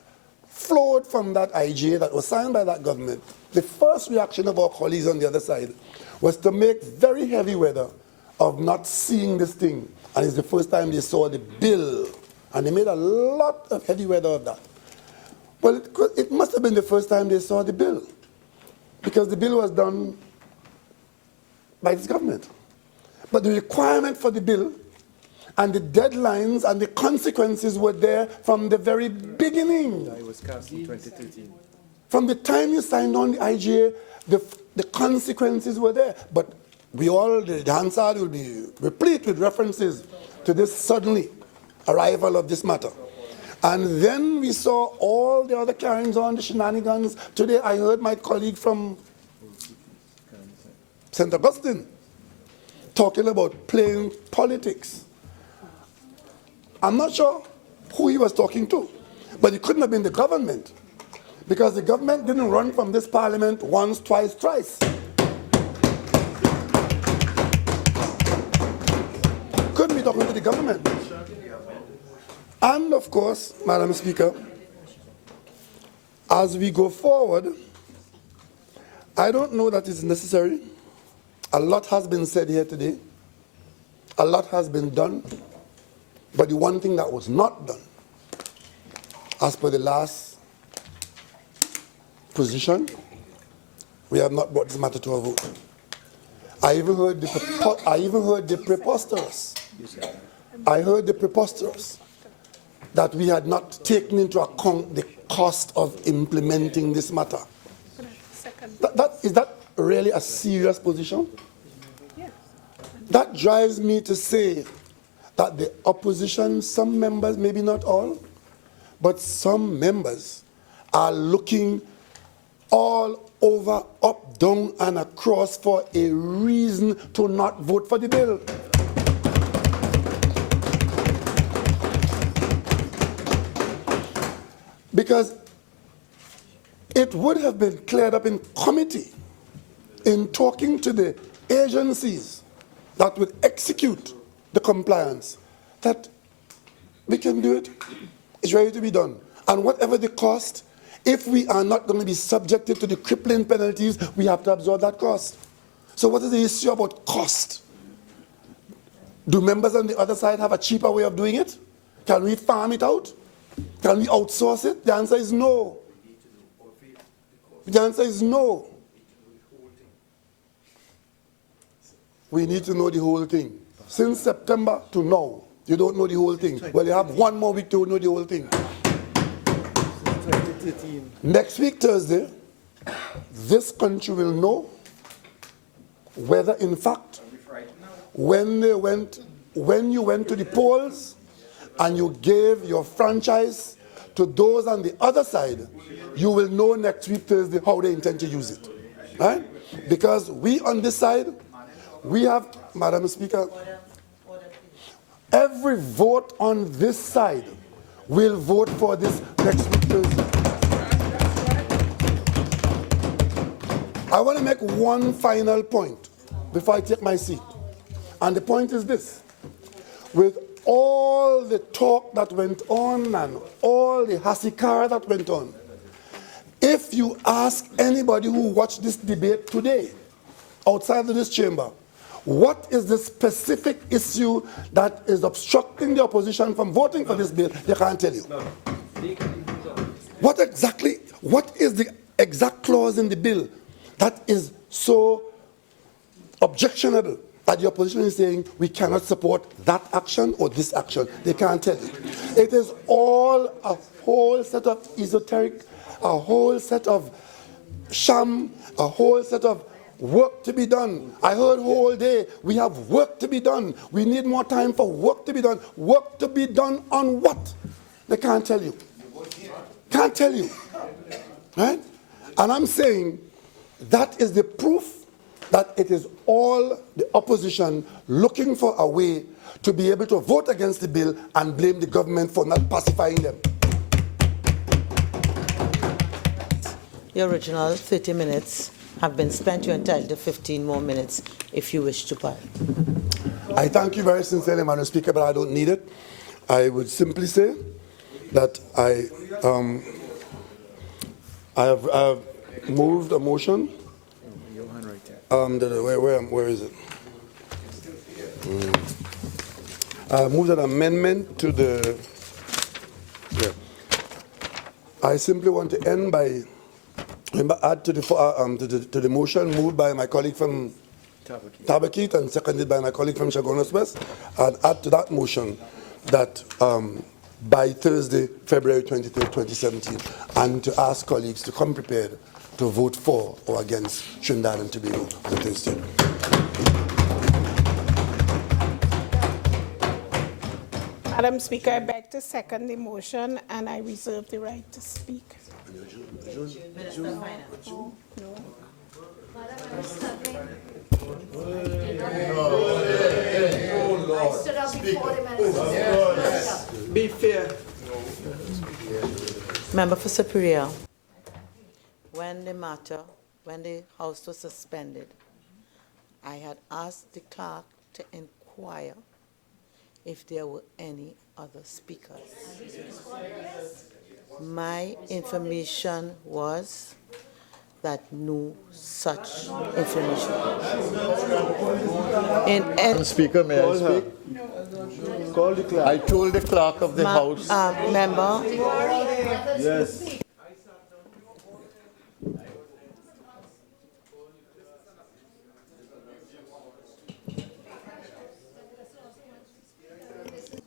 flowed from that IGA that was signed by that government, the first reaction of our colleagues on the other side was to make very heavy weather of not seeing this thing. And it's the first time they saw the bill. And they made a lot of heavy weather of that. Well, it must have been the first time they saw the bill, because the bill was done by this government. But the requirement for the bill and the deadlines and the consequences were there from the very beginning. It was cast in 2013. From the time you signed on the IGA, the consequences were there. But the Hansard will be replete with references to this suddenly arrival of this matter. And then we saw all the other carryings on, the shenanigans. Today I heard my colleague from St. Augustine talking about playing politics. I'm not sure who he was talking to, but it couldn't have been the government, because the government didn't run from this Parliament once, twice, thrice. talking to the government. And of course, Madam Speaker, as we go forward, I don't know that it's necessary. A lot has been said here today. A lot has been done. But the one thing that was not done, as per the last position, we have not brought this matter to a vote. I even heard the preposterous. I heard the preposterous that we had not taken into account the cost of implementing this matter. Is that really a serious position? That drives me to say that the opposition, some members, maybe not all, but some members are looking all over, up, down, and across for a reason to not vote for the bill. Because it would have been cleared up in committee in talking to the agencies that would execute the compliance, that we can do it, it's ready to be done. And whatever the cost, if we are not going to be subjected to the crippling penalties, we have to absorb that cost. So what is the issue about cost? Do members on the other side have a cheaper way of doing it? Can we farm it out? Can we outsource it? The answer is no. The answer is no. We need to know the whole thing. Since September to now, you don't know the whole thing. Well, you have 1 more week to know the whole thing. Next week, Thursday, this country will know whether, in fact, when you went to the polls and you gave your franchise to those on the other side, you will know next week, Thursday, how they intend to use it. Right? Because we on this side, we have, Madam Speaker, every vote on this side will vote for this next week Thursday. I want to make one final point before I take my seat. And the point is this. With all the talk that went on and all the hasikara that went on, if you ask anybody who watched this debate today outside of this chamber, what is the specific issue that is obstructing the opposition from voting for this bill? They can't tell you. What is the exact clause in the bill that is so objectionable that the opposition is saying we cannot support that action or this action? They can't tell you. It is all a whole set of esoteric, a whole set of sham, a whole set of work to be done. I heard all day, we have work to be done. We need more time for work to be done. Work to be done on what? They can't tell you. Can't tell you. Right? And I'm saying that is the proof that it is all the opposition looking for a way to be able to vote against the bill and blame the government for not pacifying them. The original 30 minutes have been spent. You're entitled to 15 more minutes if you wish to parle. I thank you very sincerely, Madam Speaker, but I don't need it. I would simply say that I have moved a motion. Where is it? I moved an amendment to the. Yeah. I simply want to end by add to the motion moved by my colleague from Tabakit and seconded by my colleague from Chaguanas West, and add to that motion that by Thursday, February 23, 2017, and to ask colleagues to come prepared to vote for or against Trinidad and Tobago on Thursday. Madam Speaker, I beg to second the motion and I reserve the right to speak. Be fair. Member for Superior. When the House was suspended, I had asked the clerk to inquire if there were any other speakers. My information was that no such information. Madam Speaker, may I speak? Call the clerk. I told the clerk of the House. Member. Yes.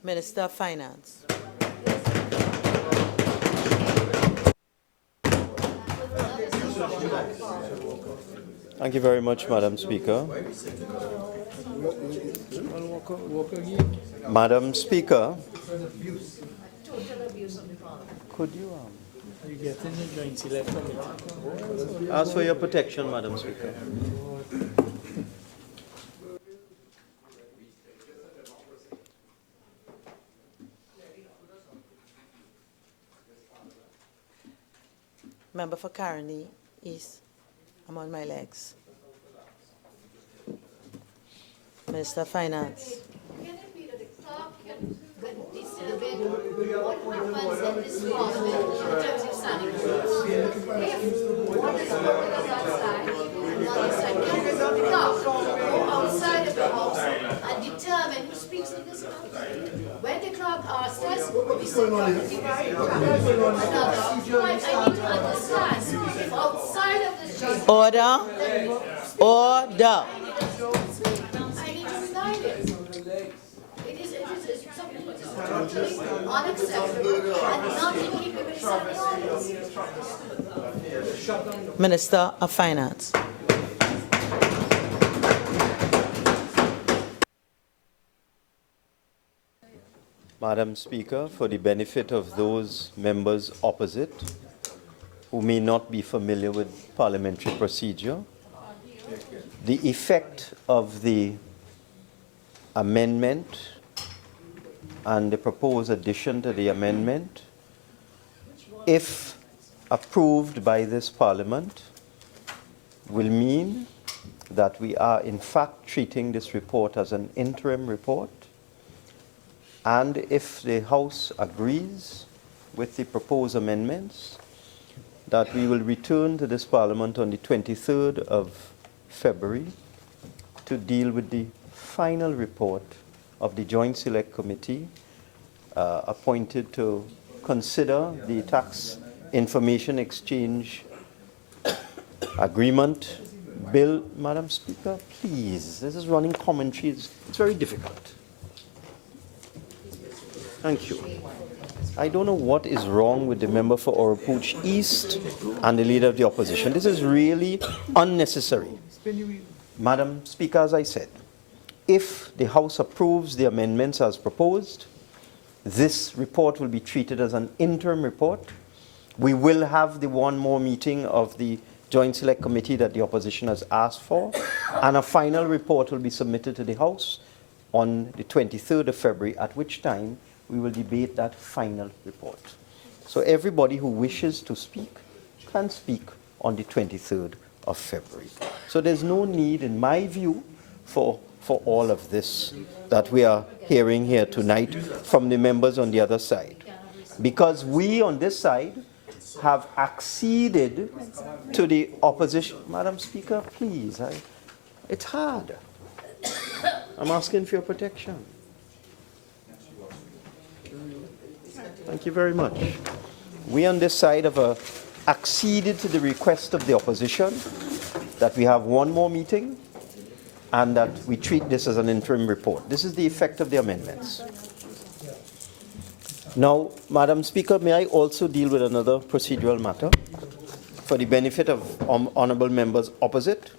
Minister of Finance. Thank you very much, Madam Speaker. Madam Speaker, could you ask for your protection, Madam Speaker? Member for Caroni East. I'm on my legs. Minister of Finance. Can it be that the clerk can disseminate what happens in this parliament in terms of standing rules? If what is happening outside, and the other side, can the clerk go outside of the house and determine who speaks in this house? When the clerk asks us, we say clerk is divided. Another point I need to understand, if outside of the chamber, Order. Order. it is something which is totally unacceptable and not in keeping with the Minister of Finance. Madam Speaker, for the benefit of those members opposite who may not be familiar with parliamentary procedure, the effect of the amendment and the proposed addition to the amendment, if approved by this Parliament, will mean that we are in fact treating this report as an interim report, and if the House agrees with the proposed amendments, that we will return to this Parliament on the 23rd of February to deal with the final report of the Joint Select Committee appointed to consider the tax information exchange agreement bill. Madam Speaker, please, this is running commentary. It's very difficult. Thank you. I don't know what is wrong with the member for Oropouche East and the leader of the opposition. This is really unnecessary. Madam Speaker, as I said, if the House approves the amendments as proposed, this report will be treated as an interim report. We will have the one more meeting of the Joint Select Committee that the opposition has asked for, and a final report will be submitted to the House on the 23rd of February, at which time we will debate that final report. So everybody who wishes to speak can speak on the 23rd of February. So there's no need, in my view, for all of this that we are hearing here tonight from the members on the other side. Because we on this side have acceded to the opposition. Madam Speaker, please, it's hard. I'm asking for your protection. Thank you very much. We on this side have acceded to the request of the opposition that we have one more meeting and that we treat this as an interim report. This is the effect of the amendments. Now, Madam Speaker, may I also deal with another procedural matter for the benefit of honourable members opposite?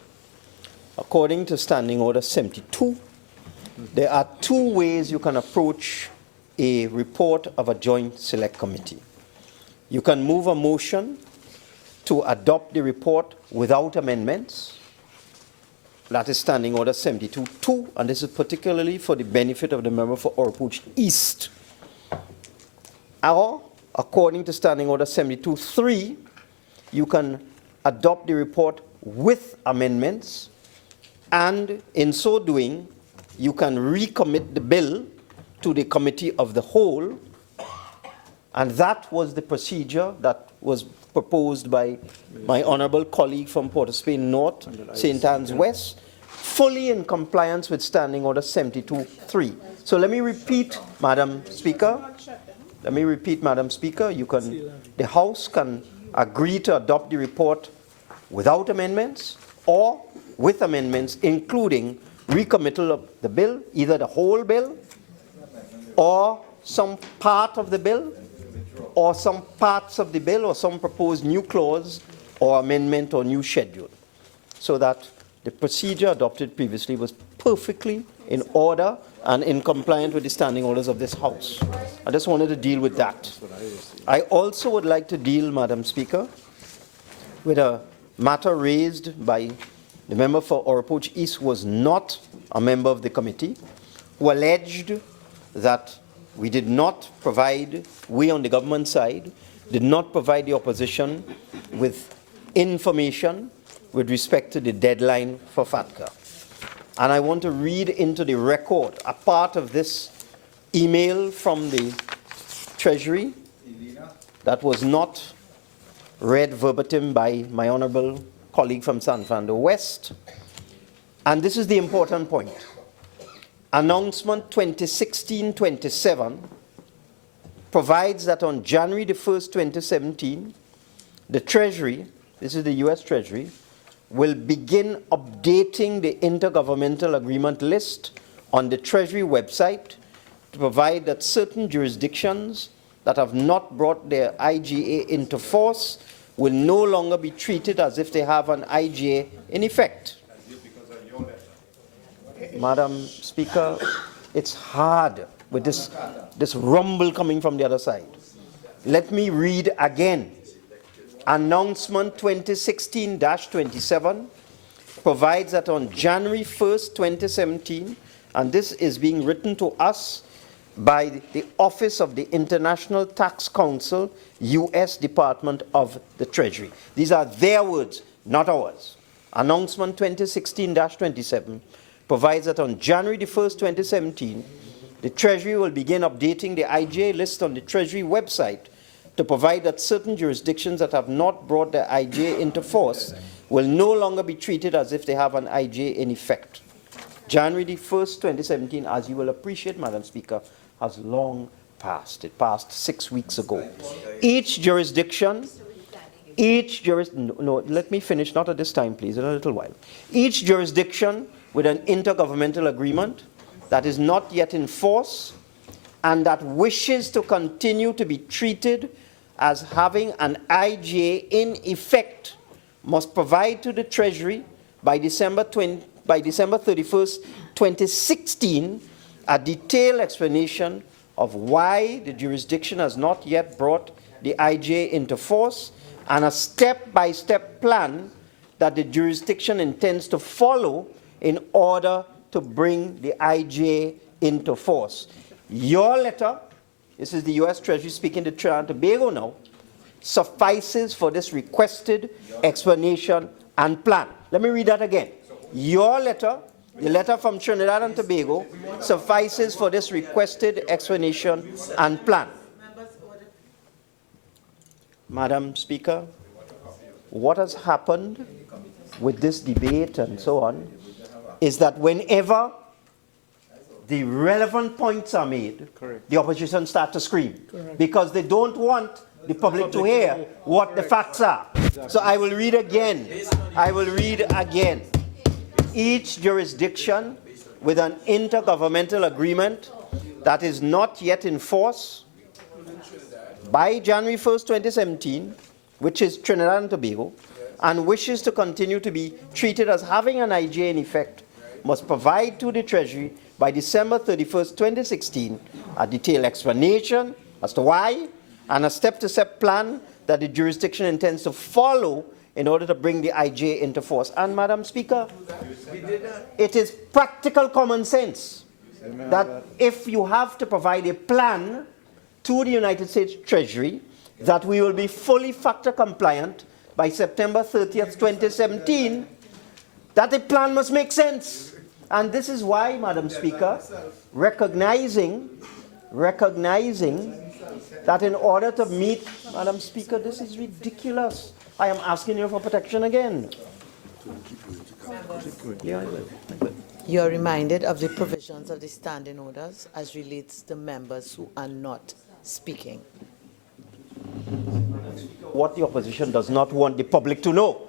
According to Standing Order 72, there are two ways you can approach a report of a Joint Select Committee. You can move a motion to adopt the report without amendments. That is Standing Order 72-2, and this is particularly for the benefit of the member for Oropouche East. Or, according to Standing Order 72-3, you can adopt the report with amendments, and in so doing, you can recommit the bill to the Committee of the Whole, and that was the procedure that was proposed by my honourable colleague from Port of Spain North, St. Anne's West, fully in compliance with Standing Order 72.3. So let me repeat, Madam Speaker. Let me repeat, Madam Speaker. The House can agree to adopt the report without amendments or with amendments, including recommittal of the bill, either the whole bill or some part of the bill, or some parts of the bill, or some proposed new clause or amendment or new schedule, so that the procedure adopted previously was perfectly in order and in compliance with the standing orders of this House. I just wanted to deal with that. I also would like to deal, Madam Speaker, with a matter raised by the member for Oropouche East, who was not a member of the committee, who alleged that we did not provide, we on the government side, did not provide the opposition with information with respect to the deadline for FATCA. And I want to read into the record a part of this email from the Treasury that was not read verbatim by my honourable colleague from San Fernando West. And this is the important point. Announcement 2016-27 provides that on January the 1st, 2017, the Treasury, this is the US Treasury, will begin updating the intergovernmental agreement list on the Treasury website to provide that certain jurisdictions that have not brought their IGA into force will no longer be treated as if they have an IGA in effect. Madam Speaker, it's hard with this rumble coming from the other side. Let me read again. Announcement 2016-27 provides that on January 1st, 2017, and this is being written to us by the Office of the International Tax Council, U.S. Department of the Treasury. These are their words, not ours. Announcement 2016-27 provides that on January the 1st, 2017, the Treasury will begin updating the IGA list on the Treasury website to provide that certain jurisdictions that have not brought their IGA into force will no longer be treated as if they have an IGA in effect. January the 1st, 2017, as you will appreciate, Madam Speaker, has long passed. It passed 6 weeks ago. Each jurisdiction, no, let me finish, not at this time, please, in a little while. Each jurisdiction with an intergovernmental agreement that is not yet in force and that wishes to continue to be treated as having an IGA in effect must provide to the Treasury by December 31st, 2016, a detailed explanation of why the jurisdiction has not yet brought the IGA into force and a step-by-step plan that the jurisdiction intends to follow in order to bring the IGA into force. Your letter, this is the U.S. Treasury speaking to Trinidad and Tobago now, suffices for this requested explanation and plan. Let me read that again. Your letter, the letter from Trinidad and Tobago, suffices for this requested explanation and plan. Madam Speaker, what has happened with this debate and so on is that whenever the relevant points are made, the opposition starts to scream because they don't want the public to hear what the facts are. So I will read again. I will read again. Each jurisdiction with an intergovernmental agreement that is not yet in force by January 1st, 2017, which is Trinidad and Tobago, and wishes to continue to be treated as having an IGA in effect, must provide to the Treasury by December 31st, 2016, a detailed explanation as to why and a step-to-step plan that the jurisdiction intends to follow in order to bring the IGA into force. And, Madam Speaker, it is practical common sense that if you have to provide a plan to the United States Treasury that we will be fully factor compliant by September 30th, 2017, that the plan must make sense. And this is why, Madam Speaker, recognizing that in order to meet, Madam Speaker, this is ridiculous. I am asking you for protection again. Yeah, I will. You are reminded of the provisions of the standing orders as relates to members who are not speaking. What the opposition does not want the public to know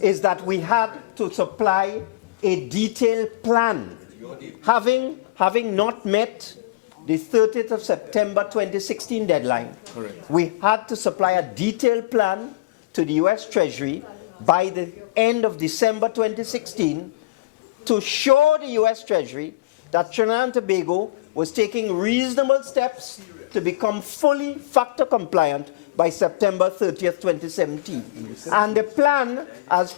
is that we had to supply a detailed plan. Having not met the 30th of September 2016 deadline, we had to supply a detailed plan to the U.S. Treasury by the end of December 2016 to show the U.S. Treasury that Trinidad and Tobago was taking reasonable steps to become fully FACTA compliant by September 30th, 2017. And the plan, as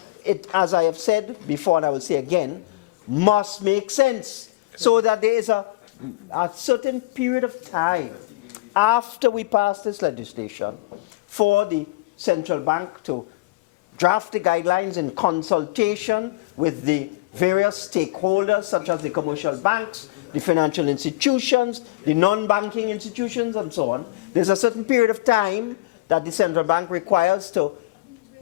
I have said before and I will say again, must make sense so that there is a certain period of time after we pass this legislation for the central bank to draft the guidelines in consultation with the various stakeholders such as the commercial banks, the financial institutions, the non-banking institutions, and so on. There's a certain period of time that the central bank requires to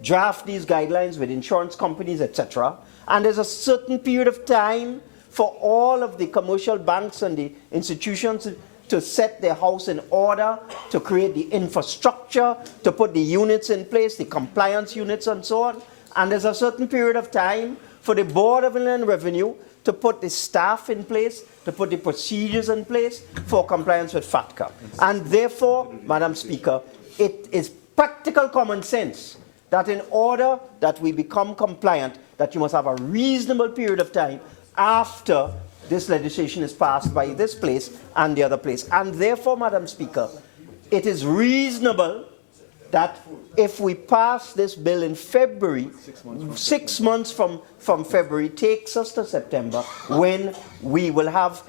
draft these guidelines with insurance companies, etc. And there's a certain period of time for all of the commercial banks and the institutions to set their house in order, to create the infrastructure, to put the units in place, the compliance units and so on. And there's a certain period of time for the Board of Inland Revenue to put the staff in place, to put the procedures in place for compliance with FATCA. And therefore, Madam Speaker, it is practical common sense that in order that we become compliant, that you must have a reasonable period of time after this legislation is passed by this place and the other place. And therefore, Madam Speaker, it is reasonable that if we pass this bill in February, 6 months from February takes us to September, when we will have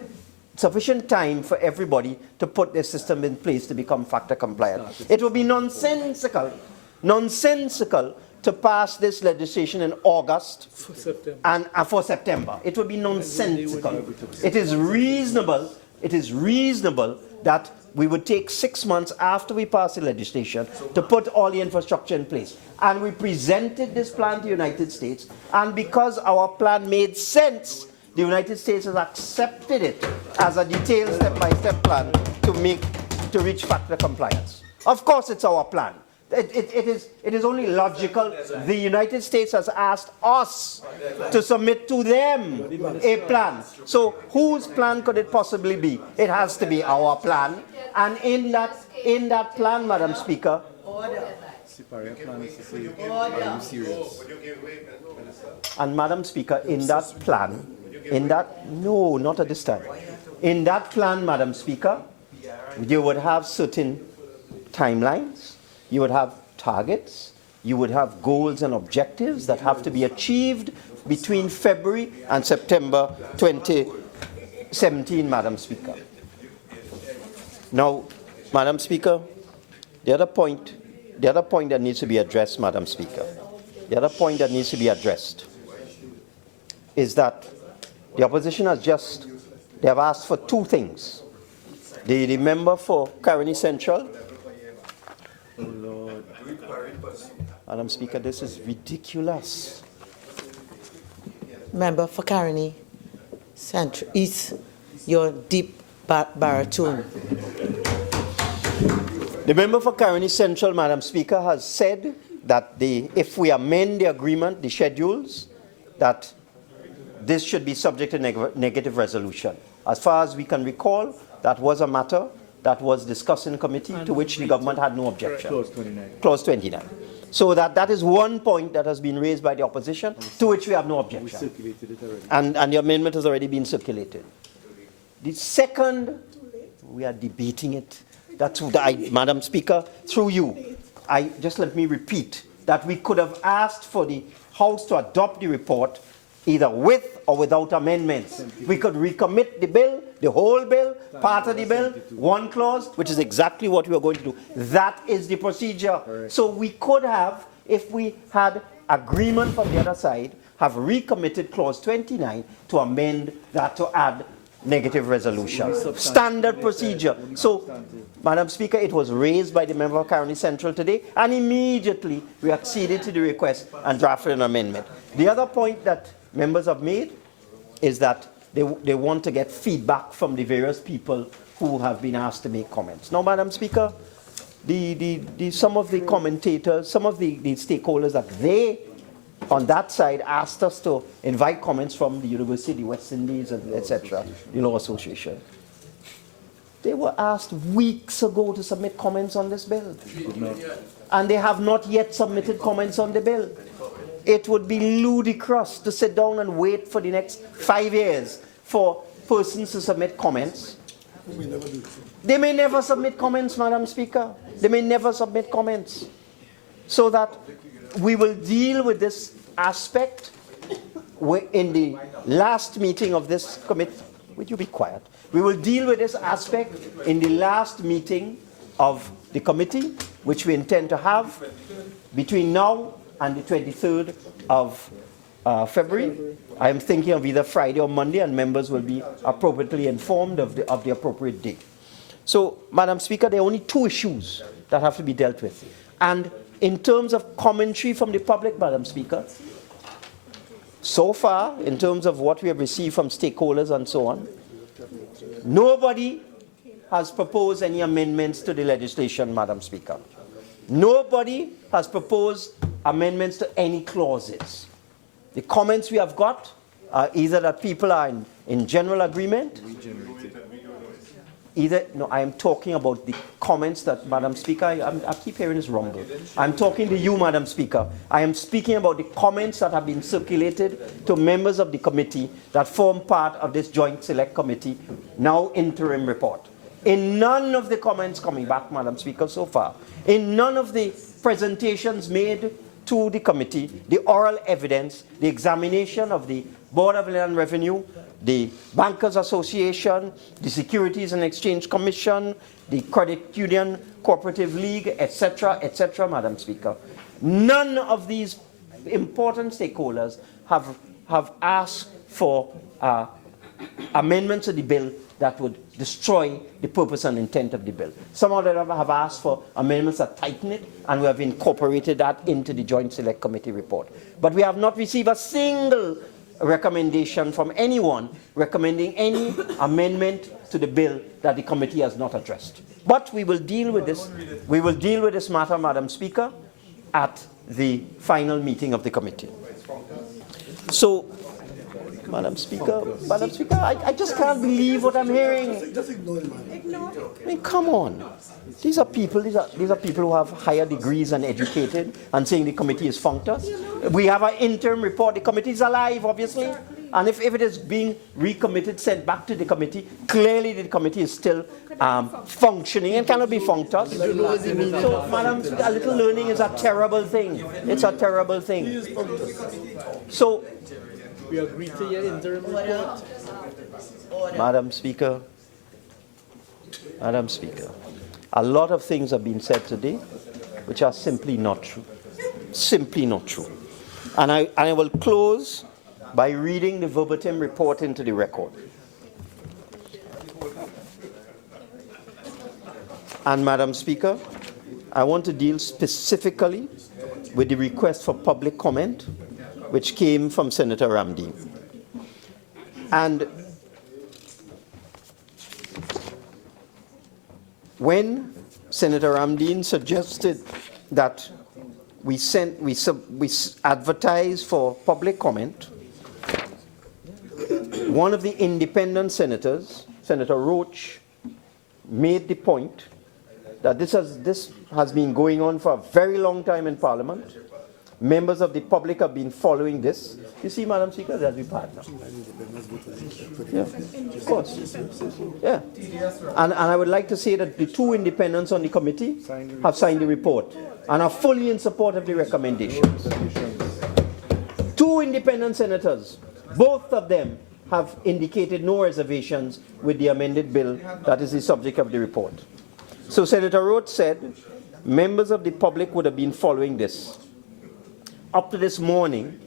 sufficient time for everybody to put their system in place to become FACTA compliant. It would be nonsensical to pass this legislation in August and for September. It would be nonsensical. It is reasonable that we would take 6 months after we pass the legislation to put all the infrastructure in place. And we presented this plan to the United States, and because our plan made sense, the United States has accepted it as a detailed step-by-step plan to reach FACTA compliance. Of course it's our plan. It is only logical. The United States has asked us to submit to them a plan. So whose plan could it possibly be? It has to be our plan. And in that plan, Madam Speaker, and Madam Speaker, in that plan, no, not at this time. In that plan, Madam Speaker, you would have certain timelines. You would have targets, you would have goals and objectives that have to be achieved between February and September 2017, Madam Speaker. Now, Madam Speaker, the other point that needs to be addressed, Madam Speaker, the other point that needs to be addressed is that the opposition they have asked for two things. The member for Caroni Central, Lord. Madam Speaker, this is ridiculous. Member for Caroni Central East, your deep baritone. The member for Caroni Central, Madam Speaker, has said that if we amend the agreement, the schedules, that this should be subject to negative resolution. As far as we can recall, that was a matter that was discussed in committee to which the government had no objection. Clause 29. Clause 29. So that is one point that has been raised by the opposition to which we have no objection. We circulated it already. And the amendment has already been circulated. The second, we are debating it. That's what Madam Speaker, through you, just let me repeat that we could have asked for the House to adopt the report either with or without amendments. We could recommit the bill, the whole bill, part of the bill, one clause, which is exactly what we are going to do. That is the procedure. So we could have, if we had agreement from the other side, have recommitted clause 29 to amend that to add negative resolution. Standard procedure. So, Madam Speaker, it was raised by the member of County Central today, and immediately we acceded to the request and drafted an amendment. The other point that members have made is that they want to get feedback from the various people who have been asked to make comments. Now, Madam Speaker, some of the commentators, some of the stakeholders that they, on that side, asked us to invite comments from the University, the West Indies, and etc., the Law Association. They were asked weeks ago to submit comments on this bill. And they have not yet submitted comments on the bill. It would be ludicrous to sit down and wait for the next 5 years for persons to submit comments. They may never submit comments, Madam Speaker. They may never submit comments. So that we will deal with this aspect in the last meeting of this committee. Would you be quiet? We will deal with this aspect in the last meeting of the committee, which we intend to have between now and the 23rd of February. I am thinking of either Friday or Monday, and members will be appropriately informed of the appropriate date. So, Madam Speaker, there are only 2 issues that have to be dealt with. And in terms of commentary from the public, Madam Speaker, so far, in terms of what we have received from stakeholders and so on, nobody has proposed any amendments to the legislation, Madam Speaker. Nobody has proposed amendments to any clauses. The comments we have got are either that people are in general agreement, no, I am talking about the comments that, Madam Speaker, I keep hearing this rumble. I'm talking to you, Madam Speaker. I am speaking about the comments that have been circulated to members of the committee that form part of this Joint Select Committee, now interim report. In none of the comments coming back, Madam Speaker, so far, in none of the presentations made to the committee, the oral evidence, the examination of the Board of Land Revenue, the Bankers Association, the Securities and Exchange Commission, the Credit Union Cooperative League, etc., Madam Speaker. None of these important stakeholders have asked for amendments to the bill that would destroy the purpose and intent of the bill. Some of them have asked for amendments that tighten it, and we have incorporated that into the Joint Select Committee report. But we have not received a single recommendation from anyone recommending any amendment to the bill that the committee has not addressed. But we will deal with this. We will deal with this matter, Madam Speaker, at the final meeting of the committee. So, Madam Speaker, I just can't believe what I'm hearing. I mean, come on. These are people who have higher degrees and educated and saying the committee is functus. We have an interim report. The committee is alive, obviously. And if it is being recommitted, sent back to the committee, clearly the committee is still functioning and cannot be functus. So, Madam, a little learning is a terrible thing. It's a terrible thing. So, we agree to your interim report. Madam Speaker, a lot of things have been said today which are simply not true. Simply not true. And I will close by reading the verbatim report into the record. And Madam Speaker, I want to deal specifically with the request for public comment which came from Senator Ramdeen. And when Senator Ramdeen suggested that we advertise for public comment, one of the independent senators, Senator Roach, made the point that this has been going on for a very long time in Parliament. Members of the public have been following this. You see, Madam Speaker, there's the partner. Yeah, of course. Yeah. And I would like to say that the 2 independents on the committee have signed the report and are fully in support of the recommendations. 2 independent senators, both of them have indicated no reservations with the amended bill that is the subject of the report. So Senator Roth said members of the public would have been following this. Up to this morning,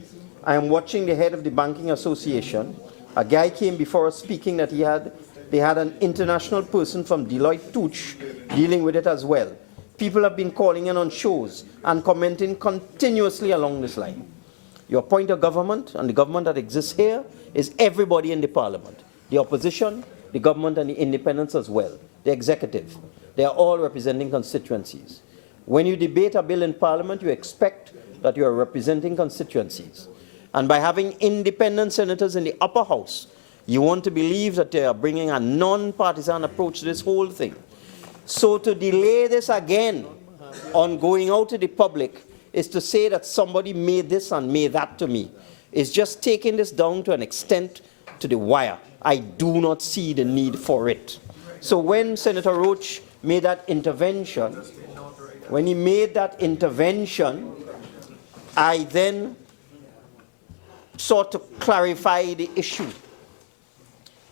I am watching the head of the Banking Association. A guy came before us speaking that they had an international person from Deloitte Touche dealing with it as well. People have been calling in on shows and commenting continuously along this line. Your point of government and the government that exists here is everybody in the parliament. The opposition, the government and the independents as well. The executive. They are all representing constituencies. When you debate a bill in parliament, you expect that you are representing constituencies. And by having independent senators in the upper house, you want to believe that they are bringing a non-partisan approach to this whole thing. So to delay this again on going out to the public is to say that somebody made this and made that to me. It's just taking this down to an extent to the wire. I do not see the need for it. So when Senator Roach made that intervention, I then sought to clarify the issue.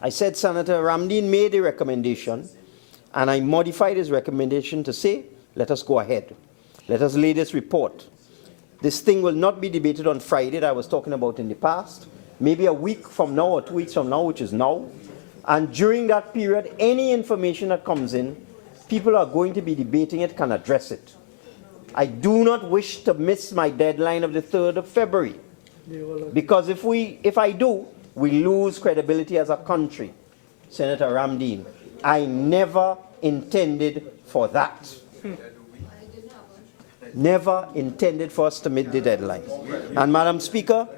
I said Senator Ramdeen made a recommendation, and I modified his recommendation to say, let us go ahead. Let us lay this report. This thing will not be debated on Friday that I was talking about in the past, maybe a week from now or 2 weeks from now, which is now. And during that period, any information that comes in, people are going to be debating it, can address it. I do not wish to miss my deadline of the 3rd of February. Because if I do, we lose credibility as a country. Senator Ramdeen, I never intended for that. Never intended for us to meet the deadline. And Madam Speaker,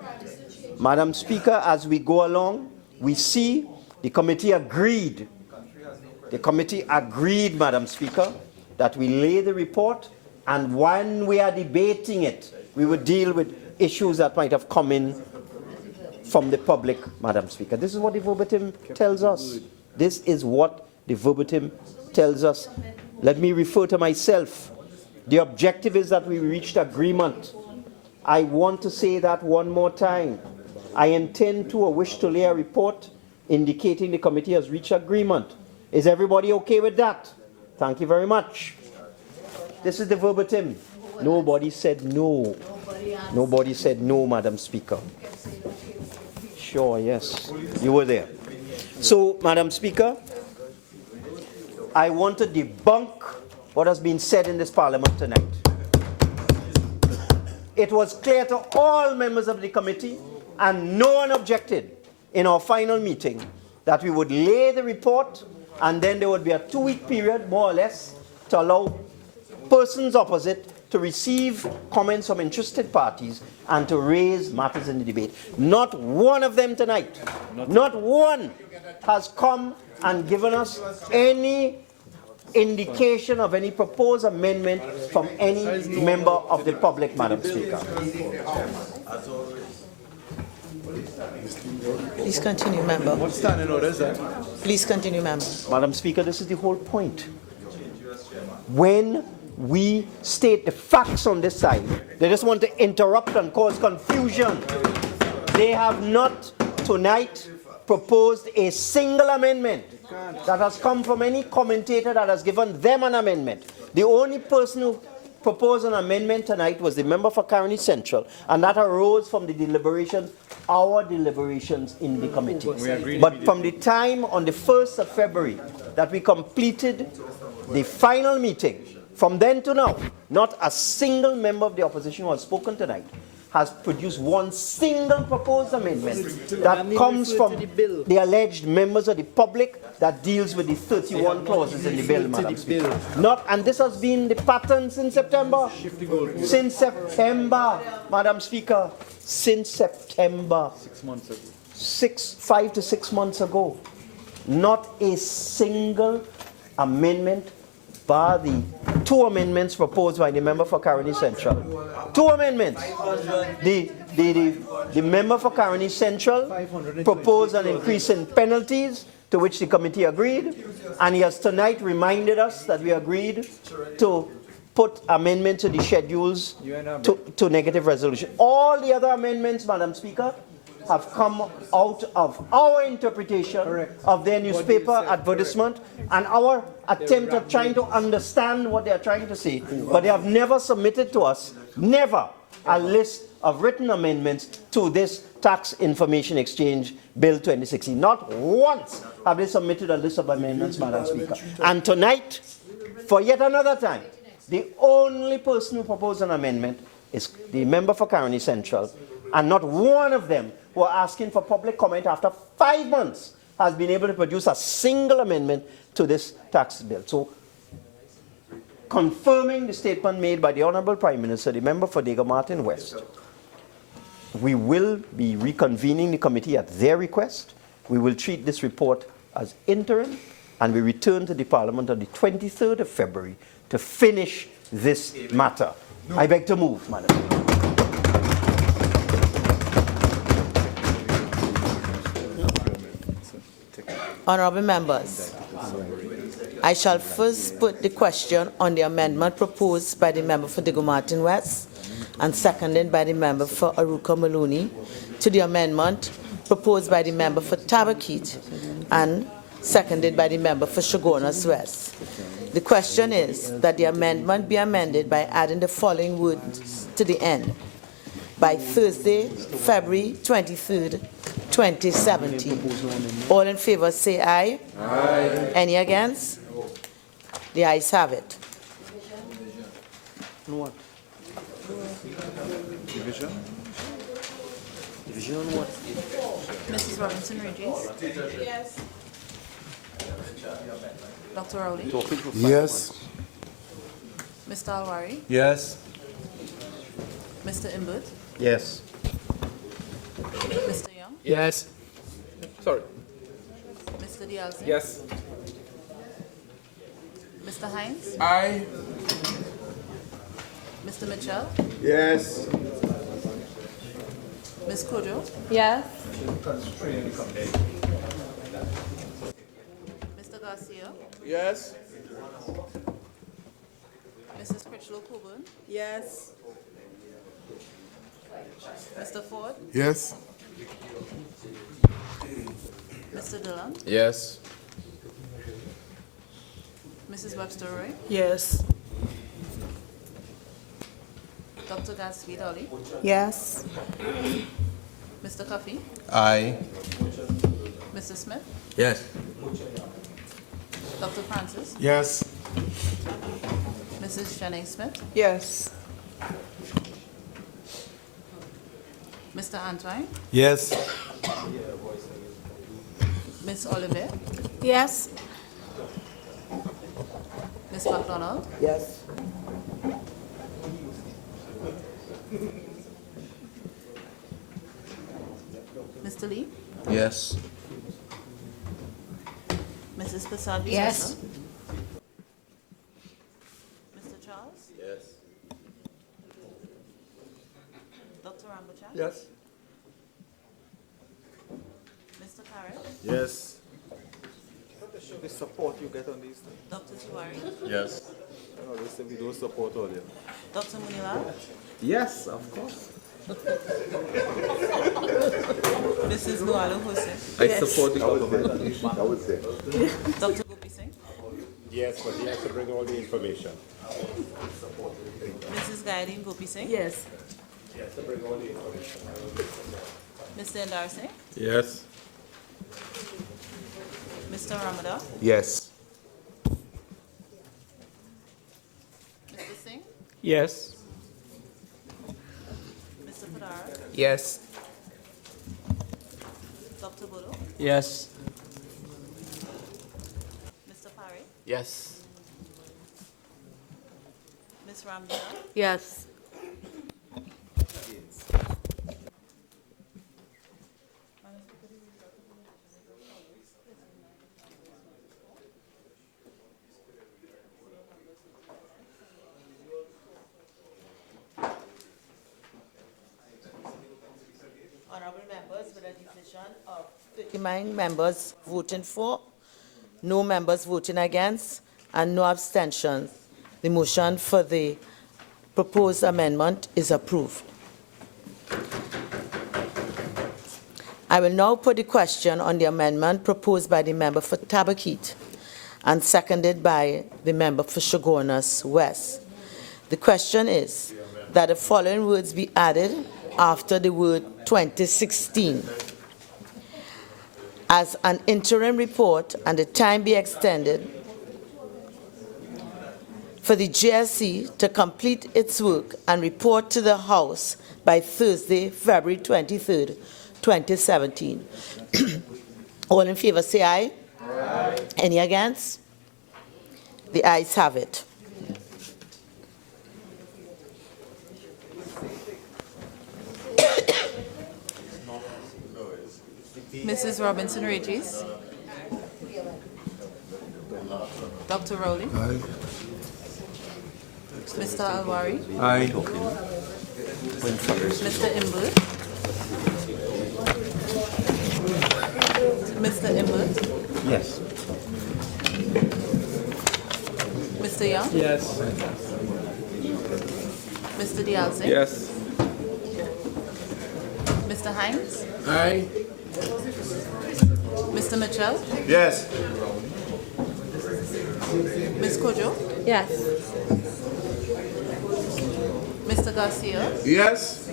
as we go along, we see the committee agreed. The committee agreed, Madam Speaker, that we lay the report, and when we are debating it, we would deal with issues that might have come in from the public, Madam Speaker. This is what the verbatim tells us. This is what the verbatim tells us. Let me refer to myself. The objective is that we reached agreement. I want to say that one more time. I intend to or wish to lay a report indicating the committee has reached agreement. Is everybody okay with that? Thank you very much. This is the verbatim. Nobody said no. Nobody said no, Madam Speaker. Sure, yes. You were there. So, Madam Speaker, I want to debunk what has been said in this parliament tonight. It was clear to all members of the committee, and no one objected in our final meeting, that we would lay the report, and then there would be a 2-week period, more or less, to allow persons opposite to receive comments from interested parties and to raise matters in the debate. Not one of them tonight, not one, has come and given us any indication of any proposed amendment from any member of the public, Madam Speaker. Please continue, member. What standing order is that? Please continue, member. Madam Speaker, this is the whole point. When we state the facts on this side, they just want to interrupt and cause confusion. They have not tonight proposed a single amendment that has come from any commentator that has given them an amendment. The only person who proposed an amendment tonight was the member for Caroni Central, and that arose from the deliberations, our deliberations in the committee. But from the time on the 1st of February that we completed the final meeting, from then to now, not a single member of the opposition who has spoken tonight has produced one single proposed amendment that comes from the alleged members of the public that deals with the 31 clauses in the bill, Madam Speaker. And this has been the pattern since September. Since September, Madam Speaker. Since September. 6 months ago. 5 to 6 months ago. Not a single amendment bar the 2 amendments proposed by the member for Caroni Central. 2 amendments. The member for Caroni Central proposed an increase in penalties, to which the committee agreed, and he has tonight reminded us that we agreed to put amendment to the schedules to negative resolution. All the other amendments, Madam Speaker, have come out of our interpretation of their newspaper advertisement and our attempt at trying to understand what they are trying to say. But they have never submitted to us, never, a list of written amendments to this Tax Information Exchange Bill 2016. Not once have they submitted a list of amendments, Madam Speaker. And tonight, for yet another time, the only person who proposed an amendment is the member for Caroni Central, and not one of them who are asking for public comment after 5 months has been able to produce a single amendment to this tax bill. So, confirming the statement made by the Honourable Prime Minister, the member for Diego Martin West, we will be reconvening the committee at their request. We will treat this report as interim, and we return to the Parliament on the 23rd of February to finish this matter. I beg to move, Madam. Honourable members, I shall first put the question on the amendment proposed by the member for Diego Martin West and seconded by the member for Aruka Maloney to the amendment proposed by the member for Tabaquite and seconded by the member for Chaguanas West. The question is that the amendment be amended by adding the following words to the end: by Thursday, February 23rd, 2017. All in favor say aye. Aye. Any against? The ayes have it. What? Division? Division on what? Mrs. Robinson Regis. Yes. Dr. Rowley. Yes. Mr. Alwari. Yes. Mr. Imbert. Yes. Mr. Young. Yes. Sorry. Mr. Dialsin. Yes. Mr. Hines. Aye. Mr. Mitchell. Yes. Ms. Kojo. Yes. Mr. Garcia. Yes. Mrs. Critchlow Coburn. Yes. Mr. Ford. Yes. Mr. Dillon. Yes. Mrs. Webster Roy. Yes. Dr. Gatsby Dolly. Yes. Mr. Coffey. Aye. Mr. Smith. Yes. Dr. Francis. Yes. Mrs. Jennings Smith. Yes. Mr. Antwine. Yes. Ms. Oliver. Yes. Ms. MacDonald. Yes. Mr. Lee. Yes. Mrs. Prasad. Yes. Mr. Charles. Yes. Dr. Rambucha. Yes. Mr. Carrot. Yes. The support you get on these things. Dr. Tiwari. Yes. No, they say we don't support all you. Dr. Munila. Yes, of course. Mrs. Nuala Hussein. I support the government. I would say. Dr. Gopi Singh. Yes, but he has to bring all the information. Mrs. Gayadeen Gopi Singh. Yes. He has to bring all the information. Mr. Endar Singh. Yes. Mr. Ramada. Yes. Mr. Singh. Yes. Mr. Padara. Yes. Dr. Bodo. Yes. Mr. Parry. Yes. Ms. Ramdana. Yes. Honourable members, with a decision of 39 members voting for, no members voting against, and no abstentions, the motion for the proposed amendment is approved. I will now put the question on the amendment proposed by the member for Tabaquit and seconded by the member for Chaguanas West. The question is that the following words be added after the word 2016. As an interim report and the time be extended for the GSC to complete its work and report to the House by Thursday, February 23rd, 2017. All in favor say aye. Aye. Any against? The ayes have it. Mrs. Robinson Regis. Dr. Rowley. Aye. Mr. Alwari. Aye. Mr. Imbert. Mr. Imbert. Yes. Mr. Young. Yes. Mr. Dialsing. Yes. Mr. Hines. Aye. Mr. Mitchell. Yes. Ms. Kojo. Yes. Mr. Garcia. Yes.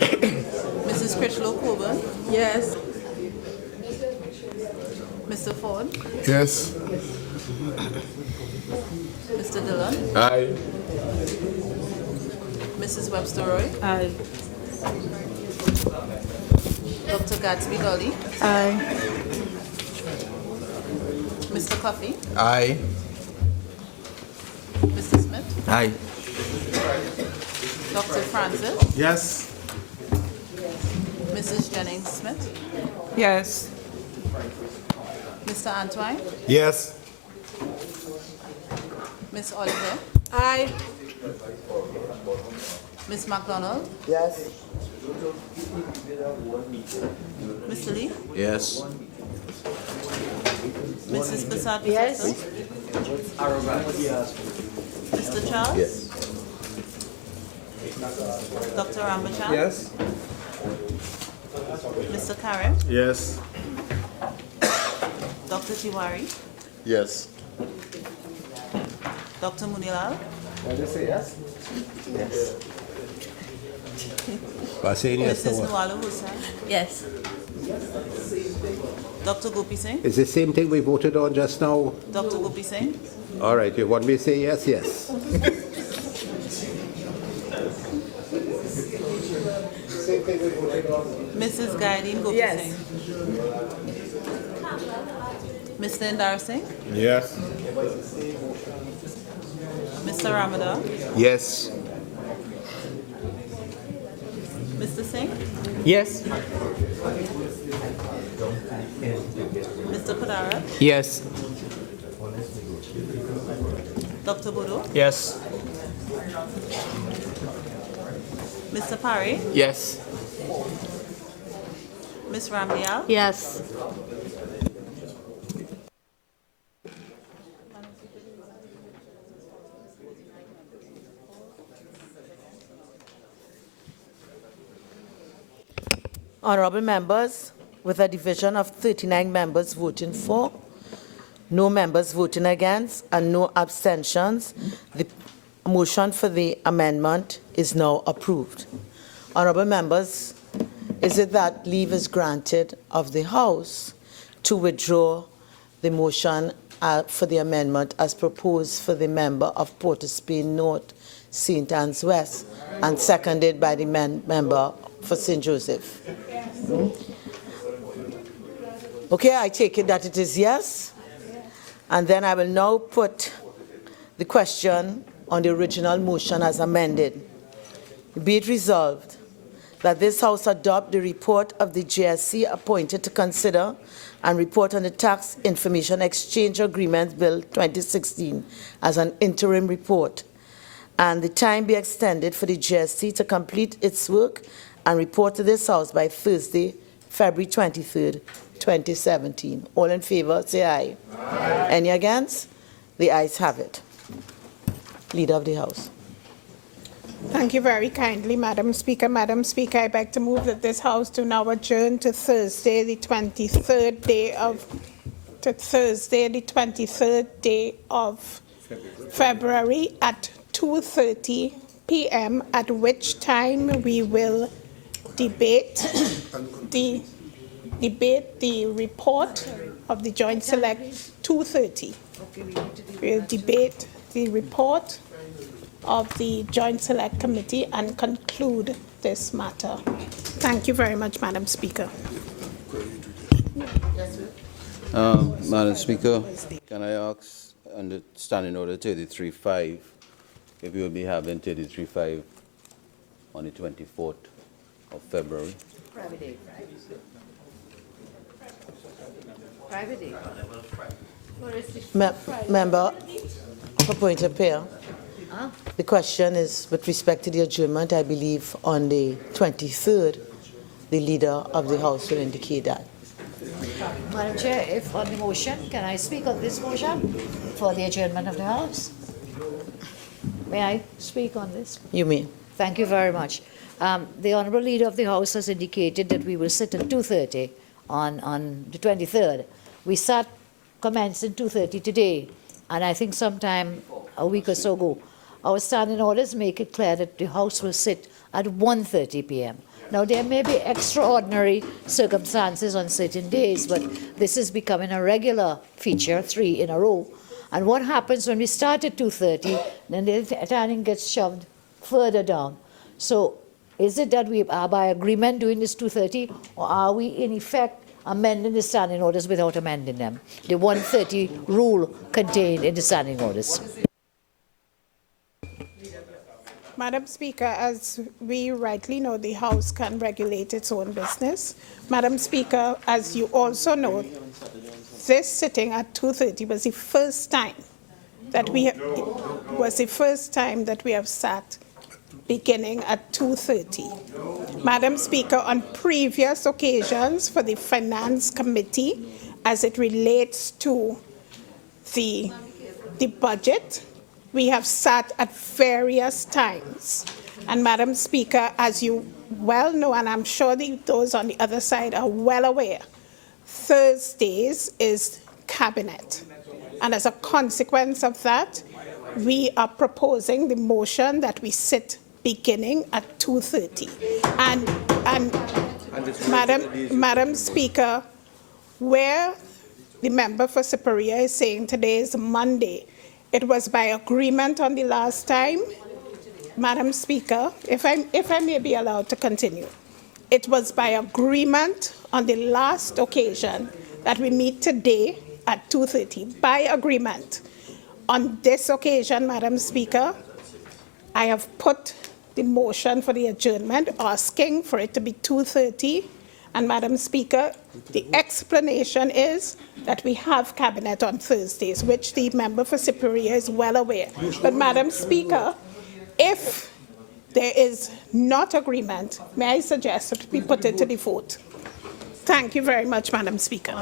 Mrs. Critchlow Coburn. Yes. Mr. Ford. Yes. Mr. Dillon. Aye. Mrs. Webster Roy. Aye. Dr. Gatsby Dolly. Aye. Mr. Coffey. Aye. Mr. Smith. Aye. Dr. Francis. Yes. Mrs. Jennings Smith. Yes. Mr. Antoine. Yes. Miss Oliver. Aye. Miss McDonald. Yes. Mr. Lee. Yes. Mrs. Basad. Yes. Mr. Charles. Yes. Dr. Rambachan. Yes. Mr. Karim. Yes. Dr. Tiwari. Yes. Dr. Munilal. Did you say yes? Yes. By saying yes to Mrs. what? Nuala Hussain. Yes. Dr. Gopi Singh. It's the same thing we voted on just now. Dr. Gopi Singh. All right, you want me to say yes? Yes. Mrs. Guideen Gopi Singh. Mr. Indar Singh. Yes. Mr. Ramadan. Yes. Mr. Singh. Yes. Mr. Padara. Yes. Dr. Bodo. Yes. Mr. Parry. Yes. Ms. Ramdial. Yes. Honorable members, with a division of 39 members voting for, no members voting against, and no abstentions, the motion for the amendment is now approved. Honorable members, is it that leave is granted of the House to withdraw the motion for the amendment as proposed for the member of Port of Spain North, St. Anne's West, and seconded by the member for St. Joseph? Okay, I take it that it is yes. And then I will now put the question on the original motion as amended. Be it resolved that this House adopt the report of the GSC appointed to consider and report on the Tax Information Exchange Agreement Bill 2016 as an interim report, and the time be extended for the GSC to complete its work and report to this House by Thursday, February 23rd, 2017. All in favor, say aye. Aye. Any against? The ayes have it. Leader of the House. Thank you very kindly, Madam Speaker. Madam Speaker, I beg to move that this House do now adjourn to Thursday, the 23rd day of February at 2:30 p.m., at which time we will debate the report of the Joint Select 2:30. We'll debate the report of the Joint Select Committee and conclude this matter. Thank you very much, Madam Speaker. Madam Speaker, can I ask under Standing Order 33.5 if we will be having 33.5 on the 24th of February? Private day. Private day. Member, for point of order. The question is with respect to the adjournment. I believe on the 23rd, the leader of the House will indicate that. Madam Chair, if on the motion, can I speak on this motion for the adjournment of the House? May I speak on this? You may. Thank you very much. The Honourable Leader of the House has indicated that we will sit at 2:30 on the 23rd. We commenced at 2:30 today, and I think sometime a week or so ago, our standing orders make it clear that the House will sit at 1:30 p.m. Now, there may be extraordinary circumstances on certain days, but this is becoming a regular feature, 3 in a row. And what happens when we start at 2:30, then the timing gets shoved further down. So is it that we are by agreement doing this 2:30, or are we in effect amending the standing orders without amending them? The 1:30 rule contained in the standing orders. Madam Speaker, as we rightly know, the House can regulate its own business. Madam Speaker, as you also know, this sitting at 2:30 was the first time that we have sat beginning at 2:30. Madam Speaker, on previous occasions for the Finance Committee, as it relates to the budget, we have sat at various times. And Madam Speaker, as you well know, and I'm sure those on the other side are well aware, Thursdays is Cabinet. And as a consequence of that, we are proposing the motion that we sit beginning at 2:30. And Madam Speaker, where the member for Superior is saying today is Monday, it was by agreement on the last time. Madam Speaker, if I may be allowed to continue, it was by agreement on the last occasion that we meet today at 2:30, by agreement. On this occasion, Madam Speaker, I have put the motion for the adjournment, asking for it to be 2:30. And Madam Speaker, the explanation is that we have Cabinet on Thursdays, which the member for Superior is well aware. But Madam Speaker, if there is not agreement, may I suggest that we put it to the vote? Thank you very much, Madam Speaker.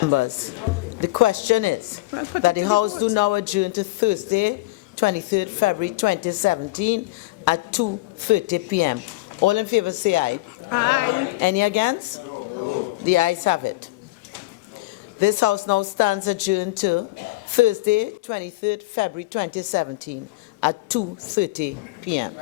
Members, the question is that the House do now adjourn to Thursday, 23rd February 2017 at 2:30 p.m. All in favor say aye. Aye. Any against? No. The ayes have it. This House now stands adjourned to Thursday, 23rd February 2017 at 2:30 p.m.